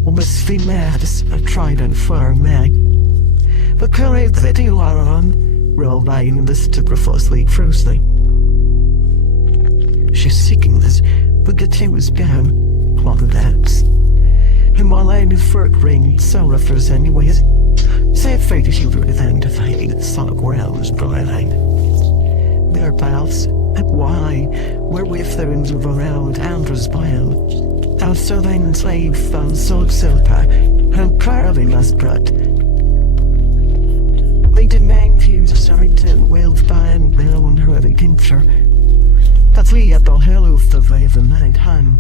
Almost be mad as a trident for mag. But curry the video are on, roll by in this to prefer sleep frozen. She's seeking this, but the tea was down. While the dance. And while I knew for ring, so refers anyways. Say a fate is you to then to find the sonic realms, Brian. Their pals, Why, wherewith the winds of around Andrew's bile, our southern slave found so silver, and proudly must brought. We demand views started to weld by and bill on her the tincture. That we at the hell of the wave and night time.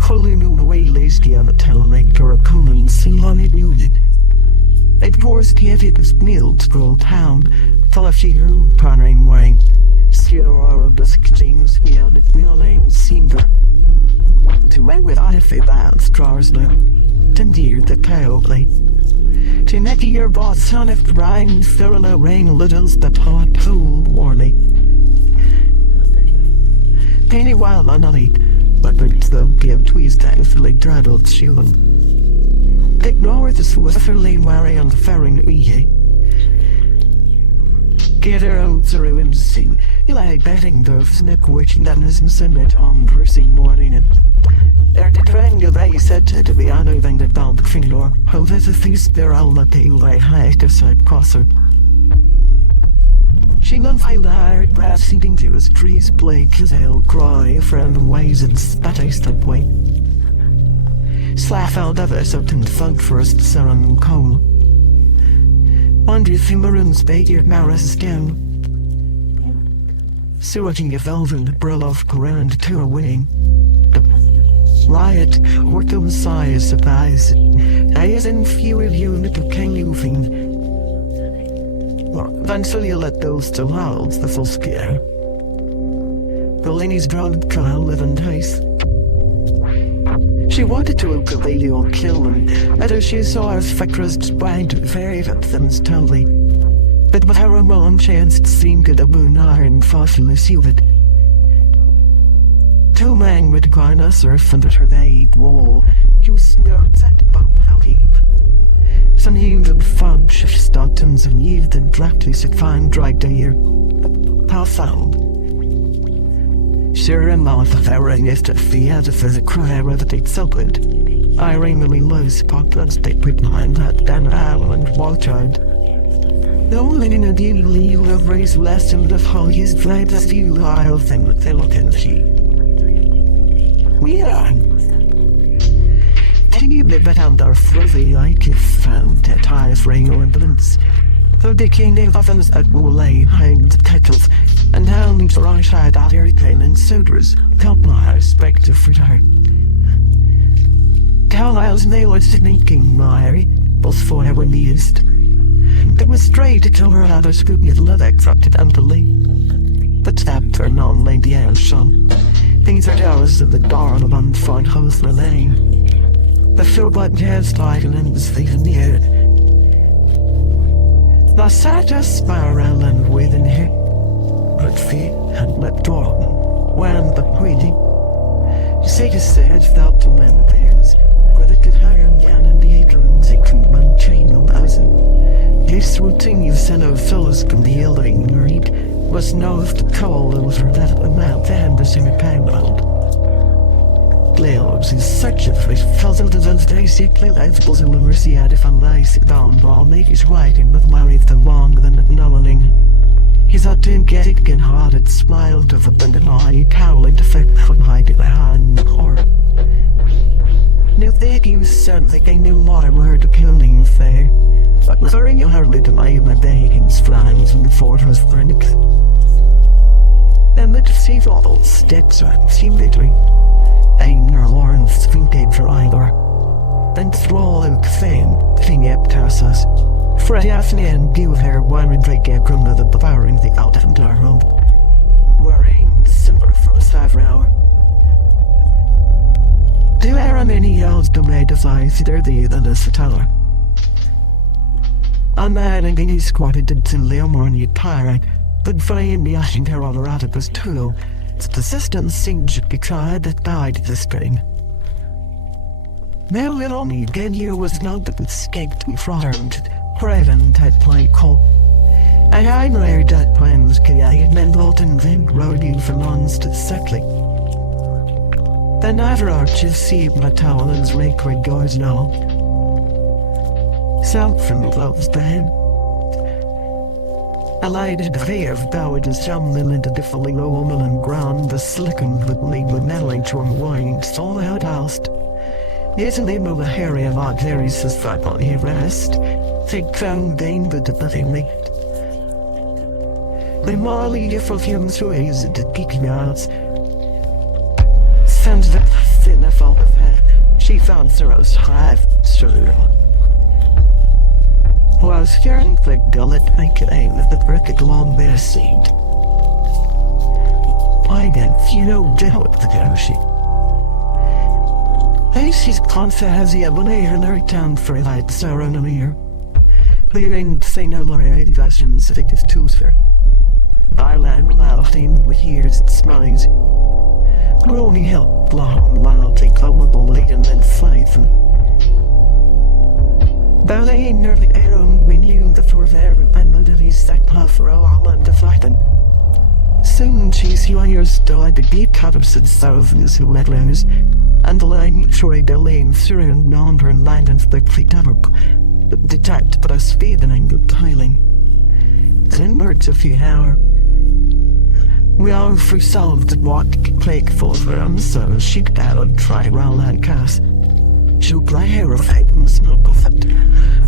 Holy moon away lays the telelector a common sing on it music. It pours the evidence meal to grow town, full of she heard pondering wine. Sierra Biscuitings, we had it wheeling singer. To wait with iffy bands, drawers now. To near the coyote. To make your boss son if the rain, fill a rain littles the hot pool warly. Penny while on it, but the give twist out the like dreadled shoeing. Ignore the swiftly wary and ferring we. Get her out to ruin sing. You like betting the snip which then isn't submit on pursing morning and they're declaring you they said to be uneven the belt finger. How there's a feast there all the day like high to side crosser. She gon' find the hired brass eating to his trees blake his ale cry a friend ways and spat I step way. Slaff out of us up and funk first sun coal. Wonder if maroons bait your maris down. Sorting your velvet brill off ground to a wing. Riot, or to size surprise. I is in few of you little king you fiend. Eventually let those two howls the full scare. The lady's drugged trial live and taste. She wanted to ukulele or kill them, whether she saw her spectres sprang to very victims totally. But with her own chance it seemed to the moon iron fossil suited. Two men with garner surf under her vague wall, you snurts at both how heap. Some heaved fudge of Stockton's and heaved and directly sick fine dragged a year. How found? Sure amount of erring is to fear the physic cry whether it's so good. I randomly lose pockets they put behind that Dan Island watchard. The only in a deal you have raised less than the whole his drive as you I'll think that they look and see. We are. You live under frizzy like if found at highest ring or ambulance. Though the king of ovens at will lay behind kettles, and hounding the right side out hurricane and sodas, help my respective for her. Carlisle's nail was sneaking my both for her when used. It was straight to tell her how to scoop with leather extracted amply. But that for non-lady son. Things are towers of the dawn of unfound house lane. The filbert hairstyle and was even near. The Sata spiral and within her, but feet and left door, when the waiting. You say to said without to men theirs, where they could hire again and the acorns, they couldn't chain no thousand. This routine you sent of fellows from the yielding read was no of the cold that was her left amount the embassy repayment. Leos is such a fish, puzzled as those days, sickly lives in the mercy out if I'm lying down, but I'll make his writing with my reef the longer than acknowledging. He's out to get it again hearted, smiled of abundant eye, cowling to fit from hiding behind the horror. Now they use something they knew more were the killing fair, but was very hardly to my bakings, flames, and the fortress phoenix. Then the deceived all sticks and seemed between. Einar Lawrence vintage either. Then throw out fame, thing up Tarsas. Freddy Afni and give her one and drink a crumb of the devouring the out of the home. Wearing similar for a cypher hour. Do Aaron any else to make size either the than the tower? A man and he squatted to Leomorn you pirate, but flying the ashing terror of Radicus too. The assistant seemed to be tried that died this spring. Now it only again here was not that escaped me from Craven had played call. And I know that plans can I mental and then rode you for months to settling. The never arches see my talons rake red guards now. South from love's band. I lighted a veil of bowed as Jamlin into the fully low and ground, the slickened with legal meddling to unwind, all out housed. Yet in the move a hairy and odd there is a thought on he rest, thick found vein but the nothing linked. The Molly different fumes through his geeking yards. Sends the thin of all of her, she found Thoreau's hive, stir. While staring the gullet like aim at the brick long bear seed. Why then, you know, doubt the Goshi. She's confess he have an air in her town for a light sorrow in a year. Leaving say no more versions of it tooth her. I land laughing with ears and smiles. Groaning help long, loudly clomable laden and fighting. Ballet nearly Aaron when you the four there and melody stack for a while and fighting. Soon she's you on your store the deep cups and thousands who let loose, and the line shorey delaying through and yonder and land and thickly dark, detect but a speed and angle tiling. 10 words a few hour. We all resolved what plague for them, so she could out and try round that cast. She'll play her of it and smoke of it.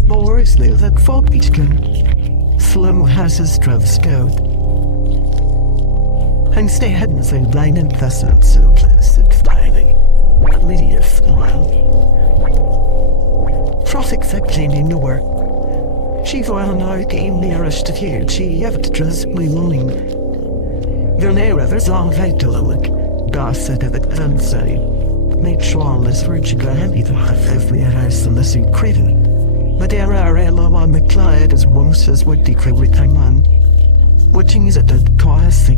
More is new that folk each can. Slow has his drove scout. And stay ahead and say blind and pleasant, so pleasant flying. Lydia smiled. Froth exactly knew her. She well now came nearest to here, she ever dressed me longing. Their neighbors all vital look, Goss said of it unsay. Made sure this virgin handy to have every house unless you credit. But there are a lot on the Clyde as once as would decree with time on. Watching is at the twice.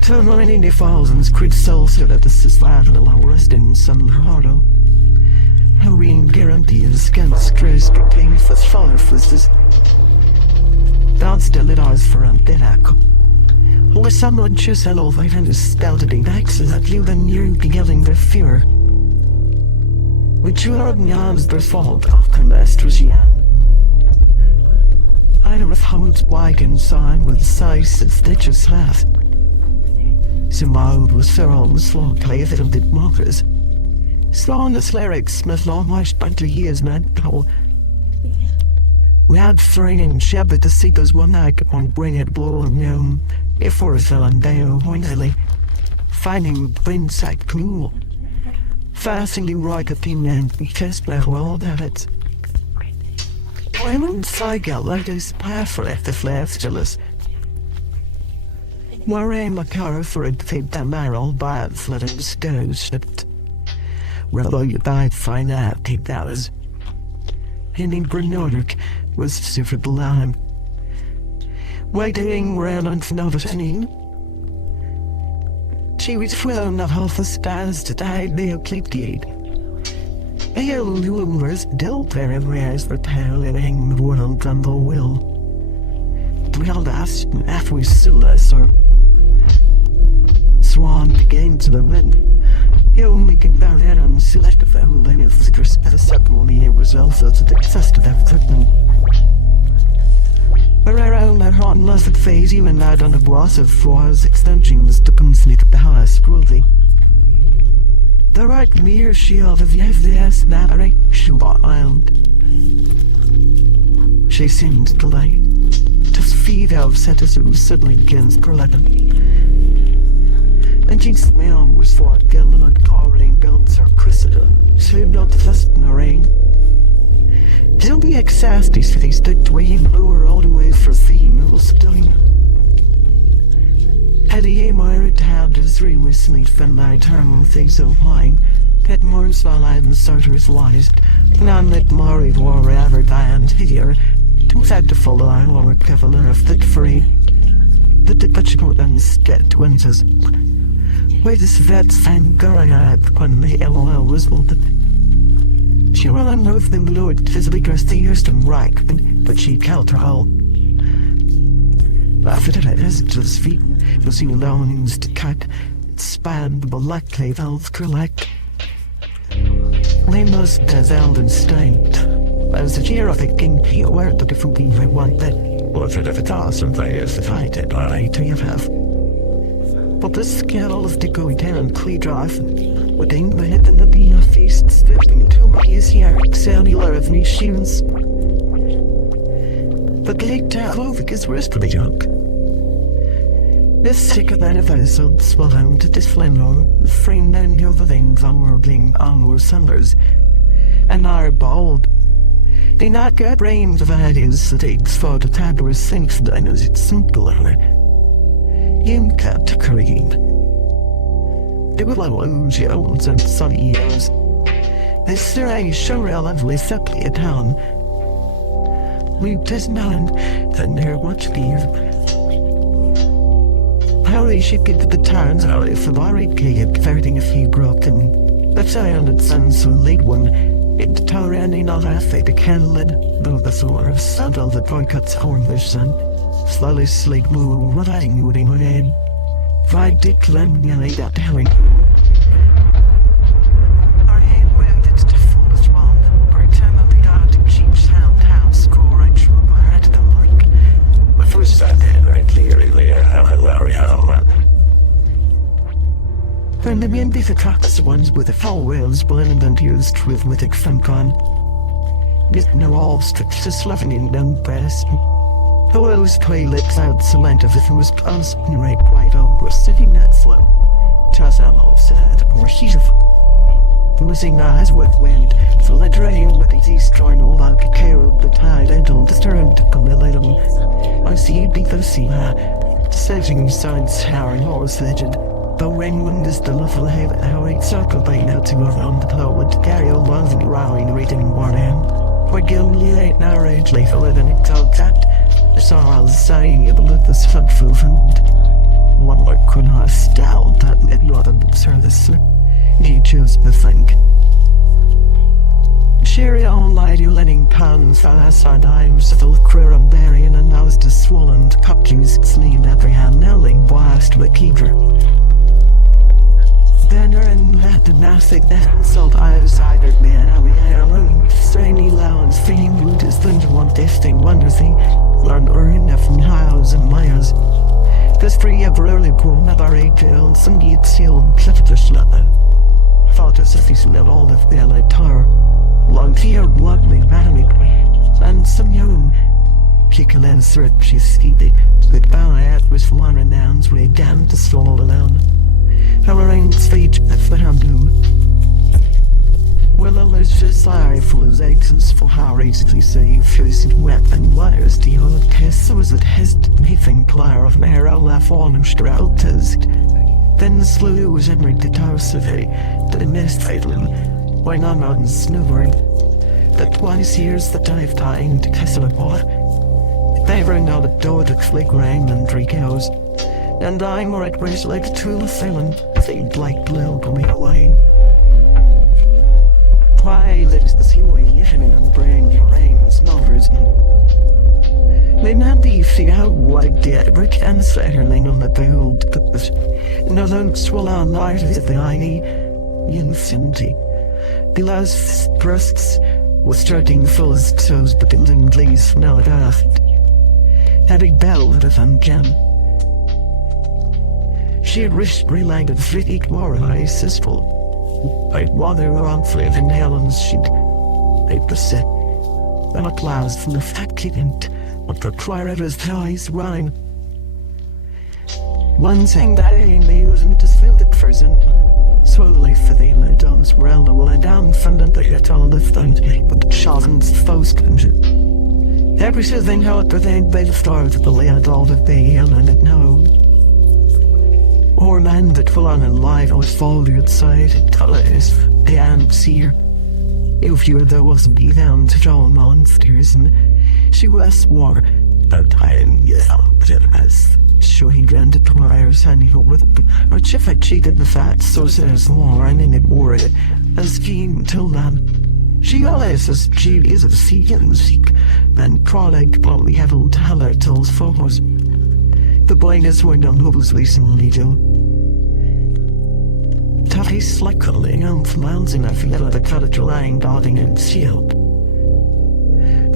Turn on in the thousands, crid souls so that this is loud and allow rest in some hardo. Hurrying guarantee is scant stress to pain for far this. That's the little eyes for undead echo. Or someone choose hello if I find a stelted in axes that you then you're beginning the fear. Which you are Jan's fault of Comestros Jan. I don't know how it's wagon sign with size and stitches half. Simone was thorough slow clave and did markers. Slow the lyrics Smith long watched by 2 years man go. We had training shepherd to see those one night on bring it blow and yum. Before it fell on down pointedly. Finding inside cool. Fastly right at the end because by all that it's. Women cycle like this path for the flares jealous. Worrying my car for it taped that barrel by it flooded stove shipped. Although you died find out take that was. Ending Bernodic was super lime. Waiting around on noticing. She was full of half a stars to die the eclipse. A lumers dealt very rares for tail and hang the world on the will. Dwelled us after we sulless or swan began to the wind. He only came down there and select the family of the dress as a ceremony was also to the test of that equipment. Around that hot and lusted phase, even out on the boss of floors, extensions to complete the house cruelty. The right mere shield of the FDS battery, Shubot Island. She seemed to like to feed out Cetizu suddenly against Corleton. And she smelled was for a gallon of carring guns or crystal, so not the first in the rain. Don't be exhausted for these stood way bluer all the way for females doing. Had he admired how the 3 whistling from my eternal things so high, that more small and starters wise, none that Mari wore ever died here, to that the full line or cavalier of that free. But the Pachko and sket winters. Wait this vet sang going at when the LOL was bolted. She ran with them below it physically dressed the ears to right, but she held her hull. After that, as to his feet, was seen allowings to cut, it spanned the black clay valve like. They must have held and stained. As the year of the king, he aware that if we want that, was it if it's awesome players if I did I to have. But this scandal of the go down clear drive would aim my head in the beer feast slipping to my easier cellular of machines. But late Clovic is worse for the junk. This sick of anniversary swallowed to this flamor, framed and the things being our sellers, and are bold. They not get brains of ideas that it's for the tabloids thinks that knows it's simpler. You can't cream. They will lose your own and sunny years. This is so relatively simply a town. We just none, then there what leave. How they should get to the towns are if the lorry gate everything if you broken. That's I understand so late one. In the tower and not after the candle, though the sort of saddle the boycotts hornfish son. Slowly sleek move riding with him head. Fried dick lamb nearly that herring. Our hand went it's the fullest one. For time of the god to cheap sound town score I drew by at the lake. But first I did right clearly there how when the men be the trucks ones with the foul wheels blended and used with mythic femcon. Yet no all strict to sloughing in them best. The wheels toilet cloud cement of it was constantly right quite over sitting that slow. Toss out all sad or heave. Losing eyes with wind, so let rain with these eastern all out to care of the tide and don't disturb to come a little. I see people see her, saving signs towering horse legend. The wind is the lovely haven, how it circled by now to around the plow would carry along the rowing reading morning. Where Gilly ain't now rage lay for it and it told that. I saw all the saying able with this thoughtful food. One more could not style that let northern service. He chose to think. Sherry on light you letting pounds fast on dimes full queer and burying and nose to swollen cup juice sleeve every hand nailing blast with keeper. Banner and let the nastic that insult I was either man how we had a room strainy lounge feeling root is things one testing wondersy learned earning from house and miles. This free ever early grown of our age and some get sealed clifford sluther. Thought as if he's let all of the allied tar long fear bluntly manly and some young kick and threat she's steepy with ballet was one renouns way down to stroll alone. How arranged stage if the ham do. Well, there's just sorry for those actions for how easily save shoes and wet and wires the old test so as it has anything player of narrow left on and stroud test. Then the slew was Henry the Tower City, the nest fatal, why not out and snowboard. The 20 years that I've time to kiss a boy. They ring out the door to flick rain and 3 cows. And I'm right where it's like a tool of feeling, they like blue to me away. Why lives the seaway even in the brain your rains numbers they not the figure out like the brick and satterling on the build purpose. No don't swallow on light is the eye infinity. The last breasts was starting full as toes but the limbs now at earth. Had a bell with a thumb gem. She wrist related 3 more eyes is full. I'd water around for in Helen's sheet. I beset. Then a cloud from the fat kidn't, but the crier of his eyes rhyme. One thing that ain't me wasn't just filled it person. Slowly for the Madon's morale will I down funded the yet all the thing, but the Shaw's foes couldn't. Every thing how it pertained by the stars of the land all the day and it know. Or man that full on alive was folded outside at colors, the ant seer. If you there wasn't be down to draw monsters and she was war, but time but it has showing granted to wires and over the or if I cheated the facts so there's more and in it wore it as keen till then. She always says she is a seek and seek, and crawling probably have old teller tells photos. The blindness went on who's recently Joe. Taffy slackling and flouncing a field of the cottage lying dotting and sealed.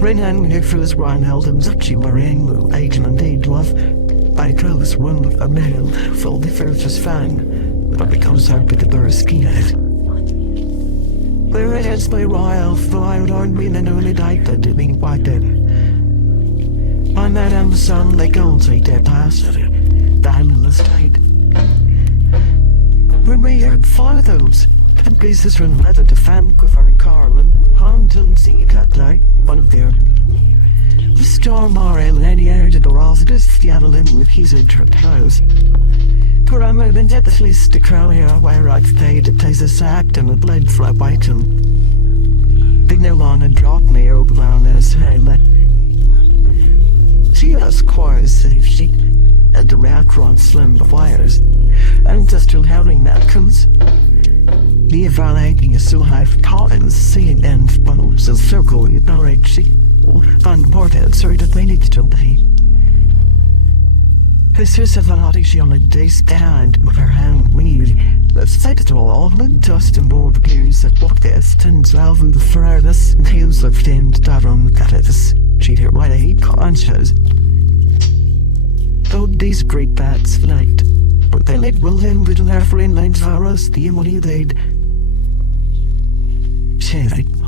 Renan Nicholas Reinhold and Zachi Marengo, agent and aid was. I chose one of a male for the first fang, but becomes so big that scared. There is my royal, though I don't mean an only died that didn't quite dead. I met on the sun, they go and take their past of it, down in the state. We may have fathers, and places from leather to Vancouver, Carlin, Hampton, Sea Cat, like one of their. The storm are any air to the ross, just the Adeline with his house. For I'm been dead the list to crow here where I'd stayed, it takes a sack and a blade flap item. Big no one had dropped me over down as hey, let. She has choirs safety, and the rack run slim wires, and just still having Malcolms. The evaluating is so high for Collins, seeing end funnels and circle with no she. Van Ported, sorry that they need to be. This is a variety she only days stand with her hand weed. The sight of all the dust and board gears that walk the stands out in the furthest tales of thin tavern catas. She'd hit right a conscious. Though these great bats flight, but they let well in with their friend lines for us, the money they'd. Shaving.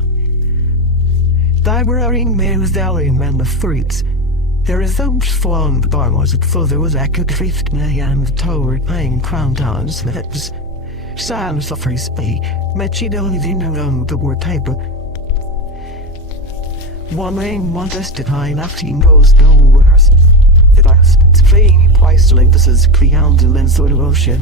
Librarian man was dallying man the fruits. There is so much fun the bar was it further was accurate 50 and the tower playing crown towns that was silence of free speak. Met she don't even know the word paper. One man wants to hide after he knows no worse. That I was playing twice like this is beyond the lens of the ocean.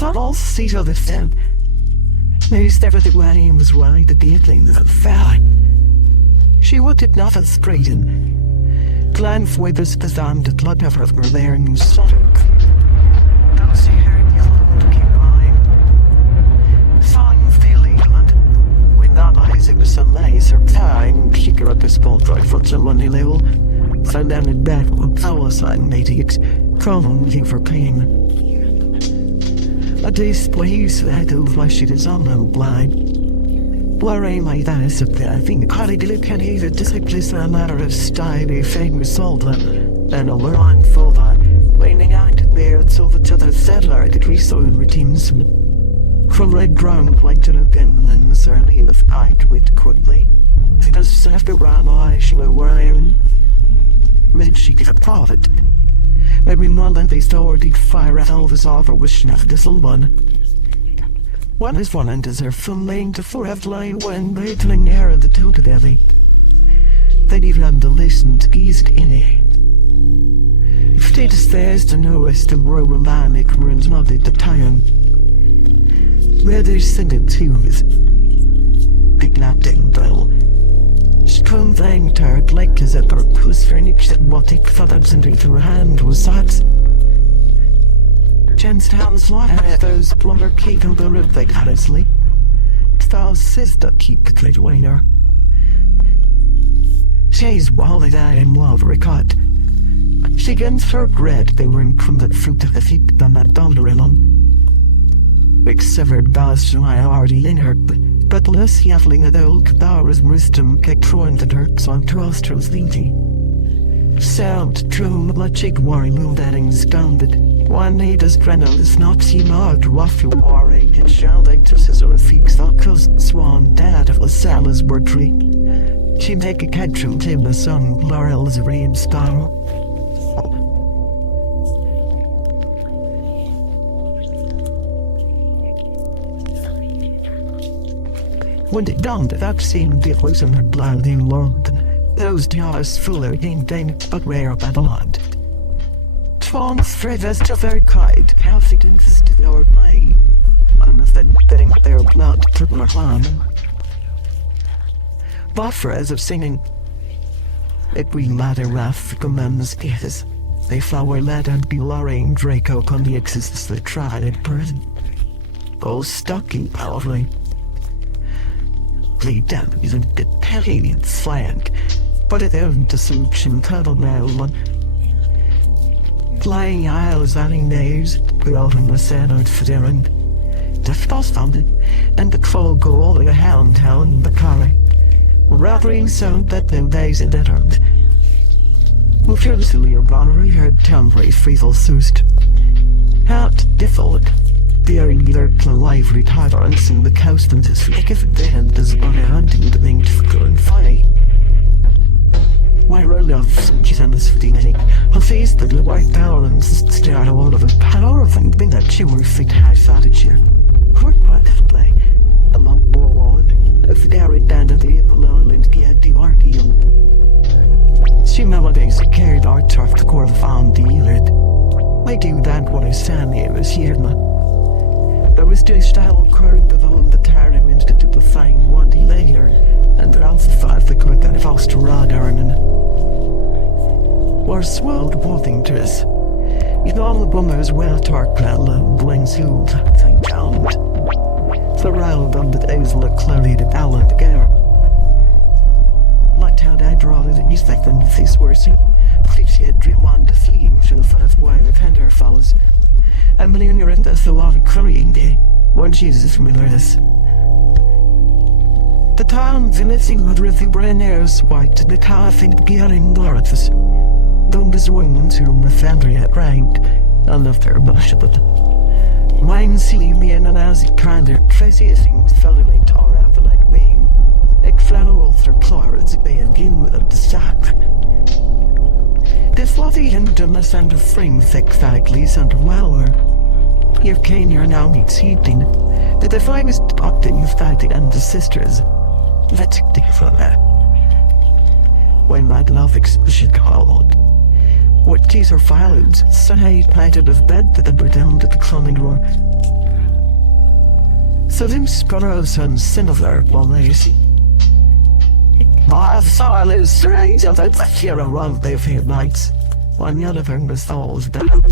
subtle seat of the film. Most everything was right the gatling that fell. She wanted nothing straight and glance withers the sound that blood of her glaring and sodok. Those who heard the old came by. Song feeling and when that eyes it was some laser time, she got up a spot right for someone who level. So down in bed with power sign meeting calling for pain. A displays that of flesh it is on and blind. Blurring like that is up there. I think Carly can either displace a matter of style, a famous soldier, and a learn for that. Leaning out there so the other settler could resolve routines. From red ground like to look in and certainly the fight with quickly. It does after round eye she will wearing. Made she get a profit. Maybe not that they started fire at Elvis offer wishing after this one. One is one and deserve from lane to forever line when battling air of the two together. They'd even have to listen to geese in it. If they stairs to know as the rural line it runs not at the time. Where they send it to is big lapding bell. Strong thing turned like as at their puss furniture what it feathers into her hand was that. Jenstown's water those plumber keep and the rib they honestly. spouse says that keep the trade winner. She's wally that in love recut. She gets her bread they were in from that fruit of the feet than that dollar in. Big severed bars to I already in her, but less yaffling at old Bowers wisdom kept throwing the dirt on Troster's linty. Sound drone like chick worry moon daddings downed. One need as Grenell is not seen hard waffle warring and shall like to scissor a fix cause swan dad of the salas were tree. She make a catch from Tim the sun Laurel's rain star. When it dawned, that seemed it was in her blood in London. Those jaws fuller in Dane, but rare by the land. Swans thread as to their kite, healthy infested our play. Unfed betting their blood to their land. Buffers of singing. It we ladder rough commands is. They flower led and be lorrying Draco on the existence they tried in prison. Oh, stocking powerfully. Play down isn't the Italian slang, but it isn't a solution tunnel now one. Flying isles adding names, we often the Senate for their end. The frost founded, and the troll go all the hound town the carry. Rattling sound that no days in that earth. Who fearlessly your bonnery heard temporary freezel soused. Out diffled. Daring either to live retirements in the coast and his like if the hand does run hunting the linked for and funny. Why roll off she's on this fitting I'll face the white power and stare out of the power of and bring that chimney feet high fatted cheer. Court quite play among war one if Gary Dandy at the lowland get the archeon. She nowadays carried our turf to core found the unit. I do that what I stand here is here now. There was just a whole current of all the tiring institute to find one day later, and there also five the quick and foster radar and were swelled walking to us. You know all the bummers well dark and blings who think down. The round on the days look clearly to Alan together. Like how they draw the east like them face worsing. She had dream on the theme, should have five wine of tender fellows. A million you're in the lot of currying day. One Jesus familiar this. The town's in a thing with really brand airs white to the car think beginning glorious. Don't the wings who my family had ranked. I love their bush but wine silly me and as it kinder crazy things fell like tar after like wing. Like flower through chlorids being in with the sack. The floaty intimacy and the frame thick faglies and wallower. Here came your now exceeding. The finest octave fighting and the sisters. Let's take from that. When my love expression called. What keys are followed, say planted of bed that were down to the cloning roar. So them sparrows and similar while they see. My soul is strange as I left here around their fair nights. One the other thing was falls down.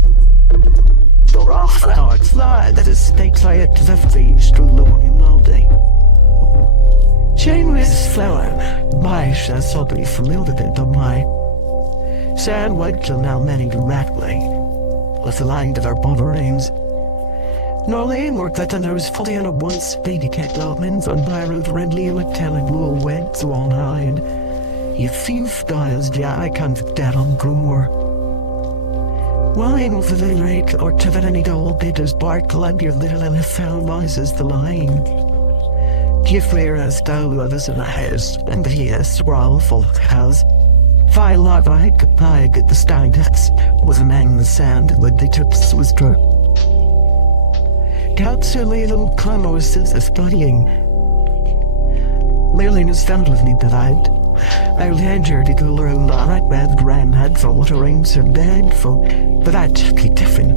The raw flower fly that is stakes I had left these through the morning all day. Shameless flower, my shall suddenly familiar to my sad white till now many directly. With the line to their botherings. Nor lane work that there was fully on a one speedy cat elements on by road redly with telling blue wet so on high and you feel styles the eye can't dead on groomer. Wine with the lake or to that any old bitters bark like your little and found noises the line. Give rare as down others in the house and he is swirl full of house. File like I could buy get the stag deaths was a man in the sand when they took was true. Council little clamor since the studying. Lillian is found with me divided. I'll hand her to go around the right bed ran head for what rings her bed for, but I took it different.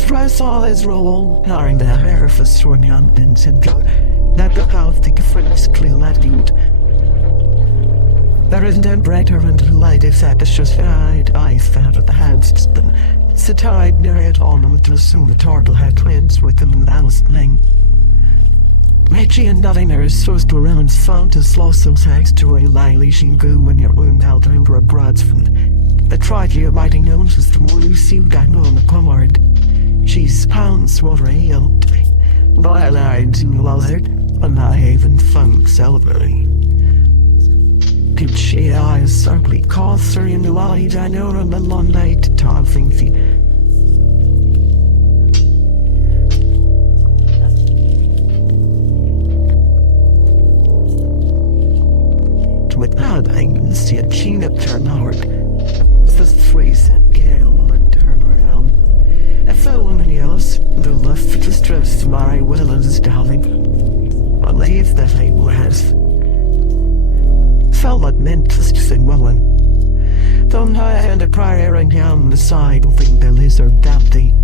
Thrice all his roll, knowing the hair for swing on and said, that look out the difference clear latitude. There isn't a brighter and light effect, it's just I found at the hands, the tide near it on them to assume the turtle had twins with the moon house thing. Reggie and Daviner supposed to around found to slossel sex to a lily shingu when your wound held over a broadsman. The tragedy mighty knows as the more Lucy gang on the commard. She's pounds what real. By lied to Lazard, and I even funk celebrating. Did she eyes certainly cause her in the light I know on the long night time thinking. Without angst yet she up turn hard. The 3-cent gale and turn around. I felt woman else, the left to stress my will as darling. I leave that I was. Felt like meant to say woman. Don't I and a prior and down the side of the lizard empty.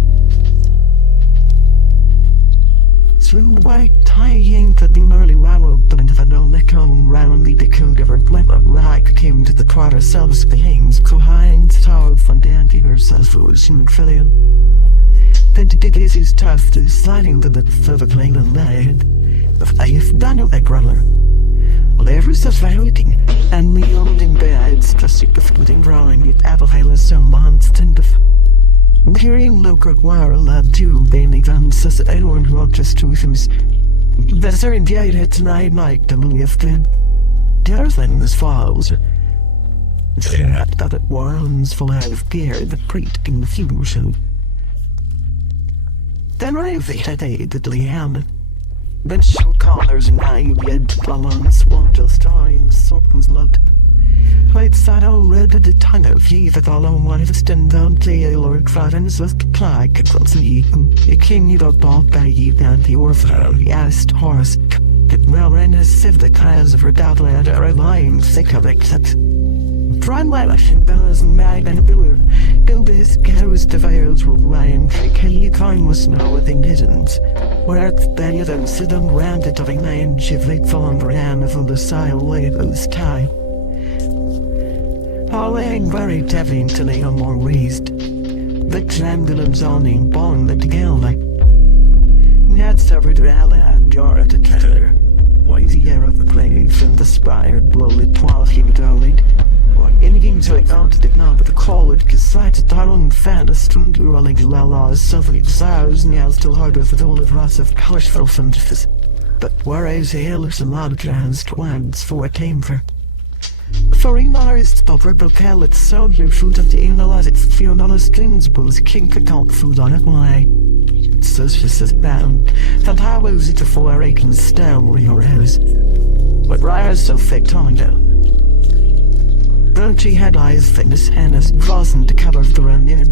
Through white tying to the early warrowed and the no come round the cold of her glimmer like came to the quarter selves beings behind tower from the anti-herself was in trillion. Then to dig his tough to sliding to the further plane and laid. If I have done of that grummer. Well, every such waiting and me on in beds just sick of putting drawing it apple hail so monster of. Hearing local wire led to Bailey Vance as anyone who just to him. The certain day had tonight night to lifted. The other thing is falls. That it warms full out of gear the preat in the fusion. Then I had aided Leanne. But show collars and I yet balance one just trying sorts loved. I'd sat already the tongue of ye that all on one of the stand down tail or trodden was like across the eaten. It came you dog bought by ye down the orphan, he asked horse. It well ran as if the clans of her doubt led her lying thick of except. Prime lavish and bellows and mag and biller. Build his cows to veils were lying, Kelly kind was no within hidden. Where the other sit on round it of a man, shivling fallen ran from the sile labels tie. All ain't very tevin till they are more raised. The ambulance awning bond the together. Not suffered rally at jar at the tether. Why the air of the grave and the spired blow lit while he dollied. Or anything so I counted it now but the call it cause sights a darling fan a string to rolling to laws suffering desires now still harder for the whole of lots of colorful fantasies. But whereas the hailers and loud trans twans for what came for. For Ingmars, the purple callets so your fruit of the analyze its $4 strings bulls kink account food on it why. It's such as bound. That how was it for a raking stem where your house? But rise so thick tongue down. She had eyes thickness and as frozen to cover the run in.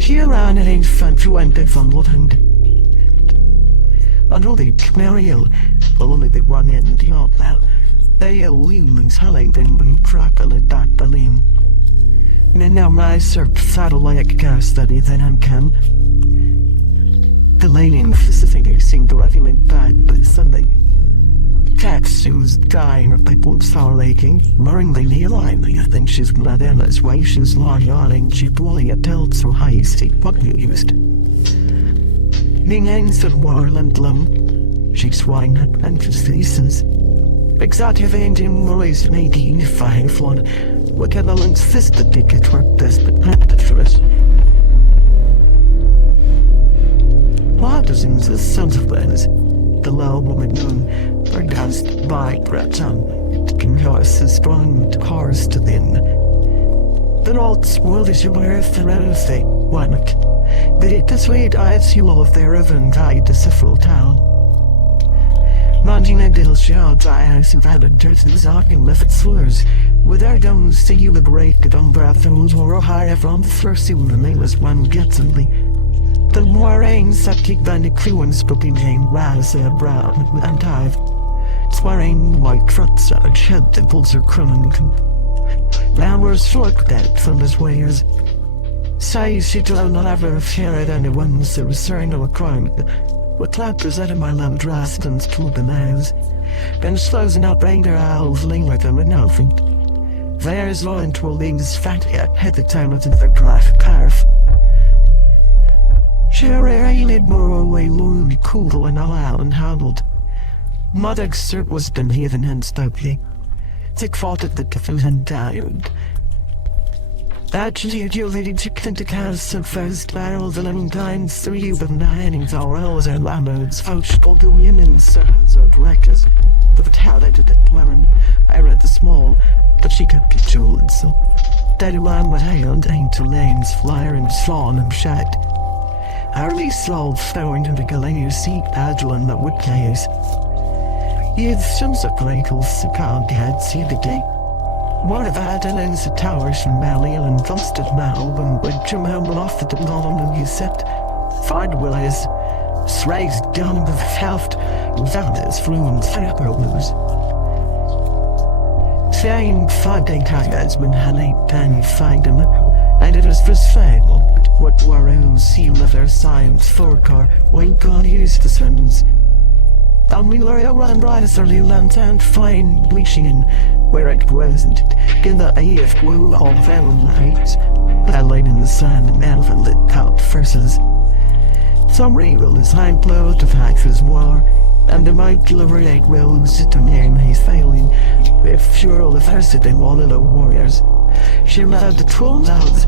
She ran it ain't fun to went from Woodland. And all the Mariel, well only the one end the old now. They are wheelings hurling then when crackle at that balloon. And now my served saddle like gas study then I'm come. The lane in Pacific seemed to revealing bad by Sunday. Cats who's dying of people sour aching, murring the knee line, I think she's glad Ella's way she's lying yawning, she bully a tilt so high see what you used. Being angst and warland lum, she swine and just faces. Exotic engine noise making fine fun. What can the lunch fist the ticket work this but not the first? Partisans the sons of lands. The low woman moon, or dust by breath on. It can horse is strong to cars to thin. The old world is your earth and earth, why not? But it this way dives you all of their even guide to several town. Mounting a little shouts, I have survived dirt and zarking left slurs. With our domes, see you liberate the dumb breath, those or higher from the first soon the nameless one gets only. The more rains that kick down the crew and spooking Jane Raz brown and I've swearing white trucks at a shed that pulls her crummin'. Now we're short dead from his wares. Say she will not ever fear it anyone's the return of a crime. With clappers out of my lamb dressed and through the nose. Been slows and bring their owls linger them with nothing. There's one to a legs fatty at the time of the graph carf. Sure, I ain't more away lonely cool and allow and Mother Sir was been heathen and stokely. Tick fought at the different and died. Actually, you lady took into cast of first barrel the 11 times 3 of 9 hours and laments vouchable to women's sons or directors. But how they did it, Warren. I read the small, but she kept it jeweled, so. Daddy lamb with hand ain't two lanes, flyer and slawn and shagged. Early slow flowing into the galay seat, agile that would case. You'd some so grateful, so can't had see the day. One of Adelaine's towers from Balliol and Dunsted Malvern, with Jim Hambel off the Dublin and you set. Find Willis, Srays down with the shaft, without his fluent fireballs. Saying 5 day carriers when Hannah can find him, and it was for sale. What were own seal of their science for car, when God used the sentence. And we were around riserly land and fine bleaching where it wasn't. In the AF glue all found lights, battling in the sun and elephant lit out verses. Some regal is high blow to factors war, and the might deliberate roads to name he's failing. If sure the first of them all little warriors. She led the trolls out,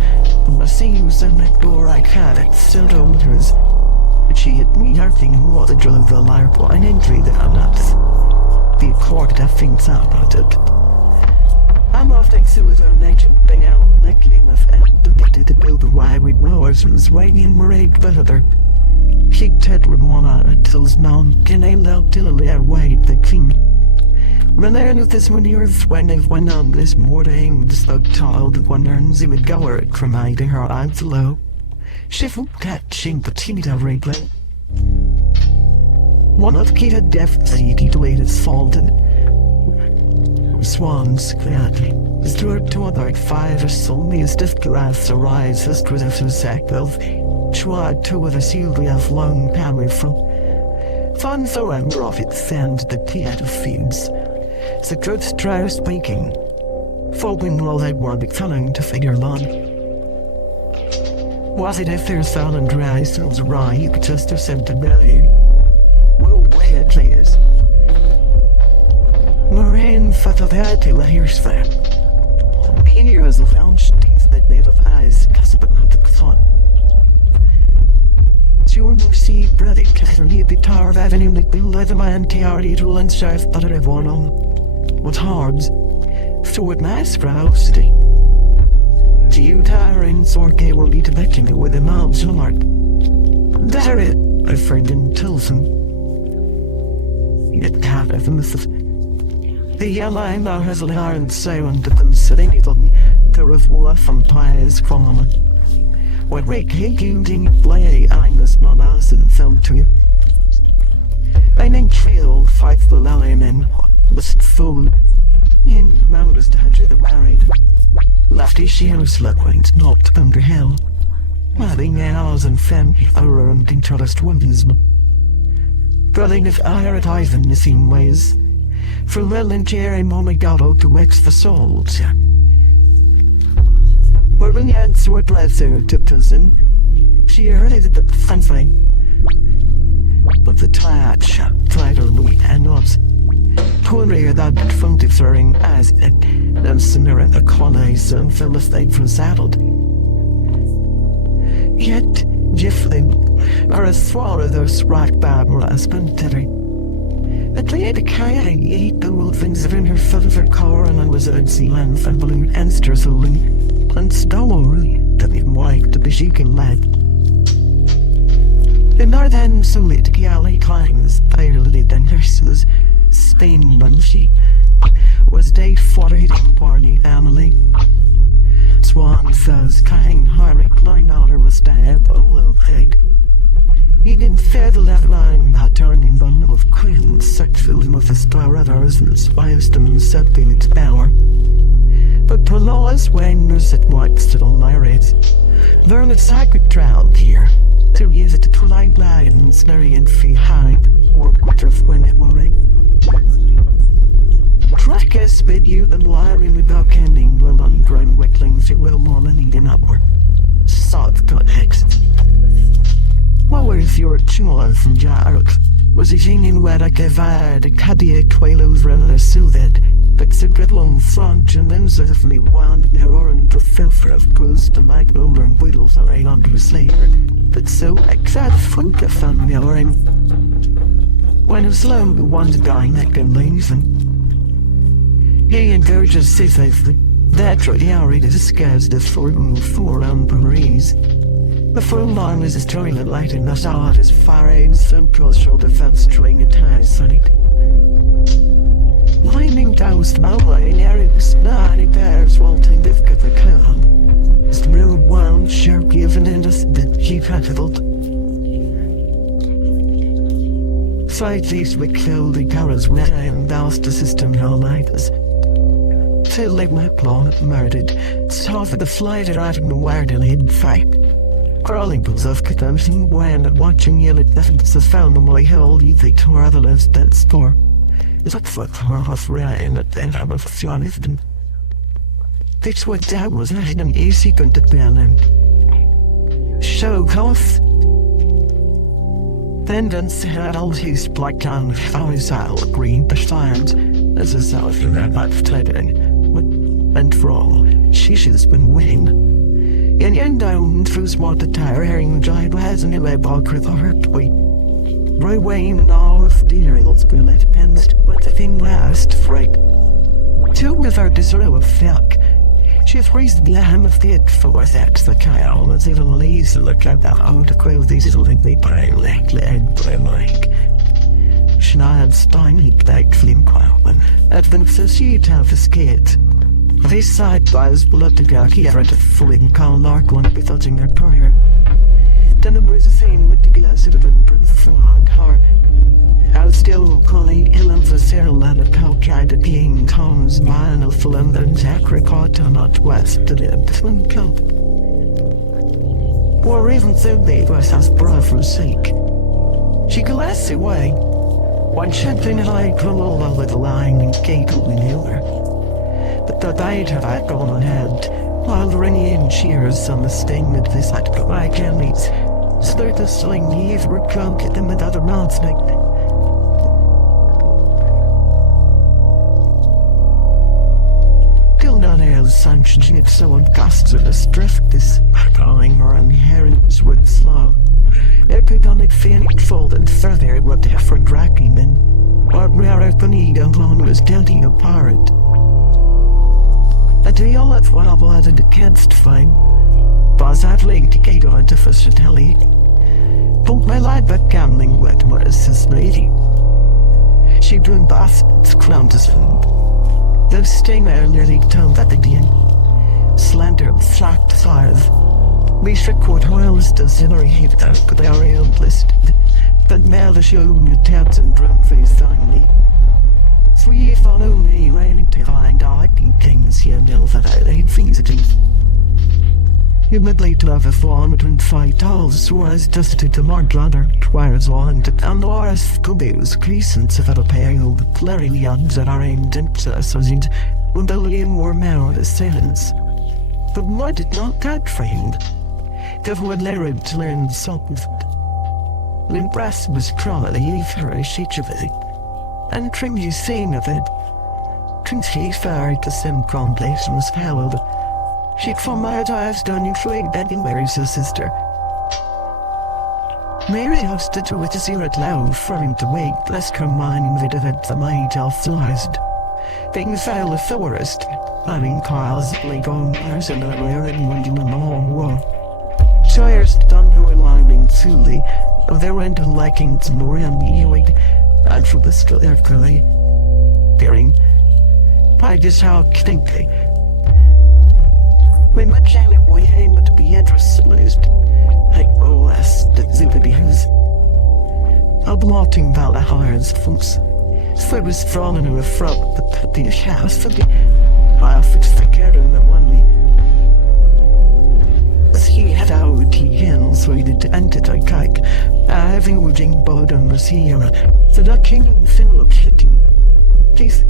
and the seams and that door I had it still don't hers. But she hit me hurting who was the drove the larp and entry the nuts. The accord that thinks about it. I'm off next to his own ancient thing out likely enough and did to build the why with wars and was waiting married brother. She Ted Ramona until's mount can I loud till a wait the king. When I knew this when the earth when I went on this morning, the slow child one earns he would go her cremating her eyes low. She would catching the teeny regular. One of Kita death city to wait is salted. Swans gladly. Stuart to other 5 or so me as stiff grass arises to the sack of Chwad to with a silly of long power from. Fun so I'm off it sends the theatre fields. The truth tries speaking. Folding while they were becoming to figure long. Was it if there's sound and dry sounds right, you could just have sent a belly? Well, ahead, please. Moraine fatality layers fair. Here is the lounge teeth that made of eyes, gossiping about the thought. Sure, no see, brother, Catherine, the Tower of Avenue, like the leather man, TRD to lunch, I've thought I've won on. What's hard? So it mass grousity. You tiring Sorke will be to back me with a mouth's heart. There it, a friend in Tilson. Yet can't have a myth. The yellow now has an iron sound of them sitting it on the roof wolf and pies from what Rick Higging play I must not ask and fell to you. I named Phil 5 the men was full in Mounters to Hadger the married. Lefty shears looked knocked under hill. Madding hours and family over and interest women's. Brother if I are at Ivan the same ways. For Lil and Jerry Momigado to wax the souls. Where we had sword lesser to prison, she heard it the fancy. But the tired shot tighter Louis and us. Poorly that funky throwing as it and smear the colonies and Philistine from saddled. Yet, Jifflin, or a swallow those rock barbaras Terry. At the end of Kaya, eat the old things that in her filter core and I was at sea land and balloon and stressing, and story that we white to be shaking lad. The northern solid galley climbs, barely the nurses, Spain and she was day 40 barley family. Swan says, kind Harry Klein outer was stab a little pig. He didn't fear the left line, that turning bundle of queens, such filling with the star others and spiced and setting its power. But Polaris wenders at once to the lyrics. Learn its sacred trout here, to use it to twilight glide and snurry and fee hype, or drift when it worry. Track us bid you the wiring without ending, well ungrown wicklings, it will more than eating upward. Soft cut exit. What was your chula from Jarek? was it in where I gave a cadia twailos runner soothed, but the good long front and then suddenly wound near orange to filter of close to my roller and whittles around under his later, but so exact funk of fun me orange. When it was slowly one guy neck and leaving, he encourages safely. That reality disguised the four on Paris. The full line was destroying the light in the south as far as some cross-shore defense train attires sonic. Lightning doused Malway in Eric's 90 pairs waltzing difficult the clown. As the road wound sharp given in us that he catapult. Side these we killed the carrots wet and doused the system all nighters. Till like my planet murdered, saw for the flight arriving the word in hidden fight. Crawling pulls of consumption when and watching yell at evidence of found on my hill, you think to other lives that store. Is up for half rain at the end of a Jonathan. This what that was not an easy gun to Berlin. Show off. Then had all his black down horizontal green defiant as a south of that life tiding. And for all, she's been winning. And down through what the tire herring giant has in a way bog with her tweet. Right way now of the aerials will it depends what the thing last fright. Two with her disrow of fuck. She frees the lamb of the it for that the cow as even lazy look at that out of quail these little they pray like lead by like. Schneiderstein he begged Flim Qualman, advanced as she have escaped. This side lies blood to God here at a fulling call lark one be touching their prayer. The number is the same with the glass of the prince from hard heart. I'll still calling Ilham for Sarah Lad of cow tried to being Tom's man of Philander and Zachary caught on not west to the Bisman Club. Or even so they was as bra for sake. She glassed away. One champion and I come all over the line and gate we knew her. But the diet had I gone ahead, while ringing in cheers some mistake with this act of my candies. Start to sling leave were drunk at them with other mouths like. Till none else sanctioning it so uncasts of the striff this calling or inherent with slow. It could on it feeling fold and further what different racking men. What rare need alone was doubting apart. I do all that what I wanted against fine. But I'd like to get on to facility. Pulled my light back gambling with my assist lady. She drew baskets clowns and the sting earlier turned at the end. Slender flat size. We should quote oils does in our heat out, but they are listed. But mail the show your tabs and drum face finally. Three follow me, raining to find darking things here now that I laid feasible. You would like to have a fawn between 5 towels, so as dusted to more brother, twice on to Pandora's Cubes, crescents of a pair of clarions that are aimed into us, and when the lame more mouth assailants. But why did not that friend? If would learn to learn something. When breast was probably for a sheet of it. And trim you seen of it. Trinity fair to some complex was held. She'd from my eyes done you flag that in Mary's her sister. Mary hosted her with a zero loud for him to wait, lest her mind would have the mind outsized. Being foul of forest, having cars like on Mars and everywhere and winding in the long war. Shires done her alarming truly, though they went on liking to more ambiguity. And from the still air curly, peering, I just how think they. When my child boy aim to be interested, like OS that Zuba has. A blotting Vala hires folks. So I was thrown into a front, but the house for the half it's the Karen that won me. As he had out, he hands waited to enter the kike, having wooing board on the Sierra. So that king fin looked hitting. Please.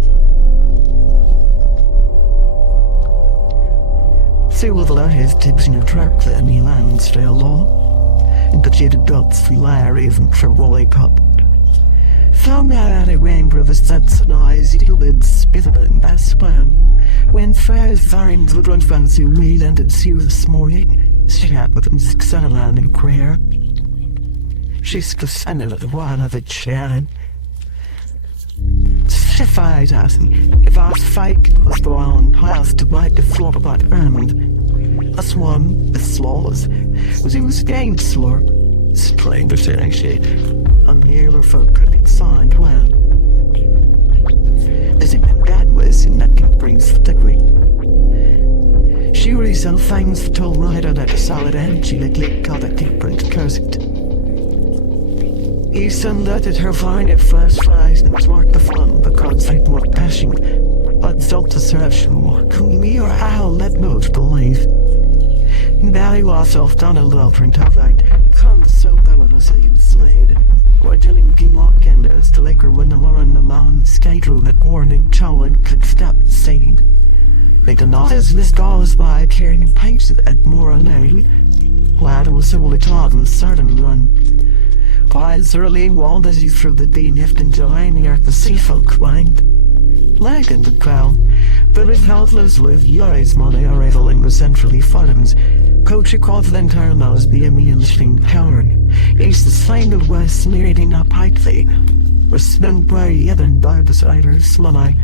So with all his tips in a track that he lands fair law. And the jaded dots fly even for Wally Cup. Found out it ran for the sets and eyes, it would spit in best plan. When first vines would run fancy weed and it's you this morning, she had with them 6 land in prayer. She's descended at one of it, Shannon. Certified asking if our fake was the one path to bite the floor by the ground. That's one, the flaws, was he was again slur. Stranger saying shit. I'm here for a pretty signed when. There's even bad ways in that can bring degree. She herself finds the tall rider that a solid energy that licked out a different cursed. He sunlighted her vine at first flies and marked the fun because I'd more passion. But felt desertion more me or I'll let most believe. Now you off down a little print of that comes so better to say it's laid. We're telling King Lock and as the liquor when the run along skate room that warning child could stop saying. They did not as this goes by carrying pints at more alone. Lad was solely taught in a certain run. Pies early walled as he threw the dean if enjoying at the sea folk wind. Leg in the crowd, but it helpless with Yuri's money or idling the centrally funds. Coach called the entire nose be a mean power. He's the sign of West leading up pipe thing. Was spent by even by beside her slummy.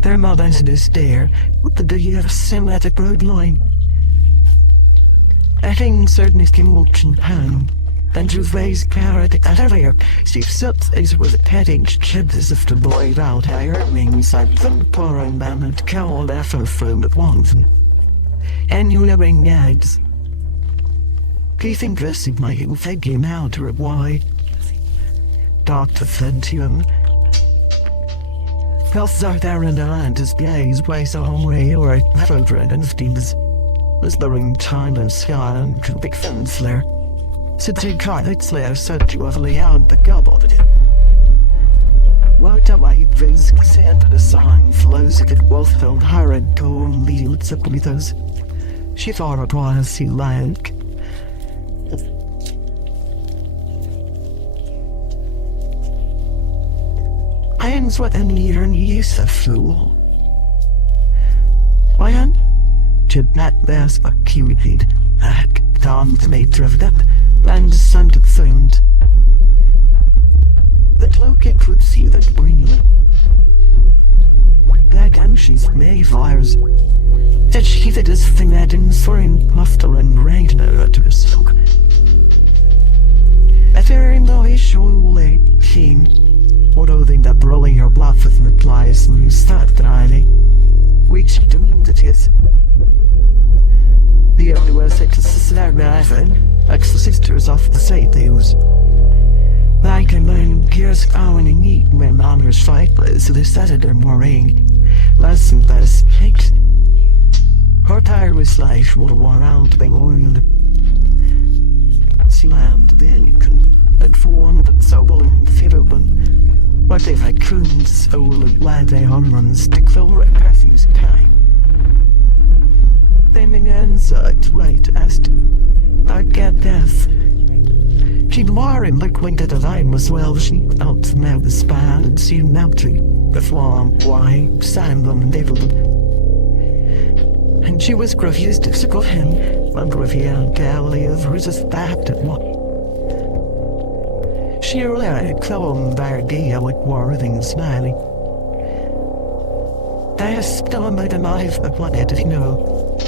Their mother is this there, with the day of cinematic road line. I think certainly can watch in pan. Then to raise carrot at earlier, she sucked as was a petting chips as if the boy out higher wings like the pouring man and cowl after from at once. And you living gags. Keith interested my fed him out or why. Doctor fed to him. Health are there in the land as gaze ways a home way or a metal dread and steams. Was the ring time and sky and big fence there. Sitting cards there said you have out the gobble of it. What am I viz sand the sign flows at it both filled higher and cold leads up with us. She thought it was he like. I ends what any year and he's a fool. Why did not last but Cupid that Tom made drift up and sounded sound. The cloak it would see that brilliant. Back and she's Mayfires. That she that is thing that in foreign muffler and rain to his soak. A fair no surely keen. Although they that rolling her bluff with replies and start dryly. Which doing it is. The only way to snag the sisters off the side they was. Like a man gears going and eat when honors fight, but so they started their mooring. Less and less picked. Her tire was like what a war out being oiled. She landed then and for one that so well and fiddlebun. But if I couldn't so glad they on runs to clover at perfuse time. Then in answer to right asked, I get death. She'd more in liquid at a time as well. She out smelled the span and she melted the flam, wine, sand on devil. And she was refused to sick of him, and revealed Galilee of resist that at one. She really clone Bardia with worthing smiling. There's still a made a knife, but what did he know?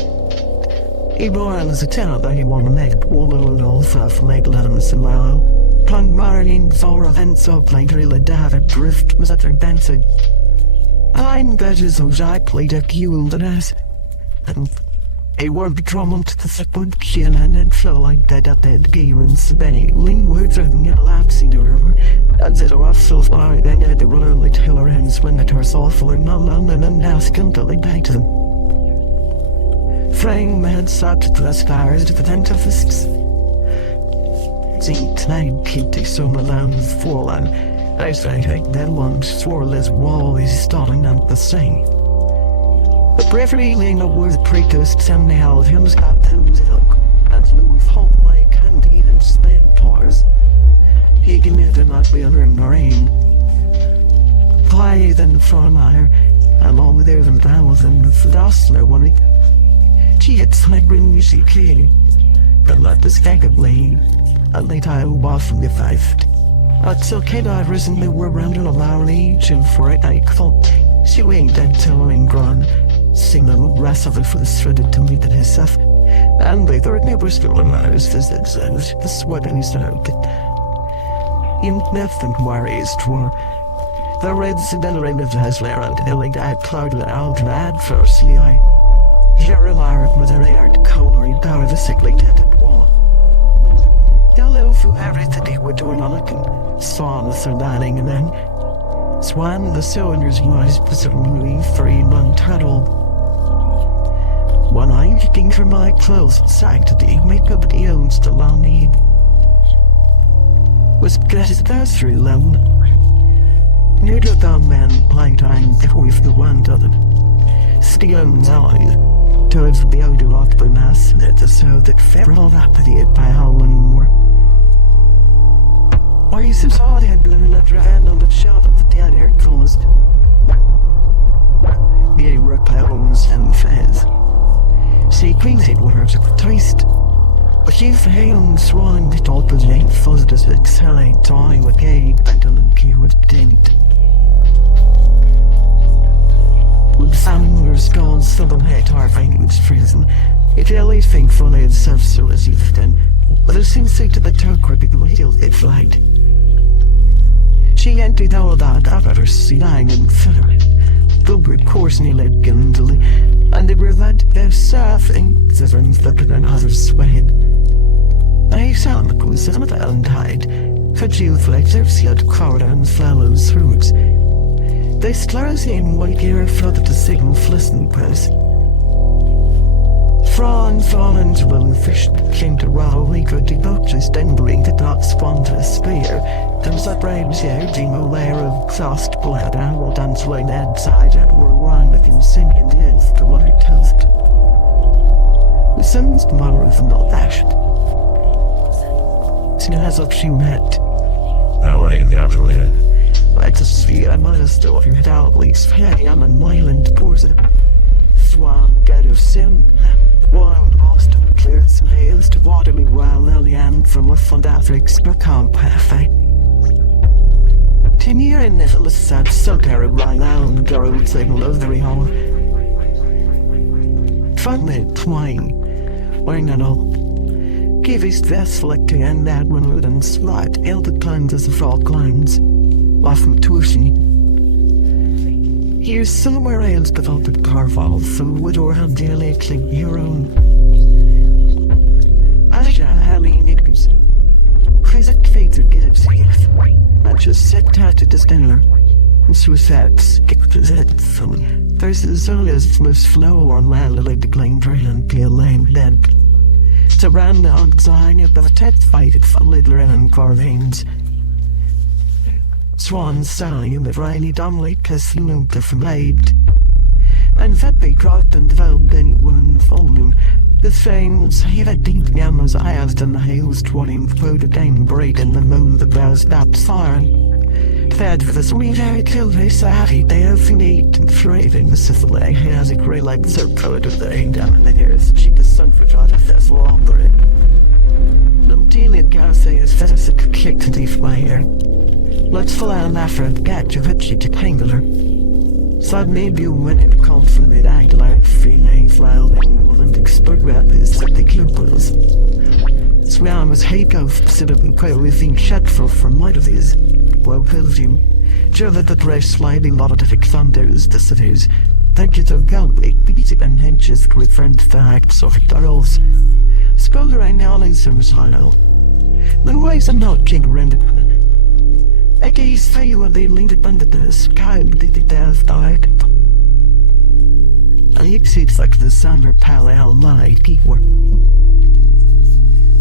He bore as a tenor that he won a leg, all for leg letters and low. Tongue marrying for events of later the David drift was at their dancing. I'm badges of I played a cule and ass. And a word drum to the second kill and flow like that at that gear and spinning. Ling words are lapsing to her. As it off so far, then at the roller like her ends when the torso awful and not long and now scantily back to them. Frame man sought to the stars to the tent of fists. See, tonight keep the summer land fallen. I say, that one swirless wall is stalling out the same. The bravery laying a word practiced and the held him got them to look. And Louis Hope my can't even spend pars. He can never we under him rain. Why then from her, along there and down with the dustler one week. She had slight she came, but let the stag of lane, and late I was from the fifth. Until Kid I recently were round in a loud age, and for it I thought she winked until in grown, sing the rest of it for the threaded to meet herself. And they thought it was still amazed as it said, the sweat and his out. In nothing worries for the reds and the rain of the house layer out, and like that cloud out mad firstly I hear a lark with a aired color in power the sickly tatted wall. Hello for everything they were doing on it and saw the surviving and then swam the cylinders was presumably 3 months old. One eye looking for my clothes sanctity, makeup the owns the long need. Was gutted those through alone. Near the dumb man blind time with the one of them. Steel's eyes towards the outer rock the mass that the so that feral apathy by howling more. Why is this all had been left hand on the shelf of the dead air caused? The repels and fez. See Queen's Head words of taste. But you've hailed swan that all the late fuzzed as it sallied time with gay battle and keyword dent. With sounders gone southern head our fingers prison. It really thankful it's self so as you've done. But it seems to the Turk would be the heel it flight. She entered all that after her seeing and filler. Bluebird course nearly gundily, and they were led their surfing scissors that an other's sweating. I sound the goose as the untide, for you flexers yet corridor and fellows throughs. They slurs in white gear further to signal flissing press. Franz fallen to the fish came to Raleigh, good debauches, then bring the dark spawn to a spear. There was a brave Jim a layer of exhaust blood, and will dance way outside and were rhyme if you sing in the earth to water toast. The sun's tomorrow is not dashed. She has up she met. How are you in the afternoon? Like a sphere, I might have still heard out least fairly on an island pours a swan god of sin. The wild lost cleared some hails to water me while Lillian from a fund Afric's become perfect. 10 years in this little sad so terrible right now and the road signal of the hall. Finally, twine, wearing it all. Give his vessel and that one would and slide, ill the times as the frog climbs. Often tuition. Here's somewhere else developed carval, so would or have daily cling your own. Asha Halley Nickers. Isaac Fates or gives if not just set tatted to dinner. And suicides, kick the head from there's as only as its most flow on land like the clean drain and pale lane dead. It's around the outside of the tet fighted for little and carvings. Swans sailing in the rainy dumbly casino deflamed. And that be dropped and developed any one volume. The things he had deep yammers eyes and the hails twirling through the dame braid in the moon the bells that siren. Fed with a sweet air till they savvy, they have neat and thriving the Sicily has a grey like circle to the aim down in the earth, cheek the sun for trying to fess for all bread. The Delian Garcia is fed as a kick to deep my hair. Let's fly on after the catch of hitchy to tangular. So maybe you went in confident angular feeling flying Olympic spurt rapids at the cubicles. Swam was hate of considerably quite within shut from light of his. Well, pilgrim. Joe that the race sliding lot of the thunders, the cities. Thank you to Galway, beating and henches with friend facts of girls. Spoiler right now in some silo. Then why is I'm not king rendered? I gaze for you and they leaned under the sky and the death died. I exceeds like the summer parallel light keyword.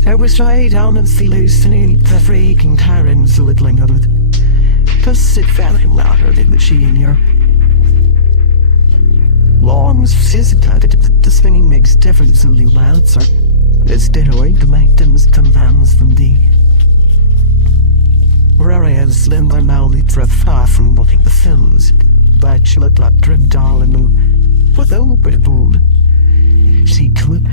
I was right down and see listening the freaking tyrants whittling on it. Cause it fell him louder than the she in your longs hesitated the spinning makes difference in the wild sir. It's dead away to make them commands from thee. Where I have slim by Mowley for far from looking the films. But she looked like Trim Darling with open bold. She could,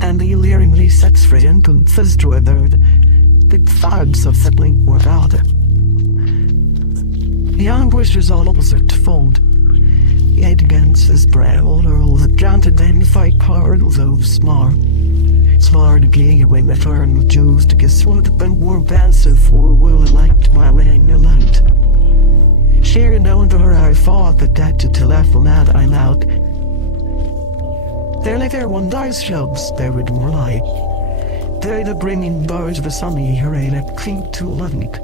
and the leeringly sex free and confessed to her big thuds of settling were out. The anguish was all opposite fold. Yet against his brow, all the granted then fight hard, though smart. Smart again when they turned with Joes to get would have been more pensive for a will liked my rain a light. Sharing down to her I thought that to left from that I'm out. There lay there one dice shelves, there would more light. There the bringing birds of the sunny hurry that clean to living.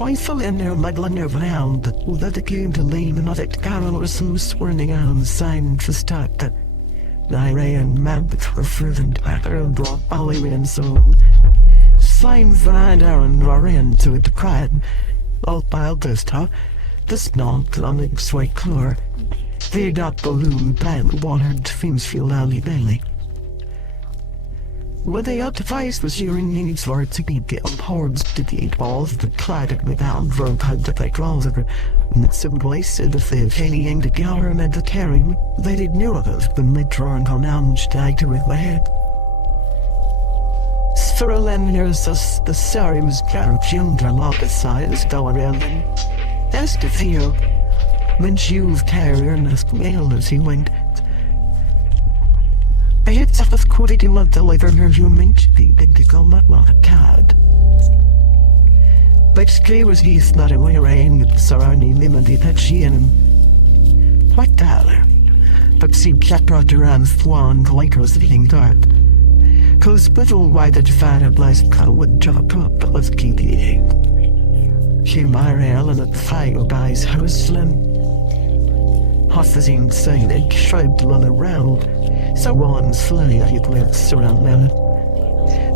I fell in there muddling around, that it came to leave another carol or some swirling on sign for start that I ran mad for fervent backer and brought Ollie and so sign find Aaron or into it cried. All piled this top, this knocked on the sweat clear. They got balloon pan watered fins feel alley daily. When they up to face was hearing needs for it to be getting hordes to the 8 balls that clattered without drunk had to take rolls of it. And simply said if they hanging together and to carry me, they did know of it when they turned on and stag to it head. Sferlen here's us the sorry was carried a lot of size dollar and that's the feel. When she used carrier and asked mail as he went. I had stuff quoted him until later her human big to call that one a card. But Skay was he's not away around with the surrounding limited that she and him. What dollar? But see cat brought around thwan like was the thing dark. Cause little why that you find a blessed cow would drop up but let's keep eating. She my rail and at the fire guy's house slim. Horses insane they shrugged on around. So one slay I lives around them.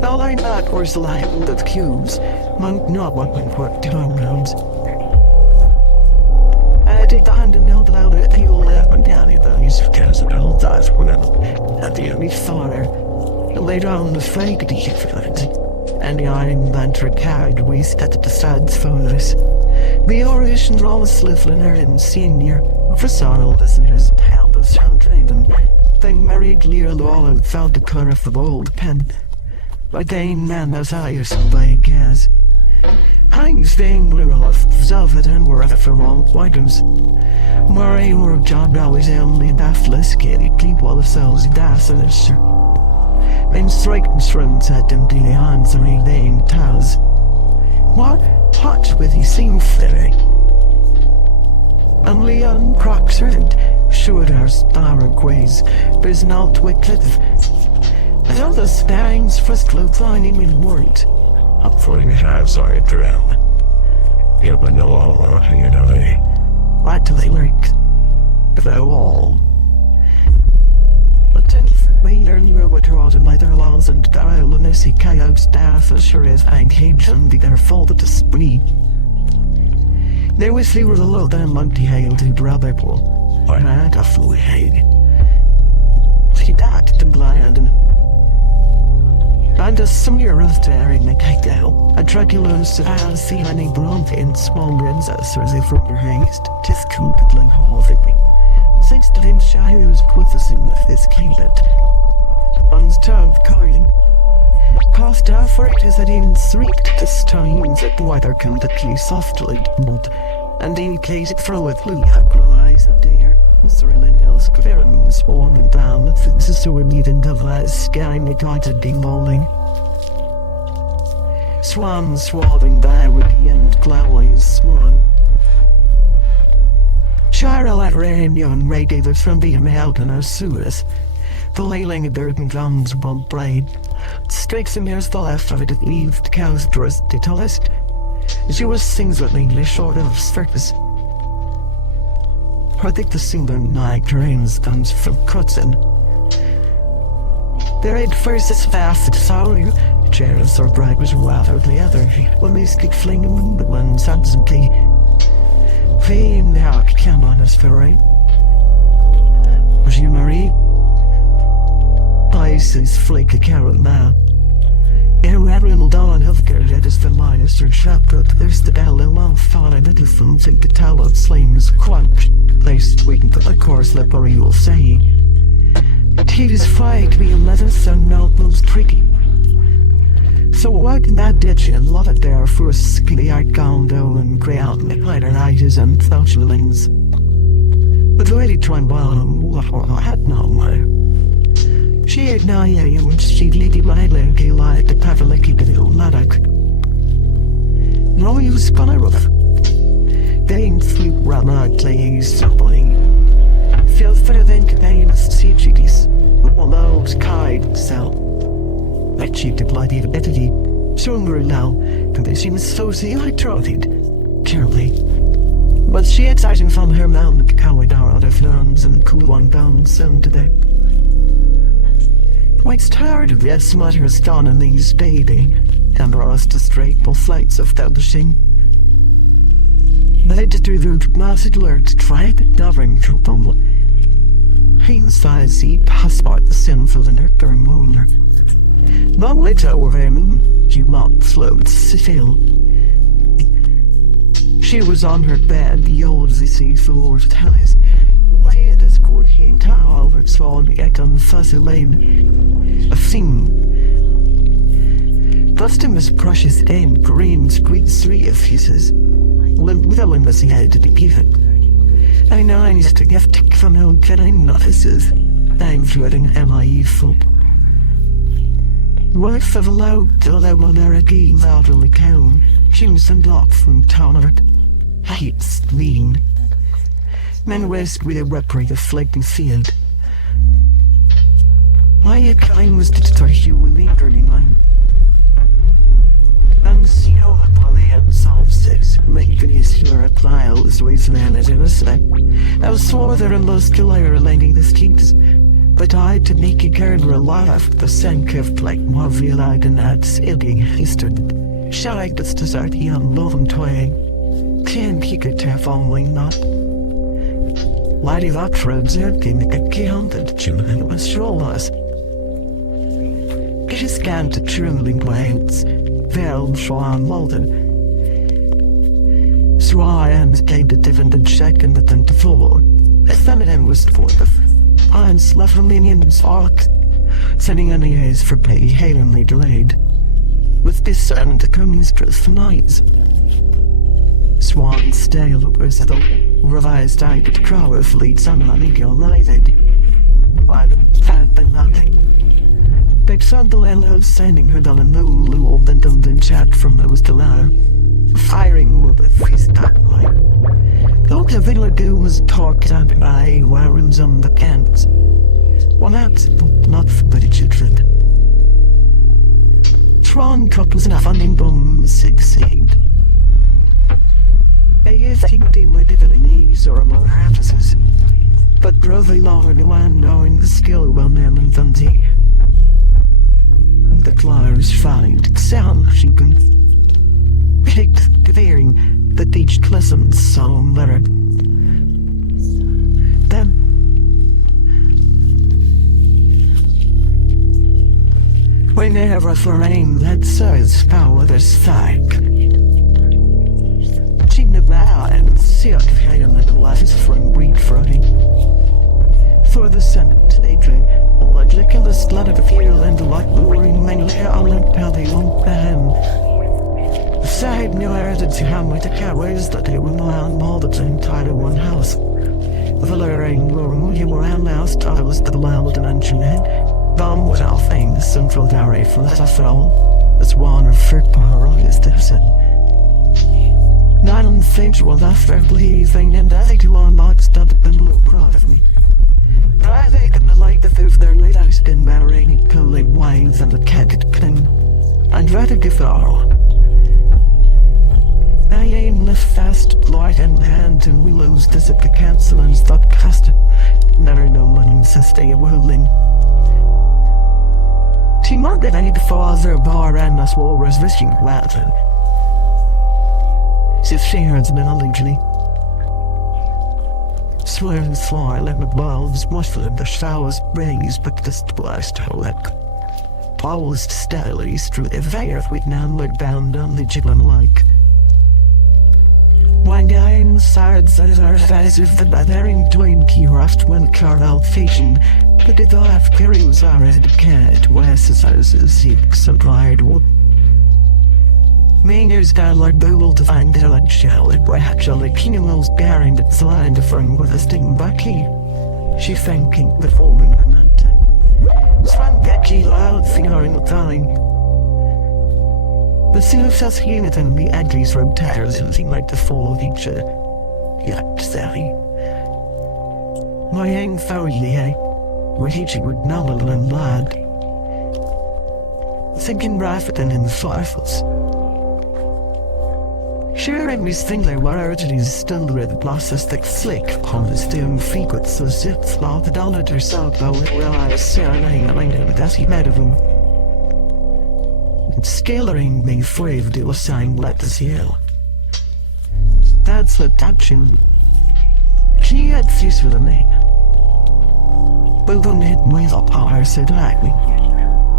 All I not was liable of cubes, monk not what went work down rounds. I did the hand and held out at the old left and down in those castle dies whenever at the only fire. Later on the fake the different. And the iron lantern carried we stepped the sides for us. The origins all the slivliner and senior for sorrow listeners pound of sound and thing married clear all and found the color of the old pen. But Dane man as I used to buy gas. I'm staying blue off Zelvet and wherever for all items. Murray work job always only baffless kitty keep all the cells das and sir. Then strike shrooms at them to the hands of me laying towels. What hot with he seem fitting? And Leon Croxford sure there's star ways, but it's not Wycliffe. And all the stings first clothes finding me words. I'm 45, sorry, drown. You but no all, you know, What do they like? Though all. But then we learn you what draws and leather laws and dial and this coyote staff as sure as I cage and be their fault to spree. There was fewer the low than monkey hail to brother pool. Why? Mad a flew hail. She died to blind and a smear of tearing the cake down. A Dracula's I'll see any bronze in small grins as if from her haste. Tis completely horrific. Since the name Shire's put us in with this climate. One's tongue coiling. Cost out for it is that in shrieked the stones at weather completely softly mud. And in case it throw it blue eyes and air. Thrilling else clearing swarming down the fences so we need in the sky me guided demolling. Swans swathing by with the end clouds swan. Cheryl at rain young radiated from the mountain of Suez. The layling of dirt and drums one blade. Strikes him here's the left of it at leaved cows dressed to tallest. She was sings with English short of surface. I think the single night drains comes from Crutzen. Their head first is fast sorry. Cheryl or bright was rather the other. When they stick flinging the ones absently. Fame now came on us for right. Was you Marie? Ice is flake a carol now. Everyone dawn healthcare that is the lightest her shepherd, there's the bell and one thought I little think the tell of slains crunch. Placed waiting for the course slippery will say. It is fight me and let us send out those tricky. So what in that ditch and lot it there for a skinny eyed gondo and grey out midnighternites and thousands. But the lady trying well I had no more. She had no idea when she lady my leg like the pavilicky to the old laddock. No use gonna rough. They ain't sleep round our clays something. Feels better than conveyance see chickies. Well those kite sell. That cheap to bloody the betty. Stronger now, and they seem so see I trotted. Terribly. But she had sighting from her mount the coward out of lawns and cool one bound soon today. Waits tired of this mutters dawn in these baby, and us to straight flights of publishing. They through the massive alert tried covering to tumble. Inside the passport the sinful and her moaner. Long later over him, you mocked floats still. She was on her bed, the old sea floors ties. Why this court he and towel over saw the econ fuzzy lane. A theme. Custom is precious and green street three of pieces. Willing as he had to be given. I know I used to get tick from no getting notices. I'm dreading MIE folk. Wife of a loud till I will there again elderly town. Shoes and lock from Tonard. Hates lean. Men west with a repri of flaking field. My kind was to touch you with the early line. And see how the poly and solve six, making his your pile as ways man as in a sec. I was swarther and muscular landing the streets. But I to make a girl alive, the same gift like Marvel eyed and had silking history. Shall I just desert the unloving toy? Can't he could have only not. Lady that friends are giving a counted children was shoulders. It is scanned to trembling glance, veiled Sean Walden. So I am came to different check and the 10 to 4. The feminine was for the Hans left from Indian's arc, sending any eyes for pay hailingly delayed. With this son to come mistress nights. Swan stale was the revised eyed crow of leads on uneagle lighted. By the fat but nothing. They saw the Lelo sending her down a moon lulled and done chat from those to low. Firing with a face that light. Though the village was talked up by warrens on the cans. One out, not for the children. Tron couples and a funding bomb succeed. They think they might have knees or more emphasis. But brother Lord one knowing the skill well man and Dundee. The claws find sound she can picked clearing the each pleasant song letter. Then whenever for rain that says power the side. Ching about and see it hanging the glasses from breed floating. For the Senate, they drink like licking the slut of the field and like luring men on like how they won't ban. The side knew I to how much the cowboys that they were around all the same time in one house. The luring roaring you around now styles the loud and unchanged. Bomb was all things central dairy for that I fell. It's one of fruit power on his dipset. Not on the things well after pleasing and I think you are not stuck and a little proud of me. But I think I'm like the fifth their late ice skin marinating cooling wines and the candid king. I'd rather give it all. I aim lift fast, light in hand, and we lose this at the cancel and stop casting. Never know money to stay a whirling. She might have any father bar and us walrus wishing water. She shares been illegally. Swearing fly let my bulbs muffle in the showers raise, but this blast holic. paused steadily through the fire with downward bound on the jiggling like. One guy inside said our face if the bathering twin key rushed when Carl fashion, but the thought carries our head cat west as houses six and dried wood. Mainers down like Google to find their like shell and actually Kinel's bearing its line to front with a sting bucky. She thanking the fallen mountain. Swung Becky loud finger in the time. But soon as he unit and the edges from tires and seemed like the fall of each other. Yet, Sally. My young family, were each with novel and lad. Thinking Rafferton in the fifles. Sharing these things like words is still with blossoms thick slick upon the stone feet with so zits law the dollar to south though it realized serenading a lane with as he met of him. And scalering me frave to a sign let us yell. That's the touching. She had ceased with me. But don't hit me the power said lightly.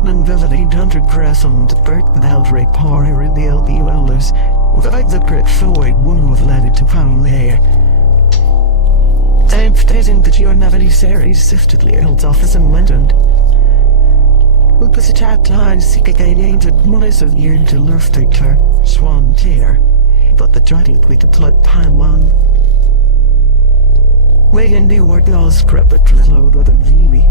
And velvety hundred crescent bird without rape party revealed the elders. Without the great Floyd, one was led to found there. I'm stating that your navity series siftedly held office and went and we was a chat line seek again ancient monies of year to Lurftickler, swan tear, but the dreaded with the blood pine one. We in the word all script to the load with a Vivi.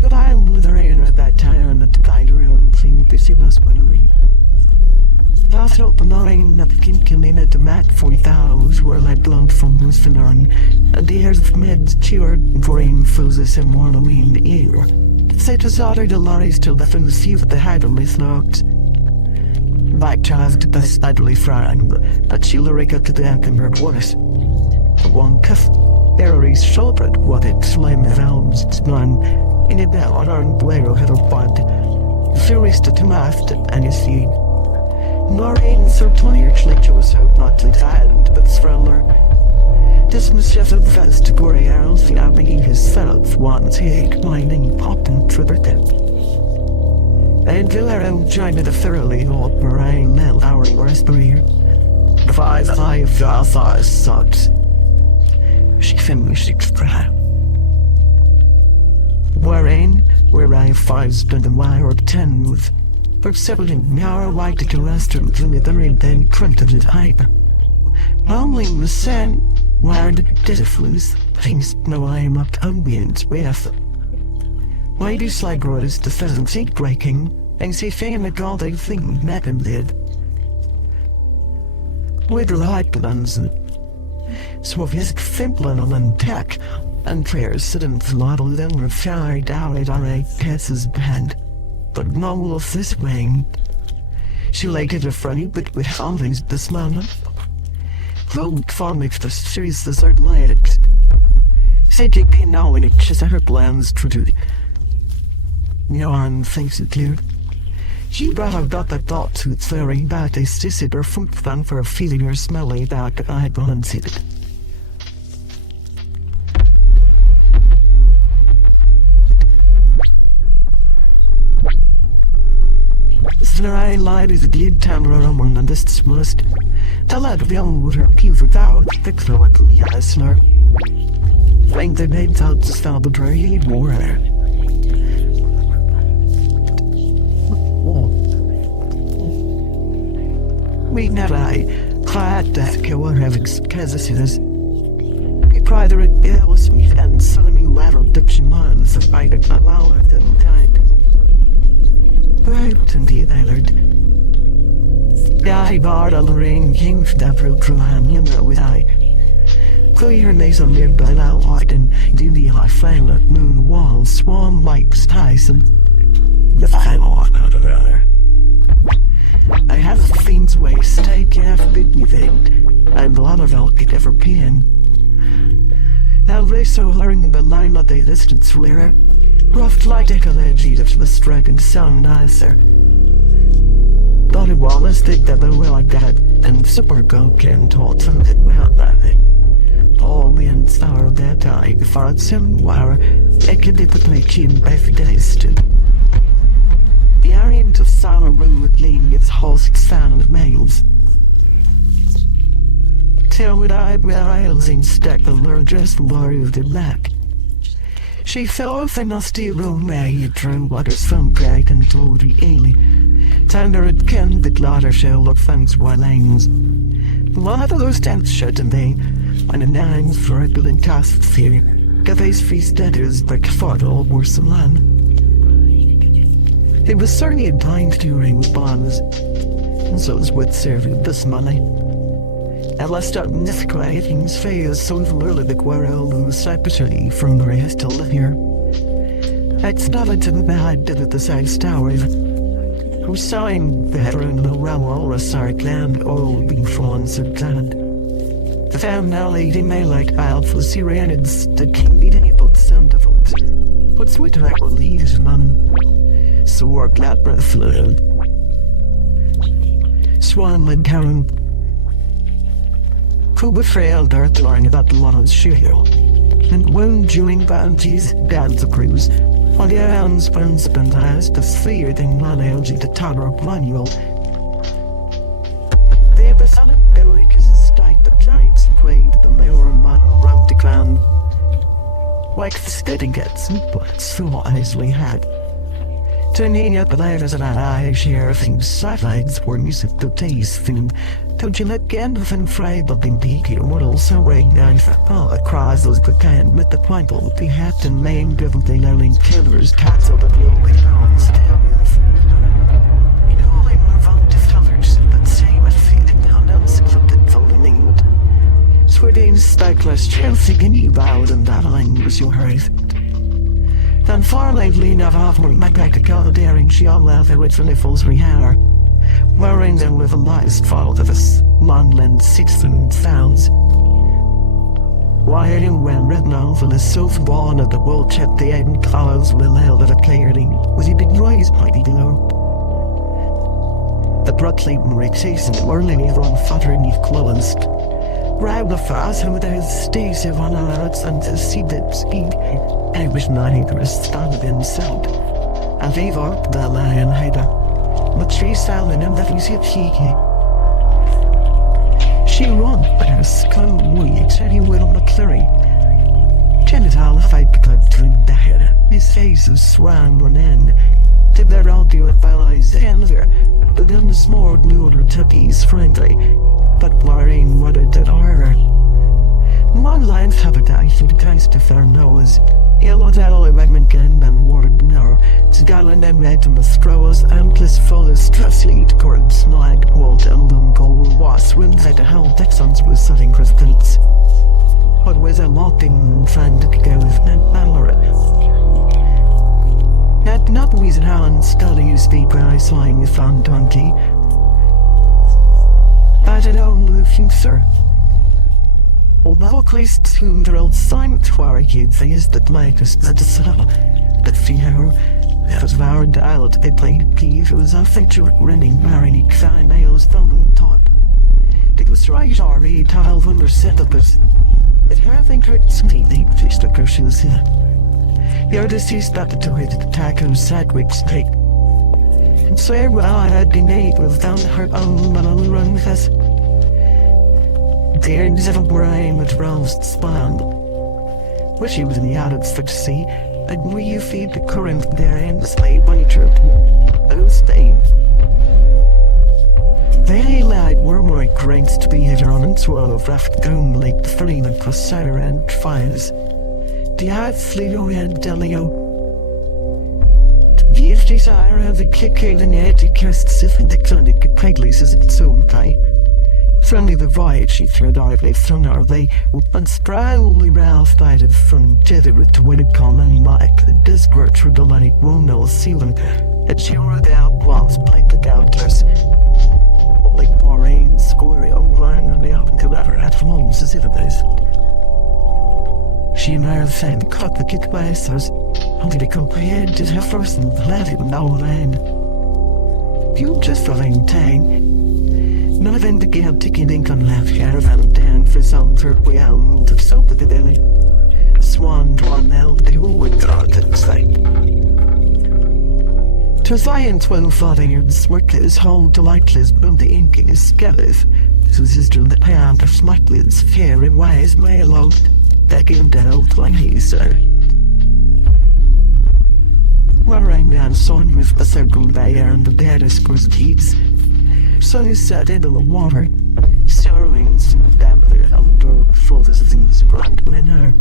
But I'm with the rain at that time and the guide around thing busy was when we. Last up the line that the king came in at the mat 40,000 were like blunt from Winston and the airs of meds cheered brain fuses and warm in the ear. Say to Zotter the lorries till the thing see that the hadley knocked. Back child to the steadily frying, but she lyric up to the Ankenberg was. The one cuff, Barry's shoulder, what it slim elms its man, in a bell on Blairo had a bond. Furious to maft and you see. Noreen Sir Tonyard lecture was hope not to silent, but thriller. Dismissive of vest gory arrows, the abbey himself once hate mining popping tribute. And Villero joined the thoroughly old meringue little hour respirator. The 5 size sucks. She finished its cry. Wherein, where I 5 spent a wire or 10 with. For several narrow white to western military then printed it hyper. Only the sand wired disflues, things no I'm up ambience with. Why do slide rollers the pheasant seat breaking, and see famous all they think met him did? With light guns, so his fimpling on tech, and prayers sitting throttle then refired out at our cases band. But no wolf this wing. She laid it in front but with something this moment. Road farming the series the third light. Said you be now in it, she's her plans to do. Yarn thinks it clear. She brought out that thought to its very back a sister from fun for a feeling her smelly that I had once it. I lied is a dead town around and this must. The lad of young with her pewter out, the cloak, yes, slur. Flank the names out to start the dray more. We never cried that kill having cases. We cried her at Bill Smith and Sonny lateral diction lines of fight at lower than time. Right, indeed, Eilard. I barred all the ring, king for that real true hand, you know, with I. Clear mason near by now, white and duty I fell at moon walls, swan lights, Tyson. The final one out of there. I have a fiend's way, stay careful, bid me thing, and a lot of elk it ever pin. Now they so learning the line of the distance later. Rough light ecology of the striking sun nicer. Thought it was thick that the way like that, and super coke and taught something about that thing. All the star of that time, before it's some wire, it could be put my chin every day still. the Arian of summer road leaning its host sound of males. Till with eyebrows instead of largest world the black. She fell off in a steel room where you drew waters from bright and tawdry alley. Tender it can the glider shell of things while lanes. One of those tents shut in vain, and the nines for a building cast fear. Cafes feasters like fodder or some land. It was certainly a blind touring with bonds, and so it would serve you this money. At last up things fails so early the quarrel lose separately from the rest to live here. It's not to the bad did it the side tower, who signed veteran the realm or a sark land old being fallen subtend. The found now lady may like alpha Syrianids, the king be able to send of us. But sweet I will leave man. So our glad breath flew. Swanland Karen. Who befrailed earth learning about the Lana's shield, and wound during bounties, dads a cruise, while the hands bones spent eyes to fear than one LG the tower of manual. They have a solid belly because it's like the giants praying to the mayor and man around the ground. Like the steady gets, but so wisely had. Turning up the letters and I share things sidelines where music to taste and don't you look anything fried but in peaky what also recognize that across those pretend with the point will be hacked and maimed of the lowling killers cats of the lonely bones tales. You know they move on to colors but say what feeding down unscripted folding. Sweating stackless Chelsea and you bowed and that line was your hearth. Then far lately enough off my practical daring she all laughed at with the nipples rehair. Wearing them with a last fault of us, London citizen sounds. Wired and when written over the soft born of the world checked the eight clouds will held at a clearing, with a big rise mighty below. The broadly reaching whirling run fattering neath closed. Grab the fast and with his stays of one hours and to see the speed. I wish not to stand himself. And they've up the lion hider. But she's silent and that is it she run but her skull weak said he will on a clearing. Genital fight cut to the head. His face is swung on end. Did their audio at allies and there, but then the small glued her tuppies friendly, but blurring what it did her. Long lines have a die for the guys to fair nose. Yellow tattle embankment gun and ward now. Scotland and made to Mastroas, ampless full of stressly cords, snag, walt, and gold was winds at the hell Texans with setting crystals. But with a lotting friend to go with Mallory. Had not with Helen Scully speak when I saw him with Van Donkey. But I don't looking, sir. Although at least soon the old sanctuary kids is that latest that the cell, that fear, that was our dialed, they played peeve, it was a feature running, marrying fine males, thumbing top. It was right already, tile wonder set up as it having heard sweet deep fish to her shoes here. The artist used that to hit the taco sideway straight. And swear well I had been made without her own man run fast. The ends of a brain with roast spun. Wish he was in the Arabs for to see, and will you feed the current there and the slave bunny troop? Oh, stay. They lied were more grains to be hither on and swallow raft down like the flame and crosser and fires. The art fleo and delio. The if desire of the kick in the etiquette sipping the clinic pegleys as it's so tight. Friendly the voyage she thread out from our they and sprawly Ralph died from Jether to win a common Mike, the desperate through the light won't know ceiling, and she wrote out walls played the doubtless. Only Moraine scoring on line and the oven to ever at homes as if it is. She and I said cut the kick by us, only to comprehend just her first and let it know land. You just feeling tang. None of the game ticking ink on left hair van down for some third way out of soap at the belly. Swan drawn held the whole with God at the sight. To science well father's workers hold to lightless from the ink in his skeleton. So sister the pound of smartless fair and wise male out that came down like he sir. Wearing down son with the circle there and the deadest was deeds. So he sat into the water, sorrowing some damper under for the things grand winner.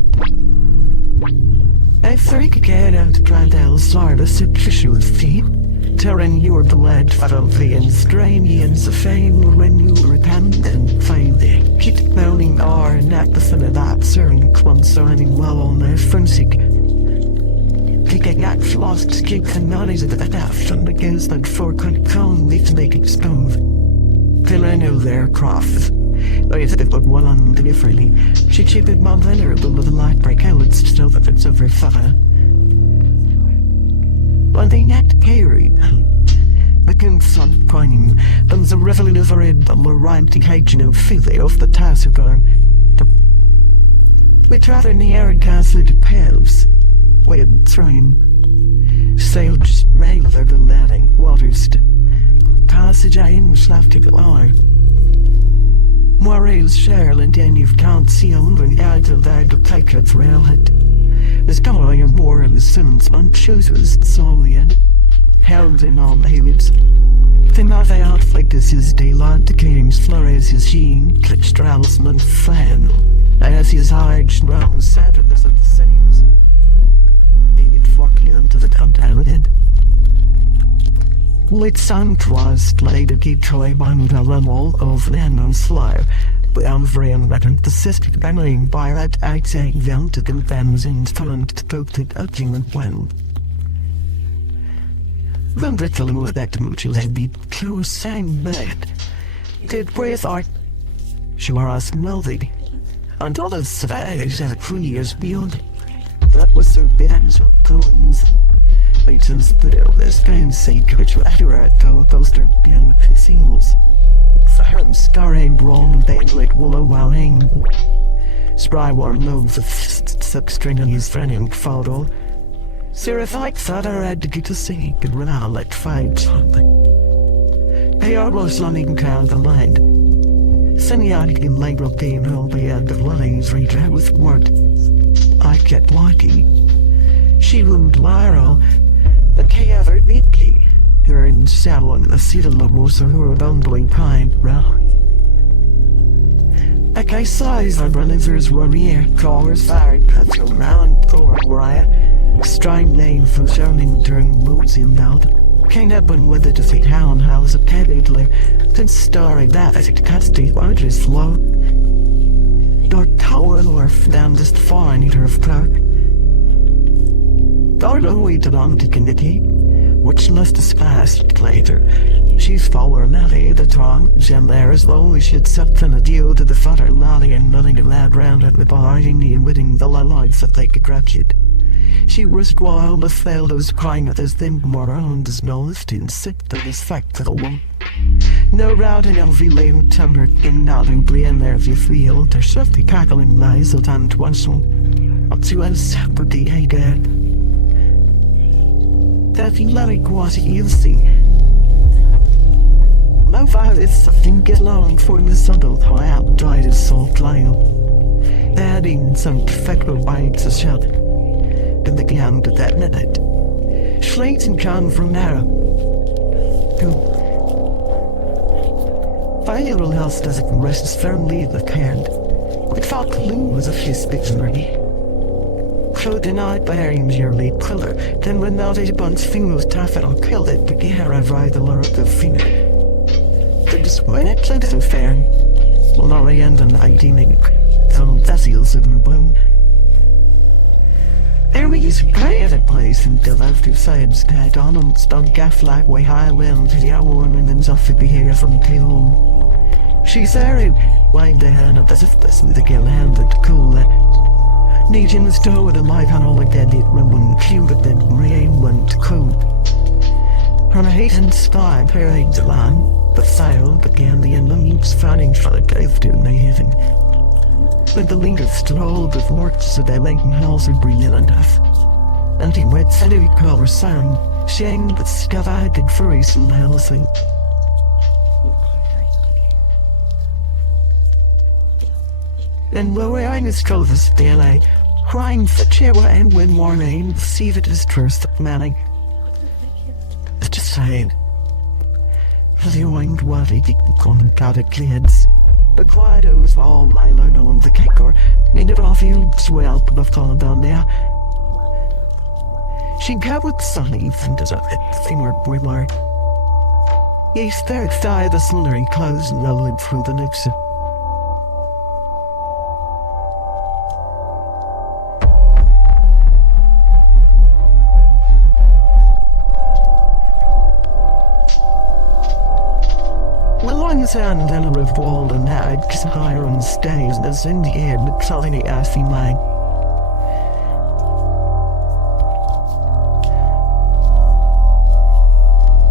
I think again out to try to start a tissue with feet. Tearing your blood from the and strange of fame when you repent and find it. Keep moaning or not the fun of that certain concerning well on their forensic. Picking at lost keep the knowledge of the daft and the ghost and for con leaf make expose. Till I know their craft. Though you said but one on differently. She cheated my venerable with the light break out still that it's over fire. One thing had carry. The king's son pointing, there's a revolutionary double rhyming hate no feeling of the task of our. We tried in the air castle to pales. Weird train. Sailed rail over the landing, waters. Passage I in slapped to eye. Morails share and then you can't see on the edge of that to take its railhead. There's going of more of the sins on chooses solely and held in all the lips. The mother outflicked as his daylight the king's flurries his sheen, clutched Ralsman fan. As his hard round Saturdays of the settings. David flocking into the downtown. Lit sun crossed laid a key toy on the level of the unknown slow. Beyond very record the sister battling by that outside down to the fans in front to poke the argument when. When Brittle was that much had be close and bad. Did breathe art. She was melody. And all the surveys at 3 years beyond. That was her bands of tones. Items put out this game sake which were accurate to a poster being singles. Farm starring brawn daylight willow while hanging. Spry warm loaves of substring in his friendly photo. Seraphic thought I had to get to see could run out like 5 something. They almost running down the line. Semiotic in labor game will be at the lines read out with word. I kept liking. She wouldn't viral. The K-ever deeply. You're in saddle in the seat of the most of her bundling pine round. Like I size our brothers were near, callers fired, cuts around, or riot. Strine name for shouting during moods inbound. Came up and with it to see townhouse of Ted Idler, then starring that as it cuts the largest flow. Dark tower north down just far near of Clark. Don't we belong to Kennedy, which must is fast later. She's follower Nelly, the tongue, Jim there as though we should something adieu to the father lolly and nothing to lad round at the bar, and winning the lights that they could grab it. She was wild, but failed was crying at his thing more around his nose to insist on his fact for the one. No route in every lane timber in audibly and there if you feel to shove the cackling lies of time twice up to a separate day dead. That lyric was easy. No virus something get long for the subtle how out died his soul trial. Adding some perfecto bites a shot. And the hand to that minute. Slates and can from there. Final house doesn't rest firmly in the hand. We thought Lou was a few speaks already. So denied by Harry merely killer, then when now they bunch fingers tough and I'll kill it, but yeah, I ride the lure of the finger. Just when it played so fair. Well, not the end and I demon. So that's the of the bone. There we used to play at a place until after science died on and stunk gaff like way high wind to the hour and then off to be here from the home. She said, waved the hand up as if this with a girl handed to cool that. Needing the store with a light on all the dead it when cute but then rain went cool. From a hating sky parade the line, but sailed began the enemies fighting for the grave to the heaven. But the leader strolled with works so that Lincoln Halls are brilliant enough. And he went to the cover sound. Shame that scavated furries and healthy. And wearing his clothes daily, crying for cheer and when morning, see it as trust of many. It's just saying. The winged waddy didn't got it kids. The quiet was all lying on the kicker, made it off you swell, but I've fallen down there. She covered sunny and does a finger brimmer. Yes, there died the smoldering clothes and rolling through the nooks. And then a revolt and hags higher on stays as in the air the tiny assy mine.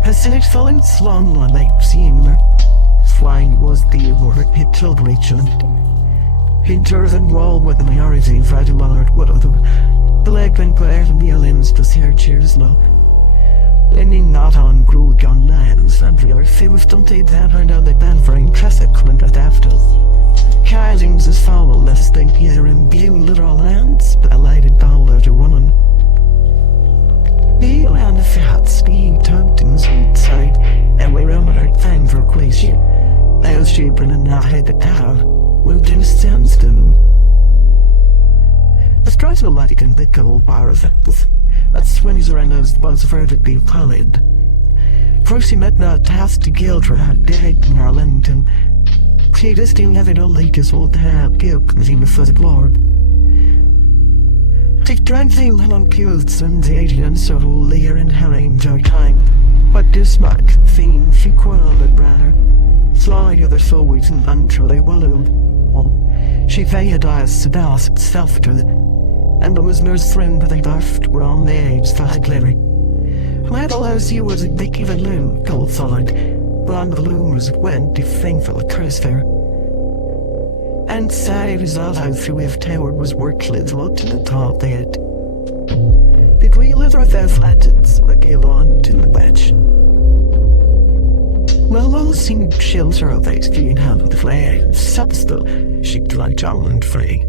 As in it falling slung on like seamler, flying was the word it told Rachel. Hinters and wall with the majority of Friday Wallard, what of the leg and prayer and the limbs was hair cheers low. Leaning not on grewed on lands, and real favours don't take that and on the band for classic and at after. Kylings is foul, let's think here in blue little lands, but a lighted bowl out of running. The land of fats being tugged inside, and we run our time for glacier. Those shaping and not head the tower, will do standstill. Let's try to like and pick old bar effects. That's when he's around those ones afraid to be pallid. First he met now task to Gildra had dead in Arlington. She just didn't have it all like his old have guilt as he was for the Lord. She drank the lemon pews and the Asian sort of leer and herring enjoy time. But this much fiend she quarreled rather. Fly other souls and until they wallowed. Well, she feigned as to dance itself to the and the listeners friend but they left were on the edge for Larry. That allows you was a big even loom, cold solid, but on the loomers went to thankful a curse fair. And sad result how through if tower was workless looked to the top they had. Did we live with their flattens or gave on to the wedge? Well, all seemed shelter of these being held with the flames, substill, she dry John and free.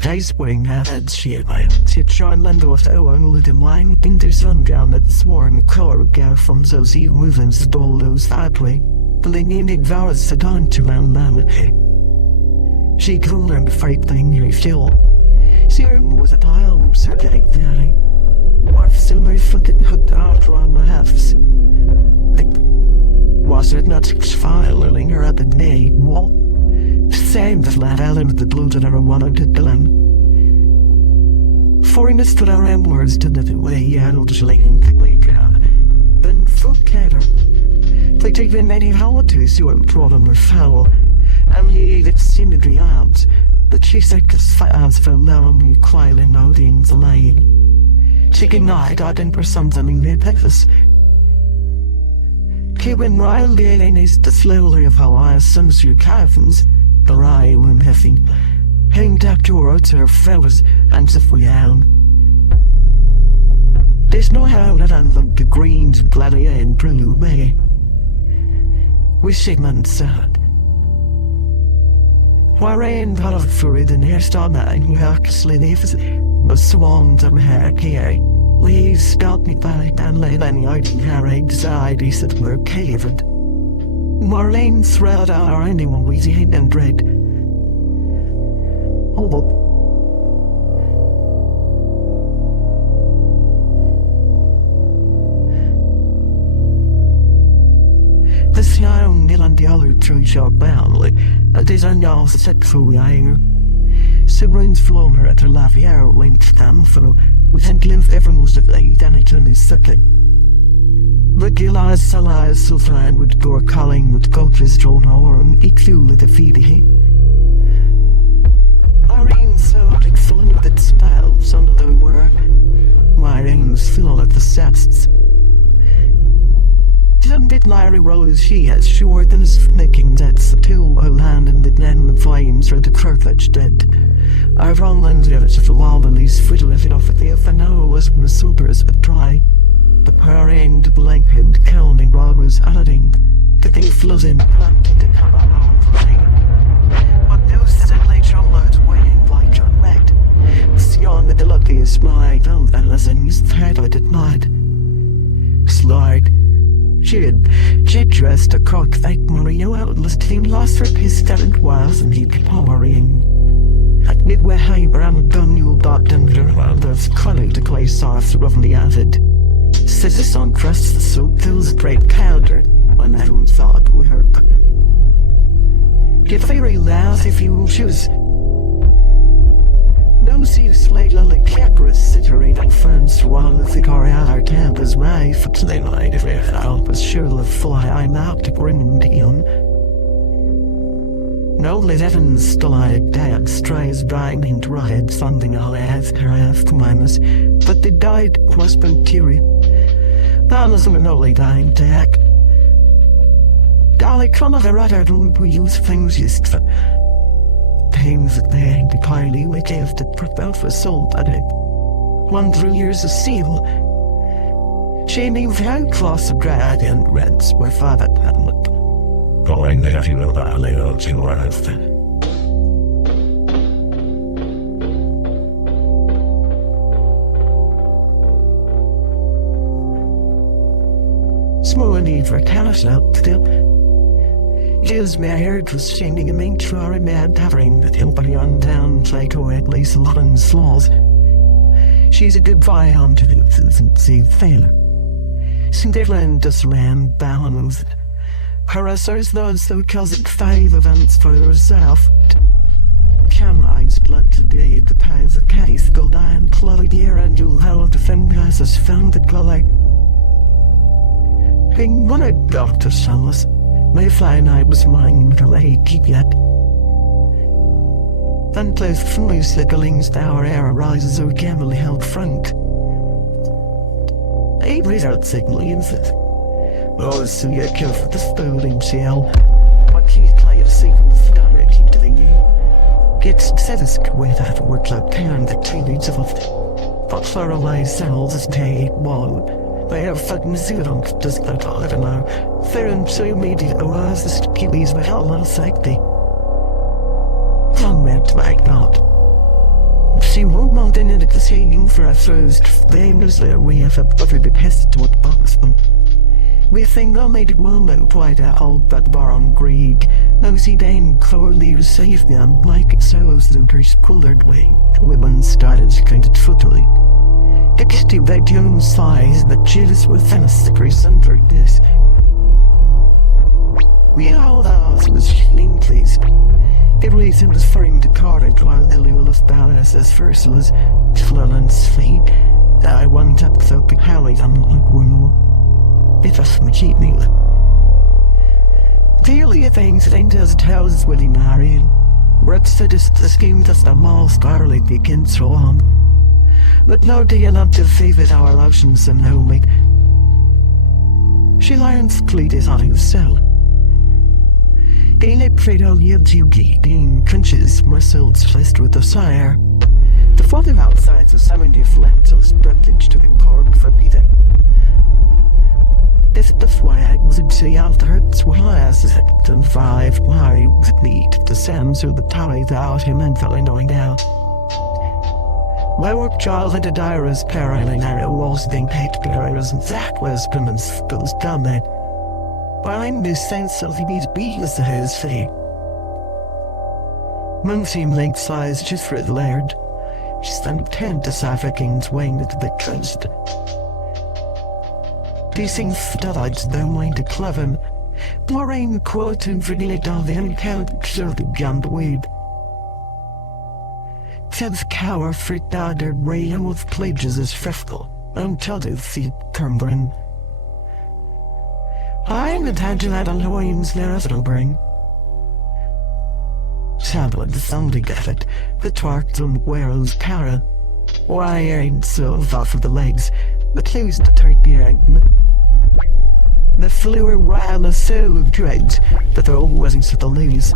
Dice wing had she John Lando was only the line into sundown at the sworn car gal from those movements the those that way. But they needed vows to dawn to round lamity. She could learn the fight thing nearly still. Serum was a tile, so like that. What still my fucking hooked out around my halves. Was it not filing her at the nay wall? Same the flat element that blew that I wanted to kill him. Foreigners to our ramblers to the way and slaying then folk cater. They take the many holidays to improve them or foul, and he that seemed to arms, but she said cause fires for long quietly noting the lane. Chicken night I didn't for something in their purpose. Keeping wildly is the slowly of how I sons your caverns. The rye when heavy, hanged up to her outer fellows and if we out. There's no how that on them the greens, bloody and blue way. We Sigmund said. Why rain out for it in hairstyle and we actually leaves the swans of hair here. We spelt me by and lay any out in her anxieties that were caved. Marlene thread our anyone we hate and dread. Oh, the sound nil on the other tree shot boundly, a design y'all set through the air. Siblings flown her at her lavier linked down through, with hand glimpse everyone's the thing, then it turned his second. The Gillies Salai Sultan would go calling with coaches drawn over and equally defeated he. Irene so excellent that spells under the word. My rings fill at the sests. Splendid Larry Rose, she has sure than his making that's the two o land and the then the flames red the curtilage dead. Our Roland village of the Lawley's foot lifted off at the FNO was when the supers would try. The power end blanket counting robbers adding. The thing flows in planted to come along plane. But no suddenly troubled waiting like John Red. Sion the luckiest my found and lessons head I did not. Slide. She dressed a cock like Mario outlisting lost her piss and was and he'd powering. At midway high brown gun you dot and around the collie to clay sauce roughly added. Says the sun crusts the soup fills a great calder when everyone thought we heard. Get very loud if you choose. No see slate like capras situate on ferns while the car tab is my for today night if it help us sure the fly I'm out to bring down. No lit Evans still I dad strays dying in dried something I'll ask her after minus, but they died was bacteria. That was an only dying tag. Dolly come of a rather we use things used for things that they the kindly we gave to put out for sold at it. 1 years of seal. She knew how close of drag and reds were father and look. Going there, you know, that later, you know, I think. Small need for a callous out still. Jill's married was standing a main trolley man tavering with nobody on down Plato at least a lot in slaws. She's a good vie on to the see failure. Cinderland does land balance. Harassers those so calls it 5 events for herself. Cameline's blood today, the pies of case go down, Chloe dear, and you'll have the thing has found the Chloe. King wanted Dr. Salas. Mayfly night was mine till I keep yet. Then close from me slicklings our air rises or gamely held front. I without signalings it. Oh, so you kill for the stolen shell. What key play a single star keep to the year. Gets satisfied with that work like turn the teenage of it. But for a way cells is take one. They have fucking zero just that I don't know. Fair and so media oasis keep these with hell on safety. Long went back not. She won't mount in it the singing for a first famous we have a buttered pest to what box them. We think I made it well known quite a hold that bar on Greek. No see Dane clearly saved them like so as the grease colored way. Women started kind of truthfully. Except they tune size that chills with the grease under this. We all ours was clean pleased. It was in the frame to carded while Lily will have balance as first was Florence feet. I went up so big Harry on like woo. It was my cheap meal. Clearly a thing that ain't as tells Willie marrying. Red said the scheme does the mall scarlet begins so on. But no deal not to favor our options and no mate. She lions cleat on himself. Gain a Plato yields you Dean crunches muscles placed with the sire. The father outside the 70 flexos privilege to the cork for Peter. If the flag was in the altars, why as it and 5 why was it need to send through the tower without him and fell knowing down. My work child had a diarist parallel narrow walls being paid barriers and Zach was women's goes down there. While I'm this sense of the bees to his fee. Moon seemed length size just for the laird. She stand 10 to Saffaking's wing at the closed. These things studied don't mind to cleven. Boring quote and really down the uncount sure the gun weed. Ted's cower freaked out their rail with plages as fresco. Until they see Cumbrin. I'm attaching that on Hawaiians there as it'll bring. Sadly, the sounding at it, the twarks and wearers cara. Why ain't so far for the legs, but lose the third behind. The flew around the so dread that there always at the lose.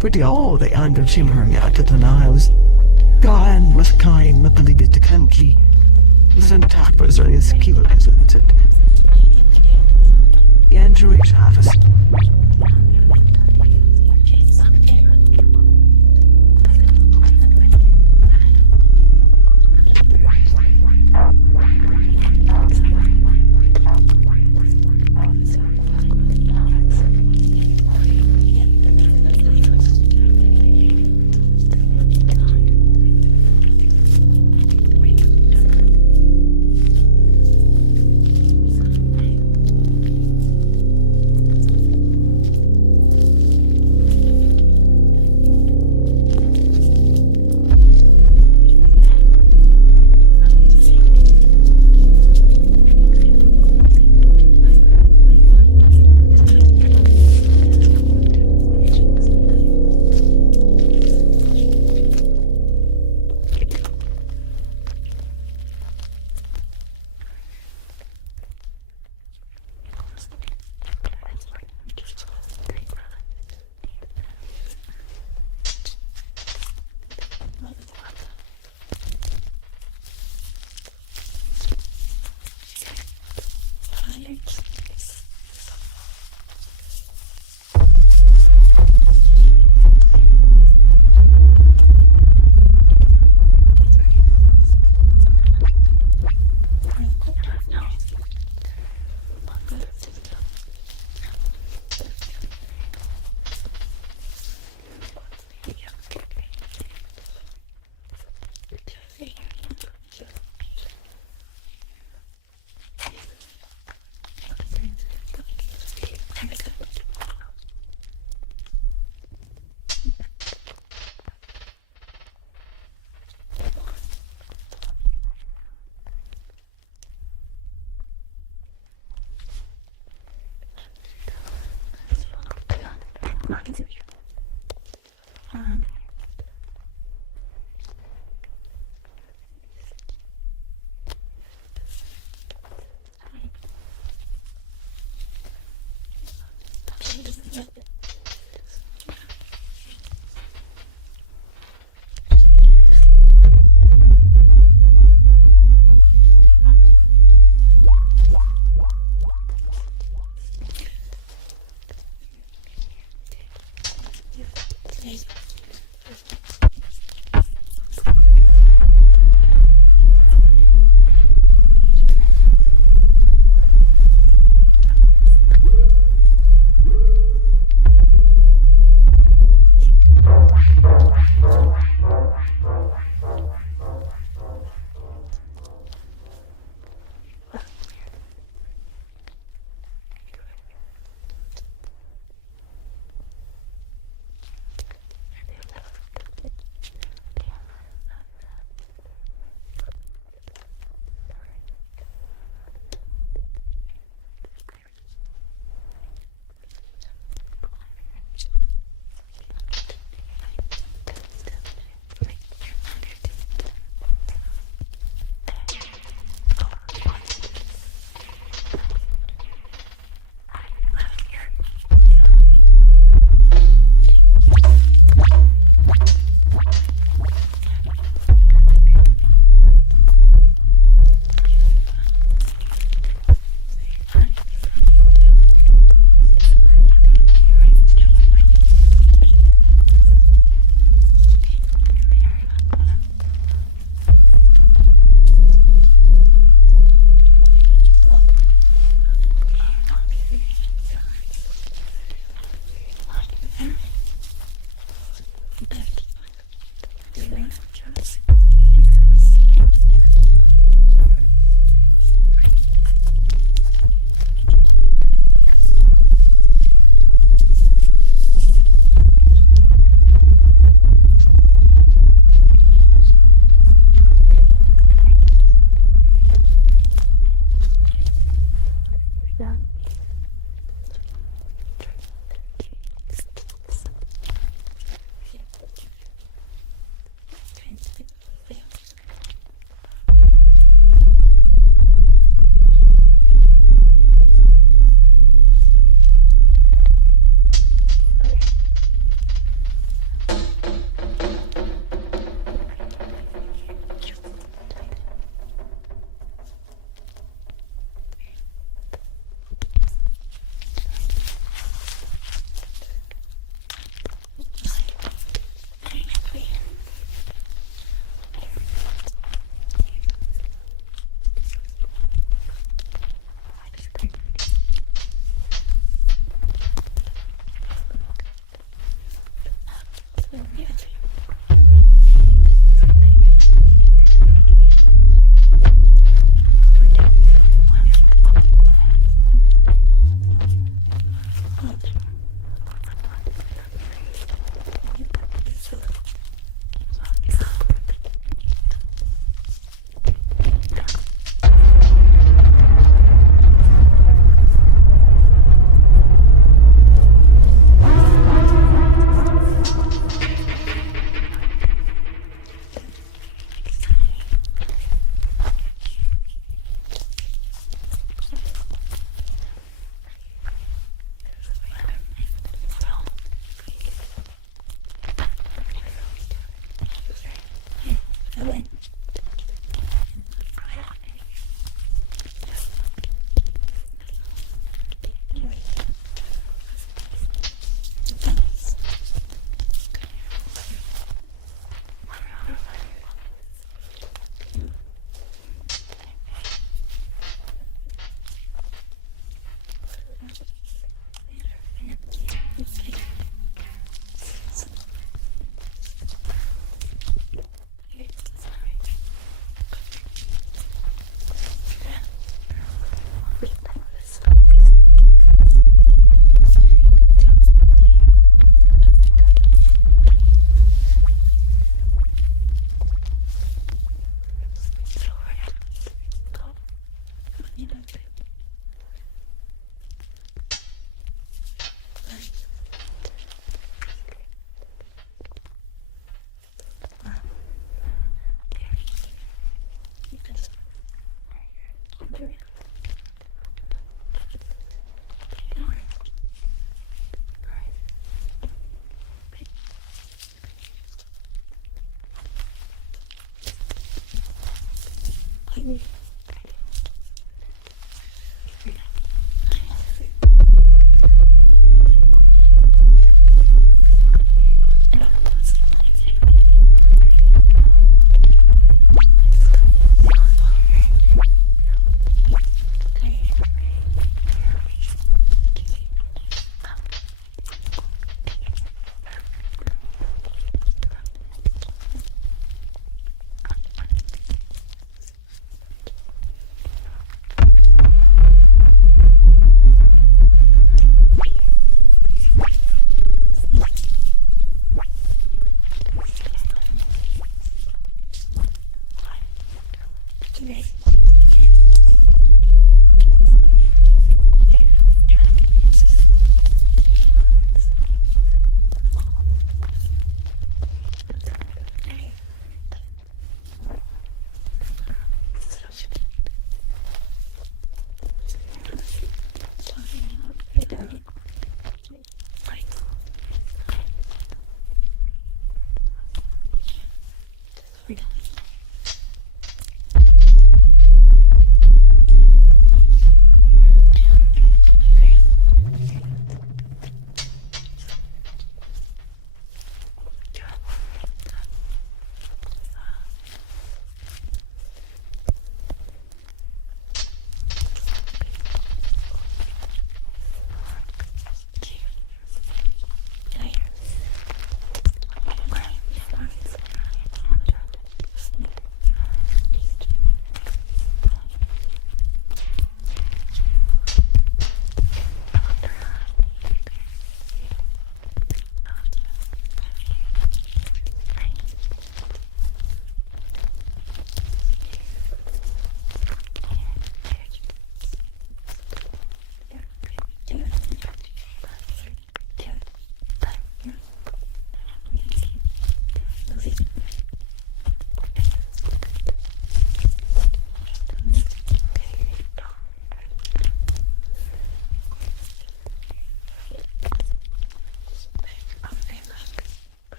Pretty all the under shimmering out of the Niles. Gone with kind of believe it to country. The tappers are as cute as it. The Andrew Travis.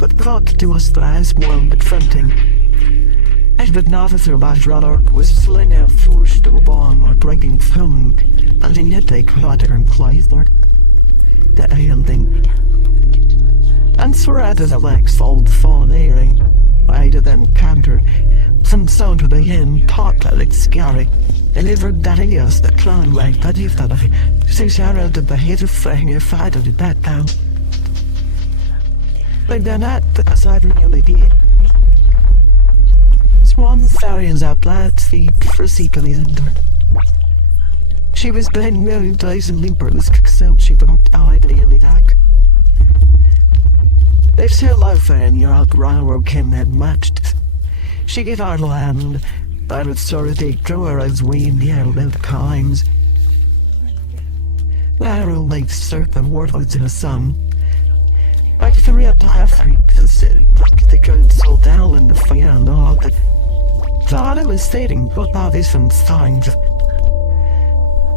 But thought to us the last one confronting. As the officer by Rodder was slain out forced to a bomb or breaking phone, and in yet they caught her in place, Lord. That ending. And so rather the legs fold fall airing, wider than counter, some sound of the end talk that it's scary. Delivered that yes, the clown way, that if that I say Sarah the behavior thing if I did that down. But then at the side really did. Swan Tharian's out lad's feet for seeking his under. She was been million days and limperless so she walked out daily back. They've still love her and your out railroad came that matched. She gave our land, but with sorrow they throw her as we in the air about times. Arrow like serpent worthless in the sun. Like the real diaphragm city, the good soul down in the fire and all that. Thought I was stating, but now this from signs.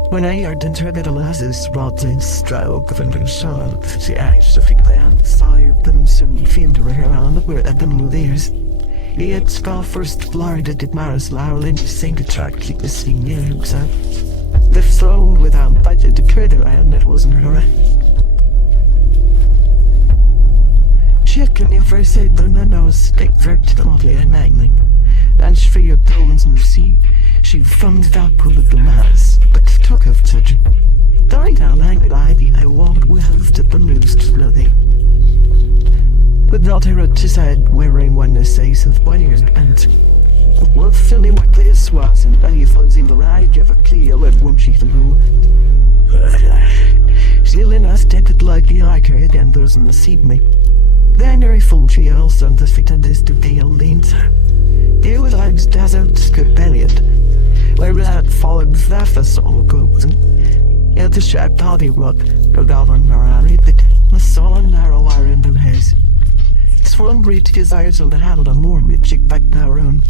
When I heard interpret Eliza's rods in stroke of an son, the eyes of the land, sire, them soon famed to her on the word at them theirs. He had spell first blinded did Maris Laurel and he sang the track, keep the singing, so. The throne without budget to credit and it wasn't her. She can never say the nose stick to the lovely and nightly. And she figured tones in the sea. She thumbed up with the mass, but took of such. During our languid I walked with the loosed flooding. With not a root to side wearing one the says of wires and wolf filling what clear swats and belly falls in the ride of a clear with whom she flew. Still in us dead like the arcade and those in the seat me. Then very full she also the feet and this to be a leans. Here was Ives desert scabellied, where that followed the soul goes and yet the sharp body rock, no doubt on Ferrari, but the solid narrow iron in his. Swung great desires of the handle and more magic back their own.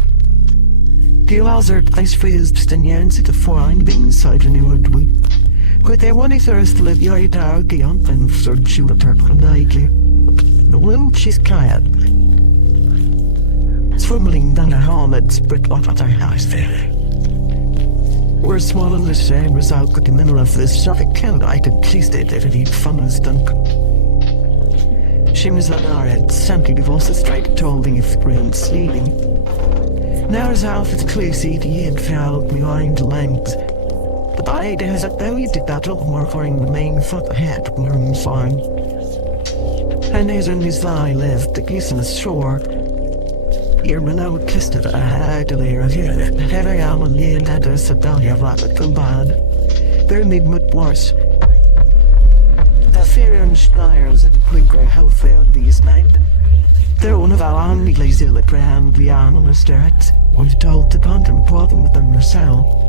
The Lazard ice freezed and yearns at the foreign being inside the new woodway. Could they want a thirst to live your dog beyond and third shoot at her nightly? The wind she's tired. Swimming down a hall and spread off at our house there. We're small in the same result with the middle of this Suffolk County. I could please it if it fun as dunk. She was on our head, simply divorced the straight tolding if room sleeping. Now as half it's clear see the head fell behind the legs. But I there's a belly did that little more for the main foot ahead room fine. And there's in his eye left the geese on the shore. Here when I would kissed it, I had to lay her here. Every hour and year that there's a belly of rabbit from bad. There made much worse. The fear and schneers and quick grey health there these night. They're one of our only lazy the ground beyond on the stairs. Was told to contemplate them within herself.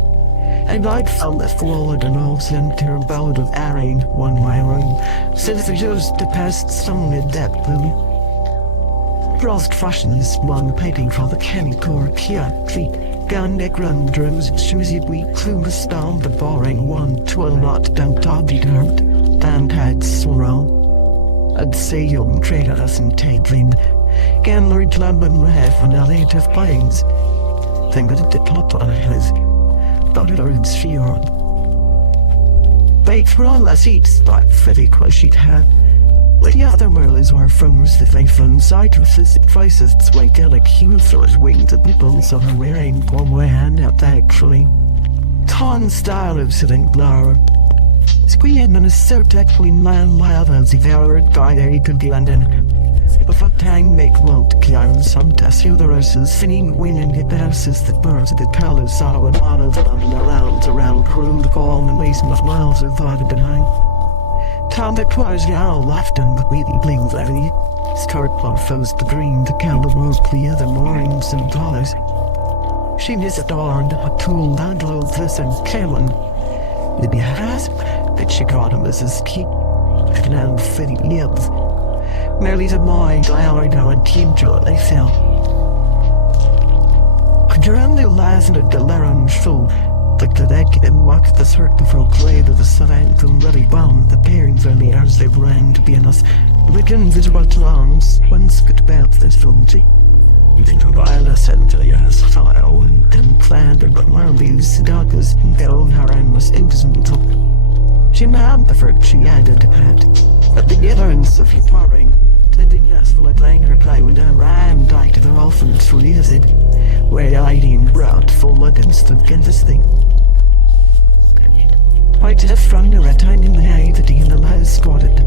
And I'd found that forward and all sent to her bout of airing one way room, since they just the past some in depth blue. Frost fashions one painting from the canny core kia feet, down neck run drums, shoesy weak clue down the boring one, 12 not down top determined, and had sorrow. I'd say young traders and tightling. Gan Lord Club and Rev and a late of pines. Think that the plot on his. Thought it was fear. Bait for all the seats, but very she'd had. With the other merlins were from the faithful and citruses, prices, swagelic heels through his wings and nipples of her wearing one way hand out actually. Ton style of sitting flower. Squealing in a so technically man wild as he devoured by a good London. But for time make won't climb some test the roses, singing winning the dances that burns the colors saw and models around crude calm and wasting of miles of thought behind. Tom that was now laughing but really blings levity. Start plot foes the green, the candle rose clear, the moorings and dollars. She misadorned a tool and loads this and Cameron. The behasp that she got him as his key. And fitting lips. Merely the mind I now and team joy they fell. During the last of the Laran show, like the deck and walked the circle for clay to the savant and ready bound the parents early as they ran to be in us. Like invisible tongues, once could about this filmity. Into wireless and to your style and then planned but one of these darkers and their own haran was innocent. She named the first she added to that. But the gatherings of your parring, tending yes for like laying her plywood and ran died to their orphans through the acid, where hiding brought full against this thing. Right to the front of a tiny naivety in the last spotted.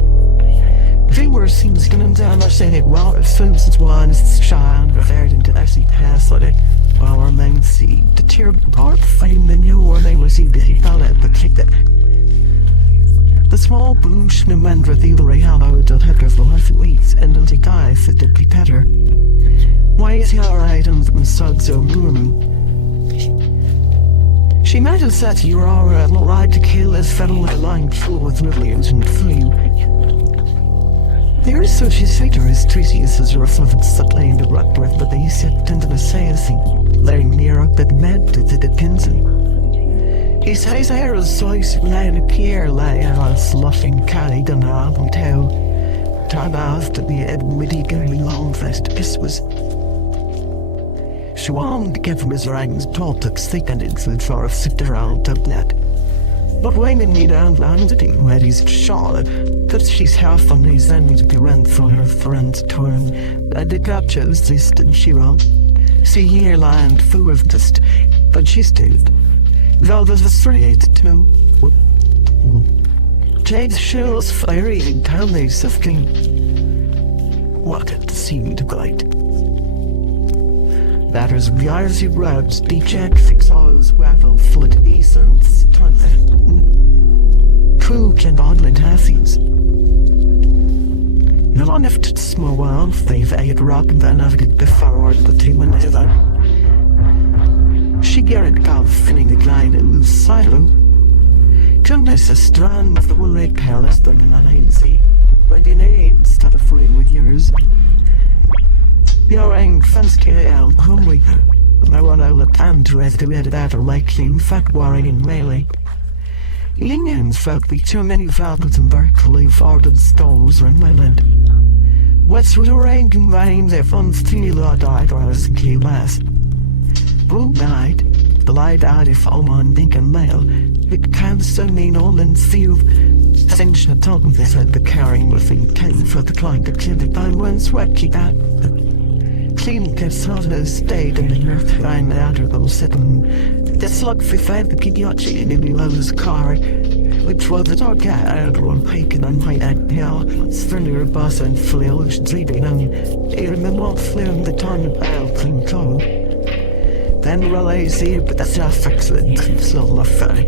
They were seen skinning down or saying it well as soon as one is shine referred into the sea pass like it. Our men see the tear part fame and you or they will see the he fell at the kick that. The small bush no mandra the real out of header for half weeks and until guy fit it be better. Why is he alright and suds so moon? She might have said you were alright to kill this fellow lying full with millions and flew. There is so she said to his Tracy's as a reflected subtly in the rock breath, but they said into the saying, laying near up that med to the Dickinson. He says there is size lying a pier lying on sloughing carried on our hotel. Time after the Edwiddy going long fest, this was. She wanted to give him his rings, taught to stick and it's the floor of sit around the net. But when in need and landed where he's Charlotte, that she's half on his end to be rent for her friend's turn, and the captures this and she wrote. See here land full of dust, but she stayed. Though there's a straight too. Jade's shells fiery and townies of king. What it seemed to glide. That is the eyes he rubs, the jack fix all his waffle foot easterns, turn there. True can oddly tassies. No one if to small well, they've ate rock and then I've get before the team and heaven. She garrett golf finning the glide in the silo. Goodness, a strand of the woolly palace than an uneasy. When the name started free with yours. Your ang fence out homely. I want to look and to estimate that or likely fat warring in melee. Indians felt be too many falcons in Berkeley for the stones in my land. Westwood rain combined their funds to died or as key last. Blue night, the light out of home on Lincoln Mail, it can't so mean all in field. Since the top of this had the carrying with intent for the client to clear the time when sweat keep out. Clean kept out of the state and the earth behind out of those sitting. The slug for five the Kiyochi in the lowest car, which was the dark out one hiking on my hill, sterner bus and flail, sleeping on. I remember flew the time about clean cold. Then realize the but that's not excellent, so affair.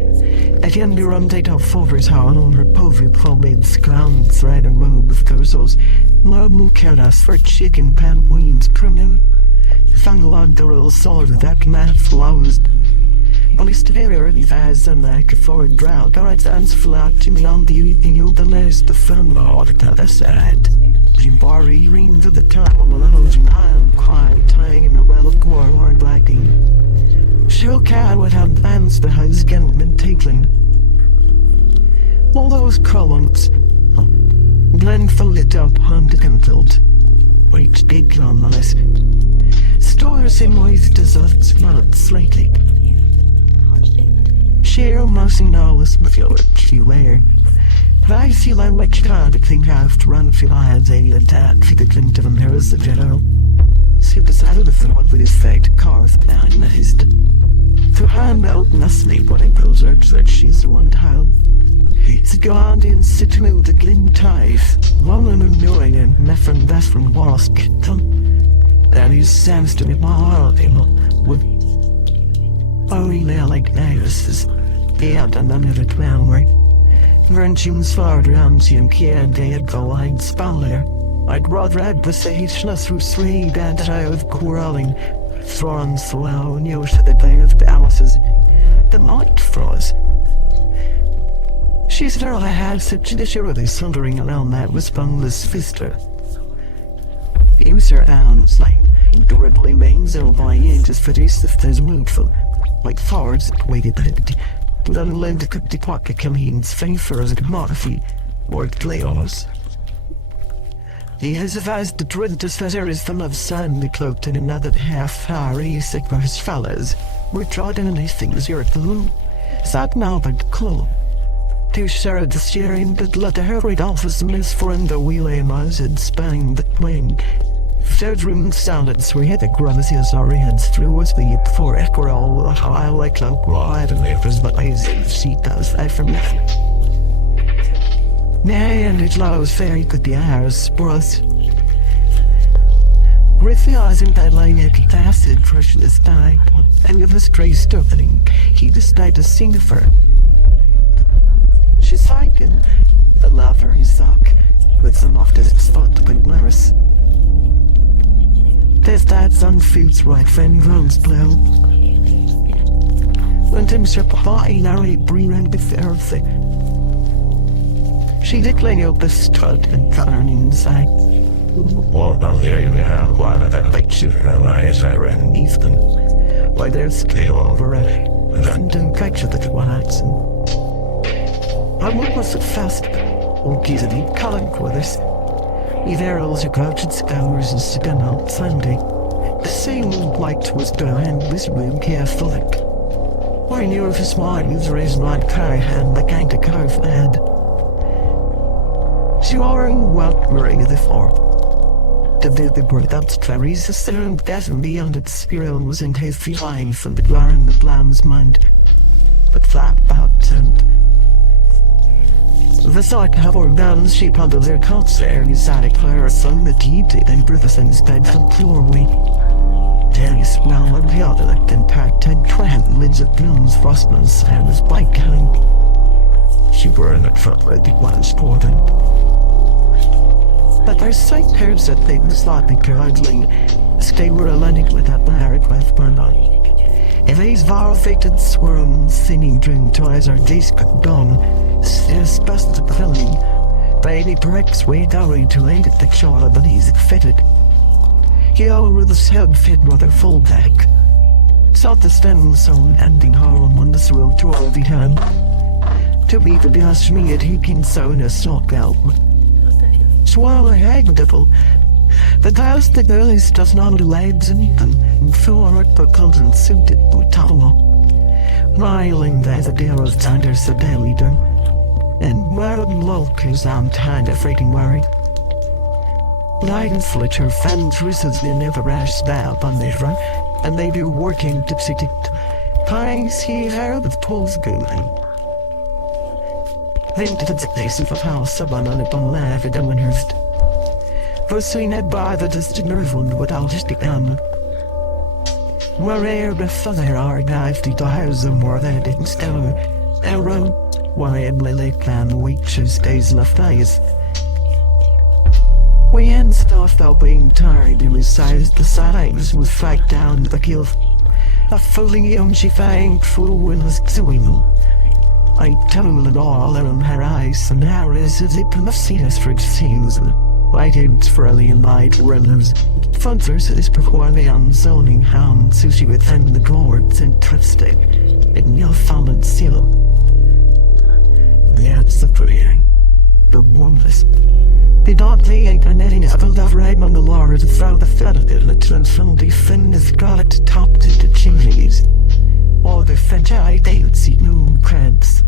At the end of the date of Fover's house on her povey pomade scrown thread and robe with torsos, no careless for chicken pan wings premium. Found along the roll sword that man flowers. Police very early fast and like a forward drought. Alright, sounds flat to me on the evening you the last the fun or the other side. Jimbari ring to the top of a lounge and I am quiet, tying in a well of gore or blacking. She'll cat would have bands the house again been taken. All those columns. blindfolded up on the confield. Wait big on the list. Stores in moist deserts blood slightly. She almost knows the feel she wear. I see like which kind of thing have to run for lions and that for the Clinton and there is the general. She decided to one with his fate cars down the hist. To hand out Nestle when it goes up that she's the one child. He's gone in situ the glint ties, one and knowing and nephron best from Washington. And he sends to me my heart with only like Navis. Yeah, and another 12 right. Virgin's far around you and can't go I'd spell there. I'd rather have the sage through sleep and I was quarreling. Thrown slow news to the day of balances. The might froze. She said I had such a surely thundering around that was bungless fister. He was her arms like durably mains over my inches for this if there's woundful. Like forwards waited at it. But unlimited could depart the Killian's favor as a commodity or playoffs. He has advised the dreaded feather is full of sand cloaked in another half-hour sick by his fellows. We're trodden in his things here at the loo. Sat now by the club. To share the steering that let the hurried office miss for in the wheelie muzzed spanning the wing. Third room sounded so we had the grumsiest our heads through us the before equal how I like cloak wide and left but lazy she does that for me. Nay, and it lows fairy could the hours spurs. Realizing that like acid freshness died, and with a stray stopping, he decided to sing for her. She sighed in the lover he suck, with some of the spot but glaris. There's that sun foods right friend runs blow. When Tim ship body Larry breathing before the she declared up the stud and turn inside. Well, down there you have one of that big shooter eyes I ran beneath them. Why there's Tail over it. and don't catch the twats and I was so fast. Oh, geez, I need Colin Quithers. We've arrows who crouched scours and sticking out Sunday. The same light was behind this room carefully. I knew if his mind was raised my car hand the kind of carve head. She wearing what wearing the form. The baby bird up fairies the serum doesn't beyond its spiral was in his feline from the glaring the bland's mind. But flat about and the sight of our balance sheep under their coats there and sat a clear sun that heated and breathed instead from doorway. There you smell of the other like and packed and tramp lids of blooms frostman's and his bike hang. She burned it front with the one sporting. But their sight hears that they was slightly curdling, as they were aligning with that married with Bernard. If these vile-fated swarms singing dream toys are these cut down, there's best to filling. Baby bricks way down to late at the shore but he's fitted. He over the head fit with a full deck. Sought the stem zone ending home on this road to all the time. To be the best me at he can sew in a sock out. Swallow hag devil. The house the girlies does not do legs and forward but comes and suited with towel. Riling there the dearest under the daily done. And Merlin Lulk is tired of freaking worried. Lion Fletcher fans recently never rash that on their run, and they do working tipsy tick. Pines he heard of Paul's going. Then to the place of a house upon a lip on laugh at them and hurst. Was seen it by the distant nerve without his down. Where the father are dived to house them more than it didn't stone. Arrow, why in Lily Clan weeks days left eyes. We end stuff though being tired and resized the sides with fight down the kill. A fooling young she fang through in his doing. I tell it all in her eyes and how is it the scenes for it seems. Lighted for alien light runners. Funters is performing on zoning hound sushi within the gourds and tripstick. In your fallen seal. That's the pretty, the warmest. The dog they ain't an any of the right on the Lord throw the federal and from the fin is got top to the chimneys. All the French I don't see no cramps.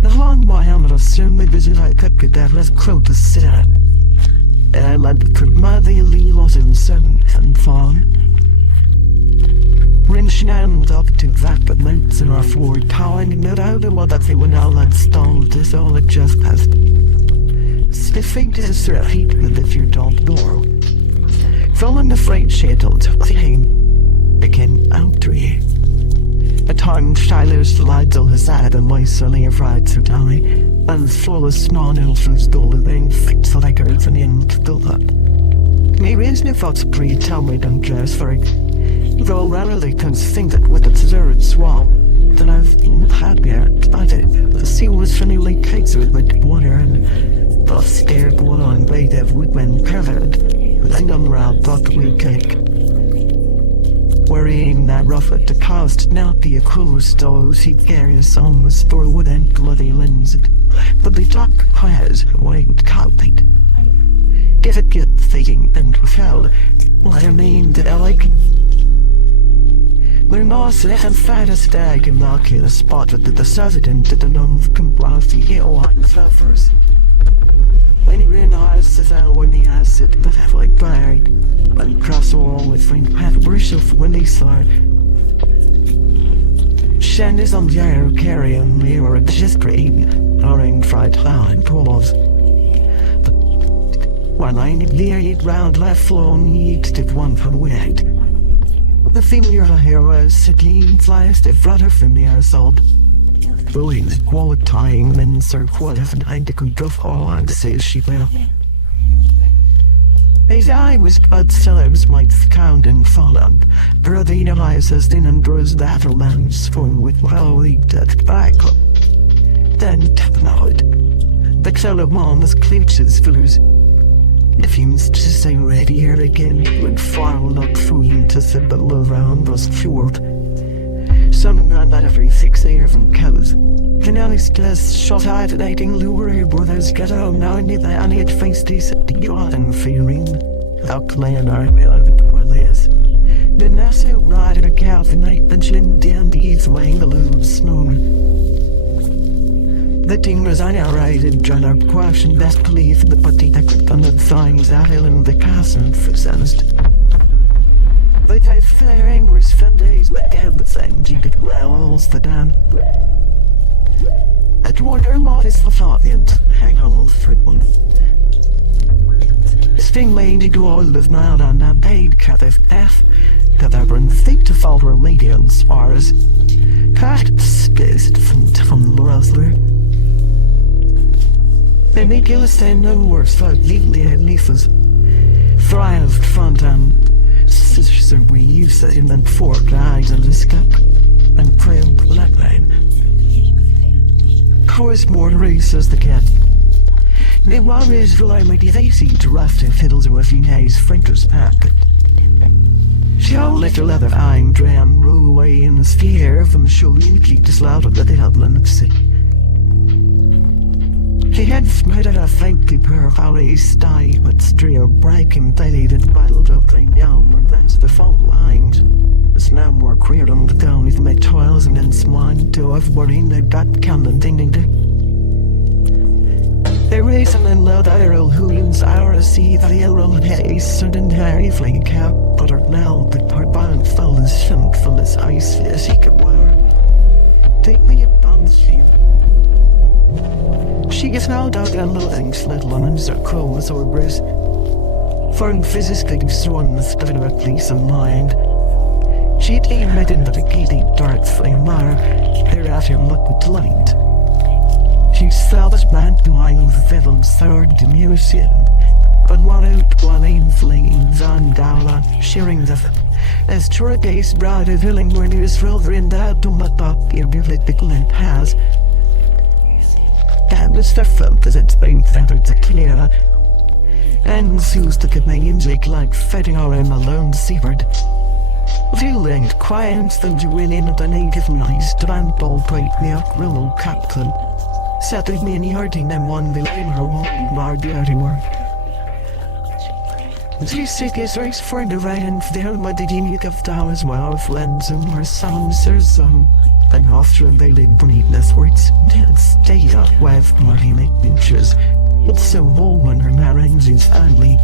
The long Mohammed assumed the visit I could get that less crow to sit at. And let the mother Lee was in son and fawn. Rinschnand up to that but notes in our floor tower and no doubt what that they were now like stalled this all it just passed. Stiffing to the heat with the fear dog door. Filling the freight shuttle to the hame became outry. A time Shiler's lights on his side and my sunny fried to die, and full of snow and fruits dollar thing fixed like earth and in to do that. Maybe it's no thoughts pre tell me don't dress for it. Though rarely can think that with its third swamp, that I've been happier about it. The sea was finally caked with water and the stared one on blade of woodwind covered with an unwrapped buckwheat cake. Worrying that rough at the cost, now the accused those he carries on the store wood and bloody lens. But the doc has white carpet. Give it get thinking and withheld. What I mean that I like. We're not and find a stag and knock in a spot with the sergeant to the non-compliance hill on the surfers. When he realizes that when the acid but have like buried and cross all with friend path worship when they start. Shen is on the air carrying me or just green or in fried cloud pools. But when I need near it round left floor needs to one for weight. The female hero is sitting flies the brother from the assault. Bowing qualifying men sir qualified to control all and says she will. His eye was but celebs might count and fallen. Brodina eyes as thin and draws that lens form with well that back. Then tapnod. The celebon is clinches fillers. The fumes to say ready here again when far not food to the below round was fjord. Some ran that every 6 years and cows. Finale does shot alternating lure brothers get on now and the annual face these at the yard and fearing. Outland army of the toilets. The Nassau ride a cow the night the gin down the east weighing the loose snow. The team was outrighted John up question best belief the putty that could on the things out in the castle for sentenced. But I flaring was fun days but everything you could wells the dam. At water modest for thought hang on for one. Sting lady do all of mild on that paid cut of death. That I run thick to falter lady on spars. Cut spaced from Rosler. They make you stand no worse for legally and leafers. Thrived front and sister we use it in the fork eyes and the scup and cramp black line. Course more race as the cat. They worries rely my easy to raft and fiddles with Finay's Franker's packet. She'll let her leather iron dram roll away in the sphere from Sholin to slaughter the Dublin of sea. She had smeared a faintly per hourly stye, but streer breaking bellied and battled up the young or that's the fault lines. It's now more queer on the town with my toils and then swine to avoiding the gut cannon ding ding ding. The reason and loud Earl Hoolians our see the yellow haze and Harry fling cap, but are now the part-bound fellas shameful as ice fish he could wear. Take me a bounce you. She gets now out and loading little on her clothes or breast. Foreign physically swans directly some mind. She'd met into the giddy dark flame mire, thereafter looked light. She saw this man to eye of villains third to musician, but what out while aim flames on down sharing the as Turgay's bride of willing when he was rather in that to let up your biblical and has. That was the felt as it's been feathered to clear, and Sue's the music like fetting her in the lone seaward. Feeling quiet than you win in the native noise to land ball break near Grillo Captain. Saturday many hurting them one the later one more dirty work. The sick is race for the right and there by the genius of towers well lends or sounds or some. And after they live beneath the thwarts, dead stay up with money make inches. It's so old when her marriage is family.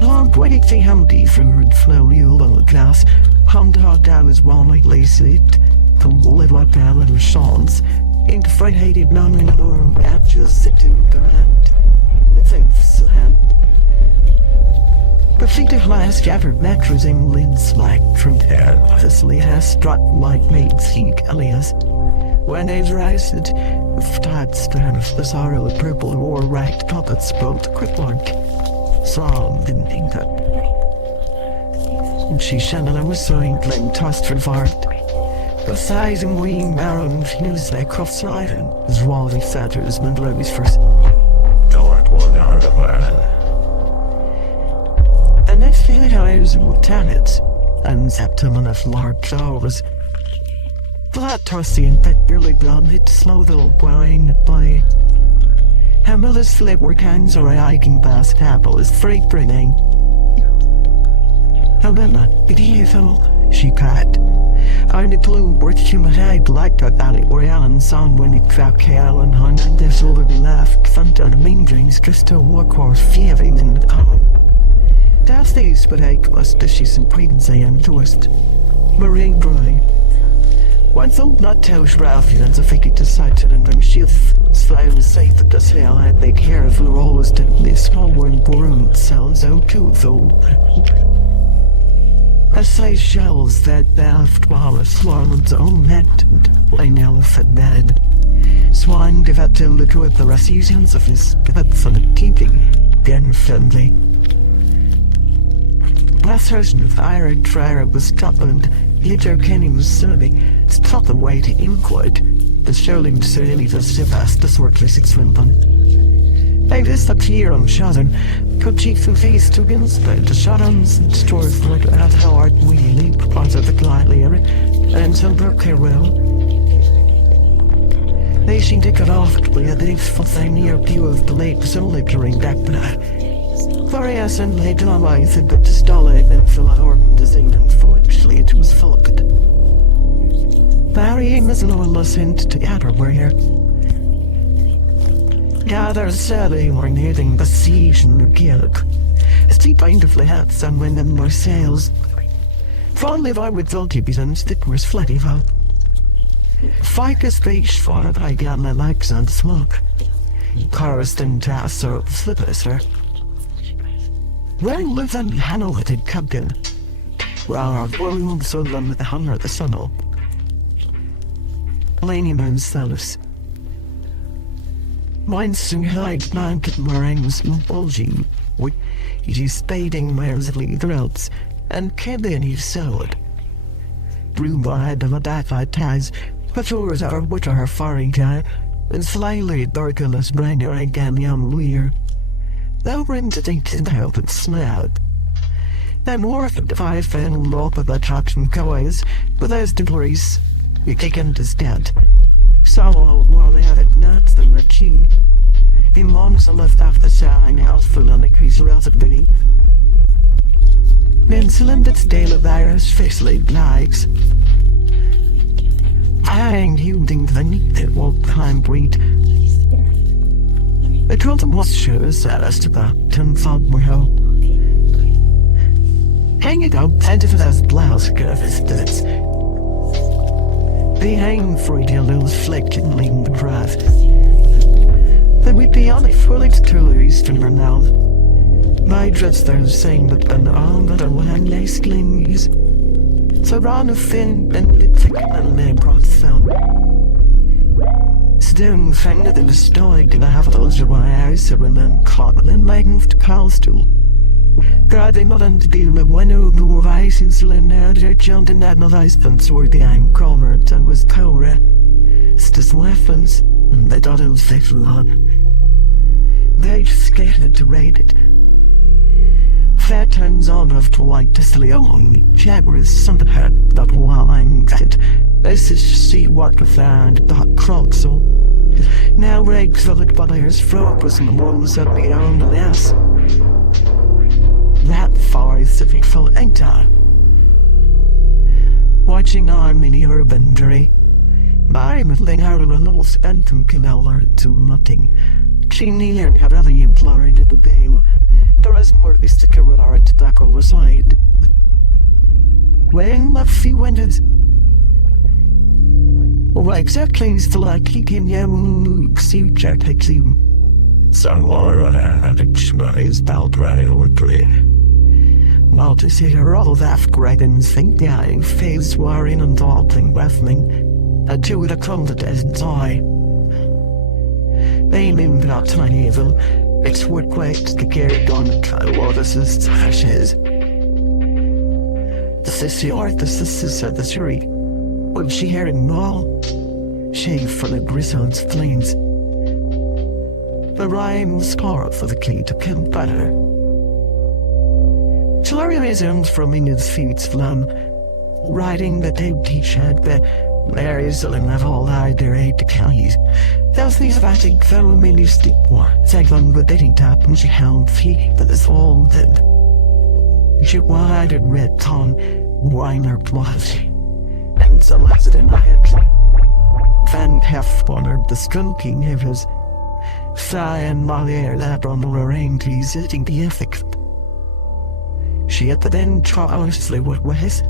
Long wait the empty fruit flow you little glass. Hummed hard down as one like lacy it. The little up down little shawns. Ain't fright hated none in the world. At just sit to the hand. It's a slam. The feet of last shattered mattress in lids like from there. Obviously has struck like maids heat Elias. When they rise it, tied strands, the sorrow of purple war racked puppets spoke quick like. Song didn't think that. She shannon and was sewing glen tossed for fart. The size and wing marrow infused like croft sliding. As wally fetters and levies first. Don't want out of that. And I feel how I was with tannets, and septum of large flowers. Flat tossy and pet barely blonde, it slow though wine by. Hamilla's flip work hands or a hiking past apple is freight bringing. Hamilla, did you though? She cried. I need blue worth human head like that alley where Alan song when he trapped Kale and Hunt and this over the left front of the main dreams just to walk or fearing in the common. That's these but I was the she's in pregnancy and toast. Marie Dry. One thought not tell Ralph and the figure decided and when she slowly safe that the hell I make care of her always did this small one broom sounds so too though. I say shells that daft while a swarm's own net and plain elephant bed. Swine developed to look with the seasons of his pets on the keeping, again friendly. Last version of Iron Trier was Scotland, Litter Kenny was Sunday, stop the way to inquire. The Sherling Sirili the Sivas, the Swartless Swimpan. I just up here on Shazan, could cheek through face to inspect the Shadams and stores like at how art we leap parts of the gladly and some broke her well. They seem to cut off with a for thing near view of the lake solely during that blood. Various and late on life and but to stall it and fill out organ design and full actually it was fucked. Varying as an oilless hint to gather where gather sadly or needing the siege and the gilk. A steep bountifully hats and when them were sails. Fondly I would thought you and stick was flatty vow. Ficus beach for it I got my legs on smoke. Cars and tass or flippers her. Well live and Hannah it had come in. Our world so them with the hunger of the sun. Laney Moon's Salus. Mine soon hide blanket meringues and bulging. It is spading mares leather else, and Kevin he sewed. Brew by the Madafi ties, patrols are which are faring guy, and slyly darkless brainer again young weir. Thou rings it ain't in help and smelled. Then north of the 5 and lock of the attraction goes, but there's the police. You take him to stand. So while they had it nuts than the king. In months I left after selling house full on the crease relatively. Then Slimdit's Dale of Virus facely likes. I ain't holding the need that won't climb breed. I told them what shows that us about 10,000 more help. Hang it up, and if it has blouse curve is this. They hang for a little flick and lean the drive. Then we'd be on a full exteriors from her now. My dress there saying that an arm that a one lace slings. So ran a fin and it thick and they brought sound. Stone fanged in the stoic and I have those of my eyes so when I'm caught and maiden to Carlstool. God, they not unto me when the vice in Slender jumped in that no ice and swore behind covered and was cowra. Stis weapons, and they thought it was faithful on. They just skated to raid it. Fair turns on of to white to Leon, Jaguars something hurt that while I'm dead. This is see what we found, that croc so. Now rags of it buyers focus on the walls of the own less. That far is the fateful enter. Watching on in the urban dray. My middling out of a little spectrum canal to nothing. She near and had other implored the bay. There is more the sticker with our tobacco the side. When the few windows. Oh, exactly, still like keeping you see Jack takes you. Somewhere around the chimney is about right over there. Now to see her all that great and think dying face worrying and daunting wrestling. A two that come to death's eye. They mean not tiny evil. It's what waits to carry on the waters' ashes. The sissy art, the sisters of the jury. Was she hearing all? She for the grizzled flames. The rhyme scar for the key to come better. Gloria resumed from in his feet's flam, riding the empty shed bed. Mary's and have all died their aid to counties. Those these vatic fellow many sleep war. Segling with dating tap and she hound feet that is all dead. She wide and red tongue, wine her blood. And so last in I had Van Hef-Bonner, the skulking heavers. Sigh and Moliere that on the Lorraine trees sitting the ethic. She at the then honestly what was.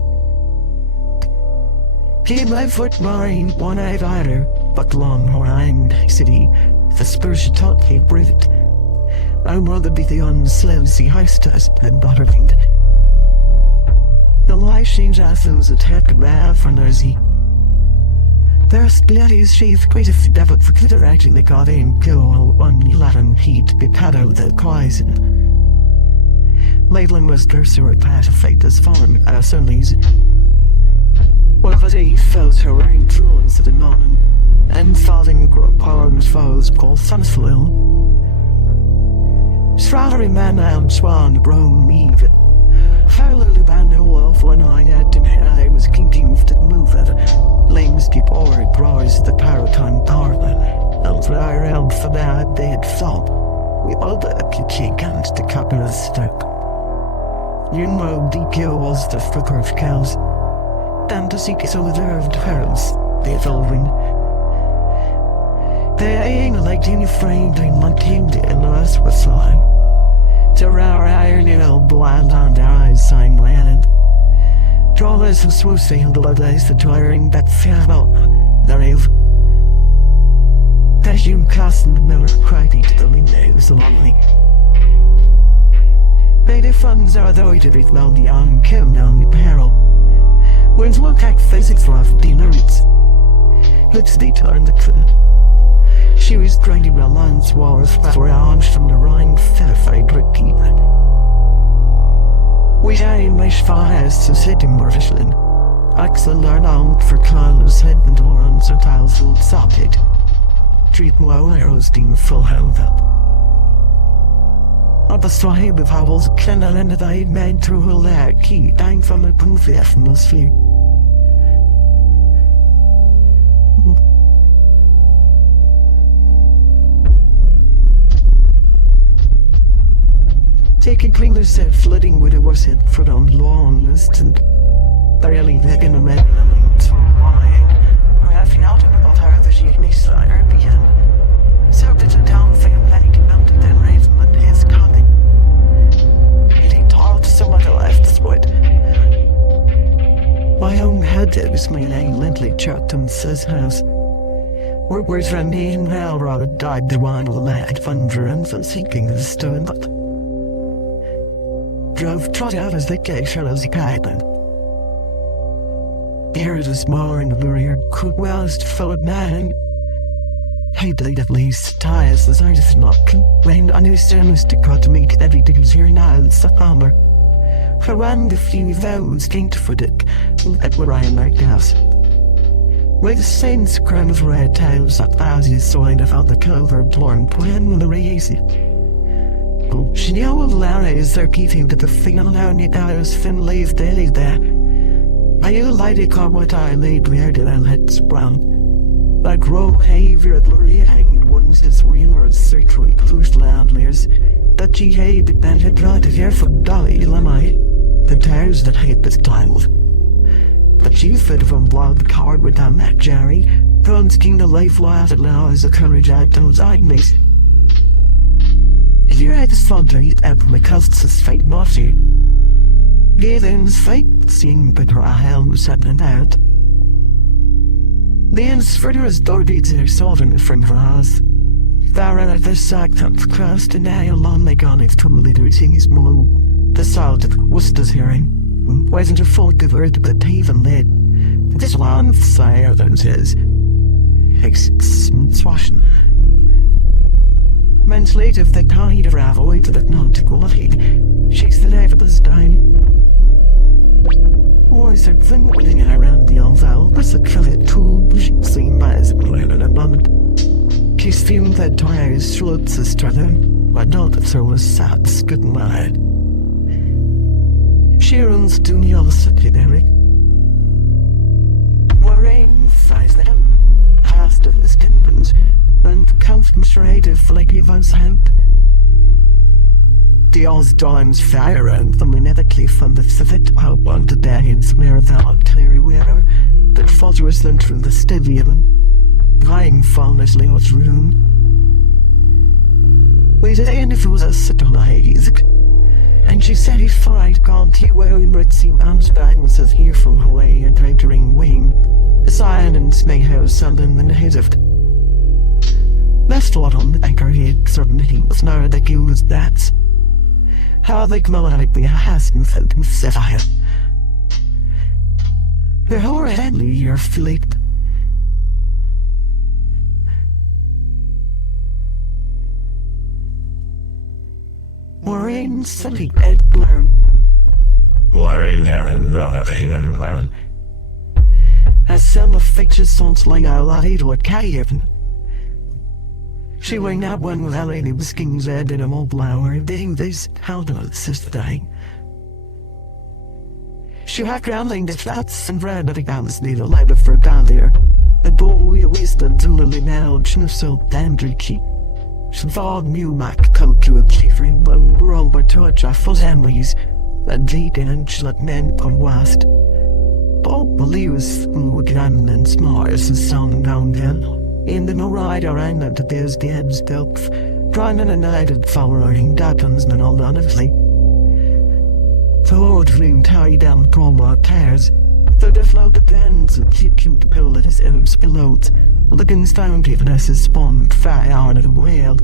Keep my foot mine, one-eyed rider, but long-horned city, the spurs she taught me breathed. I'd rather be the unslavesy hostess than butterwinged. The life change as those attacked bad for Nursey. There's bloodies sheath great if the devil for clitterating they got in kill on Latin heat be paddle the poison. Labeling was nursery a part of fate as farm as only one of us eight felt her wearing drones to the non and falling arms foes called Sunflow. Strawberry man and swan grown leave it. Hallelujah band wolf when I had to I was kinking to move it. Lames keep over grows the paraton darling. And fly around for that they had thought. We all the kitchen guns to cover the stuck. You know DQ was the fucker of cows. Then to seek his observed parents, they following. They ain't like any framed in my team and us was fine. To our iron elbow and their eyes sign land. Drawers who swoosing and blood eyes the tiring that fear about the rave. That you cast and mirror cried to the windows lonely. Baby funds are though to read now the young kill down the peril. When's look at physics love the nerds. Let's turn the curtain. She was grinding her lines walls for arms from the Rhine terrified Ricky. We ain't much fires to sit in Mortislin. Axel learned out for Carlos head and door on so tiles will stop it. Treat more arrows being full held up. Up a swipe of howls, Kendall and I made through her leg, key dying from a proof atmosphere. Taking cleaners said flooding with a was in front on lawn list and barely begging a man to wine. We're having out in about her that she needs to Airbnb. So did a down thing like mounted then Ravenman is coming. He told someone to left this wood. My own head was my name Lindley Charlton's house. Where's Randy and Railroad died the one of the lad thunder and for seeking the stone but drove trot out as they gave fellows a guiding. Here is a small and warrior could wellest full man. He did at least tires as I just not when I knew soonest to cut to meet every day was here now in September. For one the few vows came to foot it at where I am like gas. With the same crown of red tails that thousands soiled about the cover born when the race. She knew Larry is there keeping to the thing alone yet I was fin leave daily there. I you lighted car what I laid where did I let brown. Like raw behavior at Luria hanged ones as real or circular close landlers that she hated and had tried to hear from Dolly Lamai, the towers that hate this child. But she fit from blood card with that Mac Jerry, consking the life lost at now as a courage at those eyes. If you had this fun to eat up my costs fate not you. Given's fate seemed but her helm setting out. The ends further as dirty to their southern from her house. Farron at the sack that crossed an eye along my gun if 2 liters in his below. The salt of Worcester's hearing. Wasn't her fault of earth but even led. This one fire that says swashing. Months later, if they can't have avoided that not to quality, she's the life of the style. Was there thing winning around the envelope was a credit to seen by as in a moment. She's feeling that tires sluts a struggle, but not that there was sad good night. She runs to the other secondary. Warren finds them past of his temples and concentrative like he was hand. The Oz Dimes fire and the minutely from the civet out one to day in smear that clear weather that falters them through the stadium, lying fondness Leo's room. We did end if it was a civilized. And she said he fight gone to where we might see Amsterdam was as here from Hawaii and entering wing. The silence may have something in the head of it. That's what on the anchor head submitting was now that you was that. How they come out the hasn't felt himself I have. The whole handly your fleet. Maureen Sully at Bloom. Larry Aaron, Aaron. As some of features sounds like a lot of Kayevin. She went up one with Ellie was King's Head in a mobile hour, dating this how to assist day. She had grounding the flats and red at the guns near the light of her down there. The boy wisdom to Lily now, so damn tricky. She thought new Mac come to a cleavering when we're all but touch our full families, and lead and she let men come west. Bob believes smooth and smart as the sun down there. In the no ride around that there's the ends delf, driving a night and following Dattons and all honestly. The old dream tied down promo tires, though the float of bands and keeping the pill at his elves below, looking found even as his spawn fire on at a whale,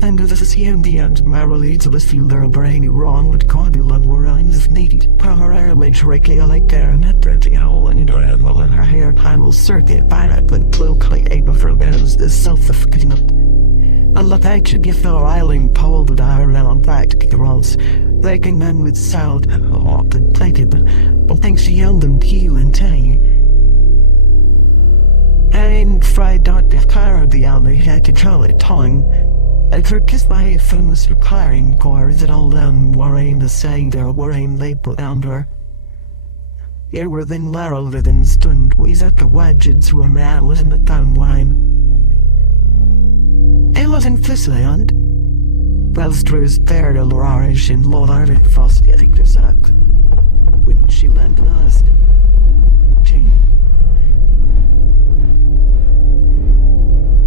and with the CMD and merrily to the feel their brainy wrong with cordula were lines of needed power airwage regular like there and at pretty hole and her animal and her hair panel circuit by that when closely able for girls is self-sufficient. And look at you give the island pole to die around back to the rolls, making men with sound and hot and plated, but thanks to young them heel and tay. And fried out the car of the alley had to tell it tongue. And for kissed by a famous requiring core that all them worrying the saying there worrying they put under. Here were then laurel within stunned ways at the wedges who a man was in the town wine. It was implicitly and Belstrew's fair to Lorarish in Lord Ireland phosphatic resact. When she went last.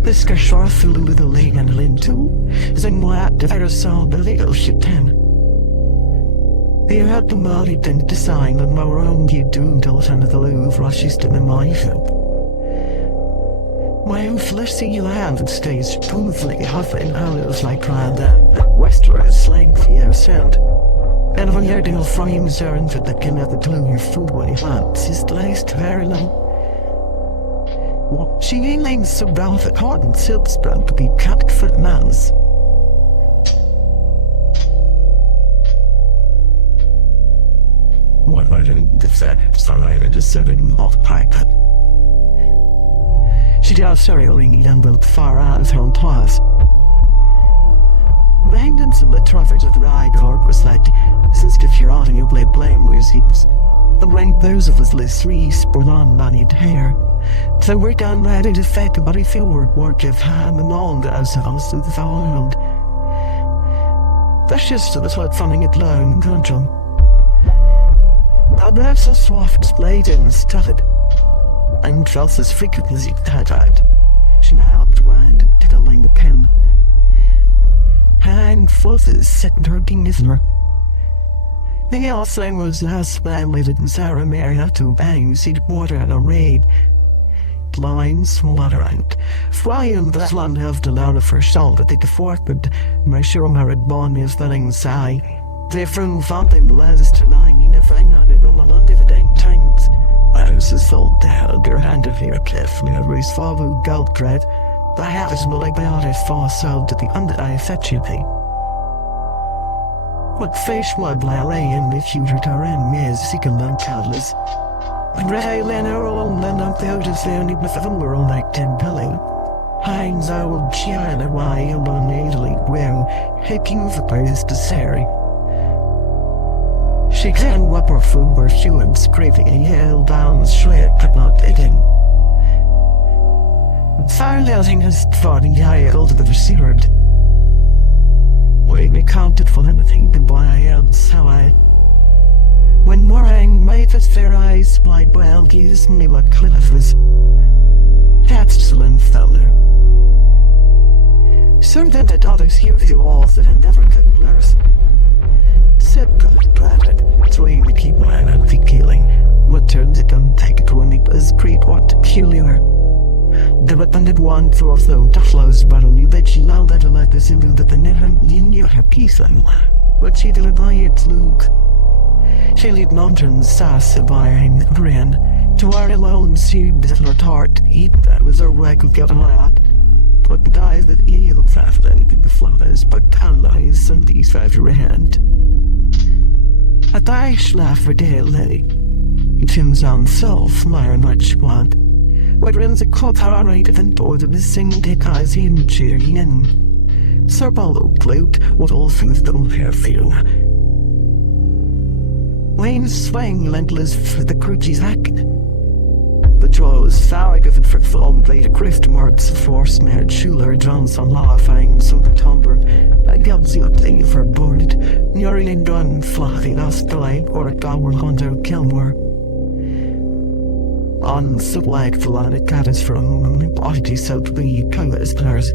This Gashar flew with the leg and lintel, then what the better saw the little ship ten. They had the money then design that my own you doodles under the Louvre rushes to the mindship. My own fleshy land stays smoothly huffing hollows like round and westward slang fear sound. And when your deal frames are into the kin of the glue your food when he wants is laced very long. She ain't so round the cotton silk spread to be cut for man's. What I didn't defend, sunlight and just setting off pipe. She just sorrowing and will far out of her own toss. Maintenance of the traffic of the ride or was like, since if you're out and you play blame with heaps. The rank those of us list three spurred on moneyed hair. So we're done ready to fake a body forward work of ham and all ourselves to the world. That's just the sort funding it loan control. God bless us soft blade and stuffed. And felt as frequent as it had out. She helped wind tickling the pen. And forces set her listener. The also was last family and Sarah Mary had to bang seed water at a raid. Blind slaughter out. Flying the land of the louder for shoulder at the forward. My sure married bond is letting sigh. They from fountain the last lying in a fine on it on the land of the dang times. I was so down her hand of here carefully a race father gold dread. The house will like the other far south to the under I fetch you thee. What fish would lay in the future terrain is seeking and countless. When Ray Leonard alone and up there to sound with the world like 10 pilling. Hines old China why alone Italy well, hiking for place to Sari. She can whip her food where she would scraping a yell down the street but not digging. Firelising his thought and yelled to the receiver. We counted for anything to buy else how I. When Morang made his fair eyes wide well, gives me what Cliff was. That's excellent feller. Certain that others hear the walls that had never could blurs. Said God planted, throwing the people and the killing. What turns it on take it when it was great what peculiar. The weapon one through the tough but only that she allowed that to let the symbol that the never knew her peace and what she did by its look. She lead mountains sass by him ran to where alone seemed that her heart, even that was her work of getting out. But the eyes that he looked after and the flowers, but paralyzed and these five your hand. A die schlaf for day lay. It hymns on self, my much want. What runs a clot how right and board of his sing take eyes him cheering in. Sir Paulo gloat what all things don't have feel. Wayne swang lentless for the crutches act. The jaws sour given for film blade a grift marks for snared Schuler Johnson law fangs some tumber. I got the thing for boarded. Nearing in done fluffy us delay or a downward hunter Kilmore. On supply philonic caddis from body so to be colors players.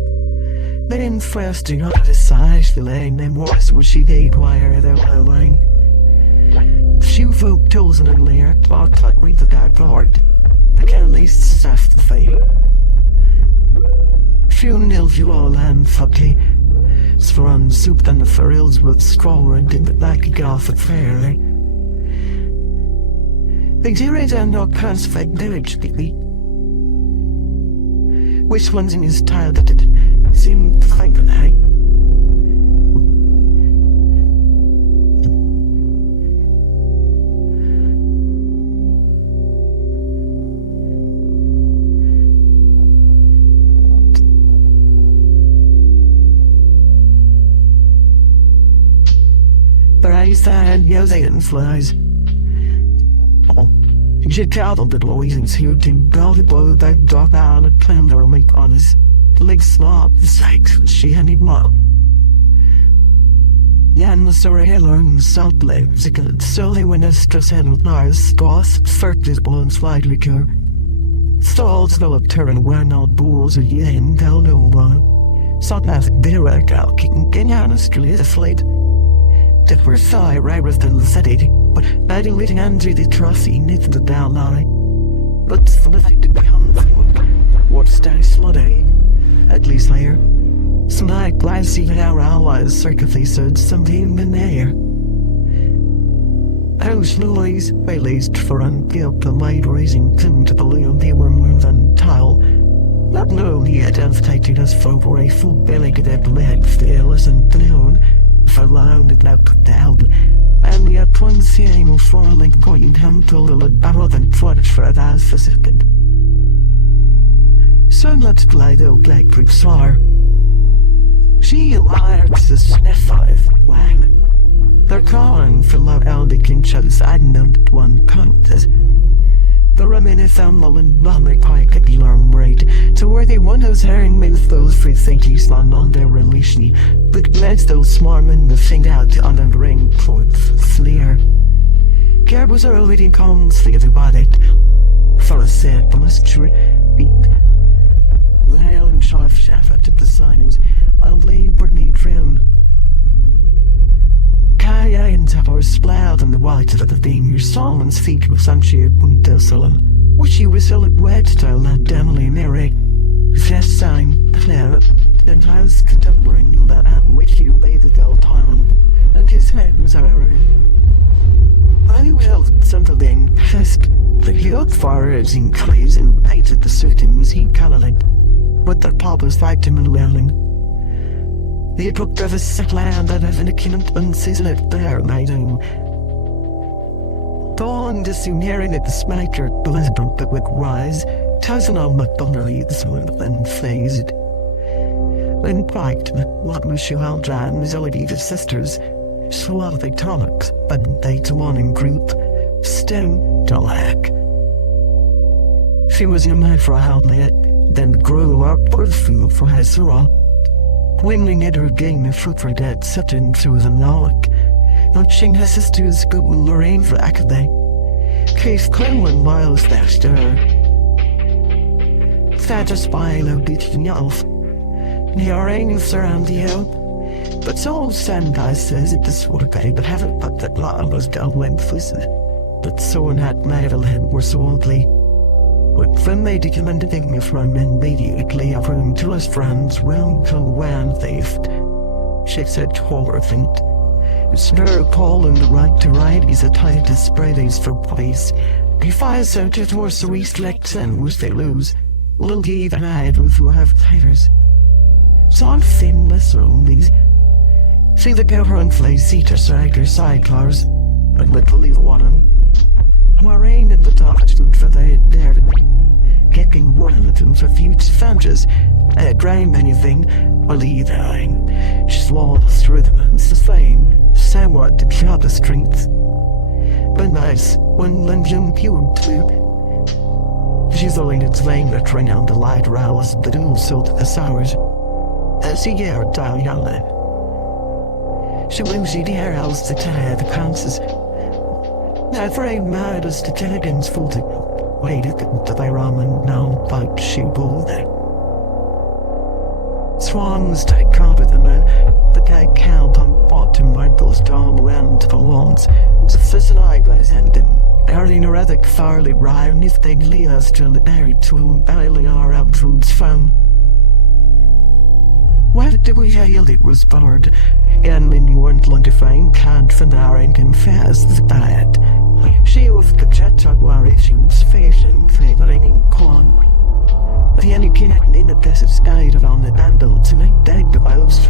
Then first to not decide the lane and was where she did wire their line. Few folk chosen and lair thought like read the guard board. The can least stuff the fame. Few nil you all and fucky. Sworn soup and the furils with straw and in the black golf at fairly. They did and no cans fake village lately. Which one's in his tile that it seemed to find the night? And using and flies. Oh, you should tell them that Louise here to build it both that dog out and plan to make honest. The legs slop, the sakes, she had it well. Jan the story learned salt legs, it solely when a stress and nice goss, circus and slide recur. Stalls developed her and wear out bulls a yen, tell no one. Salt as direct out, kicking Kenyan Australia fleet. That were thigh right than the city, but adding leading Andrew the trusty knit the down line. But the fact to be humble, what's that slutty? At least later. Some night glass even our allies circuitly said something in the air. Those noise, at least for unguilt the light raising them to the loom they were more than tile. Not known yet identified as folk or a full belly to that leg still isn't known. Alone it now put down, and we had one seeing falling point him to the battle than footage for it as for second. So let's play the old leg brick sour. She likes the sniff five wang. They're calling for love and they can choose I know that one contest. The remaining thermal and bomber pike at long rate to where they want those herring mouth those free thinkies land on their relation, but bless those smarmin the thing out on the ring for fleer. Care was already constantly about it. For a set, the must beat. Well, and shaft at the signals, I'll blame Brittany Trim. Kaya and Tapper sploughed on the white of the thing your Solomon's feet was sunshade and desolate, which you was a wet to let Emily Mary. First sign, Claire, and I was contemporary knew that and which you bathed the girl time, and his head was over. I held something fast, but he looked far as in clays and hated the certain was he colored, but the papa's liked him and welling. The book of a set land that have an account unseasoned it there, my own. Dawn to soon hearing it the smacker, Elizabeth but with rise, thousand on McDonald's the soul and phased. When piked, what was you all dran was only the sisters, so all they tonics, but they to one in group, stem to lack. She was in mind for a helmet, then grew up for food for her sorrow. Wingling at her game of fruit for dead, sitting through the knowledge. Watching her sisters go with Lorraine for Academy. Case Cleveland miles faster. Satisfying of beating off. The rain surround you. But so Sandai says it is sort of gay, but haven't put that lot was down when fussing. But so and had Madeline were so ugly. But when they recommended me from immediately of room to his friends well to when theft. She said horror think. It's her call and the right to ride is a tied to spreadies for place. He fires out to horse the east legs and which they lose. Will give an eye who have titers. So I'm thinless only. See the cover and fly seat or side cars. I'd let believe one. Lorraine in the Dodged for they dared getting one of them for future fantas. A drain anything, or leave dying. She's lost rhythm and sustain, somewhat to cloud the strength. But nice, when London puked too. She's only its vein that ring out the light rouse, but also to the sours. As he aired down yonder. She whimsy the air house the tire the pounces. That very mad as the Kennegan's faulty. Waited to thy ramen now like she bowled there. Swans take carpet the man, the guy count on bottom my goes down when to the lawns. The fizzen eyeglass ending. Early neurotic farley rhyme if they lead us till the buried to barely our outrudes found. Why did we hail it was barred? And when you weren't long to find, can't find our and confess the bad. She was the Chatawar issues, fashion, favoring in corn. The any cat in the desert sky around the handle to make dead devours.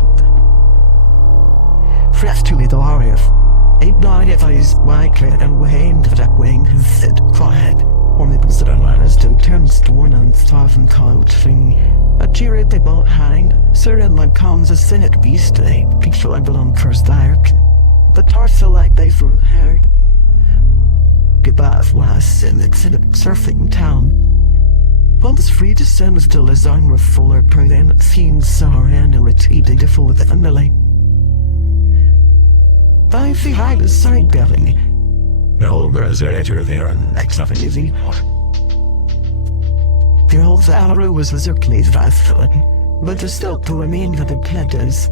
Fresh to it, RF. A blind if I is white and wayne to that wing who said quiet. Or maybe the runners to turn storm and starve and cold thing. A cheery they both hang, Sir Edmund comes a Senate beast day, picture I belong first dark. But torso like they threw hair. Goodbye was in the surfing town. Once free to send still as on with fuller prudent scenes sorrow and a retreating to full with family. By behind the side building. No, there's a letter there and next nothing is anymore. The old Valerie was certainly wrathful, but there's still to remain that the planters.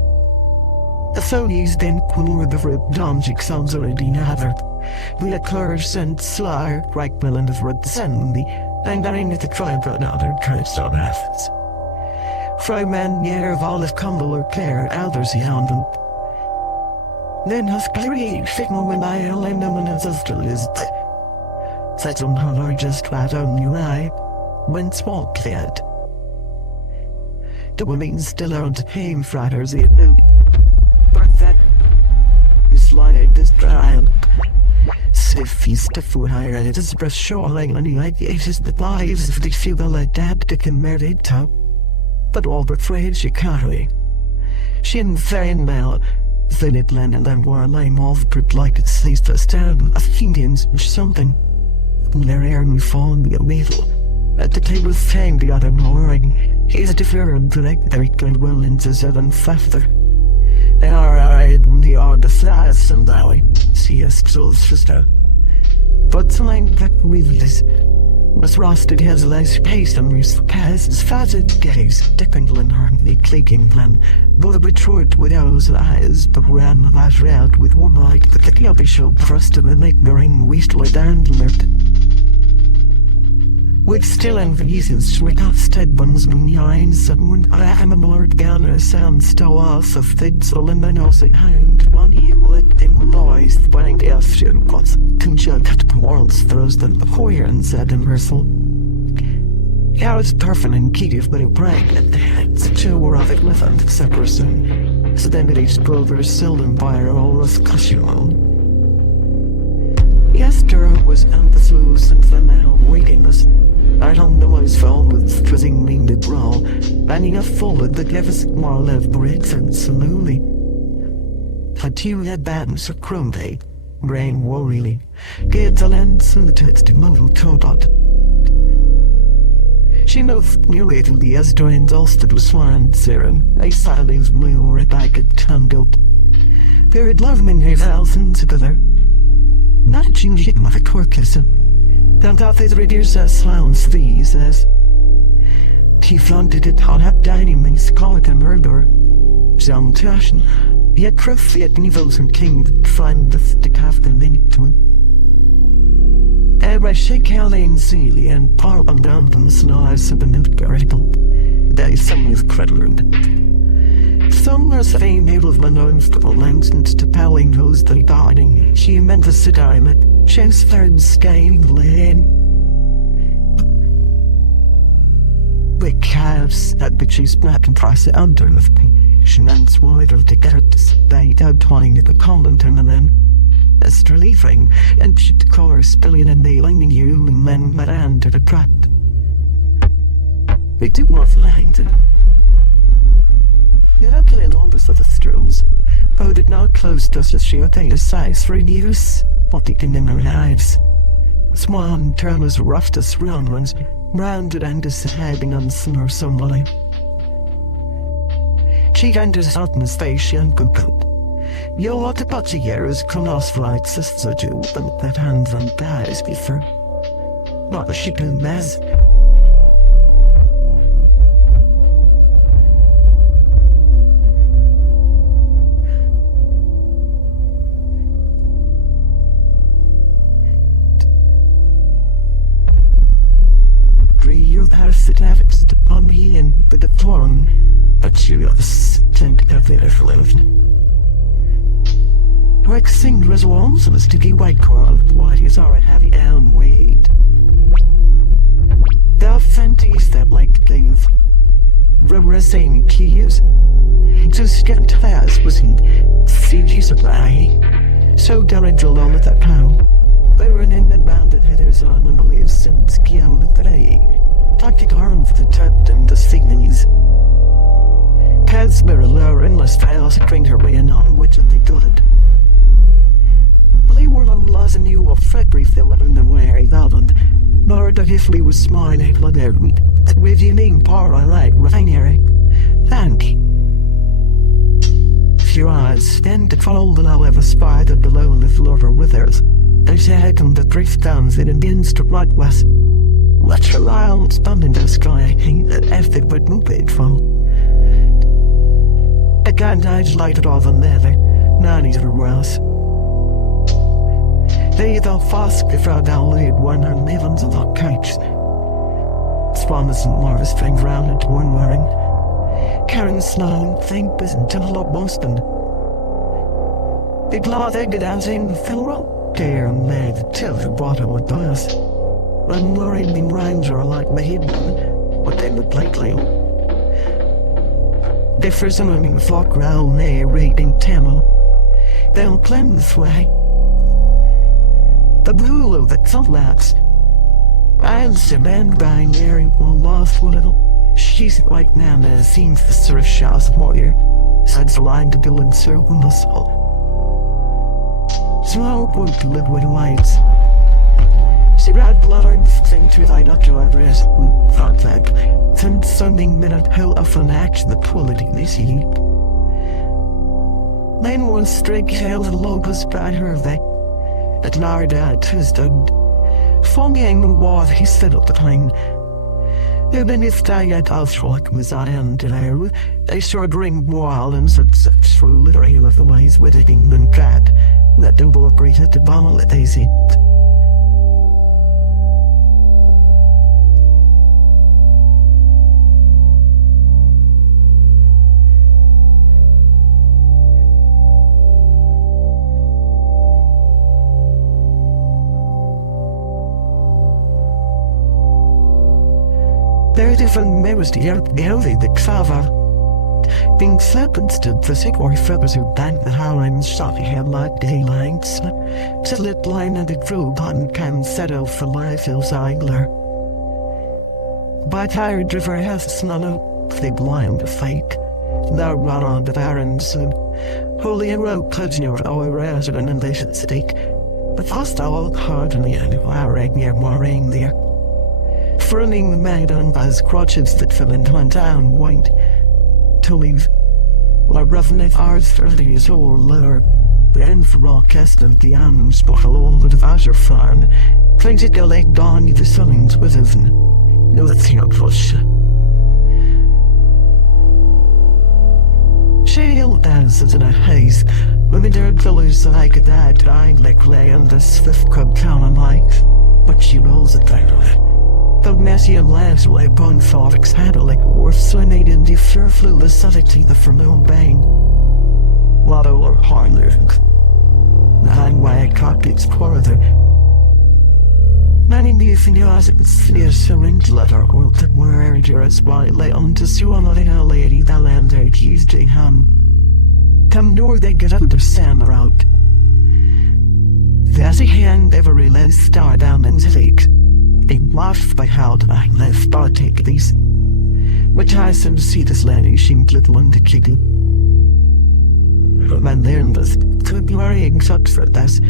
The Sony's then cool the rib domjik sounds already never. We had curse and sly, right willing of red send me, and I need to try but another curse on Athens. Fry man near of olive cumble or care, elders hound them. Then has clearly signal when I lend them and as still is. Such on how I just glad on you I. When small cleared. The women still aren't paying friars at noon. But that is like this trial. Sifis to food higher at his breast shoreline and he ideates the lives of the feeble adapt can marry top. But all but afraid she carry. She and Farin Mel, then it landed and wore a lame off but like it sees the stand of Indians or something. in their air and falling a little. At the table sang the other morning, he's a different electric and well into 7:50. They are in the odd size and I see a still sister. But something that with this was rusted his less pace and his cast facet gaze dipping in her clicking plan. Both betrayed with those eyes, but ran that red with one eye, the kicking up his show thrust in the lingering wastely dandlert. With still envies with casted buns and eyes, and when I am a more gunner sounds still off of things all in the nose hand. One you let them noise, when the after was conjunct worlds throws them hoyer and said in Ursel. Yeah, it's perfect and ketive, but it bragged at the heads. Two were of it with an separate soon. So then it each brover seldom by her all was casual. Yesterday was emphasis and the now waitingness. I don't know what's found with twisting me the brawl, banning a forward that gave us more left bricks and slowly. But you had bands of crumby, brain worryly, get the lens and the text to move to dot. She moved nearly to the Esdra exhausted with swan siren, a silence blue right like a tangled. Buried love in her thousands together. Not a change hit my corpus. Don't have these readers as slowns these as. He flaunted it on up dining means call it a murder. Some passion. Yet crafty at nivels and king that find the captain in to him. Every shake Helen Sealy and part on down the slice of the milk barrel. There is some with credulent. Some are saying able of Manone's double lengthens to pelling those that dining. She meant to sit down at Shakespeare's scaling. Big calves that bitches back and price it under the patient and wider to get it to stay out trying at the convent and then. That's relieving, and shit course billion and nailing you and then Madame to the trap. We do want Langdon. Yeah, playing on with the strolls. Voted now close to us as she attained a size for use, what it in her lives. Swan turn was rough to round ones, rounded and deciding on some or somebody. She enters out in the station and good coat. You want to put your ears come off flight sister do, but that hands on thighs before. Not a shipping mess. You have the graphics to pump me in with the throne, but you have sent every lived. Like sing was once was to be white coral, what is our heavy elm weighed. Thou fancies that like things, representing keys. To skint class was in CG supply, so delightful on with that cow. They were in the rounded headers on the beliefs since Guillaume the Grey. Tactic arm for the tucked and the signals. Paths were lower endless files that trained her way in on which they good. They were long laws and knew of Frederick they were in the way island. Nor the Hifley was smiling blood every with your name par I like refinery. Thank you. Few eyes then to follow the low of a spider below the floor with theirs. They said on the drift downs in the inst of right west. Watch a wild stand in the sky, that after would move it fall. A gun eyes lighted off on leather, nannies were worse. They thought fast before thou laid 100 millions of our couch. Swanus and Morris fang round at one wearing. Karen Sloan, think was until up Boston. Big law they get out in the fill there and there to tell the water what does. When worried in rhymes are like my hidden, what they look lately. Differs among the flock round there rating Tamil. They'll claim this way. The blue that's all laps. I'll surrender by Mary will lost a little. She's a white man that seems the surf shaw's warrior. Sides the line to build and circle the soul. Small boat to live with whites. She read blood thing to thy doctor address, thought that, since something minute how often act the quality this heap. Then one straight held the locus by her veck, at Larda twisted. Foaming the water he set up the plane. Then his day at Alshrock was I and now, they short ring wall and such through literally of the ways with it England cat, that double operated to bomb that they sit. There are different members to healthy the Xava. Being sentenced to the sick or fellows who bank the Howlands shot him like daylights. To lit line and the crew button can settle for life is Eigler. By tired river has none of the blind to fate. Thou run on the barrens and holy and road clutching your our resident and they should stick. But fast all hard in the end, I rang near mooring there. Furling the maiden by his crotches that fell into one down white. To leave, like roughneck Arthur is all lower. The end for all cast of the animals bottle all the Azure farm. Trying to go late dawn the sunnings with him. No, that's not push. Shale dances in a haze. Women there fellows like a dad trying like lay on the swift crab common life. But she rolls it down. The messy and laughs away upon Thorix handling, or swinade in the fearful lucidity the forlorn bane. Lotto or Harlung. The handwag cockpits further. Many new finiousits near syringe letter or the murder as while lay on to sue on a lady that land their Tuesday ham. Come nor they get out their sand out. There's a hand ever realized star down in the lake. They laughed by how did I left partake these. Which I seem to see this lady seemed little into kitty. But man there was could be worrying such for this.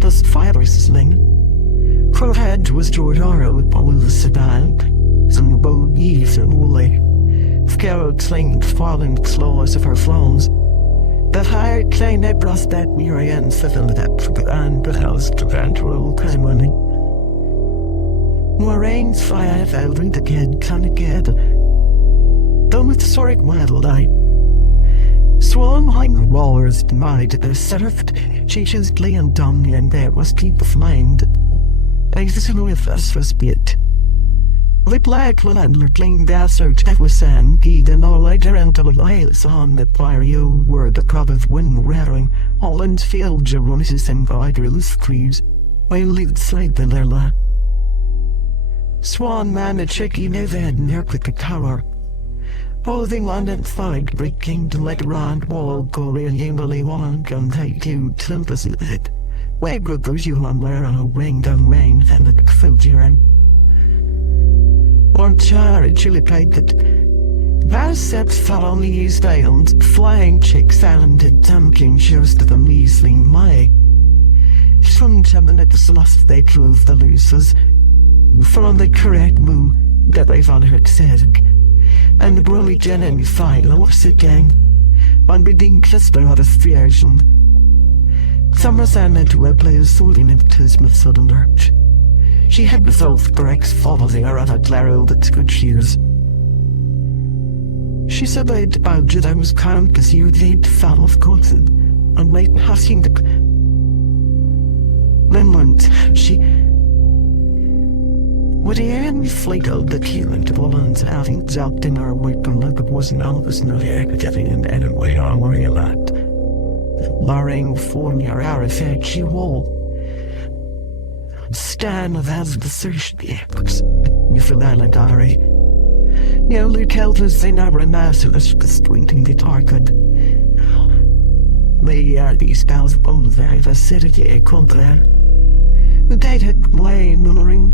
Thus fire is sling. Crow head was George Oro with all the sedan. Some bow eaves and woolly. Scarrow slinged falling claws of her flows. That higher clay net brought that weary and settled that for the and but house to control time money. More rains fire fell read again, can again. Done with soric waddle I. Swung hang rollers denied the served, she just lay and dumb and there was keep of mind. Exit with us was bit. The black landler clean desert that was sand, geed and all later into the lights on the barrio were the crowd of wind rattling, all in field Jeronis and viders trees, while lead slide in their lap. Swan man a tricky never had near quick a tower. Holding London side breaking to let round wall go in Emily one can take you tempest it. Where goes you on where on a wing down rain and the filter and one char chili played that Vast steps fell on the East Islands, flying chicks sounded dumping shows to the measly May. Some time at the lost they drove the losers. From the correct move that they found her said, and the burly Jenny file was again, one bidding cluster out of fears and some resentment to a player's sorting into his sudden lurch. She had both bricks following her at a glare that's good shears. She surveyed about it I was calm because you did fall of cotton, and late passing the then once she would the end flagled the killing to Bolland's having zapped in our work and like it wasn't all of us no getting in any way on worry a lot. Lorring for your artifact she wall. Stan of as the search the epochs. You feel that like diary. The only Celtas they never mastered us disjointing the target. They are these spells of all very acidity a contraire. The date had way mullering.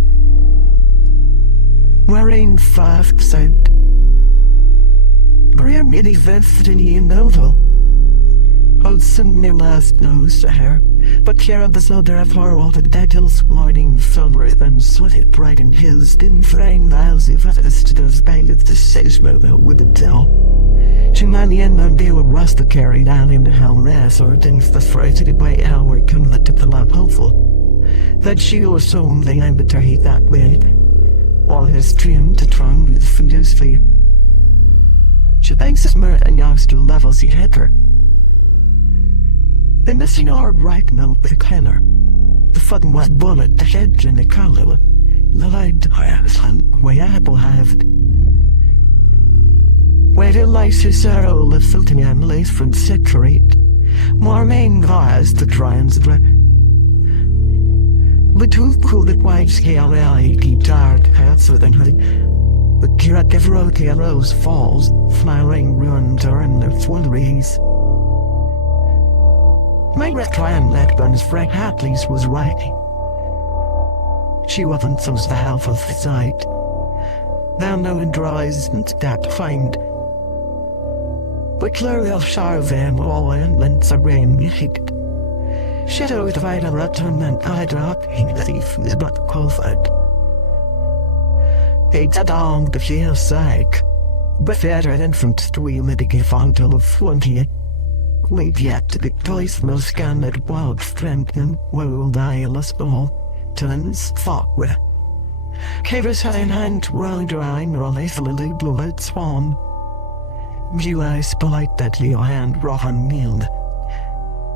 Wearing 5%. Very many vested in the novel. Oathsome no last knows to her, but care of the soldier of her all the details morning summer then sweated bright in his din frame as if at the of bailiff the sage mother wouldn't tell. She man the end of day would rust the carry down in the hell rest or didn't the frighted way outward come the tip the lamp hopeful. That she or so they aimed to hate that way. All his dream to tron with fingers fear. She thanks his mirror and yours to levels he had her. The missing hard right now with a canner. The fucking white bullet, the head in the collar. The light hand way apple have. Where the lights his sorrow the filtering and lace from separate. More main vires the triumphs the tooth cool that white scale deep dark faster than her. The Kira Devroke rose falls, smiling ruined her in the full race. My retry let guns Frank Hatley's was writing. She wasn't so the half of the sight. Thou knowing dries and that to find. But Clariel Charvan all and lents a rain hit. Shadow the fight of Rotten and I drop in the thief is not qualified. It's a dong to feel sick. But better than from stream at the fountain of 20. We've yet to be twice most scanned wild strength and world eyeless all. Turns fought with. Cavers had in hand round drawing or lethally blood swan. View eyes polite that Leo hand rotten mealed.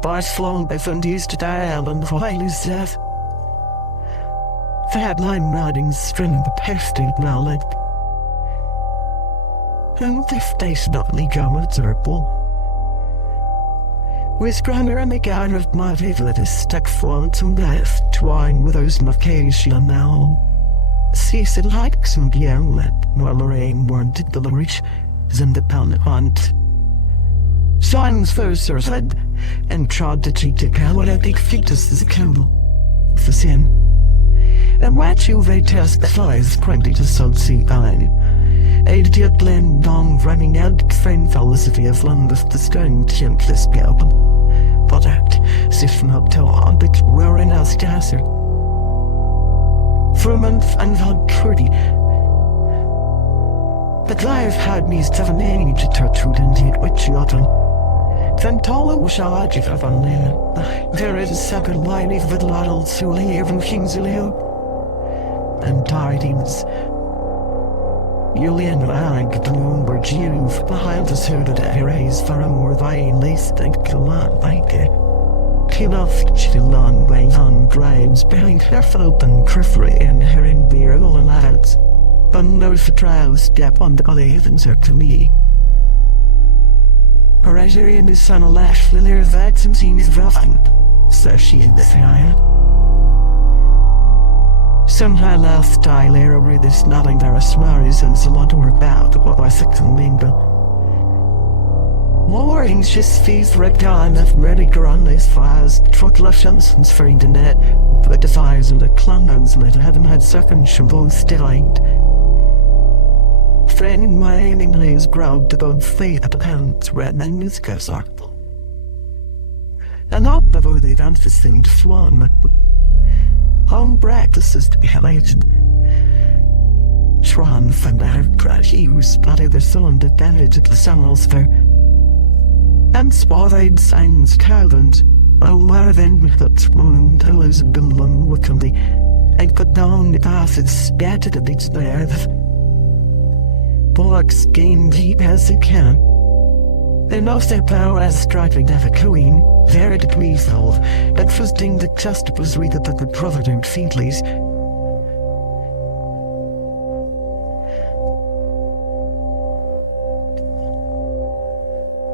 Bars flown by fundies to dial and while his death. Fat line riding string the pesting knowledge. And if they not leak on a circle. With grammar and the guard of my favorite is stuck for to death, twine with those macation now. Cease it like some young let, while Lorraine wanted the rich is independent hunt. Silence first or said, and trod to cheat the cow what I think fetus is a candle for sin. And watch you they test the flies cranky to sudsea pine. A dear blend dong running out friend philosophy of London the stone gentless galpin. But act, sift up to on but wearing us dasser. For a month and held pretty. But life had me 7 age to Gertrude indeed which autumn. Then taller was I of on land. There is a second line of the laddle to live in Kingsley. And tidings. Julian Rank Bloomberg Juve behind the suit of raise for a more vain lace than Kilan like it. Kiloft Chilan way on drives behind her open periphery and her in beer and lads. But no trial step on the glaive and to me. Horatio and his son Lash Lilier that some scenes Vavan, says she in the fire. Somehow last I lay over this nothing there are smarries and so lot to work out what I think and mingle. More anxious fees wrecked on of medical on these fires, truck lessons and spring the net, but the fires and the clungons that haven't had second both still. Friend my aiming lays ground to go fate at the hands red and musicals are. And not the way they've thing to swan. Home practices to be highlighted. Schwan from the hard he was spotted the sun to damage at the sun's fair. And spotted signs talent. Oh, my then that's wound, I was a bimblum wickedly. And put down the acid spattered at its there. Bullocks gain deep as it can. They lost their power as striking never queen. Very degree fell, that first thing the just was read that the provident feedlies.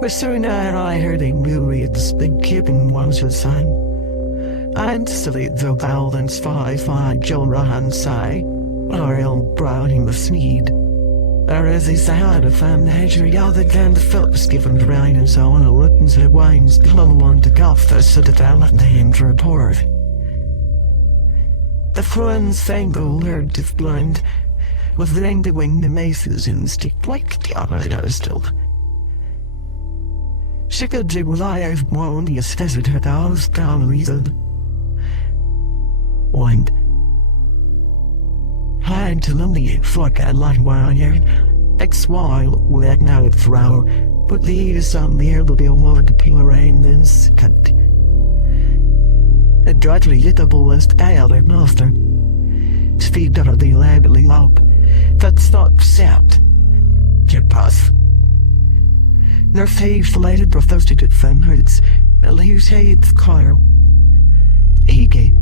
But soon I heard a myriad's big keeping ones with sign. And silly though bowl and spy Joe Rahan sigh, Ariel browning the sneed. Or as they had a fan measure, yeah, the grand Phillips given the rain and so on, Ruttons and wines, plum on the golf, the citadel and the Andrew report. The friends sang the word of blind, with the end wing the maces in stick like the other still. She could do what I have known the aesthetic had house down reason. Wind. Had to lonely flock at light wire. X-while with now throw, but the sun near the below the pillar rain this cut. A dreadfully little list other master. Speed of the lively lope, that's not set. Your path. Their face lighted professed at fingers, a leaves hates Kyle. Ege.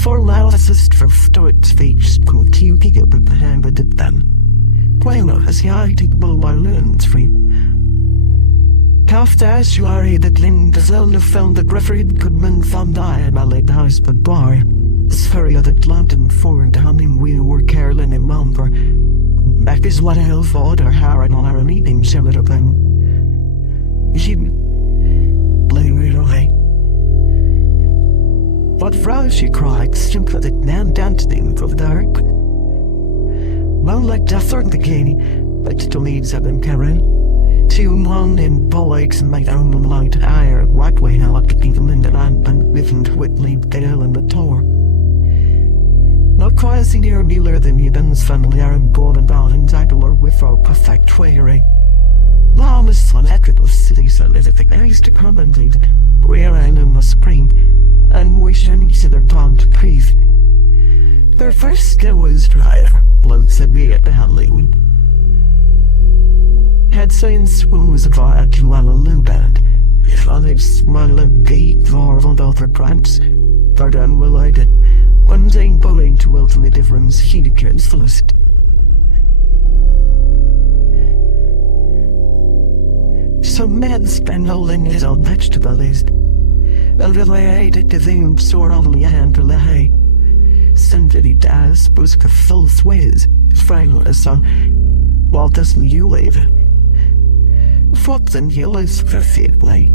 For loud assist for stoic speech, could you pick up the hand with it then? Bueno, as he eyed below my loons free. Kaft as you are that Lynn Zelda found that refereed Goodman found I at my late house but bar. This ferry of the London forward humming wheel were Carolyn and Mumber. Back is what I thought or Harry on our meeting several of them. She blew it away. What Frau she cried, simply that man dancing for the dark. Well, like death or the gay, but to leaves of them Karen. Two long and bullocks and my own light ire, white way how I could even in the land and living to Whitley, Dale and the Tor. Not quite as near Mueller than Eben's family are in golden balance, I or with our perfect tweery. Long as son equitable city so little the areas to commentate, where I know the spring, and wish any to their tongue to breathe. Their first skill was drier, blow said me at the Halloween. Had seen swoons of our Kuala Lumpur, if I smile and gate or on other grants, Pardon will I did. One thing bowling to ultimate difference, he declares first. Some men spend holding his own vegetable list. Well, related to them, sort of the hand to lay. Somebody does, busk a full swizz, final so. While doesn't you leave it? Fox and Hill is perfectly.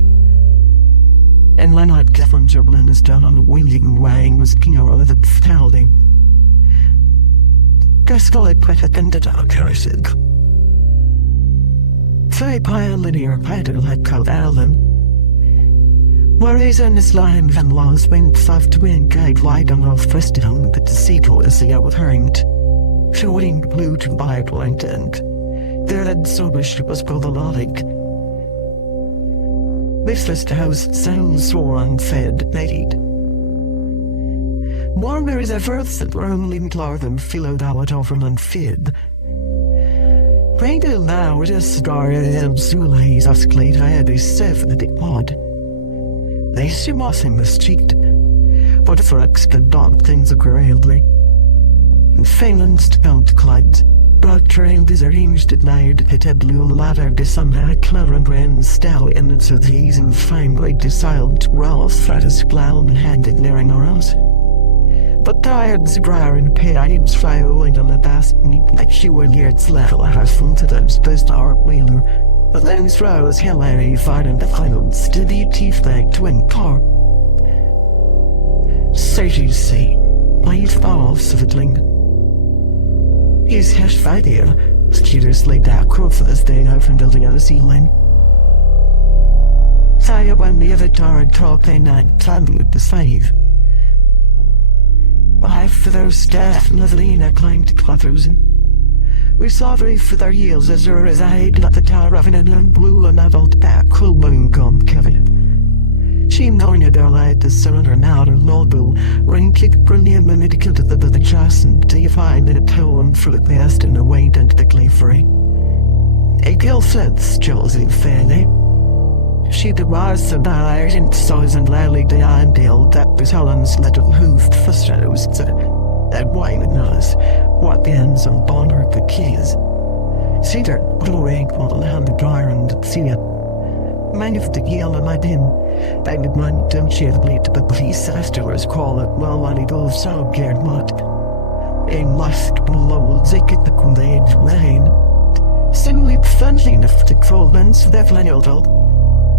And Leonard Cleveland Gerblin is down on the wheeling wang was king of the fatality. Gascol put it in the dog carriage. Say pioneer paddle had called Alan. Whereas in this line van laws went soft to wind guide wide on off Preston, but the sequel is the overturned. Showing blue to Bible and there had so much was problematic. This list house sounds so unfed, made. Warmer is a verse that were only clear than fillowed out over and fed. Radio now it is star and Zulays oscillate I had a seven the pod. They seem awesome mischieved, but for extra dog things agreeably. And Phelan's count Clyde. Broad trained is arranged at night, it had blue ladder, the sun had clear and rain, style in its of these and finally decided to roll fat as clown handed nearing around. But tired zebra and paids fly away on the best neat like you were years level at us from to them supposed our wheeler. But then throw was hilary fighting the final steady teeth like twin car. So you see, leave balls of it linger. He's hash fight here. Skeeters laid down crow for this day now from building out a ceiling. Saya when the avatar and talk they night time with the save. I for those staff and Levelina climbed to Clothosen. We saw very for their heels as her as I had not the tower of an blue and adult back cool boom gum Kevin. She knowing it all I had to surrender now to Lordville, ring kick brilliant and medical to the chest and do you find that a toe and for the past and away into the clavery. A girl said, Josie fairly. She was so died and size and loudly the ideal that was Helen's little hoofed for shadows that wine and us, what the ends and bond her the keys. Cedar, glowing on the hand of dryer and see it. Many of the yellow my dim. I did not cheerfully to the police afterwards call it well when it goes so geared mud. A lust below zicket the conveyed rain. Suddenly friendly enough to crawl lens of their flannel.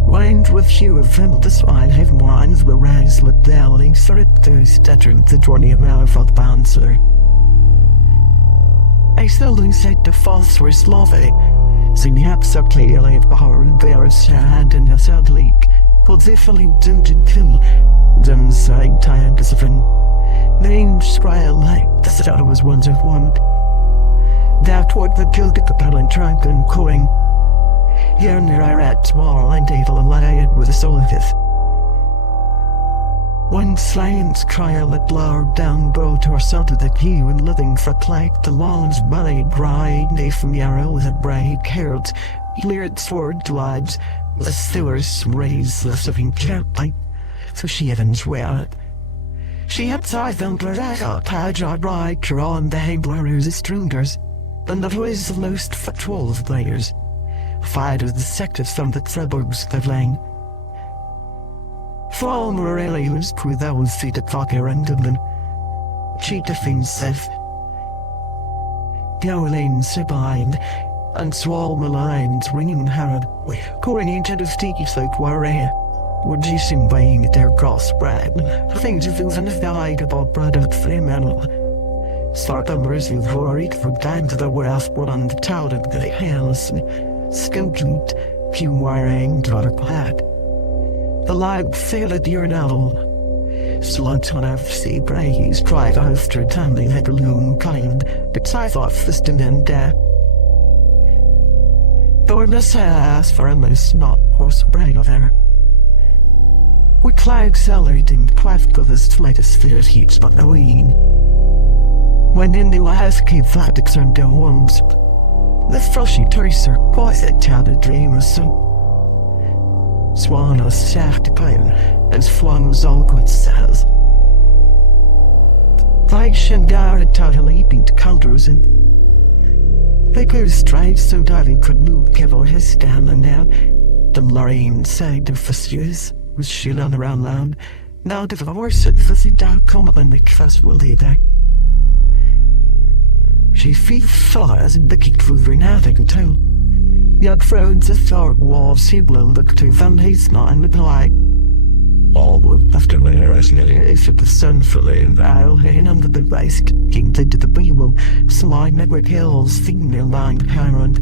Wind with few of them the swine have wines were raised with dowling so it goes stuttering the journey of our felt bouncer. I seldom said the false were sloppy. Sin absolutely alive power and bears hand in a sad leak. For they fully didn't kill. Then sang time as a friend. The names cry like the star was once of one. That what the killed the propellant trunk and coin. Here near I rat small and able allied with a soul of his. One science trial that lowered down bow to herself to the key when living for like the lawns buried dry, nay from the arrow with a bright carrot, leered sword lives, the sewers raised the living carpet, so she heavens wear. She had sight and blurred out, had your bright, on the hang blurrers as strangers, and the voice of most fatal of players. Fired as the sectors from the suburbs that lang. Fall Morelli was through those feet at Fokker and Dublin. Cheetah things said. Gowlane sublime, and swall maligned ringing Harrod, calling each other sticky like warrior. Would you soon buying their cross bread? Things you feel and died about bread of flame animal. Start numbers with worried from time to the world on the town of the hands. Skilled, few wiring, daughter clad. The live failed urinal. Slugs on FC braes drive after tumbling head balloon kind, but I thought fisted and death. Thornless ass for a most not horse brag of air. We cloud accelerating cleft of this latest fear heats but no ween. When in the last cave flat turned down worms. The frosty tracer quiet chatted dream of some. Swan was shaft pine, and Swan was all good says. Like Shandar had taught a leaping to counters and they could stride so Darling could move Kevil his stand and now the Lorraine side of Fissures was shilling around land. Now the horse had fuzzy down come and the festival lay there. She feet far as a bicky through Renata too. Yet thrones of dark walls he blown look to Van Heesna and reply. All would after my resting If it was sunfully and I'll hang under the waist, king to the weevil, slide network hills, female line parent.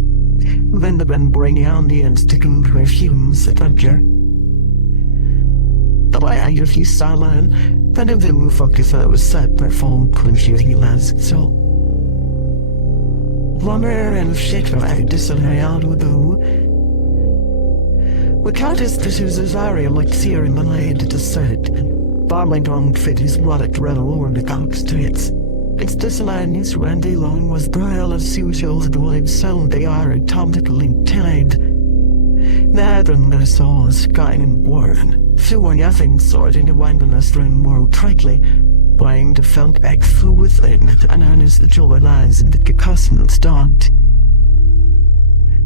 Then the Ben brainy on the end sticking perfumes at Edgar. The way I hear you silent, then if the move if I was set by phone confusing last so. Lumber and shit right this and I out with do. We can't just use his area like seer in the light to set. Bombing don't fit his wallet red over the cox to its. It's this line his Randy Long was braille as usual the wave sound they are atomically tied. Neither than I saw a sky and warren. Few and nothing sort in the wilderness ring more tightly. Buying the funk back through within, and earnest the joy lies in the custom stopped.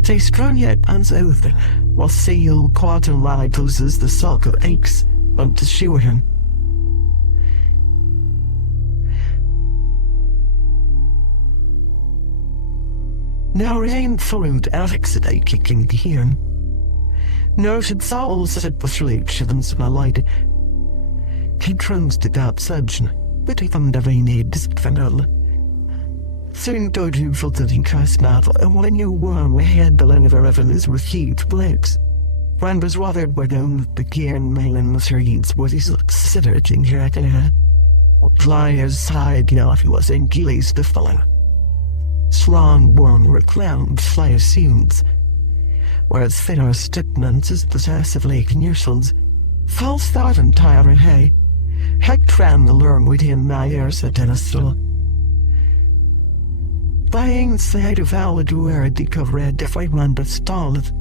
They strung yet unsoothed, while seal quarter light loses the sulk of aches up to show him. Now rain followed Alex at a kicking to hear. Noted souls at the sleep them light. He trunks to that surgeon, but even the rain is fanal. Soon told you filtered in cast battle, and when you worm we had the land of our revenues with huge blakes. When was watered by down the gear and mail the reeds was his considered in here at the flyer's side now if he was in Gillies the fellow. Strong worm were clown flyer seams, whereas thinner stickments is possessively conusals. False thought and tire hay. Heck tran the learn within my ears at Dennisville. Buying side of our door at the cover at the fight man but stalled.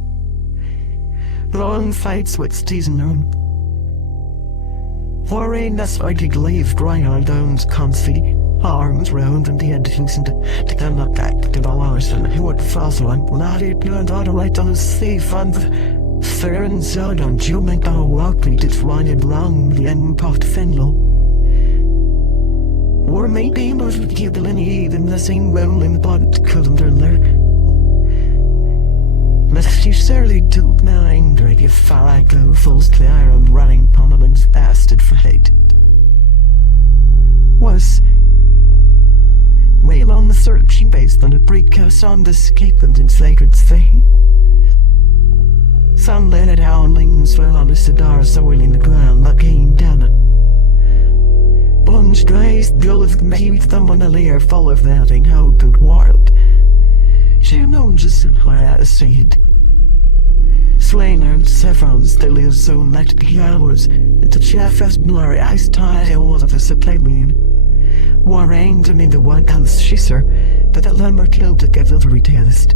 Long fights with season room. Worrying that's why the leave drying on down's comfy, arms round and the endings and to come up back to the hours and who would fast one, not it beyond all the light on the sea fund. Fair and zod on you make our walk me to find it long the end pot fenlo. Or maybe most would give the lineage in the same well in the bond couldn't learn. But you surely took mind right if far go falls to the iron running pommelings bastard for hate. Was well on the searching base than a precurse on the escapement in sacred thing. Some leonard howlings fell on the cedar soil in the ground that came down it. Plunged raised gulls made them on a layer full of that in hope and world. She known just where I said. Slain and severance they live so let the hours into Jeff's blurry eyes tie all of us a playing. War aimed him in the white house shizer that the lumber killed to get every taste.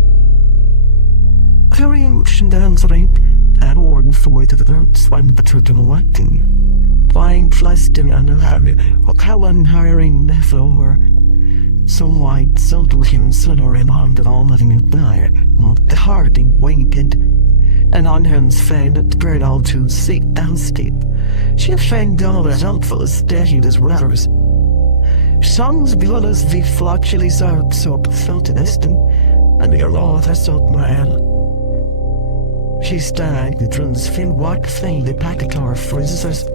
Carrying motion down the rink, and ward for to the dirt swam the turtle waiting. Flying flushed and unhappy, or Cowan hiring the floor. So white, so looking, so around and all living in fire, the heart in wicked. And on hands found it spread all too seat down steep. She found all as helpful as steady as rudders. Songs below us the fluctually sobbed so felt it distant, and the Lord has sought my hand. She staged the drums fin what thing the packet or frizzes.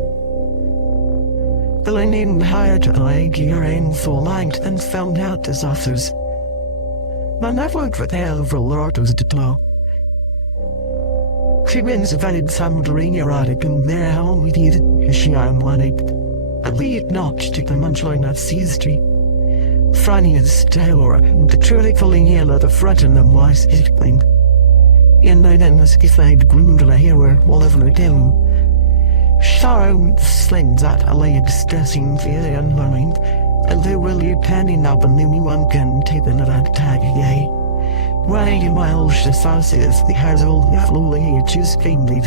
The linen hired a leg your aim full length and found out as authors. My never with hell for Lord was to blow. She wins a valid some ring erotic and there home we did as she arm one it. And we had notched to the munchline of sea street. Franny is tower, the truly falling hill of the front and the wise hit clean. And I then was gifted groomed a hero while ever dim. Sorrow slings at a lay distressing fear and learning, and they will you penning up and new one can take the night tag yea. Why miles the sauces, the hazel, slowly choose kingly.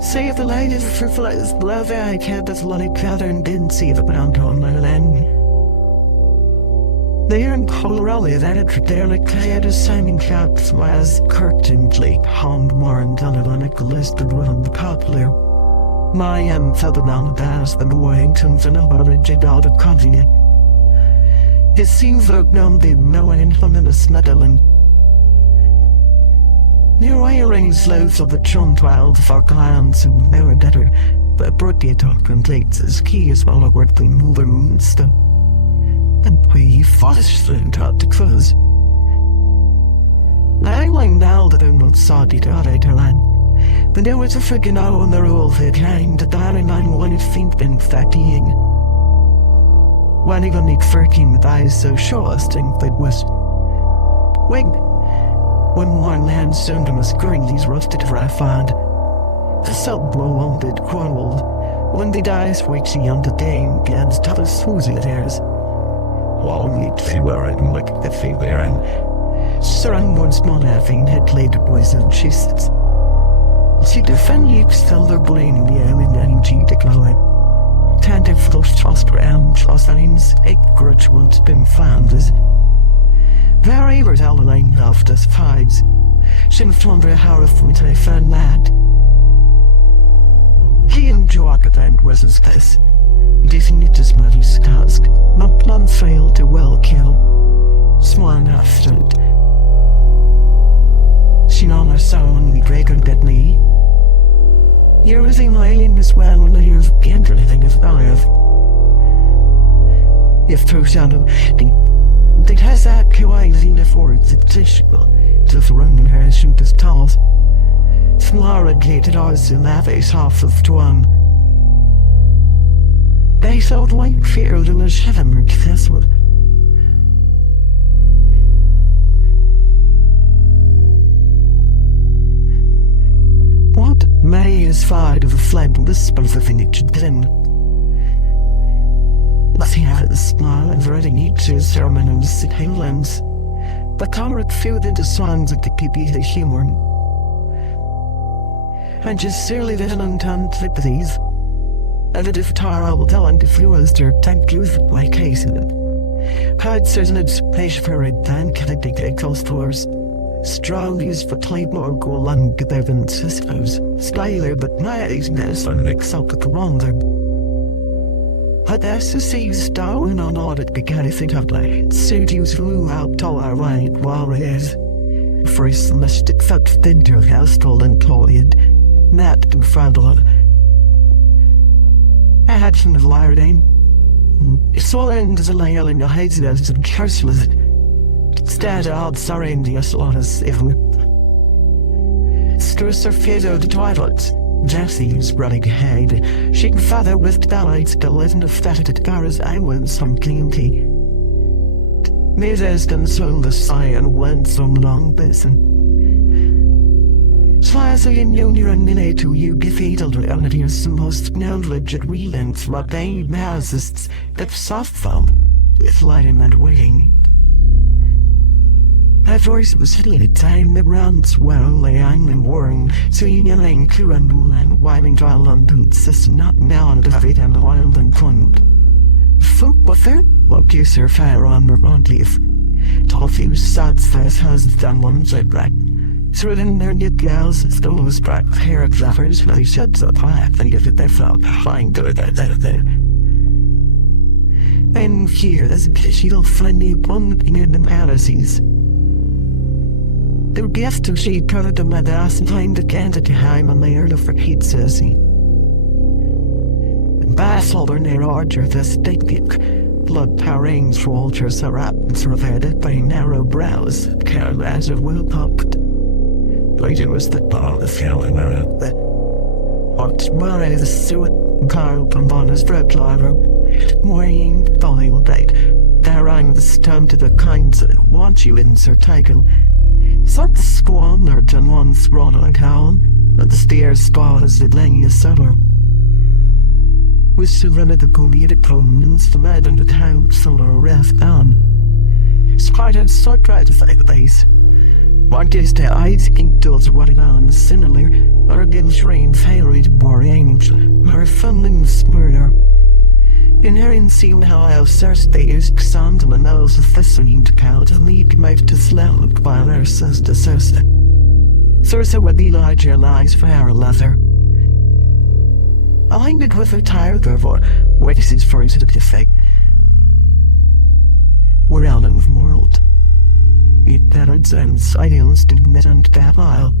Save the light is frivolous, love I can't as bloody pattern didn't see the bound on my land. There in Colorado that it fairly cleared as Simon Caps was curtainedly hound more and done it on a listed around the popular. My feather down the bass than the Wellingtons and about a jig out of coffee. It seems like none did know an infamous Netherland. Near wiring slopes of the Trump-wild for clients who never better, but brought the talk and plates as key as well a worthy mover moon stuff. And we forced out to close. I went down to the most salty to other land, but there was a friggin' out on the roll that hang the darling line wanted think been fatiguing. When even need freaking the eyes so sure as think that was. Wait, when one land soon to us green these rusted rafad. The sub blow on did quarrel, when the dice wakes young the dame gets tell us who's it airs. Well, we were in like the thing there and Surround one small having had laid the boys and she sits. She defend you still their brain in the air in energy decline. Tentative flush trust around trust names, a grudge once been found as very retelling of the fives. Seems to wonder how if we take found that. He enjoyed the end was his this. Dizzy his mother's task, my plan failed to well kill. Swan after it. She on her sound, the dragon dead me. You're using my alien as well when you've gained anything of value. If through sound of the has that kawaii the forwards additional to the run inheritance to tall. Smaller gated odds in that face half of one. They felt like fear of the heaven this one. What may is fired of a flame whisper of the thing it should then. Nothing has smile and ready nature's ceremonies in Highlands. But Conrad filled into songs of the PP the humor. And just surely little unturned liberties. And the guitar I will tell and if you was their thank you like case in it. Had certain its page for a dan connecting a close doors. Strong used for Claymore go along with their sisters. Skyler but my eyes nest on an exalted wonder. But as the seas down on all it began to think of like cities flew out all our right while it is. For his mystic felt thin to a stolen employed, napped and frondled. I had some of Lyrdane. Så end is a layer in your head as a curseless. Stad out sorry in the slaughter's even. Stress her face out the toilet. Jesse's running ahead. She can father with delights to listen to fatted cars. I want some clean tea. Mrs. can swell the sigh and went some long basin. Slice in junior and minute to you give fatal reality is the most knowledge at relents what they masses that soft found with lime and wing. My voice was hitting a time that runs well, I'm in warring, so yelling clear and bull and winding dry London system not now and of it and the wild and pond. Folk what there? What gives her fire on the round leaf? Toffee sad face has done one side right. Through in their new gals, those bright hair clappers, they shed the pipe and give it their felt flying to it. And here, there's a she'll find the one in the palaces. Their gift to she covered the madas and find the candidate high on the earth of her heat, says he. Baffled or near order, the stick blood powering soldiers are up and surveyed by narrow brows, careless of well popped. It was the ball of feeling around the what were the suet Carl Pombona's broke liver, mooring toil date, daring the stone to the kinds that want you in Sir Title. Sort the squandered and once brought on a cowl, and the stairs scars that lay a cellar. With surrender the comedic communions, the mad and the town solar rest down. Spider so tried to fight the base. What is the eyes ink does what it on similar, or against rain fairy to war angel, or funding murder. In her seem how I'll search the used sound and nose of thistling to count and lead me to slout while her says the Circe. Circe would be larger lies for her leather. I like it with a tired therefore, what is his first effect? We're out of the world. It parrots and silenced in mid and dabile.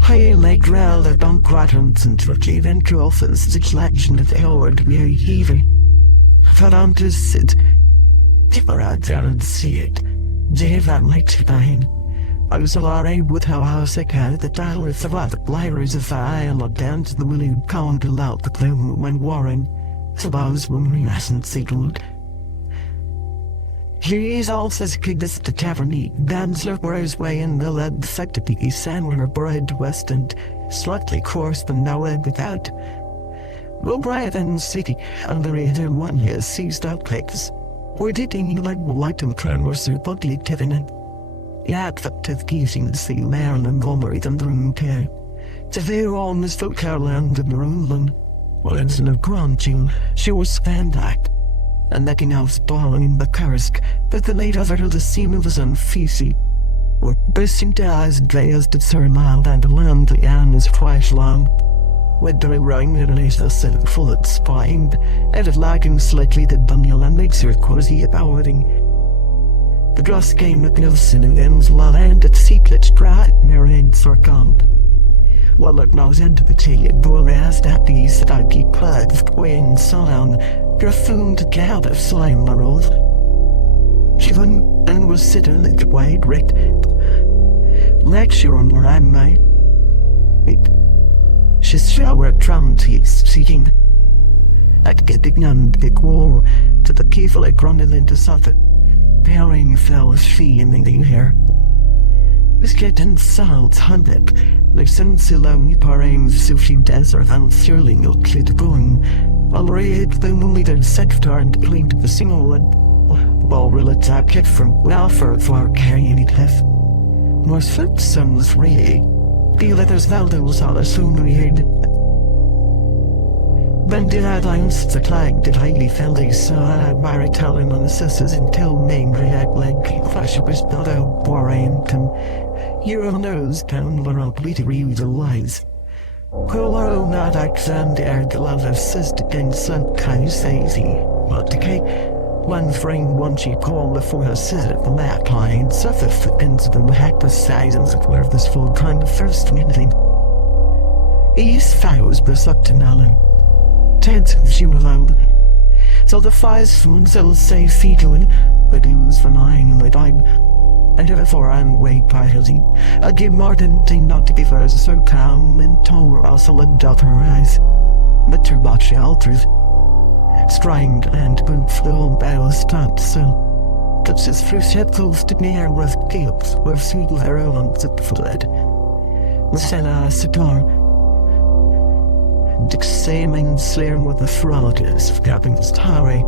High leg rail the dump quadrants and tricky then coffins, the legend of the horde weary heavy. For on to sit, tipper out there and see it. Dave and like to dine. I was already with how I was sick at the dial with the what blighters of the eye and looked down to the willing count aloud the gloom when warring. So I was wondering as and settled. He is also as king as the tavern bands lurk his way in the lead sector piece and when her bride west and slightly coarse but now without. Well, Brian and City, and the reader 1 year seized out clicks. Or did he like to try was their bodily covenant? Yeah, but to keeping the sea Maryland and Montgomery and the room care. To veer on this folk Caroline and Maroonland. Well, it's no grunting, she was stand act. And letting out the ball in the Karsk, but the late other the seam was unfeasy. Or bursting to eyes and veils did Sir Mild and the land the Anne is twice long. Whether I rang it later set full at spine, and it lagging slightly the bunion and makes her cozy abowing. The dross came at Nilsson and ends while and at secret dry married circump. Well it knows into the tea and bore as that piece that I keep clad of Queen Sound, your food to gather slime the road. She wouldn't and was sitting at the wide wrecked lecture on where I might. She's showered tramties seeking at getting on big war to the keyful like running into Suffolk, bearing fell she in the air. This getting sounds hunted, like some silly parang sushi desert and thrilling or clit going. I'll read the leader sector and clean to the single one. Ball real attack it from welfare for carrying it left. More flip sons really. The letters Valdos are soon read. When did I dance the clag did highly fell they saw Barry telling on the sisters until Ming react like flash was not out Warrington. Your nose down where I'll bleed read the lines. Color not accent air the love of sister and son kind sazy. But the cake one frame one she called before her sister the map line suffer into the hack the sizes of where this full kind of first anything. East fires beside Allen. Ted she allowed. So the fires soon so say featuring, but it was for mine and the time. And therefore I'm way piety. I give Martin thing not to be first so calm and tore also looked up her eyes. But to watch the altars. Strained and boot flew bells stopped so. That's his first head close to me air with gapes where sweet arrows at the flood. The Senna cigar. Dick Saman slaring with the frolics of Captain Starry.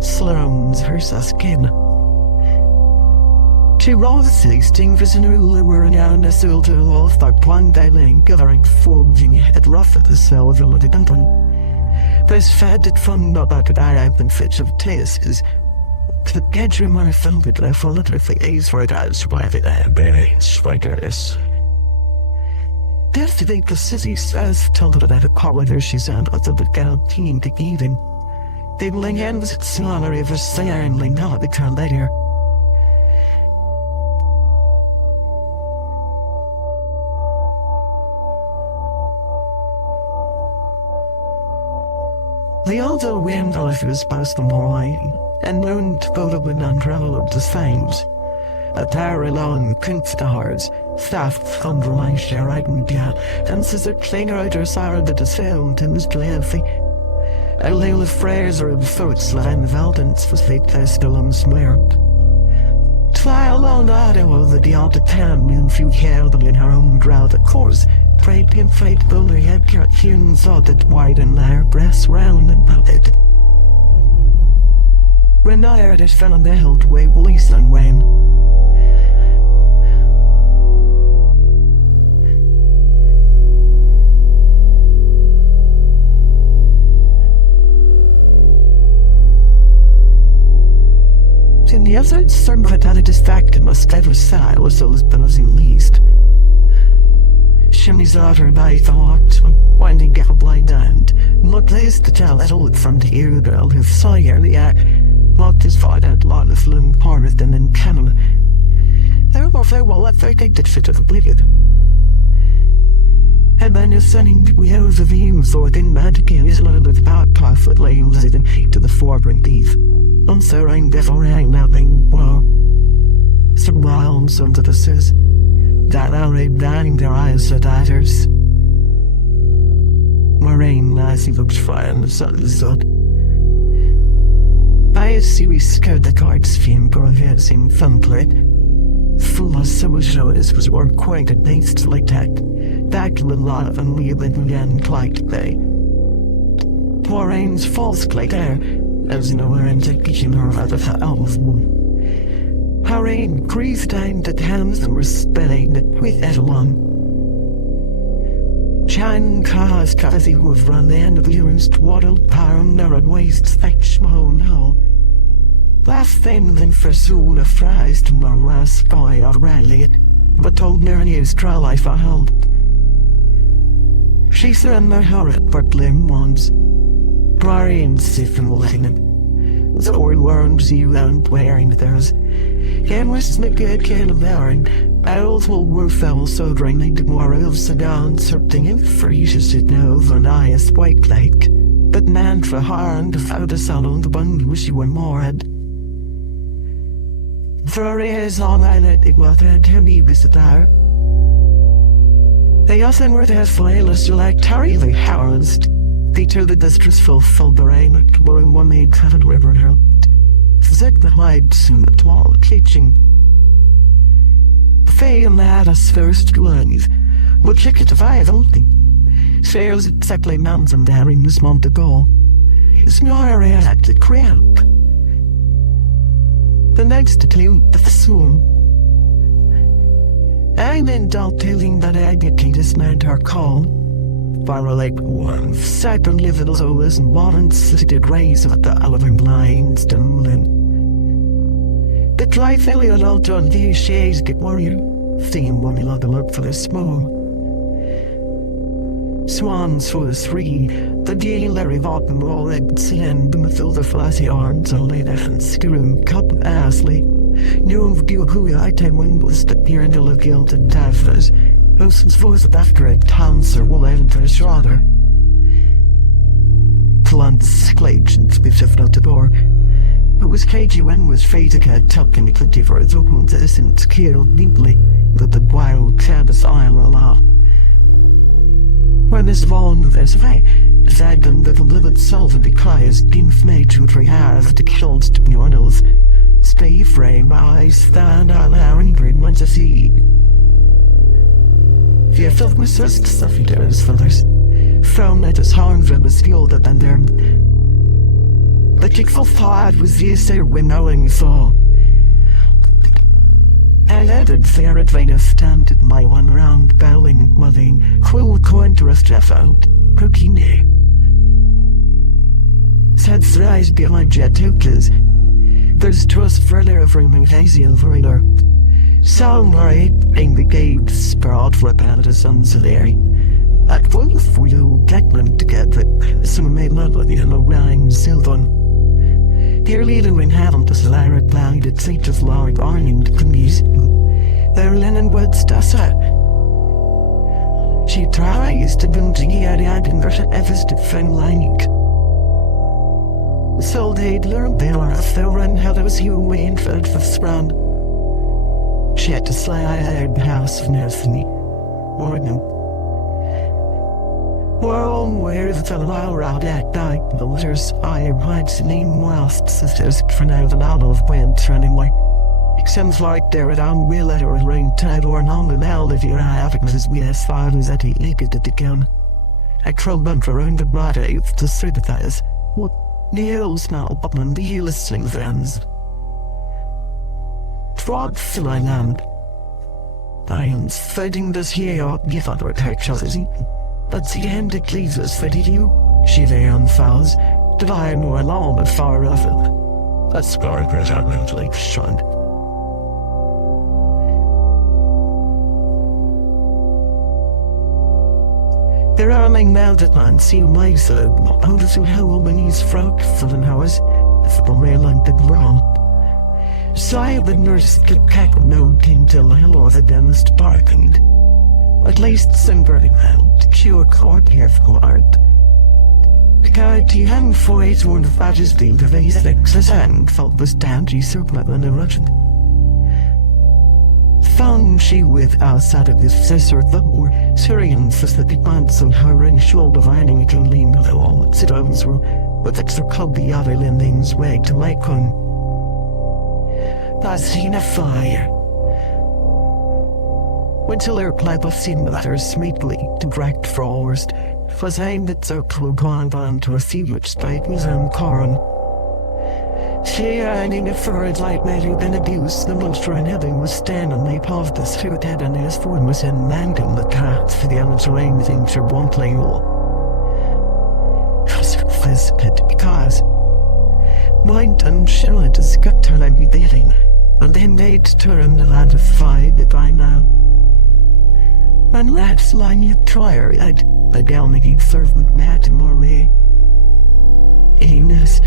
Sloan's her skin. She rose tasting for an ruler wearing out a silver off the one day link covering forging head rough at the cell of the little dumpling. There's fed from the back of I and fitch of tastes. The bedroom where I filmed it, I followed her face for it as private and very spiders. There's to think the city says told her that a corridor she's on of the guillotine to eating. They lay hands at slaughter of her sayingly not the turn later. The older wind was past the morning, and moon devoted with unraveled the flames. A pair alone pink stars, staff under my share riding down, and says a clinger out her side that is filmed in this gladly. A little Fraser of thoughts and Valdens was late still unsmeared. Try alone out of the deontay town and few held in her own drought, of course. Prayed him faithful, he had cartoons saw that wide and their breasts round and melted. When I heard it fell on the hill to way police and when. In the outside some fatality distracted must ever sigh was those billows in least. Chimney's daughter by thought, winding gap blind and not pleased to tell at all from the ear girl who saw her the act, walked his father out lot of loom harnessed and in cannon. There were farewell let they take that fit of oblivion. And then is sending the wheels of him so it in magic is loaded with about path that lay laden to the forebrain beef. Unsirring before I nothing war. Some wild sons of the sis. That already blinding their eyes at daggers. Moraine nicely looks fine, the sun is up. I see we scared the cards film progressing funplate. Full of summer shows was work quite a nice like that. Back to the lot and we lived again quite today. Moraine's false clay there, as you know, we're in taking her out of her elf wound. Moraine creased down the hands and was spelling it with that along. Chan cars crazy who have run the end of the urine twaddled pound narrowed waist fetch moan hole. Last thing than for soon a fries to my last boy or rally it, but told nearly his trial life I held. She surrendered her at Bertlim once. Brian safe and lightning. The old worms you and wearing theirs. Ken was the good kind of wearing. Owls will were foul so draining the more elves and down something in freezes it no than I is white like. But man for hand without a sound on the bun wish you were more head. For is all I let it was and him he was there. They often were there flailess to like Terry the housed. They told the distressful full brain were in one made covered river hill. Zig the hide soon at all kitchen. Fay and lad us first glove, but check it if I have only. Sails exactly mountains and there in this month ago. It's no area at the crowd. The next to the soon. I'm in doubt telling that I get to dismount her call. Viral like one, cyber livers always and warrants seated rays of the oliver blinds stumbling. The dry failure out on these shades get warrior, theme when we love to look for the small. Swans for the three, the dear Larry Vaughan roll red sand, the Mathilda flashy arms on late and screw cup assley. New of you who I time when was the pyramidal of guilt and taffers. Wilson's voice of after it, Tanser will enter his rather. Columbus agents with not the door. It was KGN was faded at tucking the for his open isn't killed deeply, but the wild campus isle law. When this long this way, Zagan the delivered solve and declares Dimf made to have the killed to Bjornals. Stay frame eyes stand allowing green when to see. Fear filled with first stuffy doors fillers. Found that his horns was fielded and there. The kickful fired was the essay winnowing saw. I added fair advantage stamped my one round bowling loving quill coin to rest Jeff out. Cooking day. Said thrice behind jet hookers. There's trust further of rooming hazy over her. So right, in the gate sprout for about a sun's Larry. At both we will get them together. Some made love with the yellow rhyme Sylvan. Dearly doing haven't a Lara blind at St. of Lord Arning to Cleese. Their linen words does her. She tries to build the area in Russia Evers to find lining. So they'd learn there are a thousand how there was you waiting for the sprung. She had to slay I heard the house of Nerthany. Oregon. Well, where's the fellow out that night? The letters I might name whilst sisters for now the out of went running away. It seems like there at on will let her rain tide or non the now if you're having Mrs. W.S. Fathers at the naked at the gun. I crawled on around the body to sympathize. What news now, but on the listening friends? Trod still I land. I am fighting this here, give other pictures. But the end it leaves us for you. She lay on fouls, divine or alarm at far off it. That's scarred press out mentally shunned. There are many mounted man, see my son, how does you how many frog for an hours, if the rail and the ground. So I the nurse could cack no king till the hill or the dentist bargained. At least Simberly now, to cure court here for art. The guide hand for it one of badges deal to raise Alexa's hand felt was dandy surplus and eruption. Found she with outside of this sister the more Syrians as the demands on her and shoulder lining to lean the wall sit over with extra club the other lendings way to make one. That's seen a fire. Until her clap of sin letters sweetly to direct forward was aimed at circle gone down to a sea which spite was on corn. She earning a furred light measure than abuse, the monster in heaven was standing, they paused the spirit head and his form was in manding the cats for the unswaying things her one play all. Was it because mind and Shirley discussed her like be dating, and then they'd turn the land of fire by now. And that's line you try her, the gal making serve with Matt and Marie. Enos.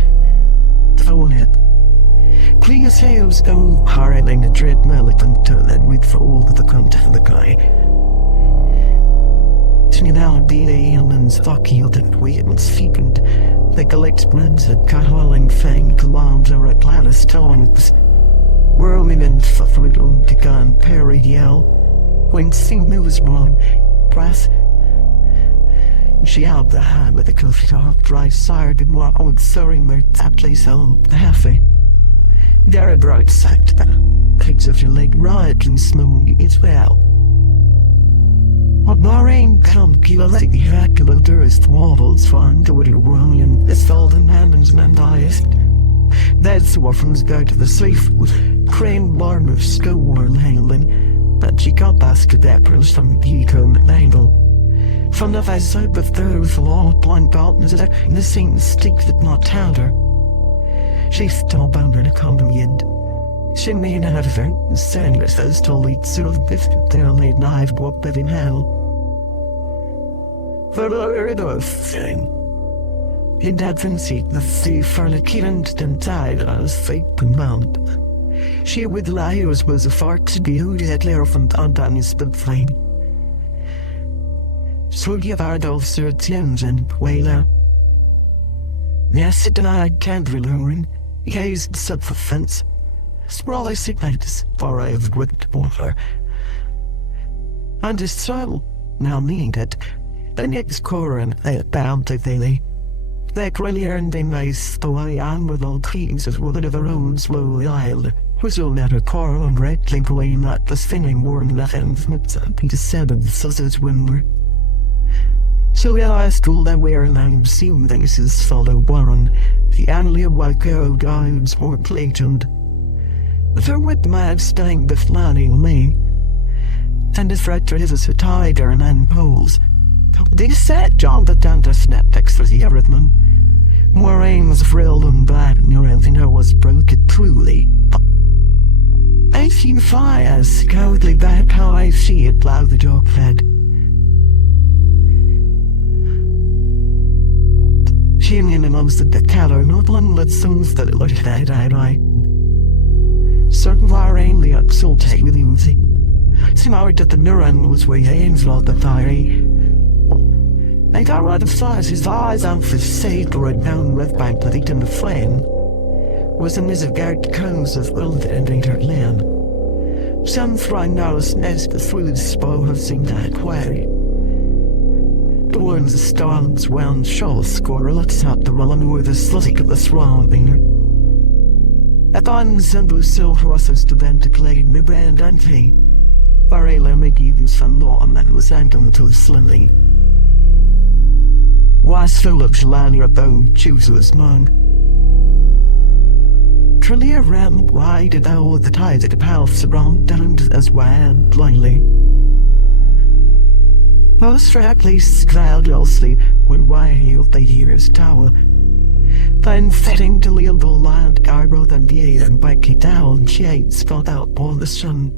Thrown it. Please hails go hurling the dread militant that with for all the content of the guy. Singing now be the aliens fuck yielded weirds feekened. They collect breads at Caholing Fang Columns or at Gladys Tones. Whirling and suffered on the gun Perry yell. When sing moves wrong, brass. She held the hand with a coffee top, dry sired and walked on throwing her that place on the halfway. There a bright sacked pigs of your leg riot and smooth as well. What Maureen come kill like the hackle of durst wobbles fun to it wrong and this golden hands and eyes. That's the orphans go to the safe with crane barn of score hailing, but she got past the depress from the econ angle. From the face side with those long blind darkness and the same stick that not told her. She still bound her to come to the end. She may not have felt sanders as to lead sort of biscuit there late knife walked in hell. For the other thing. In that conceit, the thief for the killed and died as fate mount. She with liars was a fart to be who had lair from undone his big flame. So give our dolls their tunes and wailer. Yes, denied can't learn. Used self-offense. Sprawly sickness for I've gripped water. And his soul now needed. The next current they bound to daily. They clearly earned a nice way on with all trees as one of their own slowly isle. Was all matter coral and red link away not the spinning worn nothing from the seven suzzes windward. So I stole that where and seemed things is follow Warren, the annually Waco dives more legend. There went mad staying the flanning me, and his rector is a tider and then poles. They said John the dentist snaptex for the arrhythm. Moraine's frilled and black, and your antenna was broken truly. 18 fires, cowardly back how I see it, plough the dog fed. She in amongst the color, not one that soons that it looked at I. Certain were ainly upsulted with easy. Seem out that the neuron was where aims not the fiery. I got right of size, his eyes on for saved or down with bank that eat in the flame. Was a misguided cones of old and entered land. Some thrine nose nest through the spoil have seen that way. The worms the stones wound show score let's out the run with the slutty of the surrounding. At on Sunday silver was to then to clay me brand and tea. Varela make even some law and was antum to slimly. Was Philip Shalani a bone chooses monk? Truly around why did thou the tides at the paths around down as wide blindly? Most directly cloudlessly when wild the year's tower. Then fitting to lead the land Arbor than the and bike it down shades spelled out by the sun.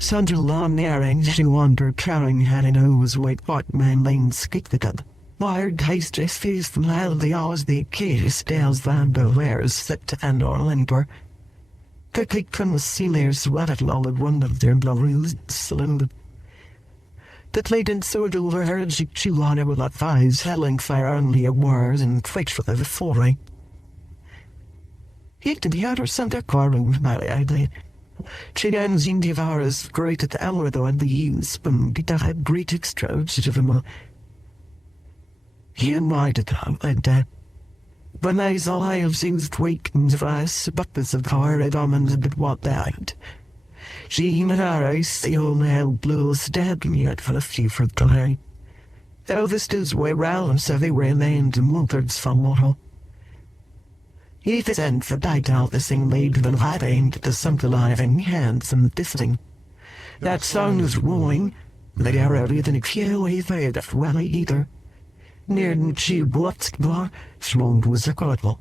Sundry long nearing to wander carrying had an nose white white man lane skicked up. Wired haste his face from how the hours the case down van wears set and Orlando. The kick from the sailors rattled all at one of their blue cylinder. The latent sword over her and she on with that thighs, helling fire only at wars and fight for the foray. He to the other Santa Clara with my idea. She ends in the hours great at the hour though and the use, but did I have great extras to them. He and my time and when I saw I have seen the wakings of us, buckets of car red almonds but what that. She and I see all now blue stabbed me at for a few for the day. Though this is way round so they were named mothers from water. He and for died out the same made than I aimed to some living hands and dissing. That song was wooing, they are earlier than a few ways there that well either. Near she what's more, small was a cardinal.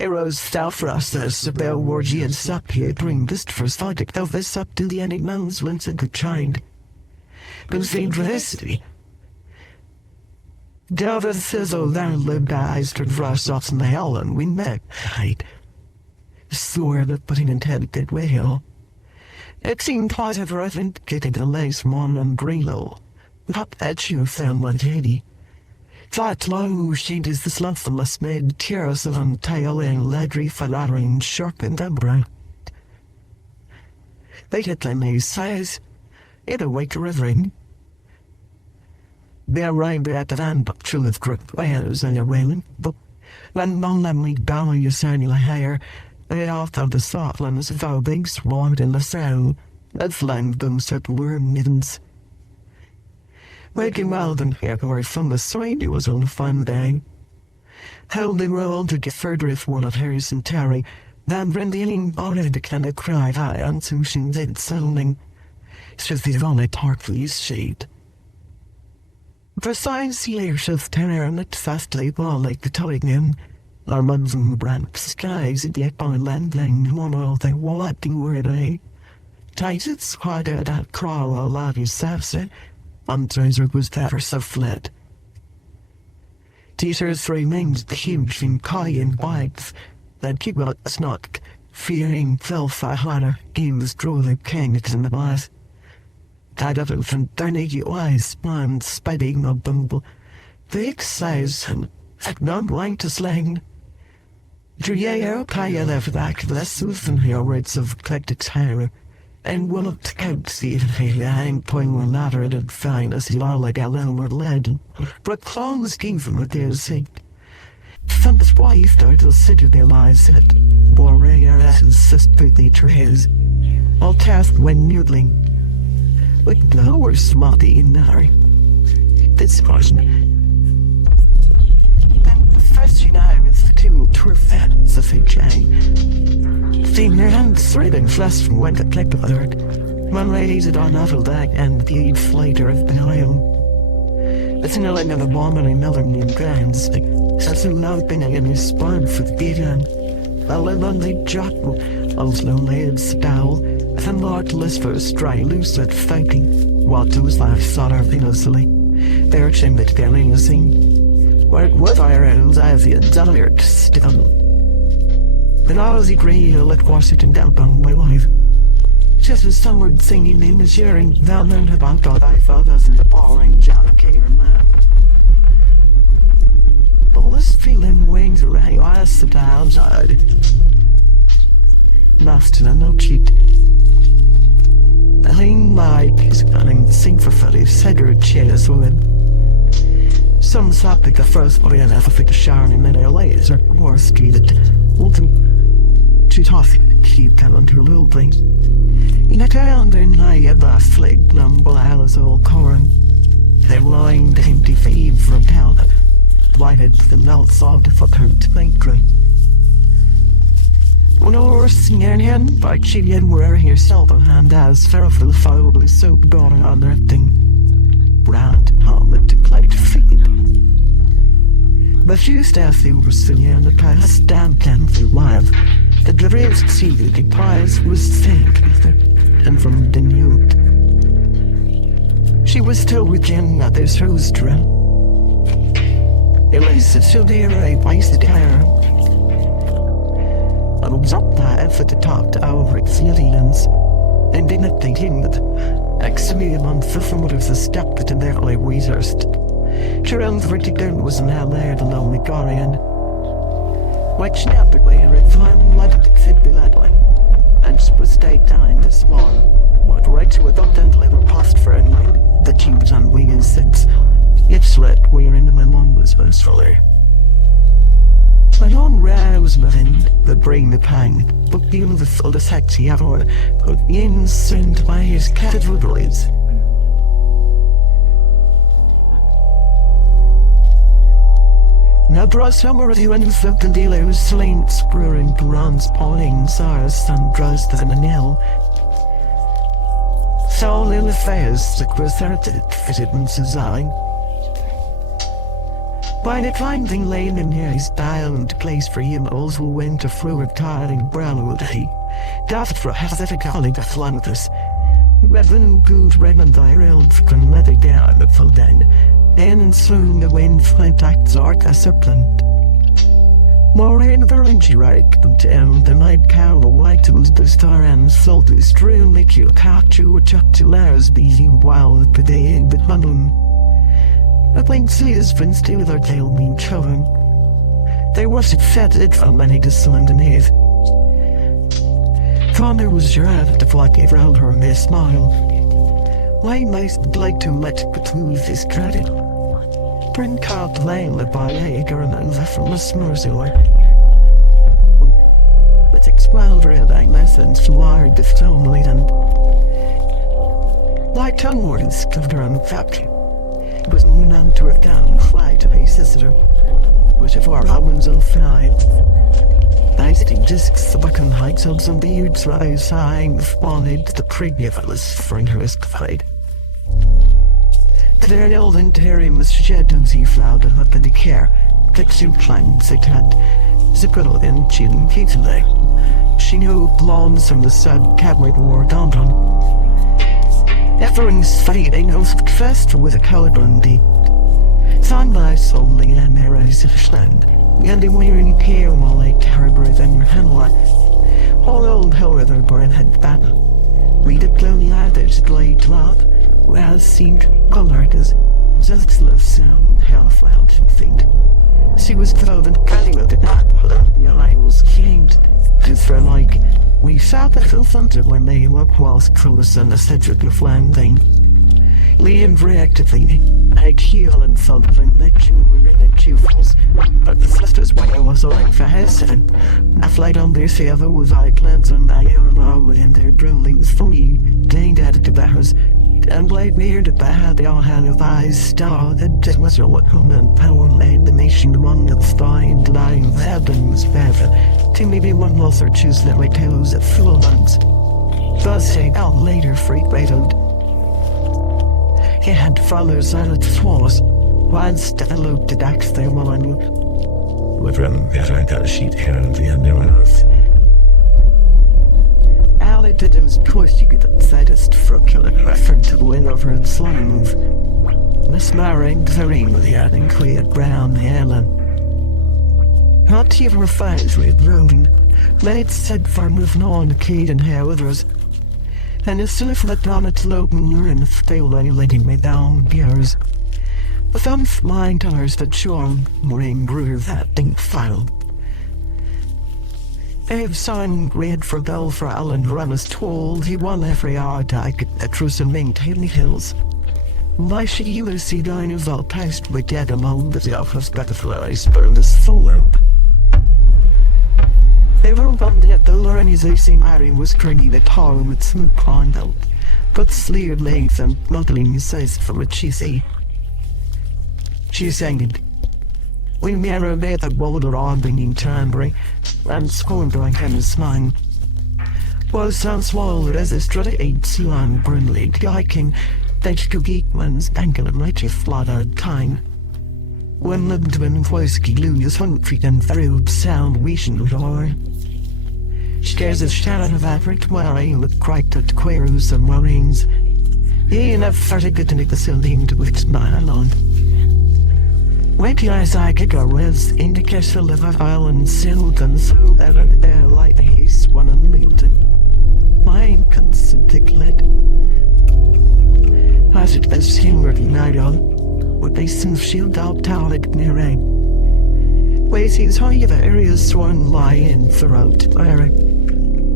Heroes stout for us as the bell wargy and sup here bring this first fight though this up to the ending man's once a good child. But same for history. Delta sizzle down lived eyes to rush off in the hell and we met. I'd swear that putting intended whale. It seemed positive I think getting the lace mon and Grelo. Not that you found one lady. That low sheet is the slothfulness made tears of tail and ledry flattering sharp and upright. They had my size. It awake rivering. They arrived at the land of Chulith Crook Wales and a whaling, but when long them we down your sandy hair, they off of the softlands of our big swarmed in the sound, that flanked them certain worm middens. Waking wild and hair from the side, it was on a fine day. How they rolled to get further if one of Harris and Terry, then Brendan already the kind of cry high and soon did sounding. Says the only tartleys shade. Besides the layers of terror and it fastly ball like the towing in, our mums and brand skies at the on landing, one all they wall acting word Tight it's quite a that crawl a lot of sassy. Treasure was that or so fled. Teachers remained the huge in Kai and whites that keep out a snot, fearing fell for harder games draw the king in the glass. Tied up from darnage eyes, and spiting a bumble. The exercise and At none going to slang. Dreyer Paya left back less than her words of collected terror. And one of the counts the hang point one ladder and fine as he like a lower lead. But clones gave him what they said. From his wife to sit their lives at Borea insist with the trays. All tasked when noodling. With lower smarty in Nari. This person. Then the first you know is the two fat, the CJ. Seeing their hands threading flesh from when the click of the one lays it on awful deck and the flater of the oil. It's no end of a bomb and another new grounds. Such a loud been in his spine for the beaten. Well, a lonely jock, all's lonely and style. And Lord Lisfers dry loose at fighting, while those life sought her innocently. They're ashamed that they're innocent. Where it was our own, as the delivered still. Then I was agree to let Washington down on my life. Just as some were singing in the sharing down and about all I felt as in the boring John King man. All this feeling wings around I sit outside. Lost in a no cheat. I lean like is running the sink for Freddy Cedar chairs women. Some slap like the first body and ever fit the shower in many lays or more streeted. Too tough to keep telling to a little thing. In a town then I had that flag lumble Alice old corn. They lying the empty feed from town. Lighted the melts of the footprint bakery. When I was singing in by Chilean wearing yourself a hand as Ferrofil foully soap daughter on their thing. Brad helmet to cloud feet. But you stare through Brazilian the past damn for live. The dreams exceeded the prize was thick and from the nude. She was still within others rose drum. It was so dear I wasted her. I was up there for the talk to our experience, and didn't think him that actually a month from what was a step that in their early researched. Sharon's vertical was now there the lonely Gorian. White snapped away and refined like the fit beladling, and was stayed down the small, what right to a gently repast for a mind that he was on wing and since, yet slept where in my lung was virtually. My long rouse within the brain the pang, but beautiful the sexy hour, put in sent by his cathedrals. Now draw summer you and flipped and dealers slain spurring bronze pawning SARS and draws to the nail. So in the face the crucerted fitted and design. By the finding lane in here is dialed place for him also went to through a tiring brown day. Daft for hesitant calling the flanthus. Reverend good Redmond Ireld can let it down the full den. And soon the wind flint acts art as a plant. More in the rangy right than down the night cow white was the star and salt is strewn like you catch you or chuck to lairs busy wild per day in the London. I think seers been still their tail mean children. They worship fetid from many discerned and his. Connor was sure to flock around her and they smile. Why might like to let between this dreaded? Bring card lane the by acre and over from a smurzer. But expelled reading lessons to wire the stone leading. Like tongue words covered her on factory. It was none to have done fly to pay sister, which if our albums will fly. Visiting discs the bucking heights of some beards rise sighing wanted the previous for her fight. The very old interior was shed and sea flowered up in the care, fixing plants it had, zippable and chin kitty. She knew blondes from the sub cabinet wore down on. Effering's fading of fest with a colored bundy. Sung by solely and arrows of land, and in wearing care while like harbor than hemlock. All old however born had battle. Read it lonely others blade love, whereas seemed colored as just love sound half loud and faint. she was thrown and cutting with the apple, and your eye was changed. It's for like, we shot the full thunder when they were whilst close and the cedric of landing. Liam reactively, I heal and something that you were in the jewels, but the sister's way was on for his and I flight on this ever was I cleanse and I am all in their droolings for me, gained at the bears. And blade near the bad, they all had of eyes star that it was your woman power made the nation among the flying lying heaven was better. To maybe one loss or choose that way toes at full months. Thus say out later freak rated. He had followers out of swallows, whilst the loop the dax their one. With them, yet I got a sheet here and the end of earth. Allie did it was course you could the saddest for a killer effort to win over its slow move. Miss Marring, Zareen with the adding clear ground, the Ellen. Not even refines with Roden, made said for moving on the key and hair with us. And as soon as let down its logan urine, still letting me down beers. With them flying tires that shone, Maureen grew that thing foul. They've signed red for Bell for Alan Runners told he won every hour tag at Truce and Maintain Hills. Why she you see dine of all past with dead among the office butterflies burned the soul up. They were bummed at the organization Mary was currently the tar with some conduct, but sleared legs and muddling says for what she say. She sang, we mirror made the boulder on being Tambry, and scorned like his mine. Well, sound swallowed as a strutty eight Sean Burnley, liking that could geek one's ankle and mighty flattered time. When lived when Voisky Louis Humphrey and through sound wishing roar. Scares a shadow of average wearing with cracked at queers and worryings. He enough farted good to make the ceiling to which smile on. When the eyes I could go with indicates the liver island sealed and so that an air like haste one unmuted. Mine consent lit. As it was humoured night on, would they some shield out towed near rain. Ways he's high of areas sworn lie in throughout Larry.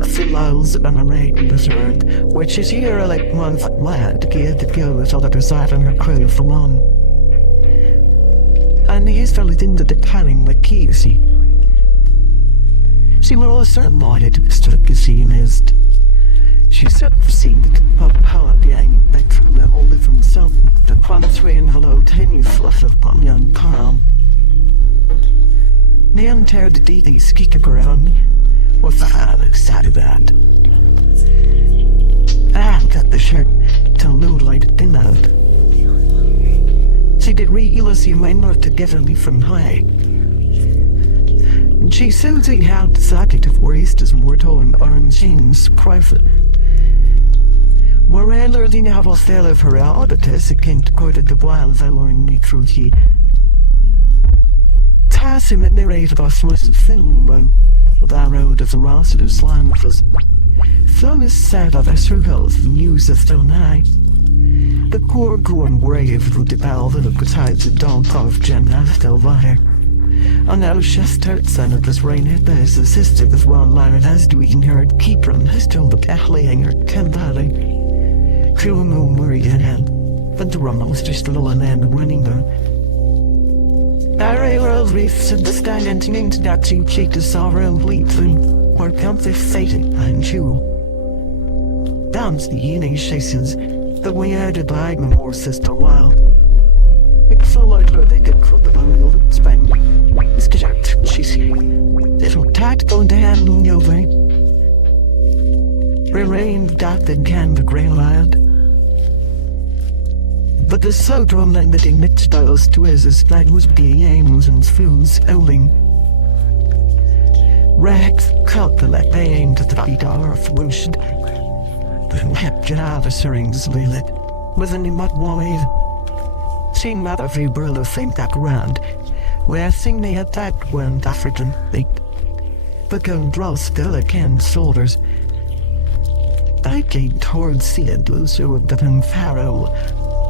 A few miles on a rain desert, which is here like one lad to give the girls all the side on her crew for one. And he's fell into the tanning with Keesey. She were all certain lighted to struck as he missed. She said proceeded up power yang back through the only from south the quantity and hello tiny fluff of young palm. Nan teared the DD skick around. What's the hell excited that? I got the shirt till low light thin out. She did regularly went north to get me from high. And she soon see how the subject of waste is mortal and orange jeans private. Where learning how to sell of her out, but as it came to quote the wild learning me through he. Tassim at the rate of us was a film, that road of the Ross of Slam was. Some is sad of us hills the news of stone high. The poor going brave with the valve and besides the dog of Jen Aftel wire. And now Chester son of this rain at this assisted with one line as doing her keeper and has told the Kathleen her Valley. Crew no worry in hand, but the rum was just low and winning her. Our world reefs at the stand and into that cheek to sorrow bleed through, or comes if Satan and you. Downs the evening chases. The way I did like my more sister while. It's so like they could crop the world and spend. It's get out, she's here. Little tight going to handle your way. Remained that and can the grey lad. But the so drum that emits those to his flag was being aims and fools owling. Rags cut the like they aimed at the beat of whooshed. Captain adversaries lit with any mud wide. Seen mother free burl of think that round, where thing they attacked when African beat. But going draw still again shoulders. I came towards Sid Lucio of the Pharaoh,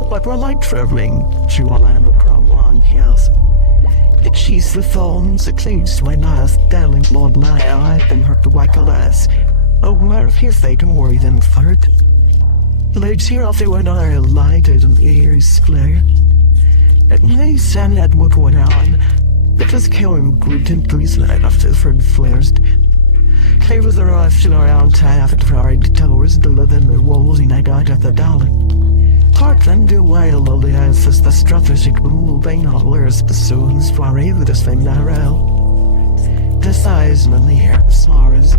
but were like traveling through a land of crown one hills. It She's the thorns that clings to my knife, darling Lord Liar, I've been hurt to wake a lass. Oh, where if they don't worry then third. Legs here off they went on our lighted and the ears flare. And they sang that what went on. It was killing grouped into his light after the first flares. Clear was the rush in our own tie after the fried towers, the than the walls in I died at the dollar. Portland do wild all the houses, the strategic rule, they not wears the soons, for either the same narrow. The size and the air, sorrows.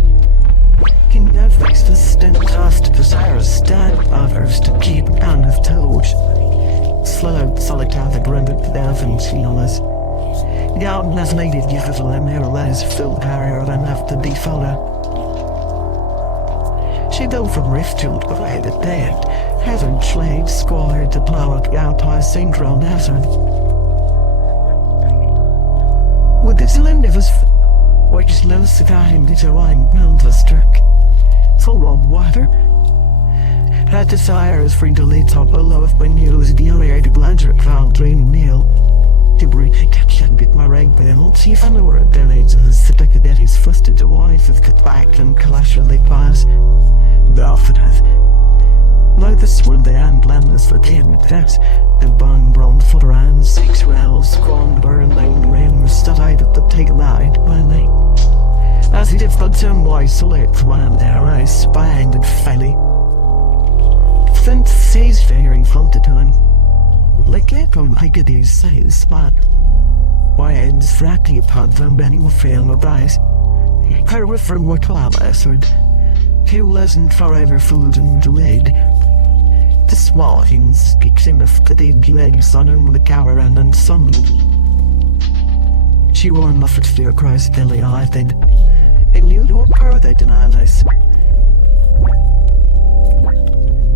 Can never fix the stint cost, desires stand others to keep on of toes. Slow, solitary, the grounded death and feelers. Young as lady gives a mere less filled carrier than have to be followed. She go from rift to away the dead, hazard slave squalor to plow out our syndrome hazard. With this land of us, which loves the time to wine build the struck. Full of water. That desire is free to lead top below if when you lose the area to blancher found dream meal. To bring catch bit my rank bill, see if I know where it donates to the sick that he's frustrated to wife of cut back and collaterally pass. The often has. Now this one the hand landless for game with that, and bong brown footer and 6 wells, squan burn down rain, studied at the take light when they. As he did for some wise select one there, I spined and felly. Flint says very floated to him. Like echo like it is say spot. Why ends frackly upon them Benny will fail my price. I refer what club answered. He wasn't forever fooled and delayed. The small things speaks enough that they'd legs on him with a cower and sun. She wore muffled fear cries belly eyed and you don't care they deny this.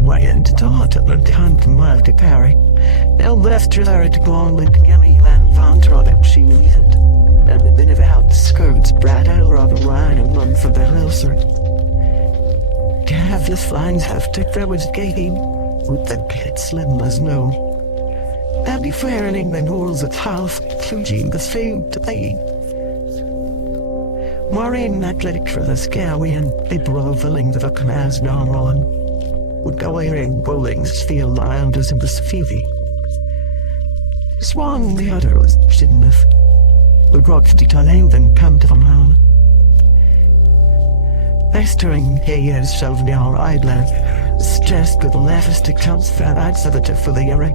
Why and taught at the time to mile to carry. They'll left her there to go on like Yelly Land Van Trot she needed. And the minute out the skirts brat out of the line and run for the hillside. To have the flyings have to there was gating with the pit slim as no. That'd be fair in England holds at half, including the food to pay. Maureen athletic for the scary and liberal feelings of a commands non on. Would go wearing bowling's field around us in the Sphevi. Swan the other was enough. Would rock the time then come to them home. Pestering he is shelving the hour idler, stressed with the leftist accounts that I'd sedative for the era.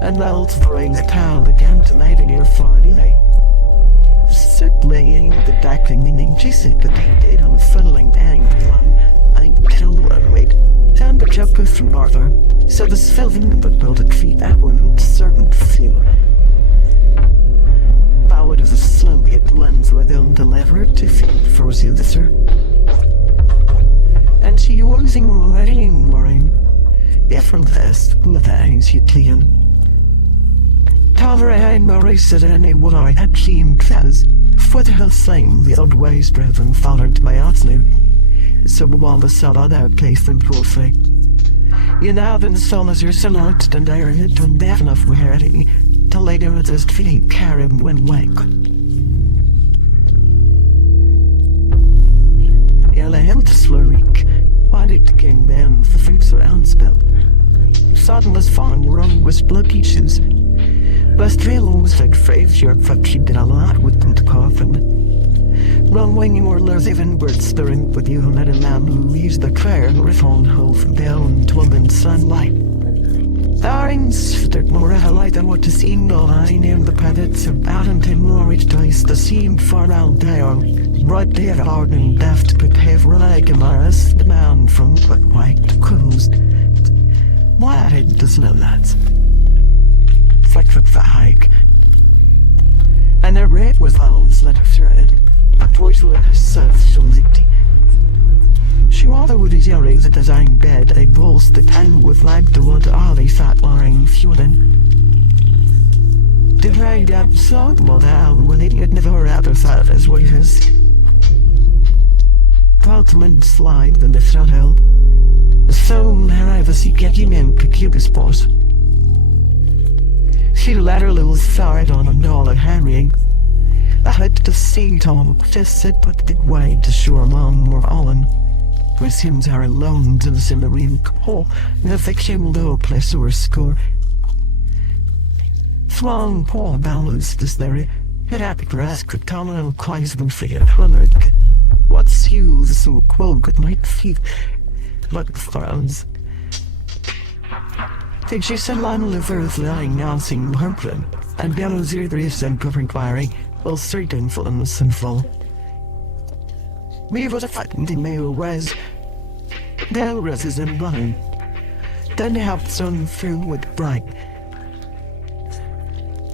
And out throwing the towel again to night in your Friday. Sit laying the dackling meaning she said the date on the fiddling angry one. I tell her wait. And the chapter from Arthur, so the spelling but built a tree that one certain few. Ballad is a slowly it blends with ill delivered to feed for the sir. And she using writing Maureen, different this, with things you clean. Tower and Murray said any what I had seen says, for the hell saying the old ways driven followed by absolute. So while the sun on our place and profit. You now then son as your son out and I hit on deaf enough wearity to later at his feet carry him when wake. Yella held to slurrick, why did the king then the fruits around spell? Soddenless farm run with blood peaches. Best trail was fed frave your fuck she did a lot with them to coffin. Run when you were less even birds stirring with you let a man who leaves the clear riff on hole from down to in sunlight. Thorns that more a light than what to see no I named the paddets of Arlington more each dice the seam far out down. Right there hard and deft prepare for like a maris the man from quick white to coast. Why did the slow lads? Flick up the hike. And their red was always let her thread. Voice with herself so litty. She rather would his earrings at his own bed, a bolst the time with lamp to want all they fat lying fueling. The ride up sod well down when it had never ever thought as way his. Baltman slide than the throttle. So never see get him in Picubus boss. She let her little third on a dollar hammering. see Tom just sit but the way to shore along more Allen. With him are alone to the Cimarine Core, the fiction low place or score. Thwang Paul Ballows this there, it happy grass could come and quite them fear hundred. What's you so quote good night feet, but frowns. Think she said line of earth lying now sing Harprin, and Bellows ear the and covering firing, will straight influence and fall. We was a fighting in male res. Del res is in blind. Then they have sun filled with bright.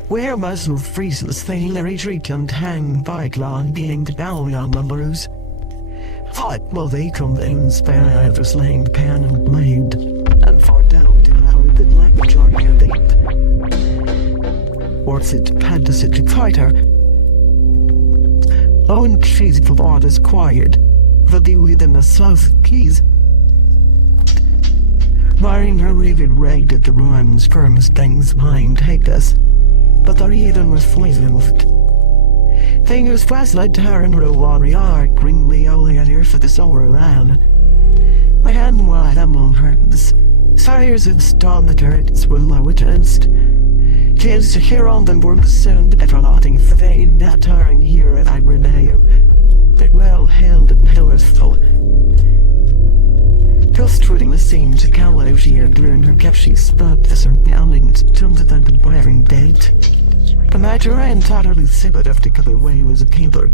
Where muzzle freezes thing Larry treat and hang by glon being the down on numbers. Fight well they come in spare after slaying the pan and made, and far down to how the black majority of date. Or it had to sit to fighter. Own trees for what is quiet, but the within the south keys. Barring her raven ragged at the ruins, firm stings mind take us, but they're even with flavoured. Fingers fast like her and row watery art, grimly only at here for the soul around. My hand wide among her, the sires of storm the turrets will low against. Chance to hear on them were the sound, everlasting for vain, that turn here at I renee. That well held and pillars full. Just reading the scene to Callow she had learned her kept she spoke this her poundings, turned to the wearing date. The matter and totally sibbed of the other way was a keeper.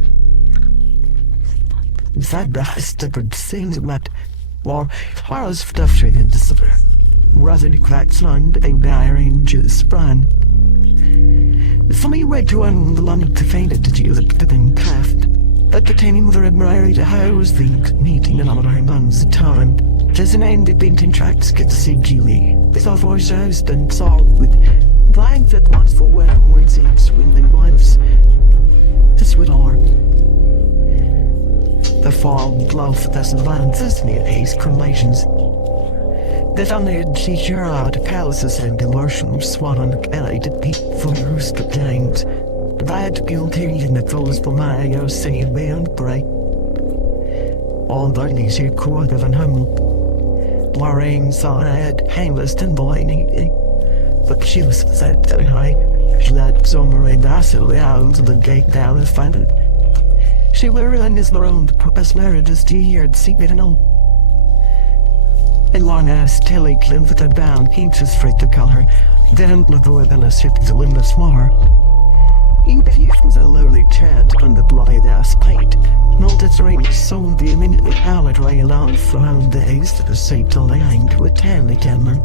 That brass different things that war was frustrated in December. Rather the cracks line a diary just sprang. Somebody went to one the London to find it to use a tipping craft. But pertaining with her admirer to house the meeting and all our months of time. Just an end of painting tracks get to see Julie. They saw voice housed and saw with blind that once for where words eats when they wives. This with all the fall glove that's advances near these cremations. That on the teacher out of palaces and immersion swan on the belly to peep for the rooster games. The bad guilty in the throws for my saying beyond break. All darkness here court of an hum. Blurring saw I had hangless and blinding. But she was set that high. She led summer and docilely out to the gate down and found it. She were in his own purpose marriages to hear and see it and all. And long-ass Tilly climbed with a bound, he was afraid to call her. Then Lavore than a ship to win the smaller. Even he from the lowly chat on the blithe-ass plate. Not its range sold the immediately howled right along from the east to the St. Elaine to a tanly camera.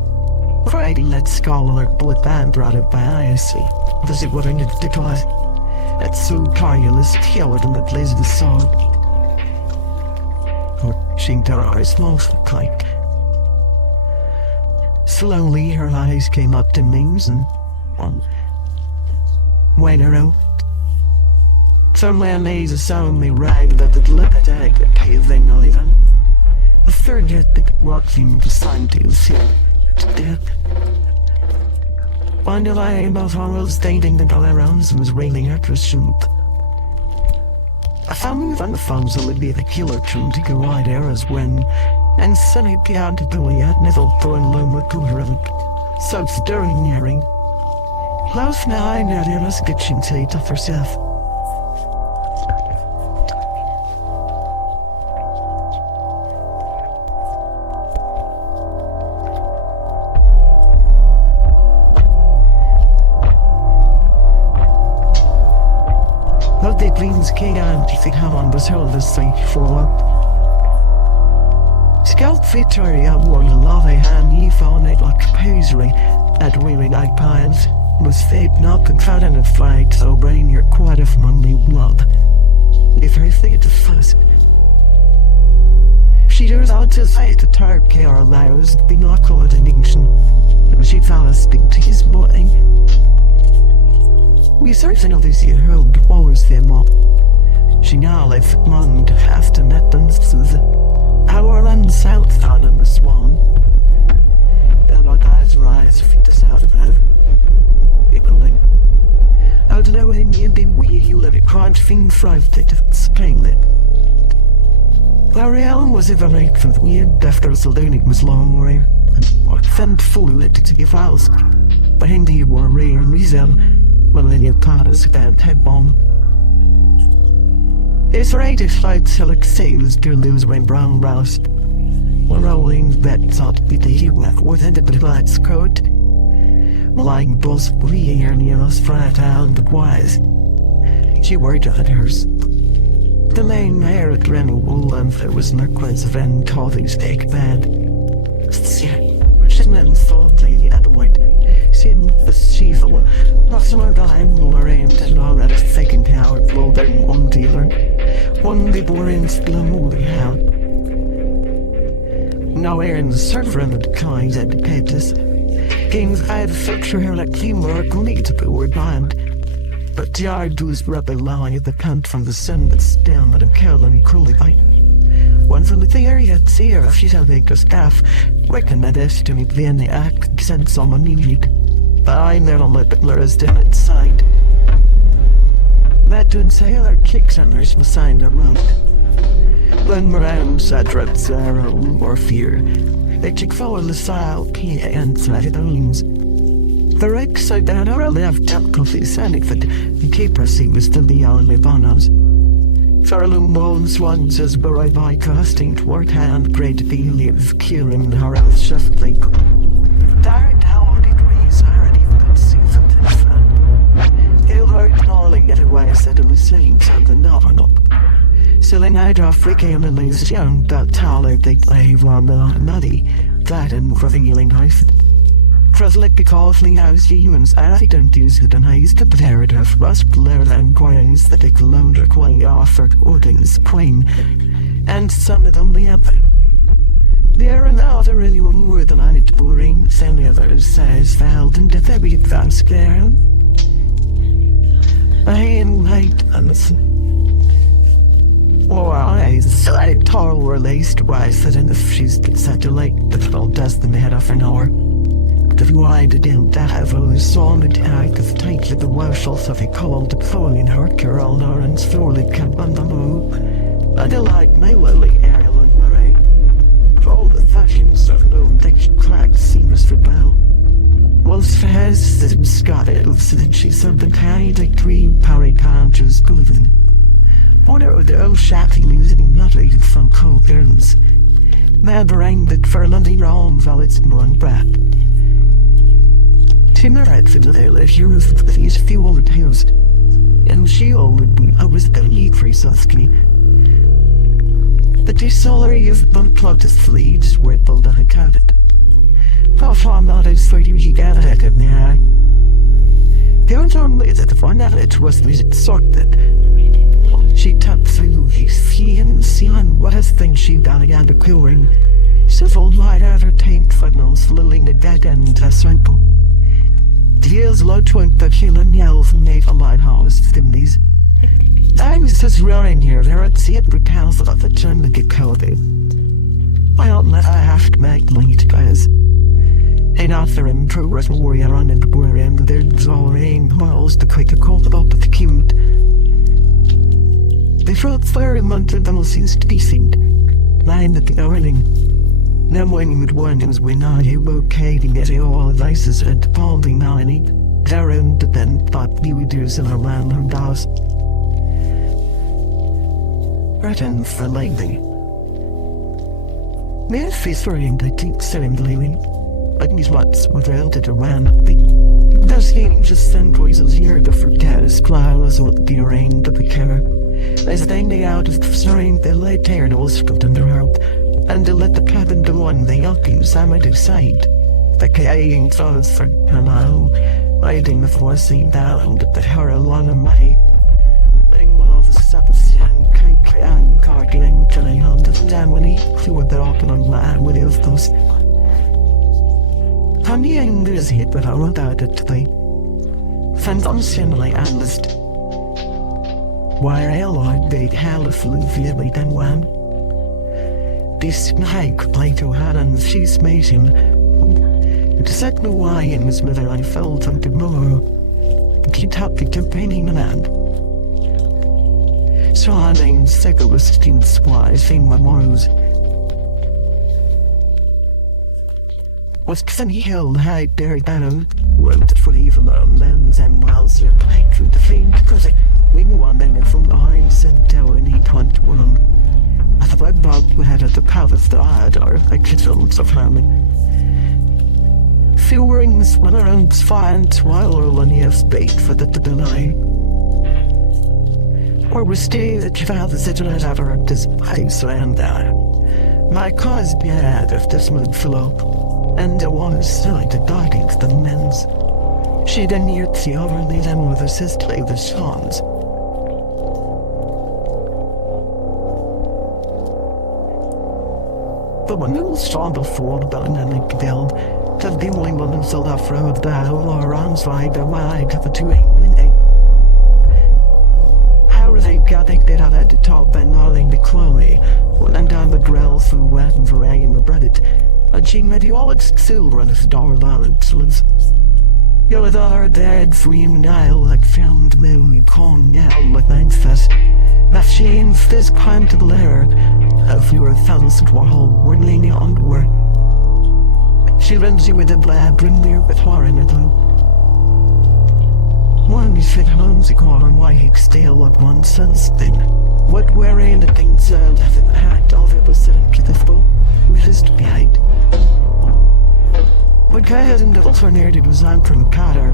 Friday let scholar bullet band brought it by icy. Does it what I need to cause? That's so careless, killed in the place of the song. Or she their eyes mostly like. Slowly her eyes came up to Mings and went around. Some man lays a soundly rag that the lip egg that paving not even. A third yet that watching the sign to see to death. One day I about horrors dating the dollar rounds and was railing after a shoot. I found me on the phone so it'd be the killer tune to go right errors when and sunny piano to Billy at Neville throwing low with cooler of it. So stirring nearing. Close now I know there must get you to eat off herself. Well, the Queen's King and if it on was held the same for Scout Victoria wore a lovely hand he found it like paisley at wearing like pines. Was fate not confident of fight, so brain your quite of manly blood. If her fate to fuss. She turns out to say to Turk care allows be not called an ancient. She fell asleep to his morning. We certain of this year held always them up. She now left among to have to met them through the our and south down in the swan. Then our eyes rise fit us out of her. Equaling. I'd know him be wee you let it can't find five tickets plainly. Ariel was ever right from the weird after saloon was long rare, and I felt full it to give house. Behind you were rare reason, when they had taught us about head bomb. It's right if I'd select sales to lose when brown roused. We're rolling that thought be the human within the lights coat. Like boss we are near us fragile and wise. She worried on hers. The main hair at Renewal and there was necklace of end coffee's take bad. She's men thought lady at the white. Sin the sheathel. Not some dime more aimed and all at a second tower flow than one dealer. One the boring's movie how. Now Aaron's server and the kind educators. Games I had a picture here like teamwork need to be word mind. But the yard does rub a lie the cunt from the sun that's down at a Carolyn cruelly bite. One from the theory at Sierra, she's a big staff. Reckon that estimate then the act sent someone needed. But I never let the blurs down its side. That would say other kicks and there's beside a road. When around Sadrat Zara or fear, they chick follow the style P and side owns. The right side down our left up coffee sanic that the capressy was still the only bonus. Farloom bones ones as buried by casting toward hand great deal of curing her out swiftly. Direct how degrees already could see from the front. He'll hurt gnarling at a way said in the same something novel up. So then I'd off freaking and lose young that taller they lay on the nutty, that and revealing life. Truslick because the house humans I don't use it and I used to prepare it of rust layer and coins that take longer quay offered organs queen and some of them the other. There are now there really one more than I need boring, send the others says felt and if every advance there. I ain't light and I tall released wise that in the she's set to late that all does the head off an hour. The wide down that have always saw the tag of tight with the washels of a cold deploying her Carol Lawrence fully camp on the move. I delight my lily Ariel and Murray. For all the fashions of no thick cracked seamless for bell. Was fast that was Scott elves that she said the kind like three parry conches proven. Wonder the old shafty losing not rated from cold girls. Mad rang that for Lundy wrong valets in one breath. Timmer had for the if you was with these few old tales. And she all would be I was the need for Susky. The desolary of unplugged fleets were pulled on a covet. How far not as for you got ahead of me. The only that the one it was the sort that she tapped through his and seeing what has things she done again to cooling. Several light out her taint funnels lilling the dead end as simple. The years low twink that she and yells made a lighthouse to them these. I was just running here, there I'd see it recounts about the turn to get cold. Well, let I have to make late, guys. Ain't out there in progress warrior on in the boy end, there's all rain holes to quick a call about the cute. They felt fire in month and tunnel seems to be seen. Lying at the earning. Now when with wonders when I woke Katie getting all advices at Paulding 90. Darren to then thought we would do some around her house. Written for lately. Memphis for him to think Selim leaving. Like these lots were related around the those games just send voices here to forget as clouds or the rain to the care. They stand out of the serene they lay tear to us in their heart. And to let the cabin do one the yuckies I might decide. The caying thoughts for hello, riding the forcing down to the hair along a way. Letting all the subs and cake and cargling killing on the damnity through the open on land with those. Honey and there's hit but I wrote out it today. Fans on sinly analyst. Why I big hell of fluvially than one. This night Plato had and she's made him. It said me why in his mother I felt him tomorrow. Kentucky campaigning land. Surrounding Seculostin Spies in Memorials. Was Sunny Hill High Dairy Down, went for even on lands and miles are playing through the famed because we knew one then from behind St. Tower in E21. At the Black Bog we had at the palace the odd or like kittles of family. Few rings when around find while rolling yes bait for the deny. Or we stay that you found the citadel ever up this place and my cause bad if this mood flow, and I was still to guiding the men's. She then neared the overly them with her sister the sons. But when you strong before the dynamic build, the dimly woman sold off road the whole arms wide away to the two England. How they got it that I had to top and gnarling the Chloe, when I'm down the grill through wet and for and the breaded, and she made you all silver on his door excellence. You with our dead free Nile like found me calling now like Memphis. That shames this climb to the lair. If you were a thousand warhol, we're leaning onward. She runs you with a blab, bring beer with her in it though. One is fit homes a call and why he stale up one sunspin. What wearing the things left in the hat of it was 7 the full, with his behind. What guy had in the alternative was I'm from Qatar.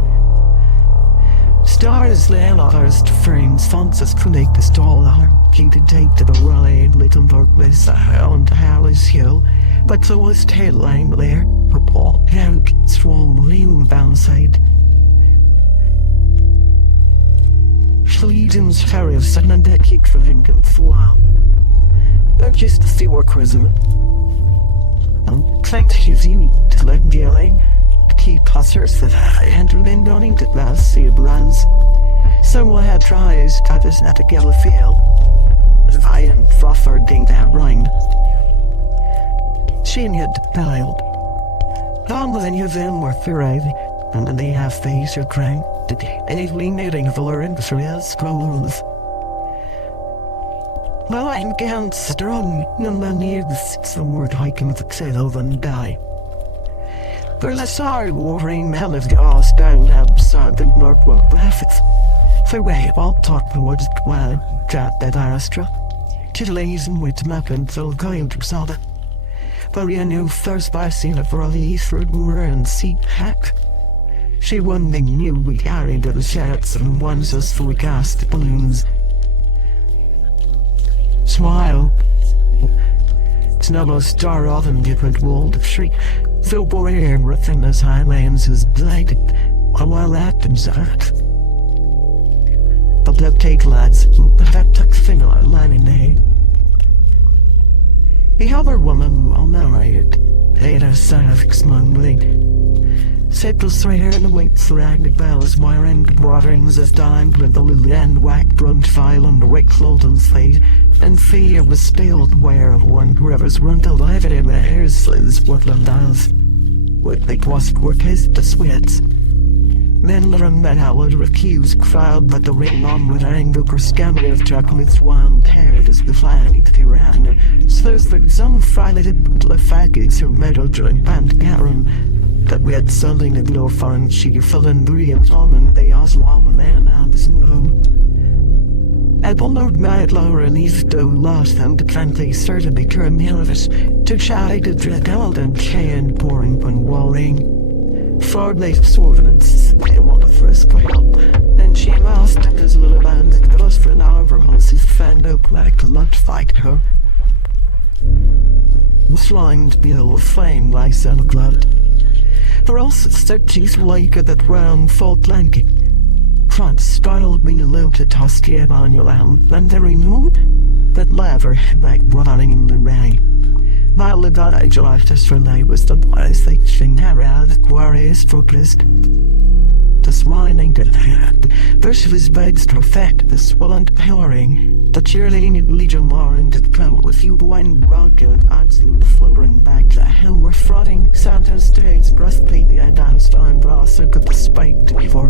Stars lay others to frames, fonts as connect the stall arm. He did take to the ride, little darkness, on the Harris Hill. But so was tail line there, a ball out, strong, lean downside. Schleden's ferry sudden and that kick for Lincoln for a while. But just to see what Chrism. And thanked his you to let me yelling. Key passers that I hadn't been going to last see brands. Someone had tries cut us at a yellow field. The iron frother ding that rind. She had piled. Long than you then were furious, and then they have face or crank. And he's knitting for her into real scrolls. Well, I'm getting strong, and I need some word hiking the sail and die. But I saw warring men of the ass down outside the Northwell Rapids. For way, I'll talk the words while chat that Arastra. Chittelays and wit map and so going to Sada. But I knew first by seeing a brother through moor and sea hack. She one thing knew we carried the shirts and ones us for we cast balloons. Smile. It's no more star of them different world of shriek. So boy everything as highlands is blighted. While that and that. The blood take lads, but that took finger lining day. The other woman well narrated. Later Sarafix Mungling. Sepals hair and the winks ragged bells, wiring waterings as dined with the lily and whacked drugged file on the wick Cloten's fate, and fear was stilled where one rivers run to live it in the hair's slits woodland isles. With the wasp were kissed the sweats. Men learned that I would refuse crowd, but the ring on with angle or scammer of chocolates wound haired as the flag to ran. So there's the some frighted butler faggots who metal joint band Garen. That we had something to blow for and she fell in brilliant on and they asked woman and Anderson home. I followed my lower and east to lost them to frankly certainly turn nervous to shy to dread out and can pouring when walling. For they servants they want a first help. Then she lost and his little band that goes for an hour as his fan up like a lunch fight her. Slimed below a flame like sun glowed. For else it's that cheese like that round fault lanky. Front startled me low to toss the on your lamp, and there renewed that laver like running in the rain. My little age artist for night was the wise thing around the warriors focused. The smiling that had, verse of his begs to affect the swollen powering. The cheerleading legion more into the cloud with you blind broken absolute floating back to hell were frothing Santa's days breastplate the end house time brass so could the spike to before.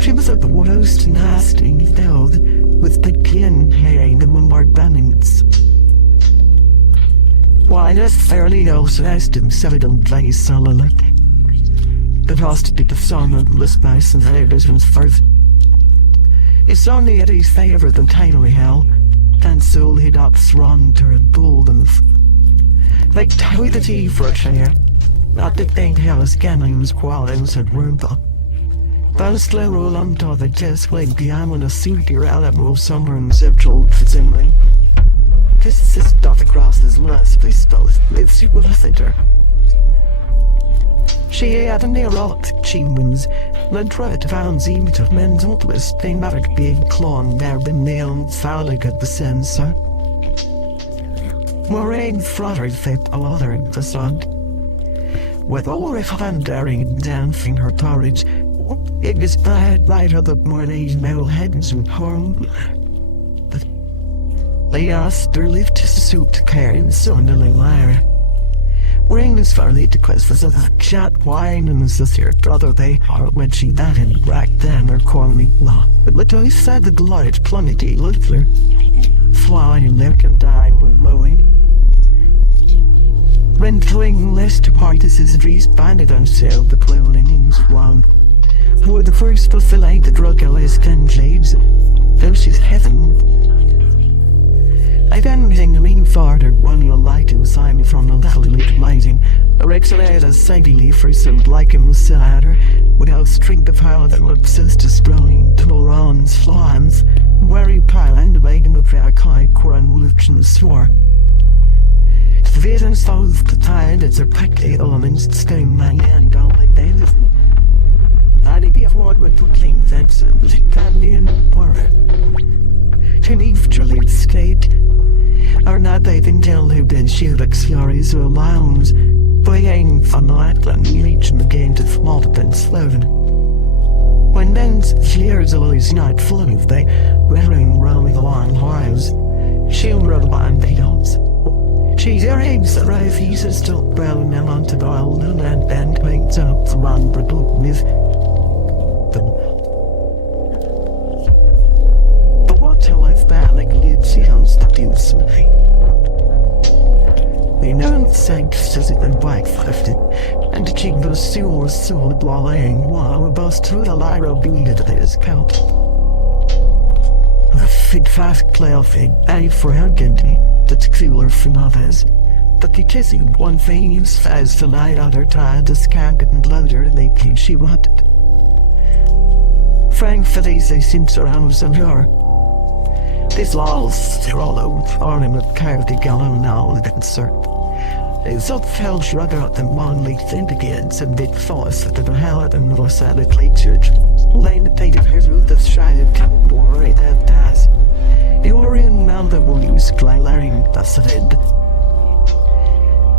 She was at the worst nasty filled with the clean hair the bombardments. Why necessarily also asked him seldom very solid. The last bit of song of the spice and Hairbison's first. It's only at his favourite than tiny hell, and so he'd run to a golden. Like toy the tea for a chair, not the thing hell scannings qualings at Rumba. Then slow roll on to the chest like piano in a suit your animal summer and sexual fittingly. This is stuff across his last face both with super visitor. She had a near-out achievements, then tried to found the image of men's ultimate they mattered big clone there been nailed phallic at the sensor. Moraine fluttered fit a other the sun. With all if daring dancing her courage, it was bad right of the morning's metal heads and horn. They asked her lift his suit to carry him so nearly wire. Wearing this fairly to quest was a chat wine and his sister brother they are when she that in rack then or corny law. But let I said the large plumity littler. Flying lick and die were lowing. Rentling lest to parties his trees banded on sale the clothing in one. Who were the first to fulfill the drug LS 10 shades. Though she's heaven. I then think a mean farther one you'll light inside me from the little elite lighting. A rexilate as sidily for some like him sadder, without strength of power that would persist to sprowling to Laurent's flans, wary pile and wagon of their kai coran wolfchen swore. The vision solved the tide as a packed elements stone my hand down like they live. I'd be afford with proclaim that simply canyon word. To leave Juliet state. Or not they can tell who did Shieldix Furies or Lounge, buying from the Atlant reaching the game to multiple slogan. When men's fears always not full of they wearing rolling along whiles, she'll rub on the hills. She's her eggs that rise he's still brown and onto the oil and band wakes up from on brittle with them. But what till I've bad like lid seals that do something. They know thanks as it and white lifted, and the cheek was so blawing while we both through the lyra beaded at his count. A fit fast cloud fig, I forget that's cooler from others. But the kissing one veins fast the night other tired the scant and louder they came she wanted. Frank Felice since around some her. These laws, they're all over, ornament carved the gallow now the concert. They so fell shrug out the monthly syndicates and big force that the held and was at the Clay Church. Laying the plate of his root of shrouded camp war at that task. The Orion now that will use glaring that's it.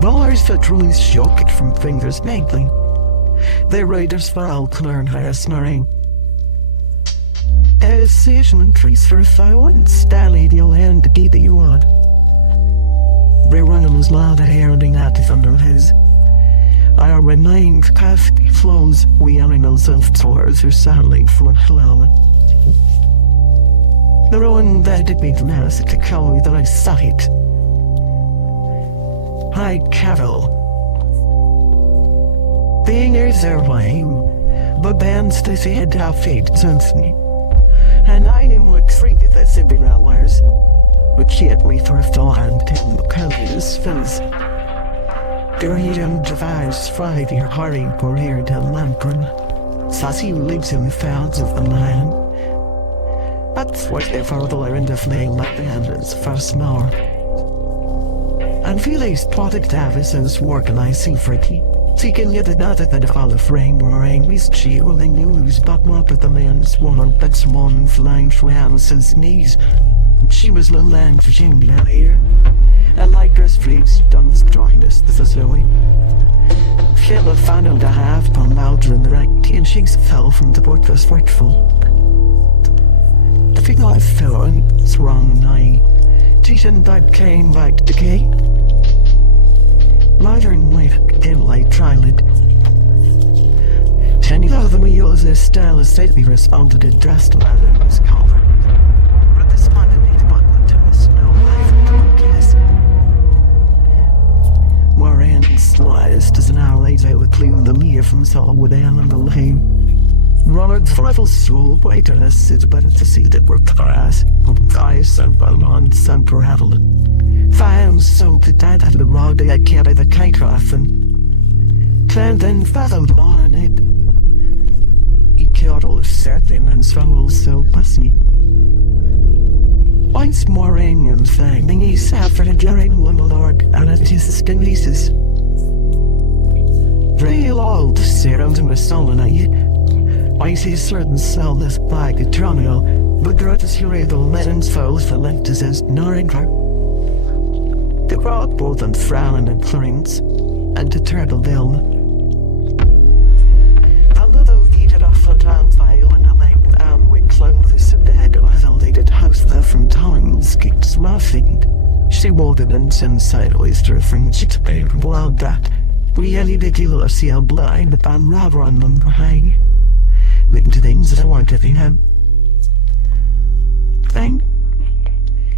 Ballers that truly shook it from fingers mainly. Their raiders for all clear hair snoring. A decision increase for a foul and Stanley the old hand to keep the you on. Rerunning was loud heralding at the under his. I are remained cast flows wheeling those elf tours who sadly for hello. The ruin that did me mass to call that I saw it. High cavil. Being is their way, but bands they said how fate turns me. And I am what treated as simply hours. But yet we thrift on ten colors fills. There he devised Friday or hurry for here to Lampron. Sassy lives in the fields of the land. That's what they for the land of laying like the handles first more. And Felix plotted Davis's work and I see Freaky. Seeking yet another that if all the frame were angry's chill and news but up at the man's one that's one flying from his knees. She was little land for Virginia here. And like her streets, done this dryness, this is Zoe. Sheila found out a half pound louder in the right, and she fell from the boat was frightful. The thing I fell and it's wrong night. Teaching that came back to the gate. Lighter and light, dim light tried. Any of the wheels is still a state responded in dressed leather was covered. But this one needed but to miss no life to kiss. Moran sliced as an hour later would clean the leer from Saul with Anne and the lane. Ronald's rifle stool waiter is better to see that we're class. Ice and Belmont and Paravel. Found so to that at the road I carry the cake off and Clan then followed on it. He killed all certain and so pussy. Once more Indian thing, and he sat for the during one lord and at his nieces. Real old serums in the soul I see certain cell this bag of Tronio, but there is here the letters falls for left as Norringer. The rock both and Frown and Florence, and the turtle bill. Another beated off a down file in a lane, and we clothes a bed of a lated house there from times keeps laughing. She walked inside oyster from shit's babe, wild that. Really ridiculous, see how blind, but I'm rather on them behind. Written to things that I wanted in him. Thing?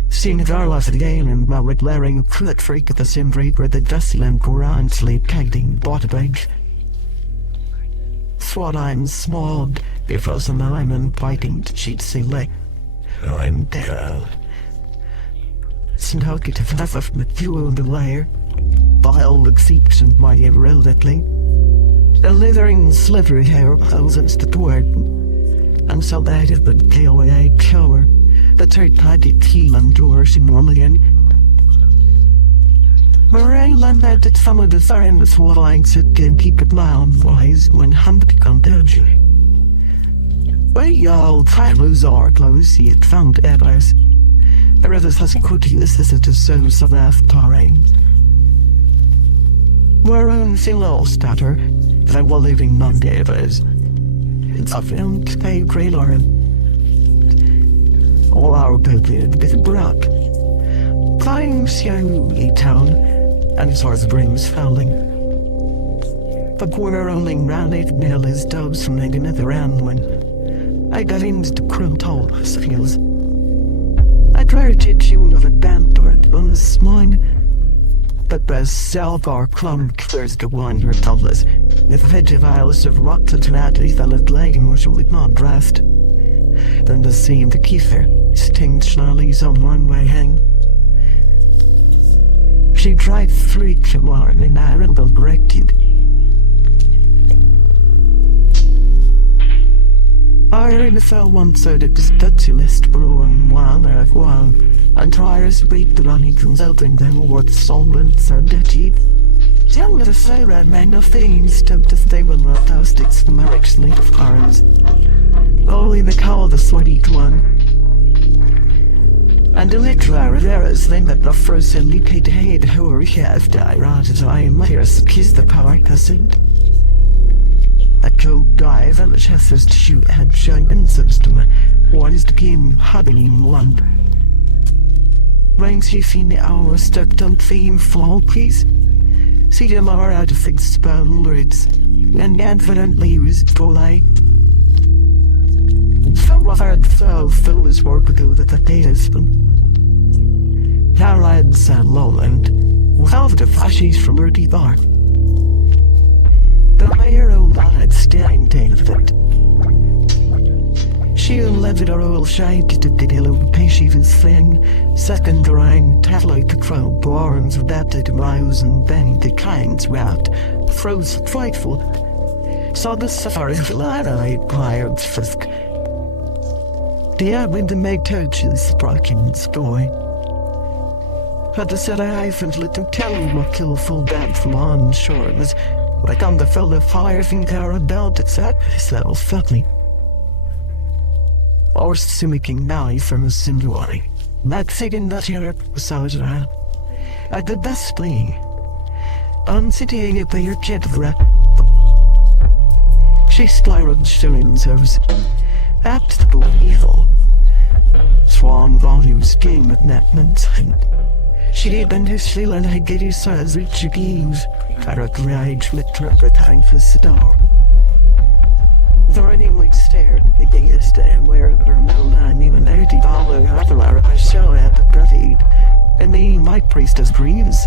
Seeing it all off the game and while glaring crude freak at the same rate where the dusty and Quran sleep kiting bought a bank. Swat I'm small, before some I'm in fighting to cheat silly. I'm dead. Snarky to fluff of the fuel and the layer. Vile the seeps and my irrelevantly. The leathering slivery hair thousands to toward, and so that is the KOA cover, the third party teal and doors in Norlian. Murray landed at some of the thorns what I said can keep it loud wise when hand become dirty. Where y'all travelers are close, he had found errors. The others has could use this to sow some afterrain. We're on single starter. I was living non-gavers. It's a film to pay great Lauren. All our people bit brock. Flying slowly town, and his horse brings fouling. But we're rolling round 8 nail his doves from hanging at the round when I got into the cruel tall fields. I tried to tune of a band or on this mine. But best self or clump there's the one who told us if vegetables of rocked and natty that had lagging was really not dressed. Then the scene the kiefer stinged snarlies on one way hang. She tried 3 kilometers and I rebel directed. I really fell once so that this dirty list blowing one of one. And tries to beat the running consulting them what solvents are dirty. Tell me the Sarah man of things to the stable fantastics the marriage link of cards. Only the cow the sweaty one. And the literary errors then that the first and leaked head who are have died right as I am here to kiss the power peasant. A coat dive and the chestest shoot had shine system. What is the game huddling one? Ranks you seen the hour stepped on theme fall, please? See them are out of fixed spell words, and confidently was polite. So hard fell his work to do that the days from. Now lads and lowland, without the flashes from earthy bar. The mayor old lad staring of it. She led her old shade to the yellow patient thing, second drawing tatloid to crow borns adapted miles and bend the kinds wrapped, froze frightful. Saw the safari light pired frisk. The airwind make touches broken story. Had to set a hyphen let them tell what kill full bad from on shore was like on the fellow fire finger about itself fucking. Or simiking now from a sinduari. That figure that here was out at the best playing. On sitting up your kid rap. She spiraled showing service. Apt to evil. Swan volumes game at Netman's hand. She bent his feel and I get his size rich games. Carrot rage with trapper time for the door. threateningly stared at the gayest and wearing her middle line, even $80 hardware I show at the grave, and me, my priestess breathes.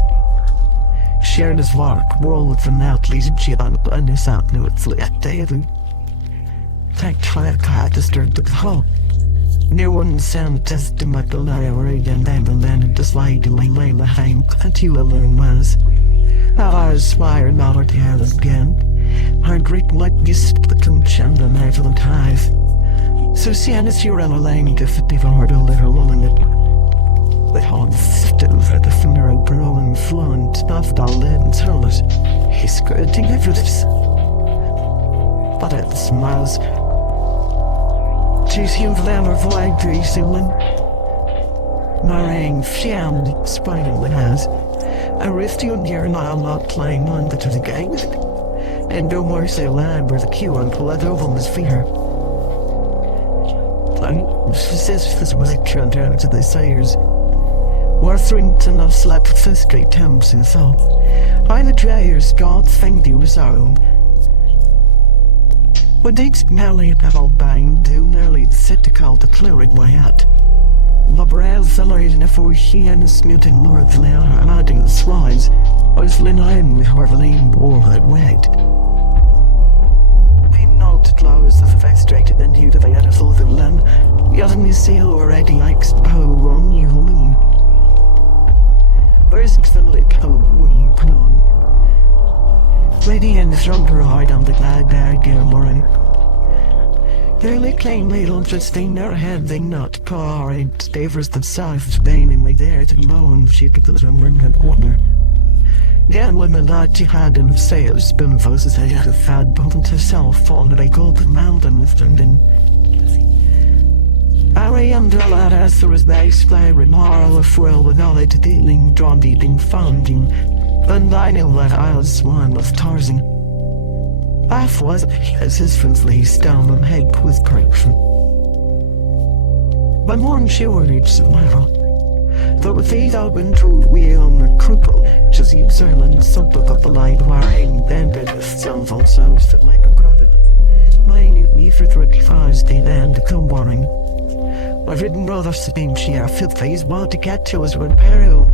Shared his work, world from out least on and his out new it's lit daily. Thank God disturbed the hall. No one sound tested my delirium and then the land the slidingly lay behind until I learn was. I aspire not to tell again. I great like this the conchand and I for the tithe. So Sienna's here on a lane to fit the hard a little long it. The hard stiff at the funeral bro and flowing stuffed all lead and turles. He's skirting over this. But at the smiles. She's him for them or flag tree ceiling. Marang fjammed, spitefully has. I risked you here and I'm not playing on the to the gang. And no more say lamb or the queue until I drove on his fear. She says this was a counter to the sayers. Worthrington of slept for straight temps and so. I the drayers, God thanked you was own. When they'd nearly at all bang, do nearly set to call the clearing way out. Labrel celebrating for he and his mutant lord Leon and adding the swines, was Linine with Harveline bore that wait. We know to close the frustrated and you to the other full of the land, yet in the seal already likes pow on you loon. Where's the lip home we put on? Lady and the stronger hide on the glad bag morning. Nearly claim little interesting their head they not car and stavers themselves vainly there to moan she took the ring and corner. Then when the lad she had in sails spin voices I had a fad button to herself on a golden mountain turned in. Harry and the lad as there was base flare and moral of frill with knowledge dealing drawn beating founding. And I knew that I was swan of Tarzan. Laugh was as his friends lay down on head with correction. But one sure reached the level. Though with these open through we on the cripple, just the observant something of the light wiring bended with some also stood like a credit. Mine me for 35 day then to come warning. My written brother sitting sheer fifth face want to get to us with peril.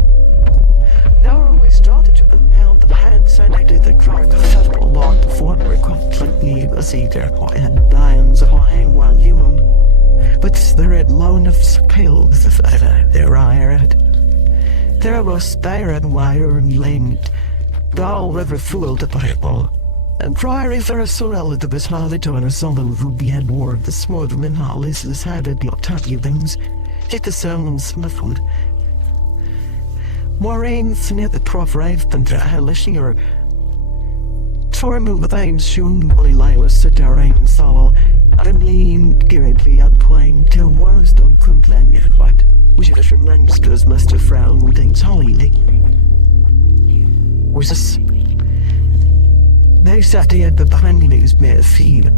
Now we started to the mound of hands and I did the crack of several long before we got like me the sea there and lions of hang while you moon. But there at lone of pale with the there I had. There was spire and wire and lane. Dull river full to Bible. And priory for a sorrel to this holiday to a solemn ruby head war the smooth min hollies is had at the Octavia things. Hit the sound smuffled. Moraine snit the prof rave than to hellish or Tormu with aim shoon bully lie was sit there rain saw I'm lean gurridly out playing till wars don't complain yet quite which is remains to his master frown things holly was this they sat here at the behind me his mere feet.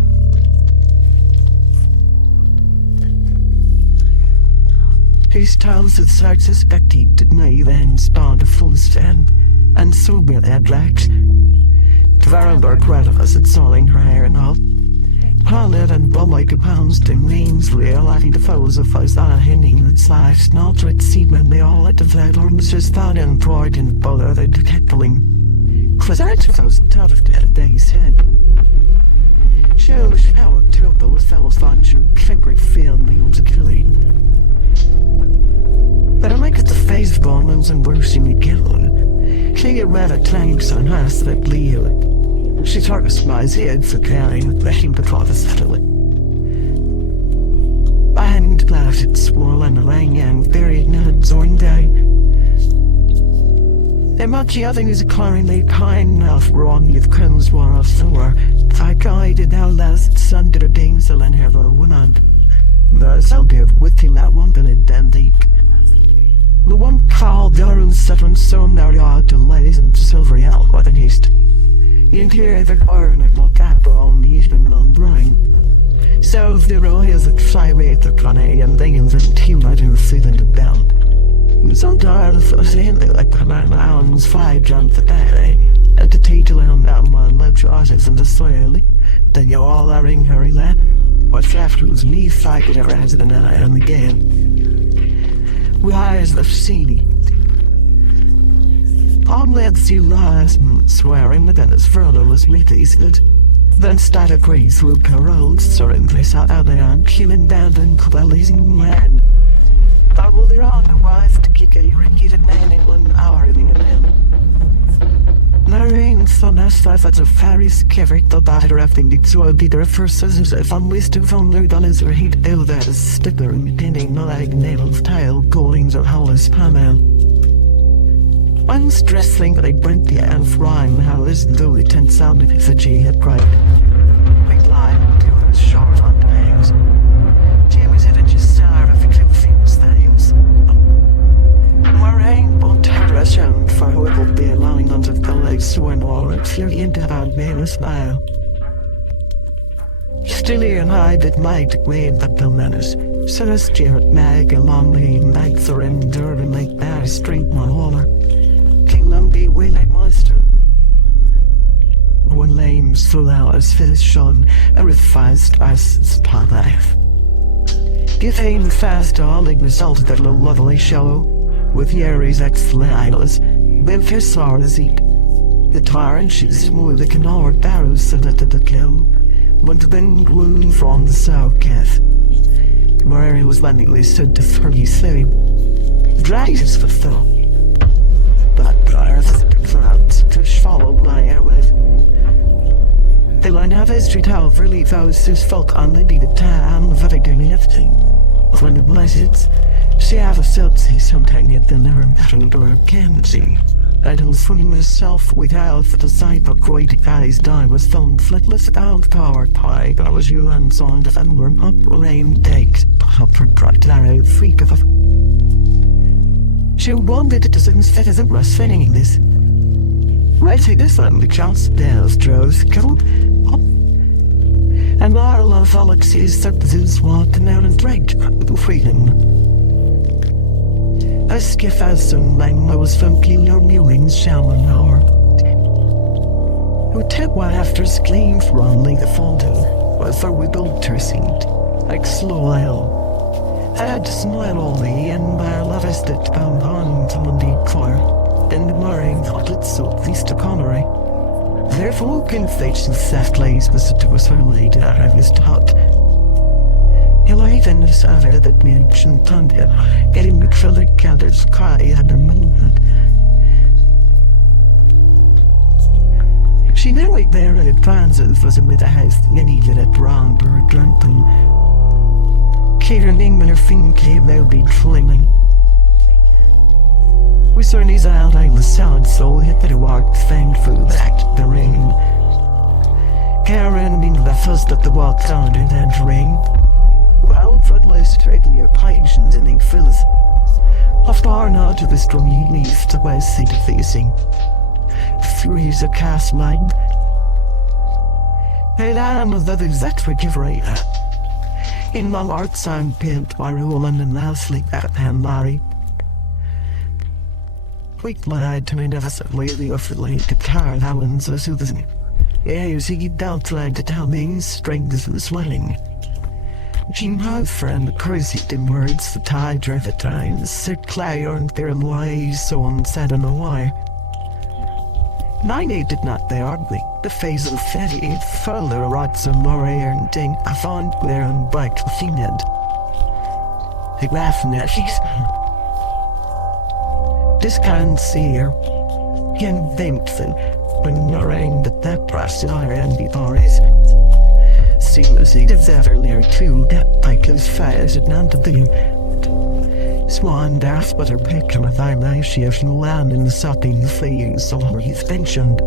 His tales of such suspected did me then spawned a full stand, and so be their blacks. Tvarenberg read of us at Solling her hair and all. Harlot and bomb like a pounced in means realizing the foes of us are hinting that slice not with seamen they all at the flat arms just thought and pride and bother the detecting. Cause I was out of that day's head. Shows how a terrible as fellows find your fingering film meals a killing. But I like it the face bombs and bursting me killing. She read a tanks on us that bleed. She targets my head for carrying letting the cloth settle it. Behind glass it's swollen lang and buried nuts or day. And much other is accordingly kind enough wrong with crimes war of sore. I guided our last son to the damsel and her woman. Thus I'll give with him that one billet and the one called Darren Seven so now you are to lays and silvery out what at least. In here the iron and look at on the evening on brine. So the royals at flyway the Canadian things and he might have feeling the bound. So tired of saying like 9 hours 5 jump the day. At the table on that man left Joseph in the soil. Then you all are in hurry lap. What's after was me fighting her as an eye and again. We eyes the sea. All lads you last swearing within his furlough was released. Then started grace through carols, soaring place out there on killing down and coalescing man. Thought will be wrong the wife to kick a repeated man in 1 hour in a man. Narrating so nice that's a fairy scary the batter after the so be there first as if I'm wisdom from their dollars or heat ill that is stickler and pinning no like nails tile goings of hollis panel. One stress thing that I went the and frying how is though the tense sound of his G had cried. Big line to his short on bangs. James had just started of the clue famous things. Moraine won't have a sound for who will be allowing them to go like sworn or clearly into our man a smile. Stilly and I did might wade the bill manners. So as Jared Mag along the nights are enduring like Barry Street my holler. King Lumpy way like monster. One lames through hours fizz shone, a with fast ice part life. Give aim fast all the result that low lovely show. With Yeri's ex-lilas, Memphis Sars eat. The tar and she's smooth the canard barrows so that the kill. When the wind wound from the south calf. Murray was landingly stood to Fergie sleep. Dries is fulfilled. But earth clouds to follow my airways. The line of history tell really those whose folk on the beat of time of every doing everything. When the blesseds, she have a subsea sometime yet then never mattered or can see. I don't swing myself without the sight of great guys die was thrown flitless down powered pie. I was you and song that and were up rain takes pop for crocodile freak of a. She wanted it as instead as it was saying this. Right to this one, the chance there's Joe's killed up. And our love Alexis substitutes walking out and dragged the freedom. A skiff as soon lang was funky your mewings showering hour. Who took one after's clean from the fountain was for we built her seat, like slow oil. I had to smile only, and my love is that bound on to the choir, and the marrying thought it so at least a Connery. Therefore, confession soft lays was to us her lady I was taught. He'll even discover that me ancient thunder, getting me colored candles cry at the moonlight. She knew it there in advances was amid a house, and even at brown bird drunken. Kieran Engman her finger came out be trailing. We saw his out I was sound so hit that it walked thankful back to the ring. Karen being the first that the walk down in that ring. Well, Fredley straightly your patience and ink fills. Off far now to the strongy leaf to west seat facing. Three's a cast line. Hey, I'm of that exact refrigerator. In long arts I'm pinned by Roland and now sleep at hand Larry. Quick lied to me nevertheless the affiliate to Carl Howlands so soothing. Yeah, you see you don't try to tell me strength and swelling. She my friend crazy in words the tide drive the times, sit clay on their lies so unsaid and why. 9-8 did not they ugly. The face of Fetty, further rots and Laurie and ding, I found there and bike to Finland. They laugh in their face. This can't see her. Yen Vincent, when you're aimed at that brass iron and the Boris. Seamlessly, there's ever near two, that bike is fast and none to do. Swan daft but her picture of thy life she has land in the sucking fleas so he's mentioned.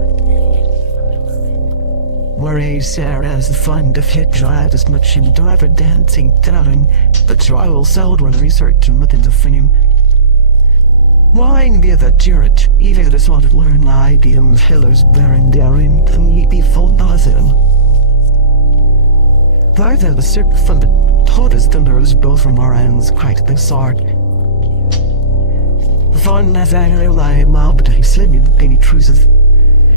Whereas Sarah's the fun to hit drive as much in driver dancing down, but I will seldom research and look into fame. Wine be the Jarrett, either the sort of learn idiom hillers bearing daring to me be full nozzle. Neither the circle from the Todas thunders both from our ends quite the sort. Von as I lie mob but I slid me any truth.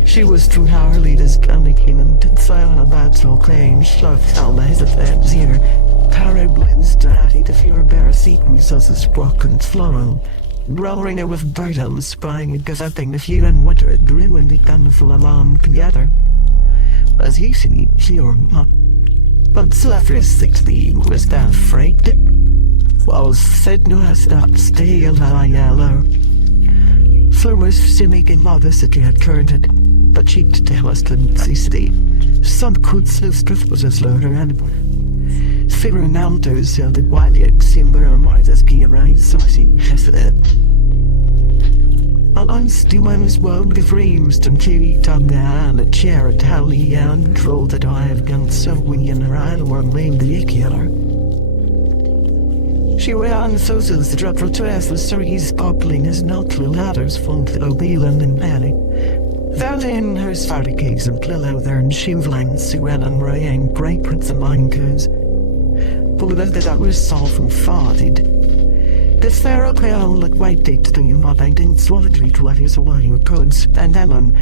She was too hardly as panicking and did silent about so claim shoved down his defense ear. Terribly started to fear bear sequences as broken flow. Roaring it with burden spying and gazetting the fear and winter it drew and began to fall along together. As he see, sure not. But after 16 was that afraid. Was said no has not stay alive yellow. Fleur was making modesty had current, but she to tell us to see. Some could strip was as lower and figure now to sell the while it seemed there might as key around so she tested it. I'm still as well the dreams to carry down the hand a chair at Halley and troll that I have gone so we in her eye were named the killer. She ran so to the structural dress the series sparkling as not through ladders from the Obelan and Manny. Found in her starty cakes and pillow there and shivling Suran and Ray and Grey Prince and Minecos. But that I was soft and farted. The Pharaoh clown looked white date to you not I didn't solitary to let his away your codes and Ellen.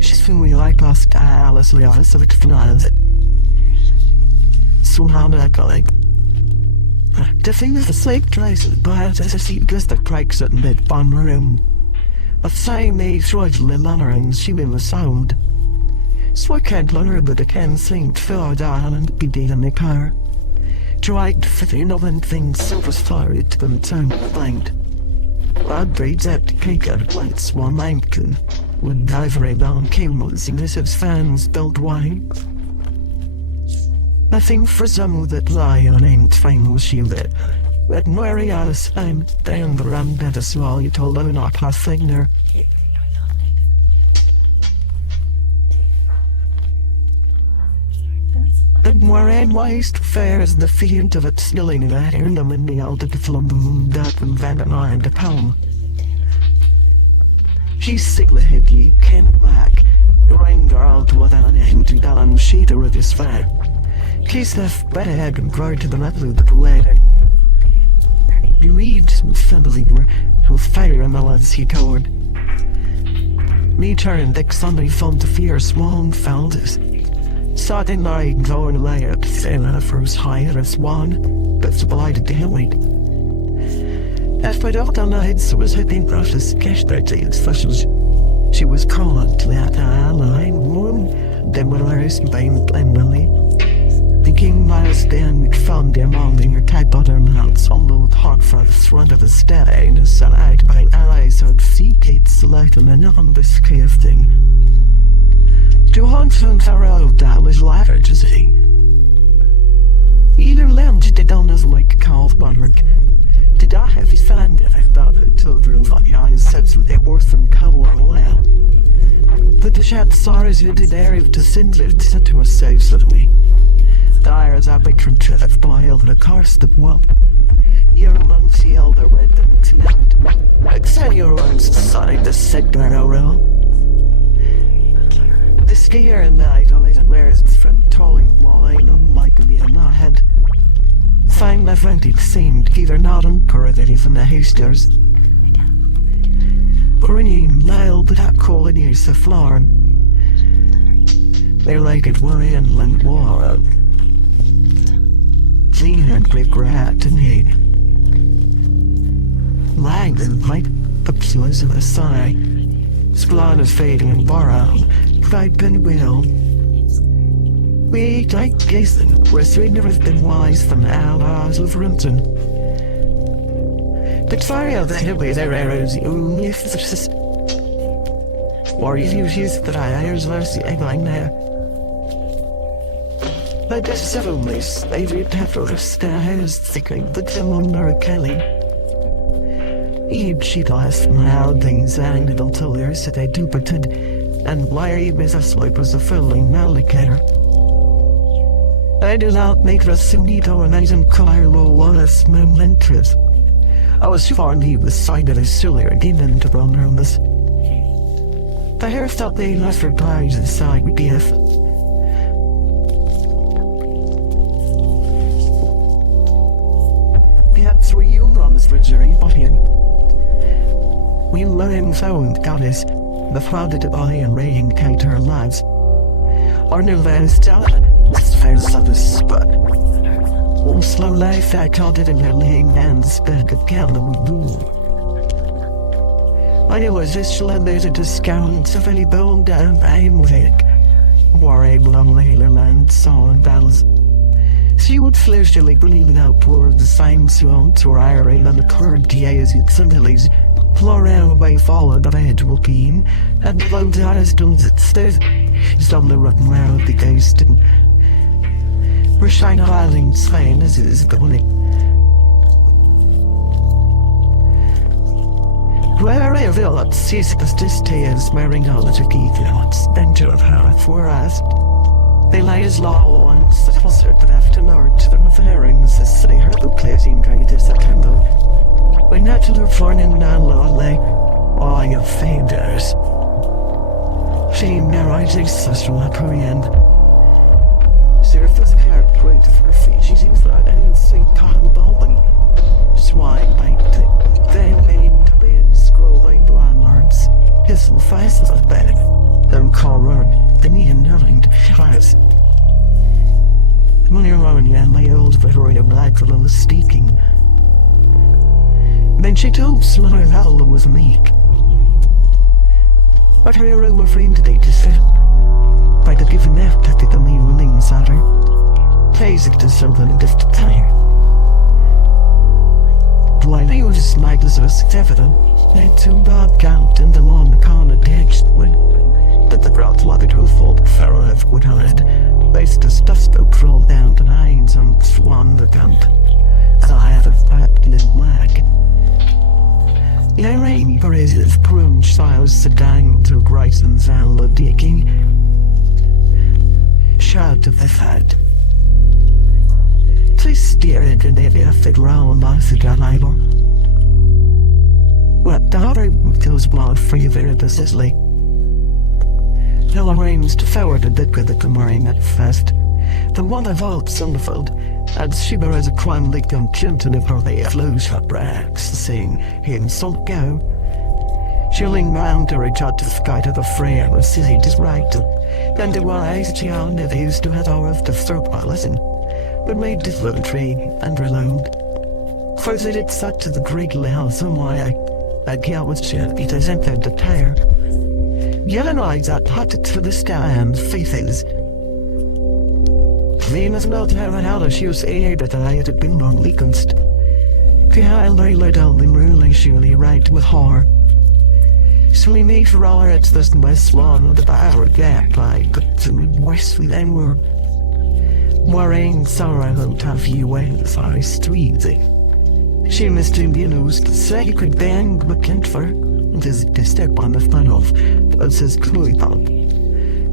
She's feeling like us Alice Leah so it flies it. So how do I go like the thing is the slave tries to buy it as a seat because the cracks at mid bomb room. A same made Troy's little and she in the sound. So I can't learn her but I can sing to fill down and be dead in the car. Tried to fit in oven things silver fire to them turn blind. Rod braids at the cake out of lights while Mankin would dive right on camels and this as fans built wine. Nothing for some that lie on ain't fine was shielded. But Mary Alice I'm down the round at a small you told her not half thing there. The more wise to fair as the fiend of it snilling that in them in the old flumboom that and van and the pound. She's sickly head you can't back. The rain girl to what an empty down sheeter of his fat. Case left better head and guard to the level of the poetic. You read some family were who fire and melons he coward. Me turned Dick Sunday phone to fear small found us. Saw the night going away at the first higher as one, but supplied the hillway. As my daughter night, so was hitting brushes, cash their tears, fashions. She was called to that line warm, then when I was buying plainly. The king miles then found them on her tight butter mouths, although with hard for the front of a stay, and a side by allies of sea gates, light and on this cave thing. To hunt and Pharaoh that was ladder to see. Either land did down as like calf butterick. Did I have his fan if I thought it children on the eyes sets with their worth and cowl and well. But the shat sorrows who did area to sin lived set to us safe suddenly. Dire as I pictured to have boiled the cars that well. Your months the elder red and the end. Except your own society the sick barrow. The skier and night always wears its front tolling while I look like me in my head. Find my friend it seemed either not encouraged from the hasters. Grinning loud but that calling ears the floor. They're like it were inland war. Clean and quick rat and hate. Lagged and white, the pews of a sigh. Splot of fading and borrowed. Cried and will. We like Jason, we're sweeter have been wise than allies of Renton. The fire of the hillways are arrows, you if it's or you use that I airs mercy egg there. But there's several ways, they read after stairs, thinking the Timon or Kelly. She lost my things and until there's that I do pretend. And Larry was a swipe was a filling alligator. I did not make the Sunito and I didn't cry low was momentous. I was too far leave the side of a sillier demon to run around this. The hair felt they left for pies inside would be if. We had 3 young on this bridge, but him. We learned found goddess. The flooded eye and rain kite our lives. Our new lives down, as far as others spot. All slow life I called it in their laying hands, sped again the rule. I knew as this there's a discount of any bone down I'm wake. War able on later land, saw and battles. She would flashily gleaming out toward the same swamps or iron and the current days its abilities. Floral away followed the edge will beam, and blown to eyes stones at stairs. Some the rotten round the ghost and we're shine island slain as it is going. Where I will sees this tears wearing all the geeks, danger of how for us. They lay as law on closer to after north to the fairings as they heard the pleasing greatest September. When natural forning non law lay, all your faders. Shame their eyes accessible at her end. Surface hair great for feet, she seems like any sweet cotton bowling. Swine bite it, then made to be in scrolling landlords. His faces of bed, them call run, the knee and nothing to tries. Money around you and my old veteran of black little steaking. Then she told Slaughter Howell was meek. But her hero were framed today to sit by the given left at the me remains at her. Plays it to something diff to tire. While he was mindless of a evident, they too dog count in the long corner text when that the broad luggage will fall pharaoh of wood on it. Based the stuff spoke rolled down to nines and swan the count. And I have a fat little lag. The rain brazies prune styles sedan to Grayson's and the digging. Shout of the fat. Please steer it and if you fit round by the driver. What daughter goes blood free very precisely. Hell arranged forward a bit with the marine at first. The one of old Sunderfield, as she as a crime leaked on Clinton of her they flows her brags, saying, him so go. Chilling round to reach out to the sky to the frame of city just right. Then the wise child never used to have all of the throat by listen, but made this little tree and reload. First it had such to the great loud some way I girl was shit because I entered the tire. Yellow eyes that hot to the sky and faces. Venus not having how she was air that I had been wrongly const. Behind I laid down in ruling surely right with horror. So we made for our at the west lawn of the bar gap like to west we then were. Worrying sorrow won't have you when sorry streets. She missed him the news to say you could bang McKint for to step on the fun of that's his clue thought.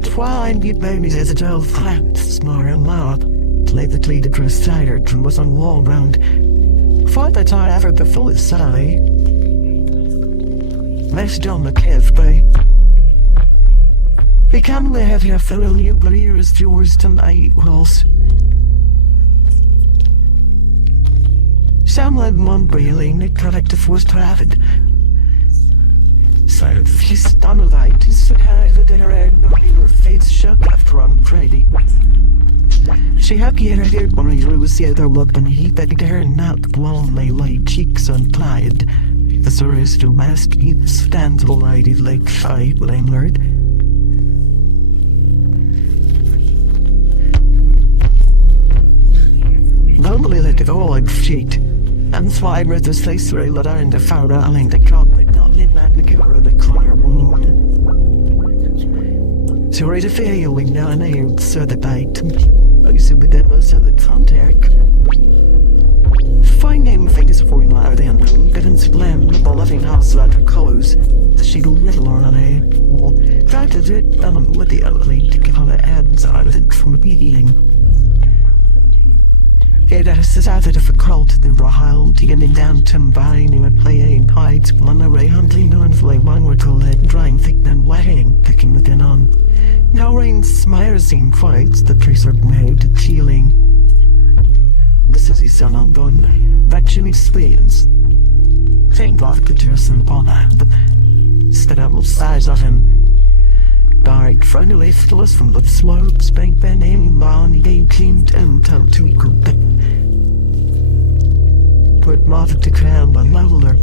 Twine you babies as a child flat, smart and loud. Played the cleat across tired and was on wall round. Fought the time after the fullest sally. Less John McKiff by become the heavier fellow new ears yours tonight, Wells. Some like Montreal the collective was traveled. So if you stun a light, is for her the dinner and no her face shut after I'm ready. She had here when I was the other look and he begged her not blown my light cheeks unplied. The service to mask he stands all lady like shy landlord. Normally let it all in sheet. And so I read the place where I let her in the far island the crowd might not let that the cover the corner wound. So I fail we now and I so the bite. I said with them was the contact. Fine name things for him are the unknown, but in slam the loving house that her colors. The sheet of little on a wall. Fact is it with the ugly to give all the ads out of it from the beginning. Yeah, that is out of a crowd the Rahal, taking down Timbine, and playing hides, one array hunting, no one flame, one were called it, drying thick and wetting, picking the din on. Now rain smears in fights, the trees are made to chilling. This is his son on gun, that chilly spears. Thank God the Jerson Bonner, but stood up size of him. Dark finally us from the slopes, bank by name Bonnie game cleaned and told to equal bit. Put Martha to crown on leveler.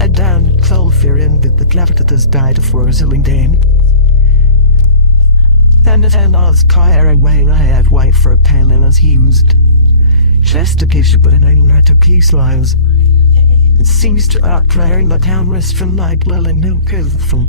And down Clover in the clavitators died for a zilling dame. And the ten odds car away I had white for a pen and as used. Just a case but an island to peace lives. It seems to outclaring the town rest from night lily no from